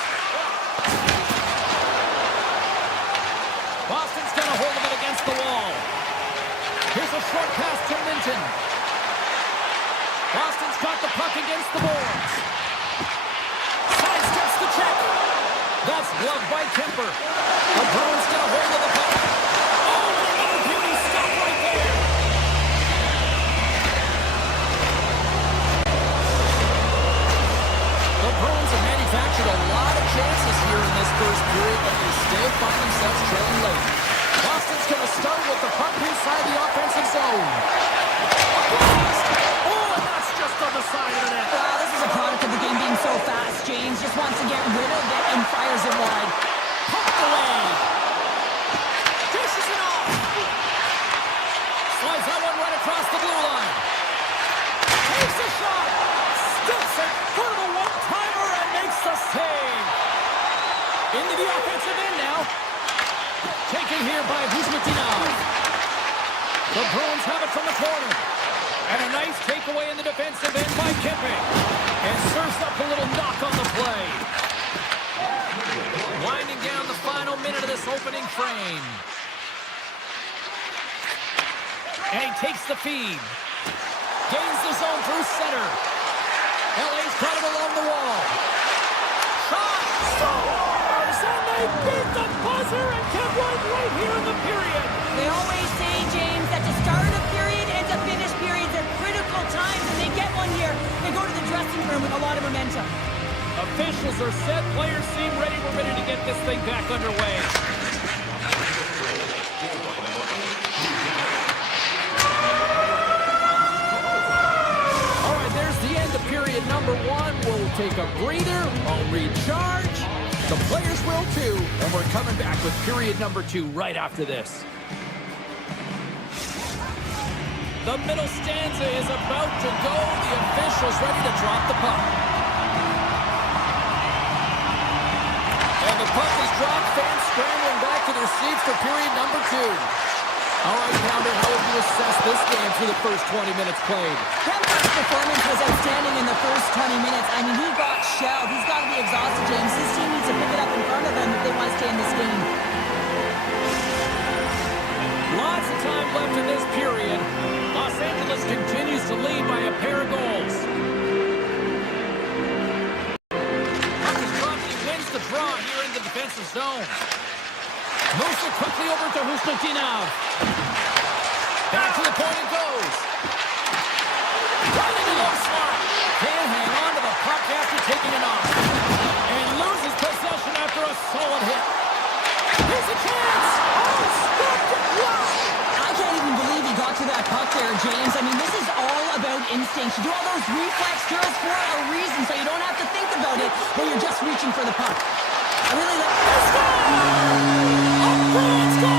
Boston's got a hold of it against the wall. Here's a short pass to Linton. Boston's got the puck against the boards. Sidesteps the check. That's gloved by Kemper. The Bruins get a hold of the puck. Oh, and another beauty stop right there. The Bruins have manufactured a lot of chances here in this first period, but they still find themselves trailing late. Boston's going to start with the puck inside the offensive zone. A blast! Oh, and that's just on the side of the net. Wow, this is a product of the game being so fast. James just wants to get rid of it and fires it wide. Pumped away. Dishes it off. Slides that one right across the blue line. Takes a shot. Steps it for the one-timer and makes the save. Into the offensive end now. Taken here by Kuzmatinov. The Bruins have it from the corner. And a nice takeaway in the defensive end by Kempe. And serves up a little knock on the play. Winding down the final minute of this opening frame. And he takes the feed. Gains the zone through center. LA's got it along the wall. Shot! Scores! And they beat the buzzer and get one right here in the period. They always say, James, that to start a period and to finish periods are critical times, and they get one here. They go to the dressing room with a lot of momentum. Officials are set. Players seem ready. We're ready to get this thing back underway. All right, there's the end of period number 1. We'll take a breather. I'll recharge. The players will too. And we're coming back with period number 2 right after this. The middle stanza is about to go. The officials ready to drop the puck. And the puck is dropped. Fans scrambling back to their seats for period number 2. All right, Pounder, how would you assess this game through the first 20 minutes played? Kemp's performance was outstanding in the first 20 minutes. I mean, he got shelled. He's got to be exhausted, James. His team needs to pick it up in front of them if they want to stay in this game. Lots of time left in this period. Los Angeles continues to lead by a pair of goals. Puck is dropped. He wins the draw here in the defensive zone. Moves it quickly over to Husnutinov. Back to the point it goes. Running a low slot. Can't hang on to the puck after taking it off. And loses possession after a solid hit. Here's a chance. Oh, stopped it. Wow. I can't even believe he got to that puck there, James. I mean, this is all about instinct. You do all those reflex drills for a reason, so you don't have to think about it when you're just reaching for the puck. I really like this goal! A Bruins goal!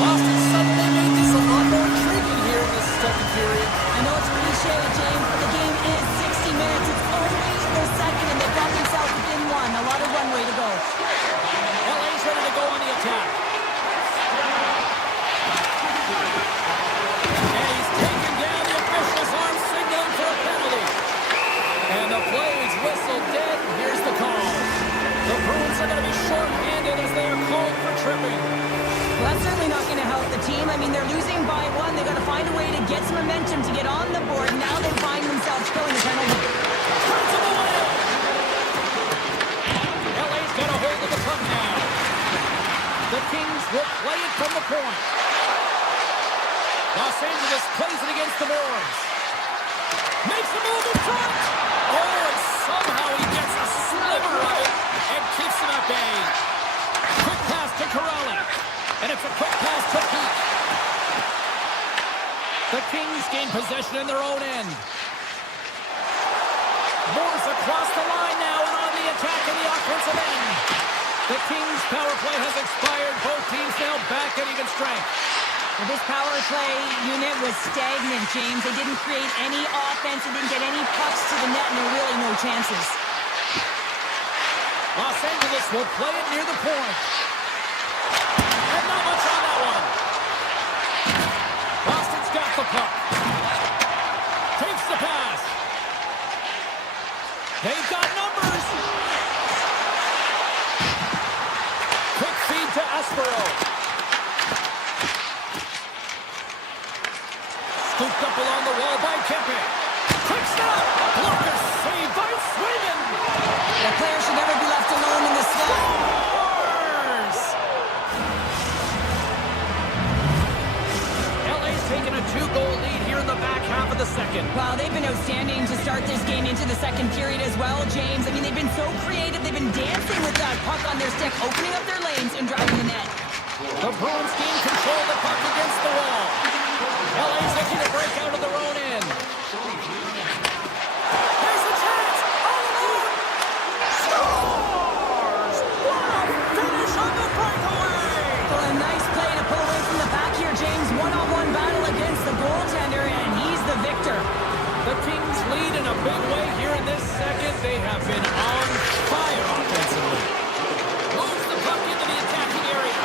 Boston suddenly made this a lot more intriguing here in this second period. I know it's cliche, James, but the game is 60 minutes. It's only the second, and they've got themselves within one. A lot of runway to go. LA's ready to go on the attack. And he's taken down. The official's arm signaling for a penalty. And the play is whistled dead. Here's the call. The Bruins are going to be short-handed as they are called for tripping. Well, that's certainly not going to help the team. I mean, they're losing by 1. They've got to find a way to get some momentum to get on the board. Now they find themselves killing the penalty. Turns him away. LA's got a hold of the puck now. The Kings will play it from the point. Los Angeles plays it against the boards. Makes a move in front. Oh, and somehow he gets a sliver of it and keeps him at bay. Quick pass to Corrali. And it's a quick pass to Pete. The Kings gain possession in their own end. Moore's across the line now and on the attack in the offensive end. The Kings' power play has expired. Both teams now back at even strength. Well, this power play unit was stagnant, James. They didn't create any offense. They didn't get any pucks to the net, and there were really no chances. Los Angeles will play it near the point. And not much on that one. Boston's got the puck. Takes the pass. They've got numbers. Quick feed to Aspero. Scooped up along the wall by Kempe. Quick stop. Blocker saved by Swayman. The player should never be left alone in the slot. Scores! LA's taken a 2-goal lead here in the back half of the second. Wow, they've been outstanding to start this game into the second period as well, James. I mean, they've been so creative. They've been dancing with that puck on their stick, opening up their lanes and driving the net. The Bruins gain control of the puck against the wall. LA's looking to break out of their own end. Here's the chance! All alone! Scores! What a finish on the breakaway! Well, a nice play to pull away from the back here, James. One-on-one battle against the goaltender, and he's the victor. The Kings lead in a big way here in this second. They have been on fire offensively. Moves the puck into the attacking area.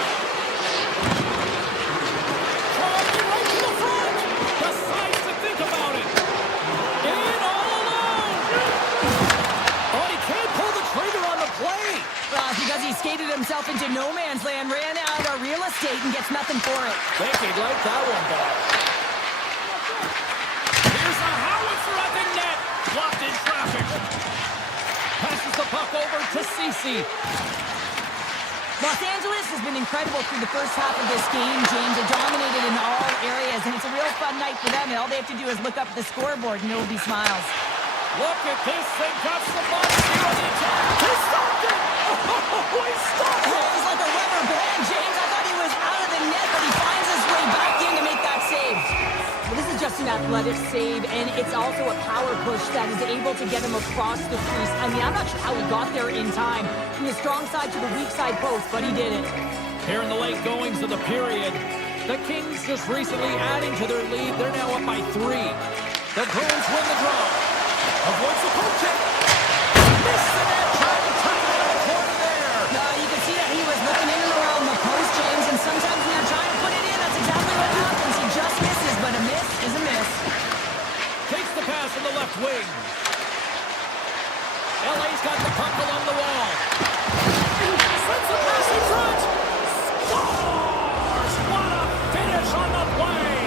Crosby right to the front. Decides to think about it. In all alone. Oh, he can't pull the trigger on the play. Because he skated himself into no man's land, ran out of real estate, and gets nothing for it. Think he'd like that one back. Here's a howitzer at the net. Blocked in traffic. Passes the puck over to Ceci. Los Angeles has been incredible through the first half of this game, James. They dominated in all areas, and it's a real fun night for them. And all they have to do is look up at the scoreboard, and there will be smiles. Look at this. They got some money here on the attack. He stopped it. Oh, he stopped it. It was like a rubber band, James. I thought he was out of the net, but he finds his way back in to make that save. Well, this is just an athletic save, and it's also a power push that is able to get him across the crease. I mean, I'm not sure how he got there in time. From the strong side to the weak side post, but he did it. Here in the late goings of the period, the Kings just recently adding to their lead. They're now up by 3. The Bruins win the draw. Avoids the poke check. Missed the net, trying to tuck it out of the corner there. No, you can see that he was looking in and around the post, James, and sometimes when you're trying to put it in, that's exactly what happens. He just misses, but a miss is a miss. Takes the pass from the left wing. LA's got the puck along the wall. Sends the pass in front. Scores! What a finish on the play!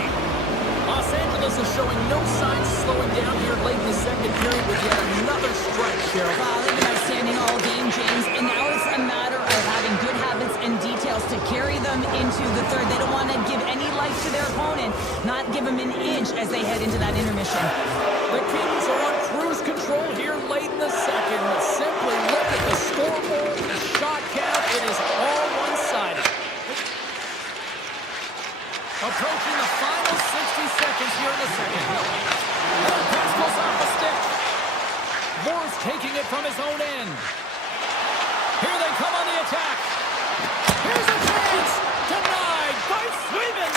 Los Angeles is showing no signs of slowing down here late in the second period with yet another strike, Cheryl. Wow, they've been outstanding all game, James, and now it's a matter of having good habits and details to carry them into the third. They don't want to give any life to their opponent, not give them an inch as they head into that intermission. The Kings are on cruise control here late in the second. Simply look at the scoreboard, the shot count. It is all one-sided. Approaching the final 60 seconds here in the second. And the pass goes off the stick. Moore's taking it from his own end. Here they come on the attack. Here's a chance. Denied by Swayman.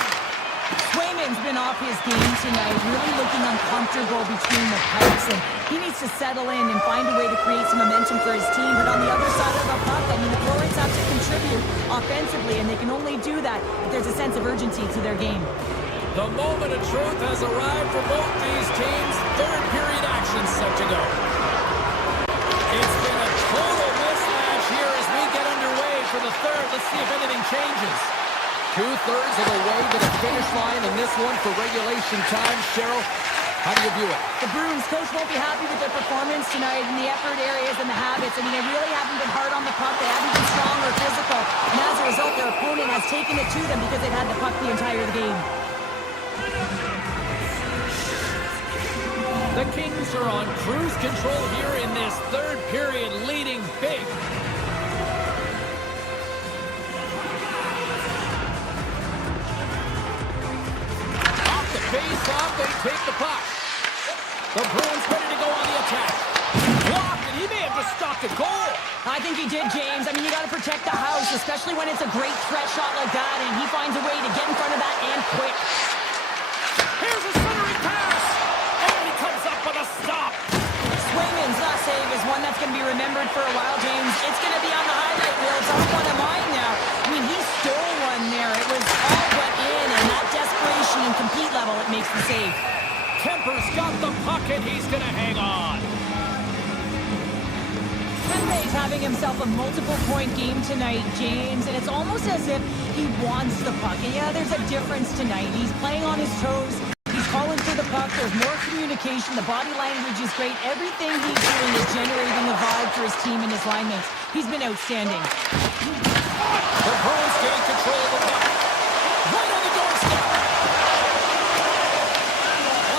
Swayman's been off his game tonight, really looking uncomfortable between the pipes, and he needs to settle in and find a way to create some momentum for his team. But on the other side of the puck, I mean, the Bruins have to contribute offensively, and they can only do that if there's a sense of urgency to their game. The moment of truth has arrived for both these teams. Third period action set to go. It's been a total mismatch here as we get underway for the third. Let's see if anything changes. 2/3 of the way to the finish line in this one for regulation time. Cheryl, how do you view it? The Bruins coach won't be happy with their performance tonight in the effort areas and the habits. I mean, they really haven't been hard on the puck. They haven't been strong or physical. And as a result, their opponent has taken it to them because they've had the puck the entire game. The Kings are on cruise control here in this third period, leading big. Off the face-off, they take the puck. The Bruins ready to go on the attack. Blocked, and he may have just stopped a goal. I think he did, James. I mean, you got to protect the house, especially when it's a great threat shot like that, and he finds a way to get in front of that and quick. Here's a centering pass. And he comes up with a stop. Swayman's last save is one that's going to be remembered for a while, James. It's going to be on the highlight reel. It's on one of mine now. I mean, he stole one there. It was all but in, and that desperation and compete level, it makes the save. Kemper's got the puck, and he's going to hang on. Kemper's having himself a multiple-point game tonight, James, and it's almost as if he wants the puck. And yeah, there's a difference tonight. He's playing on his toes. He's calling for the puck. There's more communication. The body language is great. Everything he's doing is generating a vibe for his team and his line mates. He's been outstanding. The Bruins getting control of the puck. Right on the doorstep.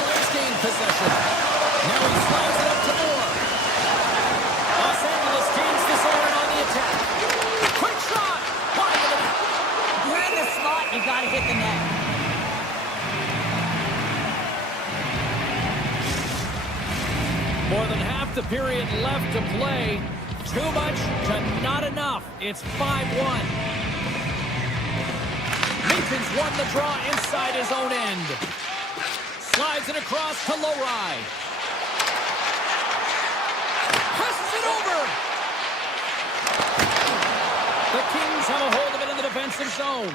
LA's gained possession. Now he slides it up to Moore. Los Angeles gains this over on the attack. Quick shot. Wide of the net. You're in the slot. You got to hit the net. More than half the period left to play. Too much to not enough. It's 5-1. Nathan's won the draw inside his own end. Slides it across to Lowry. Passes it over. The Kings have a hold of it in the defensive zone.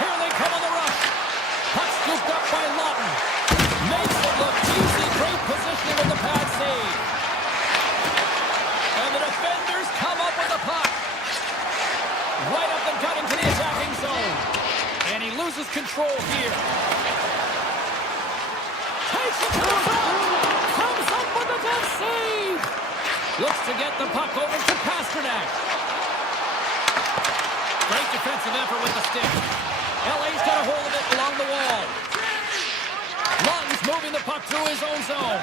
Here they come on the rush. Puck scooped up by Lawton. Makes it look easy. Great positioning with the pad save. And the defenders come up with the puck. Right up and cut into the attacking zone. And he loses control here. Takes it to the front. Comes up with a good save. Looks to get the puck over to Pasternak. Great defensive effort with the stick. LA's got a hold of it along the wall. Lawton's moving the puck through his own zone.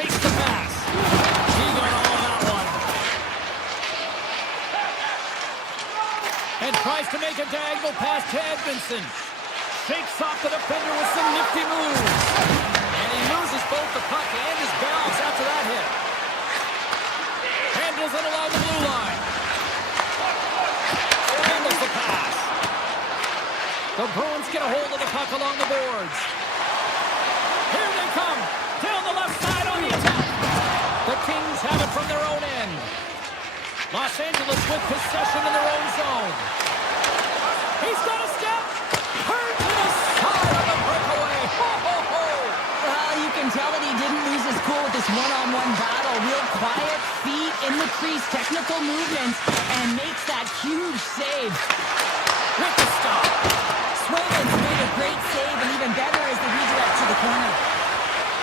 fakes the pass. He got all of that one. And tries to make a diagonal pass to Edmondson. Shakes off the defender with some nifty moves. And he loses both the puck and his balance after that hit. Handles it along the blue line. Handles the pass. The Bruins get a hold of the puck along the boards. Here they come. Down the left side on the attack. The Kings have it from their own end. Los Angeles with possession in their own zone. He's got a step. Hurt to the side of the breakaway. Ho, ho, ho. Well, you can tell that he didn't lose his cool with this one-on-one battle. Real quiet, feet in the crease, technical movements, and makes that huge save. With the stop. Swayman's made a great save, and even better is the redirect to the corner.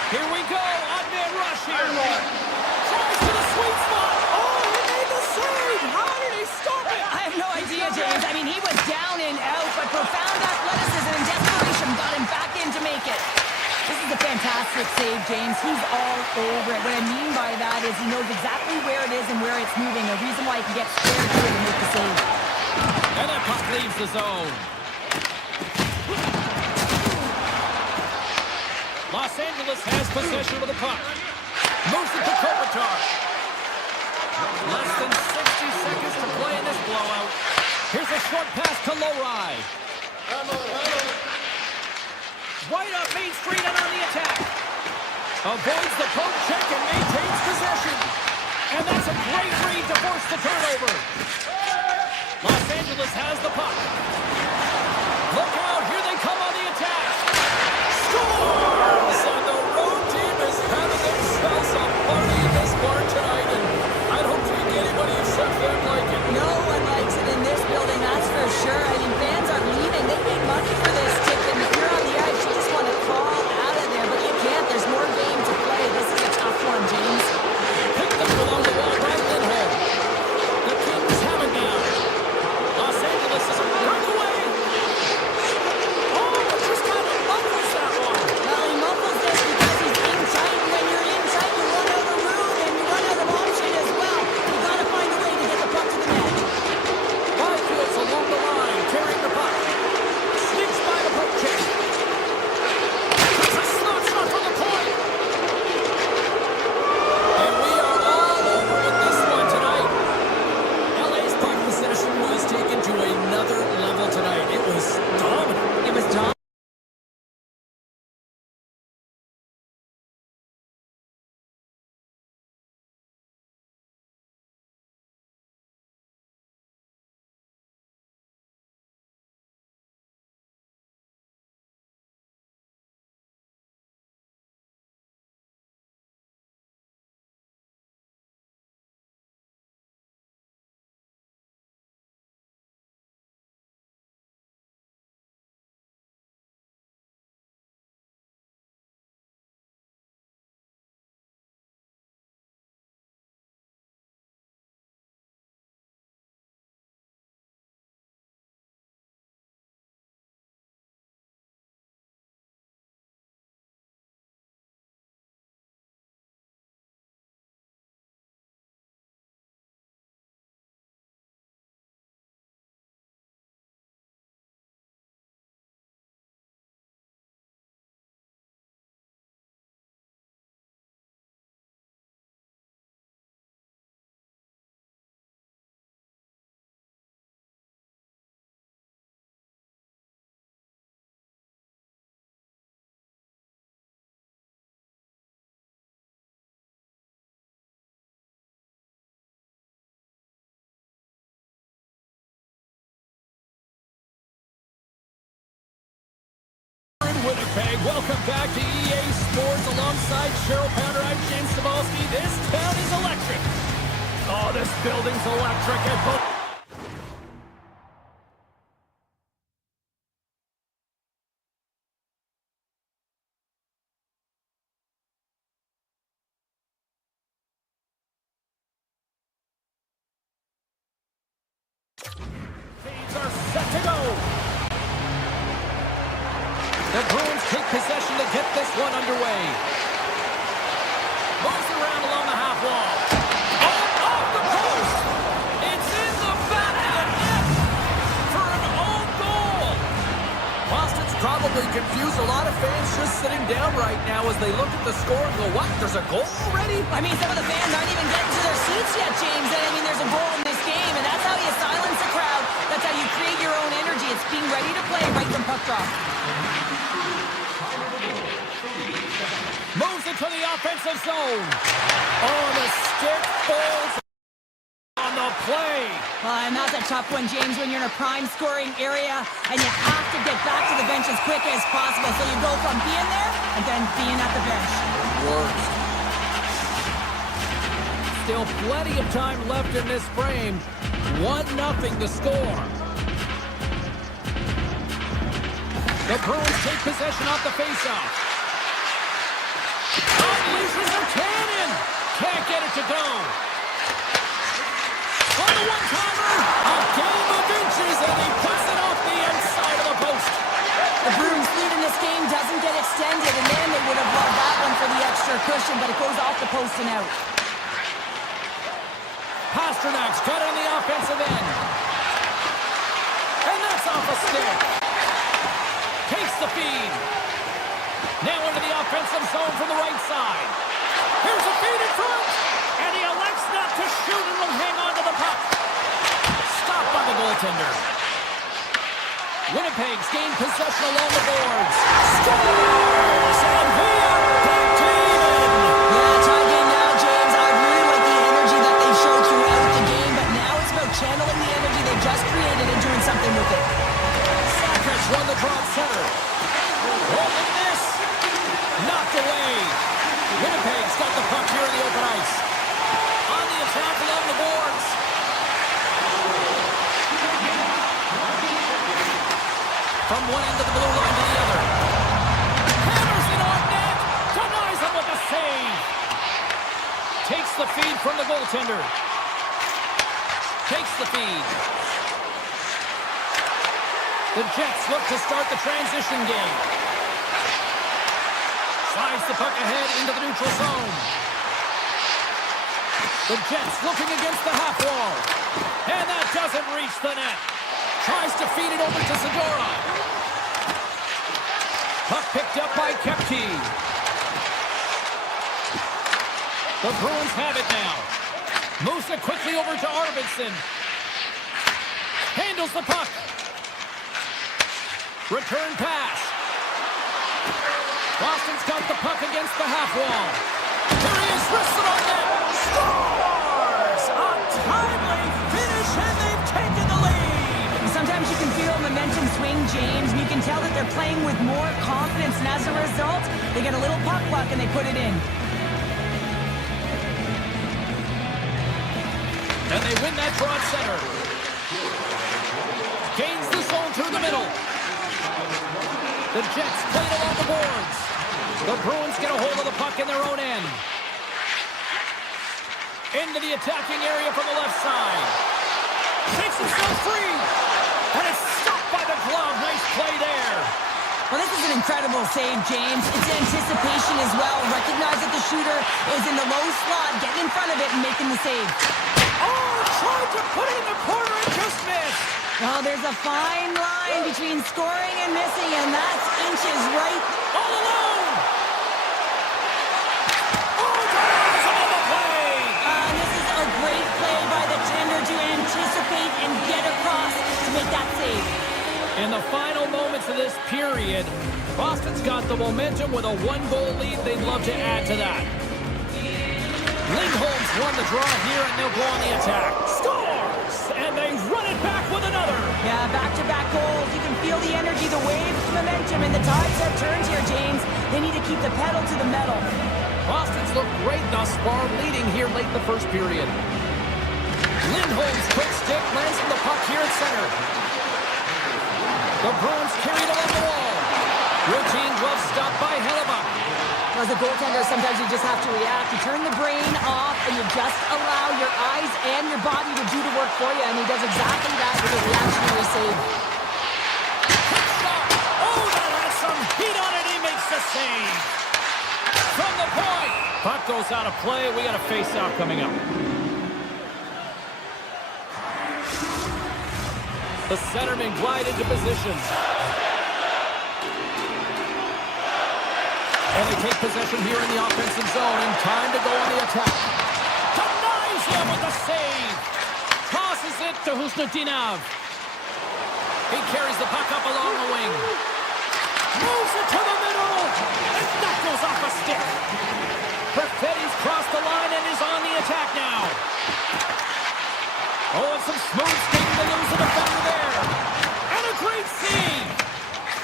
Here we go. Odd man rush here. Tries to the sweet spot. Oh, he made the save. How did he stop it? I have no idea, James. I mean, he was down and out, but profound athleticism and desperation got him back in to make it. This is a fantastic save, James. He's all over it. What I mean by that is he knows exactly where it is and where it's moving. A reason why he can get square to it and make the save. And that puck leaves the zone. Los Angeles has possession of the puck. Moves it to Kopitar. Less than 60 seconds to play in this blowout. Here's a short pass to Lowry. Right up Main Street and on the attack. Avoids the poke check and maintains possession. And that's a great read to force the turnover. Los Angeles has the puck. Look out, here they come on the attack. Scores! And the road team is having themselves a party in this bar tonight. And I don't think anybody except them like it. No one likes it in this building, that's for sure. I mean, fans are leaving. They paid money for this ticket. And if you're on the ice, you just want to crawl out of there. But you can't. There's more game to play. This is a tough one, James. Picked up along the wall by Lindholm. The Kings have it now. Los Angeles is a breakaway. Oh, but just kind of muffles that one. Well, he muffles this because he's in tight. When you're in tight, you run out of room and you run out of option as well. You got to find a way to get the puck to the net. Byfield's along the line, carrying the puck. Sneaks by the poke check. It's a slot shot from the point. And we are all over in this one tonight. LA's puck possession was taken to another level tonight. It was dominant. It was John. Winnipeg, welcome back to EA Sports alongside Cheryl Pounder. I'm James Cebulski. This town is electric. Oh, this building's electric at both. Teams are set to go. The Bruins take possession to get this one underway. Moves around along the half wall. Oh, off the post. It's in the back of the net for an own goal. Boston's probably confused a lot of fans just sitting down right now as they look at the score and go, what? There's a goal already? I mean, some of the fans aren't even getting to their seats yet, James. And I mean, there's a goal in this game, and that's how you silence a crowd. That's how you create your own energy. It's being ready to play right from puck drop. Moves into the offensive zone. On the stick, falls on the play. And that's a tough one, James, when you're in a prime scoring area and you have to get back to the bench as quick as possible. So you go from being there and then being at the bench. Worst. Still plenty of time left in this frame. 1-0 the score. The Bruins take possession off the faceoff. Unleashes a cannon. Can't get it to go. On the one-timer. A game of inches, and he puts it off the inside of the post. The Bruins lead in this game doesn't get extended, and then they would have loved that one for the extra cushion, but it goes off the post and out. Pasternak's got it on the offensive end. And that's off a stick. Takes the feed. Now into the offensive zone from the right side. Here's a feed in front. And he elects not to shoot and will hang on to the puck. Stopped by the goaltender. Winnipeg's gained possession along the boards. Scores! And we are back to even. Yeah, tie game now, James. I really like the energy that they showed throughout the game, but now it's about channeling the energy they just created and doing something with it. Sakic won the draw at center. Oh, look at this. Knocked away. Winnipeg's got the puck here in the open ice. On the attack along the boards. From one end of the blue line to the other. Hammers it on net. Denies him with a save. Takes the feed from the goaltender. Takes the feed. The Jets look to start the transition game. Slides the puck ahead into the neutral zone. The Jets looking against the half wall. And that doesn't reach the net. Tries to feed it over to Segura. Puck picked up by Kepke. The Bruins have it now. Moves it quickly over to Arvidsson. Handles the puck. Return pass. Boston's got the puck against the half wall. Here he is, wristed on net. Scores! A timely finish, and they've taken the lead. Sometimes you can feel momentum swing, James, and you can tell that they're playing with more confidence, and as a result, they get a little puck luck and they put it in. And they win that draw at center. Gains the zone through the middle. The Jets played along the boards. The Bruins get a hold of the puck in their own end. Into the attacking area from the left side. Takes himself free. And it's stopped by the glove. Nice play there. Well, this is an incredible save, James. It's anticipation as well. Recognize that the shooter is in the low slot, getting in front of it and making the save. Oh, tried to put it in the corner and just missed. Well, there's a fine line between scoring and missing, and that's inches right. All alone. Oh, denies him on the play. This is a great play by the tender to anticipate and get across to make that save. In the final moments of this period, Boston's got the momentum with a one-goal lead. They'd love to add to that. Lindholm's won the draw here, and they'll go on the attack. Scores! And they run it back with another. Yeah, back-to-back goals. You can feel the energy, the waves, the momentum, and the tides have turned here, James. They need to keep the pedal to the metal. Boston's looked great thus far, leading here late in the first period. Lindholm's quick stick lands on the puck here at center. The Bruins carry it along the wall. Routine glove stop by Hellebuck. As a goaltender, sometimes you just have to react. You turn the brain off, and you just allow your eyes and your body to do the work for you, and he does exactly that with a reactionary save. Quick shot. Oh, that has some heat on it. He makes the save. From the point, Puck goes out of play. We got a face-off coming up. The centerman glide into position. And they take possession here in the offensive zone, and time to go on the attack. Denies him with the save. Tosses it to Husnutinov. He carries the puck up along the wing. Moves it to the middle. And that goes off a stick. Perfetti's crossed the line and is on the attack now. Oh, and some smooth skating to lose the defender there. And a great save.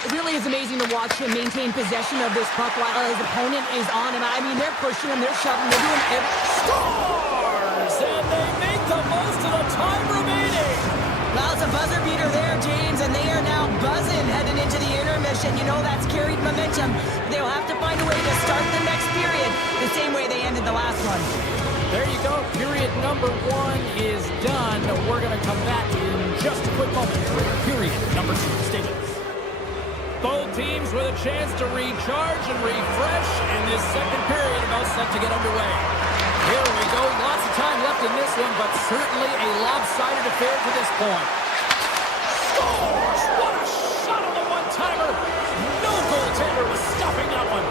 It really is amazing to watch him maintain possession of this puck while his opponent is on him. I mean, they're pushing him, they're shoving, they're doing everything. Scores! And they make the most of the time remaining. Well, it's a buzzer beater there, James, and they are now buzzing heading into the intermission. You know that's carried momentum. They'll have to find a way to start the next period the same way they ended the last one. There you go. Period number 1 is done. We're going to come back in just a quick moment. Period number 2. Stay with us. Both teams with a chance to recharge and refresh, and this second period about set to get underway. Here we go. Lots of time left in this one, but certainly a lopsided affair to this point. Scores! What a shot on the one-timer! No goaltender was stopping that one.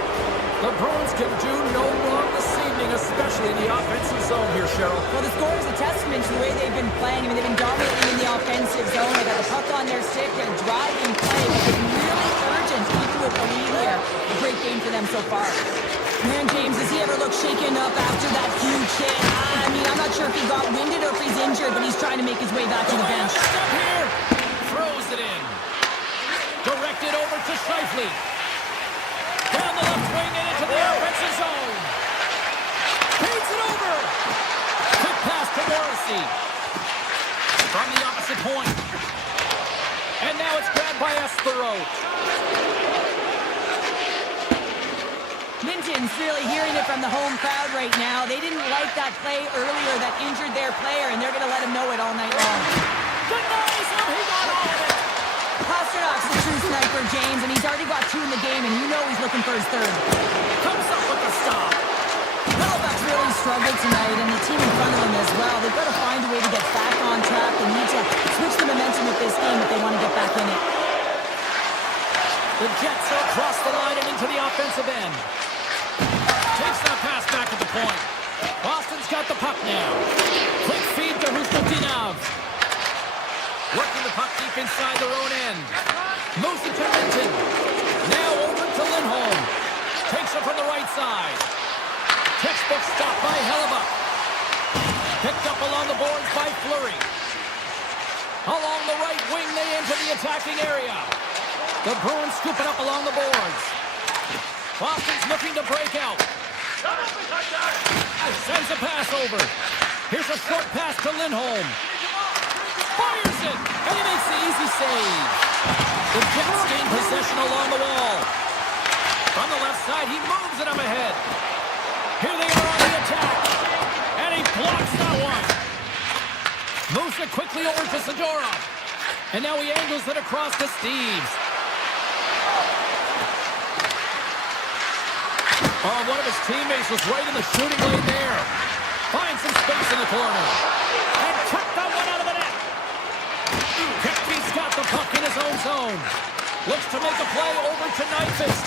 The Bruins can do no wrong this evening, especially in the offensive zone here, Cheryl. Well, the score is a testament to the way they've been playing. I mean, they've been dominating in the offensive zone. They got the puck on their stick. They're driving play. They've been really urgent, even with the lead here. A great game for them so far. Man, James, does he ever look shaken up after that huge hit? I mean, I'm not sure if he got winded or if he's injured, but he's trying to make his way back to the bench. Step here. Throws it in. Directed over to Scheifele. Down the left wing and into the offensive zone. Paints it over. Quick pass to Morrissey. From the opposite point. And now it's grabbed by Espero. Minton's really hearing it from the home crowd right now. They didn't like that play earlier that injured their player, and they're going to let him know it all night long. Denies him. He got all of it. Pasternak's the true sniper, James, and he's already got 2 in the game, and you know he's looking for his third. Comes up with the stop. Halifax really struggled tonight, and the team in front of them as well. They've got to find a way to get back on track. They need to switch the momentum of this game if they want to get back in it. The Jets are across the line and into the offensive end. Takes that pass back at the point. Boston's got the puck now. Quick feed to Husnutinov. Working the puck deep inside their own end. Moves it to Minton. Now over to Lindholm. Takes it from the right side. Textbook stop by Hellebuyck. Picked up along the boards by Fleury. Along the right wing, they enter the attacking area. The Bruins scoop it up along the boards. Boston's looking to break out. Sends a pass over. Here's a short pass to Lindholm. Fires it, and he makes the easy save. The Jets gain possession along the wall. From the left side, he moves it up ahead. Here they are on the attack. And he blocks that one. Moves it quickly over to Zadorov. And now he angles it across to Steves. Oh, one of his teammates was right in the shooting lane there. Finds some space in the corner. And tucked that one out of the net. Kepke's got the puck in his own zone. Looks to make a play over to Nyquist.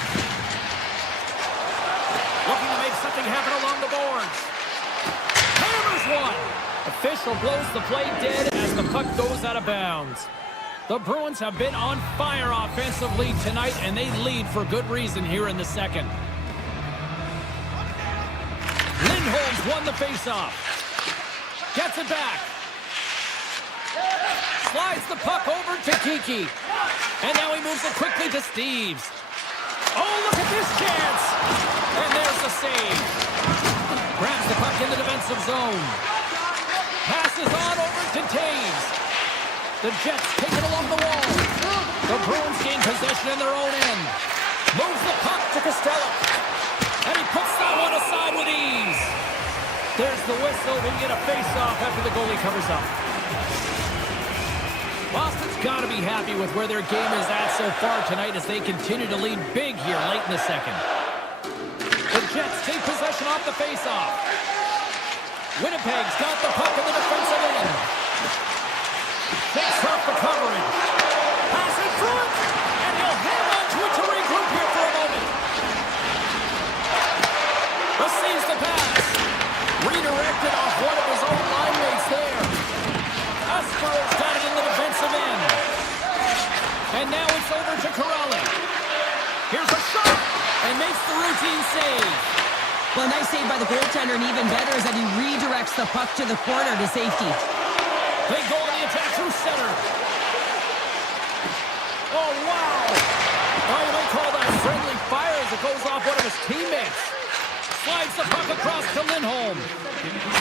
Looking to make something happen along the boards. Hammers one. Official blows the play dead as the puck goes out of bounds. The Bruins have been on fire offensively tonight, and they lead for good reason here in the second. Lindholm's won the faceoff. Gets it back. Slides the puck over to Kiki. And now he moves it quickly to Steves. Oh, look at this chance. And there's the save. Grabs the puck in the defensive zone. Passes on over to Taves. The Jets take it along the wall. The Bruins gain possession in their own end. Moves the puck to Costello. And he puts that one aside with ease. There's the whistle. We get a face-off after the goalie covers up. Boston's got to be happy with where their game is at so far tonight as they continue to lead big here late in the second. The Jets take possession off the faceoff. Winnipeg's got the puck in the defensive end. Takes off the coverage. Pass in front. And he'll hang on to it to regroup here for a moment. Receives the pass. Redirected off one of his own line mates there. Asper's got it in the defensive end. And now it's over to Corrali. Here's a shot. And makes the routine save. Well, nice save by the goaltender, and even better is that he redirects the puck to the corner to safety. They go on the attack through center. Oh, wow. Oh, you might call that friendly fire as it goes off one of his teammates. Slides the puck across to Lindholm.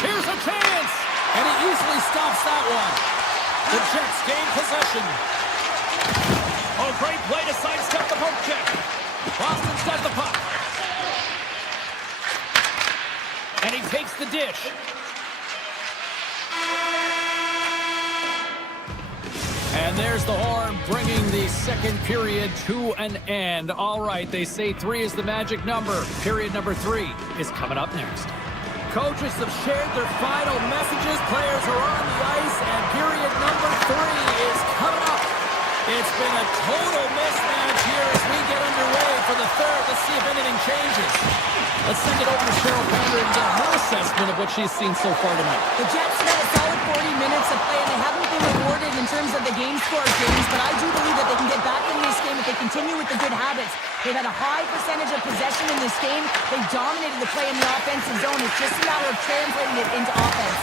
Here's a chance. And he easily stops that one. The Jets gain possession. Oh, great play to sidestep the poke check. Boston's got the puck. And he takes the dish. And there's the horn, bringing the second period to an end. All right, they say 3 is the magic number. Period number 3 is coming up next. Coaches have shared their final messages. Players are on the ice, and period number 3 is coming up. It's been a total mismatch here as we get underway for the third. Let's see if anything changes. Let's send it over to Cheryl Pounder and get her assessment of what she's seen so far tonight. The Jets have had a solid 40 minutes of play, and they haven't been rewarded in terms of the game score games, but I do believe that they can get back in this game if they continue with the good habits. They've had a high percentage of possession in this game. They dominated the play in the offensive zone. It's just a matter of translating it into offense.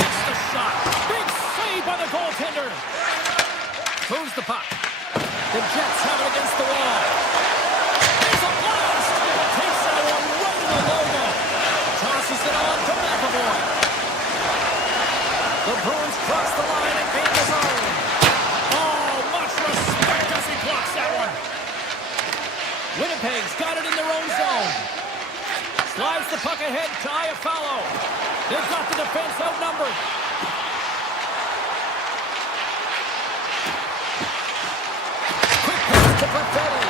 Takes the shot. Big save by the goaltender. Moves the puck. The Jets have it against the wall. There's a blast. Takes that one right in the logo. Tosses it on to McAvoy. The Bruins cross the line and gain the zone. Oh, much respect as he blocks that one. Winnipeg's got it in their own zone. Slides the puck ahead to Buffallo. They've got the defense outnumbered. Buffallo.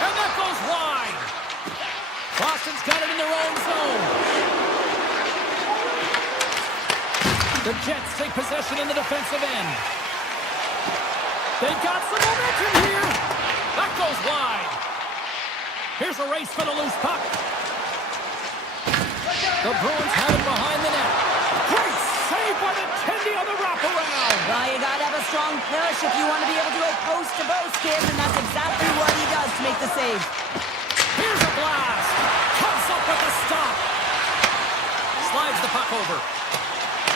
And that goes wide. Boston's got it in their own zone. The Jets take possession in the defensive end. They've got some momentum here. That goes wide. Here's a race for the loose puck. The Bruins have it behind the net. Great save by the Tendy on the wraparound. Well, you gotta have a strong push if you want to be able to go post to post, kid, and that's exactly what he does to make the save. Here's a blast. Comes up with a stop. Slides the puck over.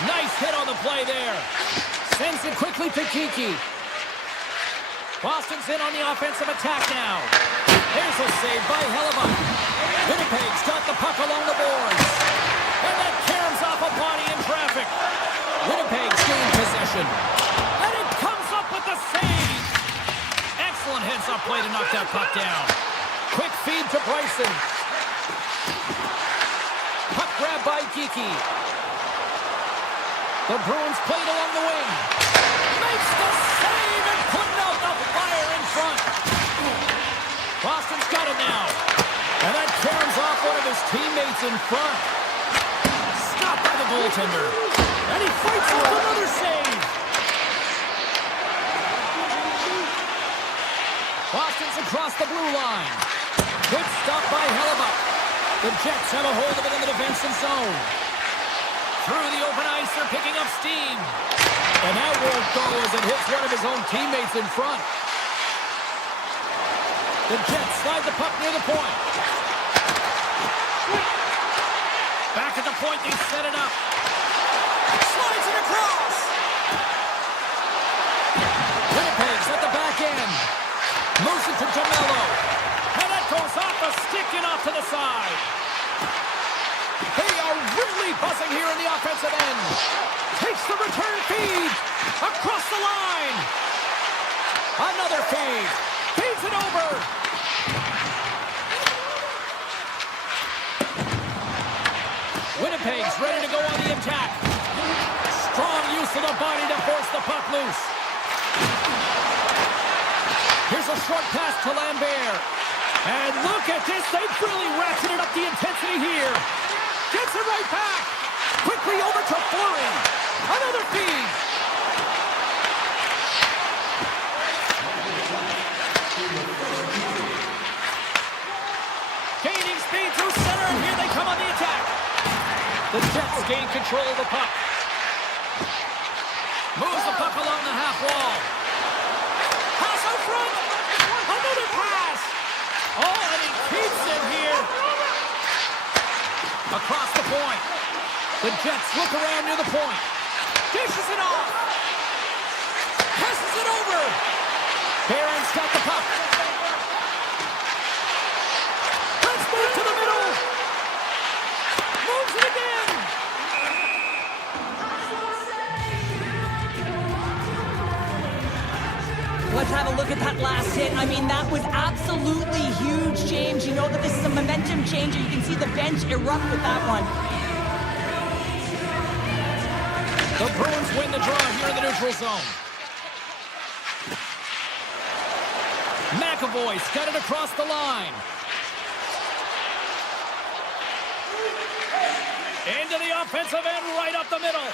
Nice hit on the play there. Sends it quickly to Kiki. Boston's in on the offensive attack now. Here's a save by Hellebuck. Winnipeg's got the puck along the boards. And that caroms off a body in traffic. Winnipeg's gained possession. And it comes up with the save. Excellent heads-up play to knock that puck down. Quick feed to Bryson. Puck grab by Kiki. The Bruins played along the wing. Makes the save and putting out the fire in front. Boston's got it now. And that caroms off one of his teammates in front. Stopped by the goaltender. And he fights off another save. Boston's across the blue line. Good stop by Hellebuck. The Jets have a hold of it in the defensive zone. Through the open ice, they're picking up steam. And that won't go as it hits one of his own teammates in front. The Jets slide the puck near the point. Back at the point, they set it up. Slides it across. Winnipeg's at the back end. Moves it to DeMello. And that goes off a stick and off to the side. They are really buzzing here in the offensive end. Takes the return feed. Across the line. Another feed. Feeds it over. Winnipeg's ready to go on the attack. Strong use of the body to force the puck loose. Here's a short pass to Lambert. And look at this. They've really ratcheted up the intensity here. Gets it right back. Quickly over to Fleury. Another feed. Gaining speed through center, and here they come on the attack. The Jets gain control of the puck. Moves the puck along the half wall. Pass out front. Another pass. Oh, and he keeps it here. Across the point. The Jets look around near the point. Dishes it off. Passes it over. Barron's got the puck. Let's move to the middle. Moves it again. Let's have a look at that last hit. I mean, that was absolutely huge, James. You know that this is a momentum changer. You can see the bench erupt with that one. The Bruins win the draw here in the neutral zone. McAvoy's got it across the line. Into the offensive end, right up the middle.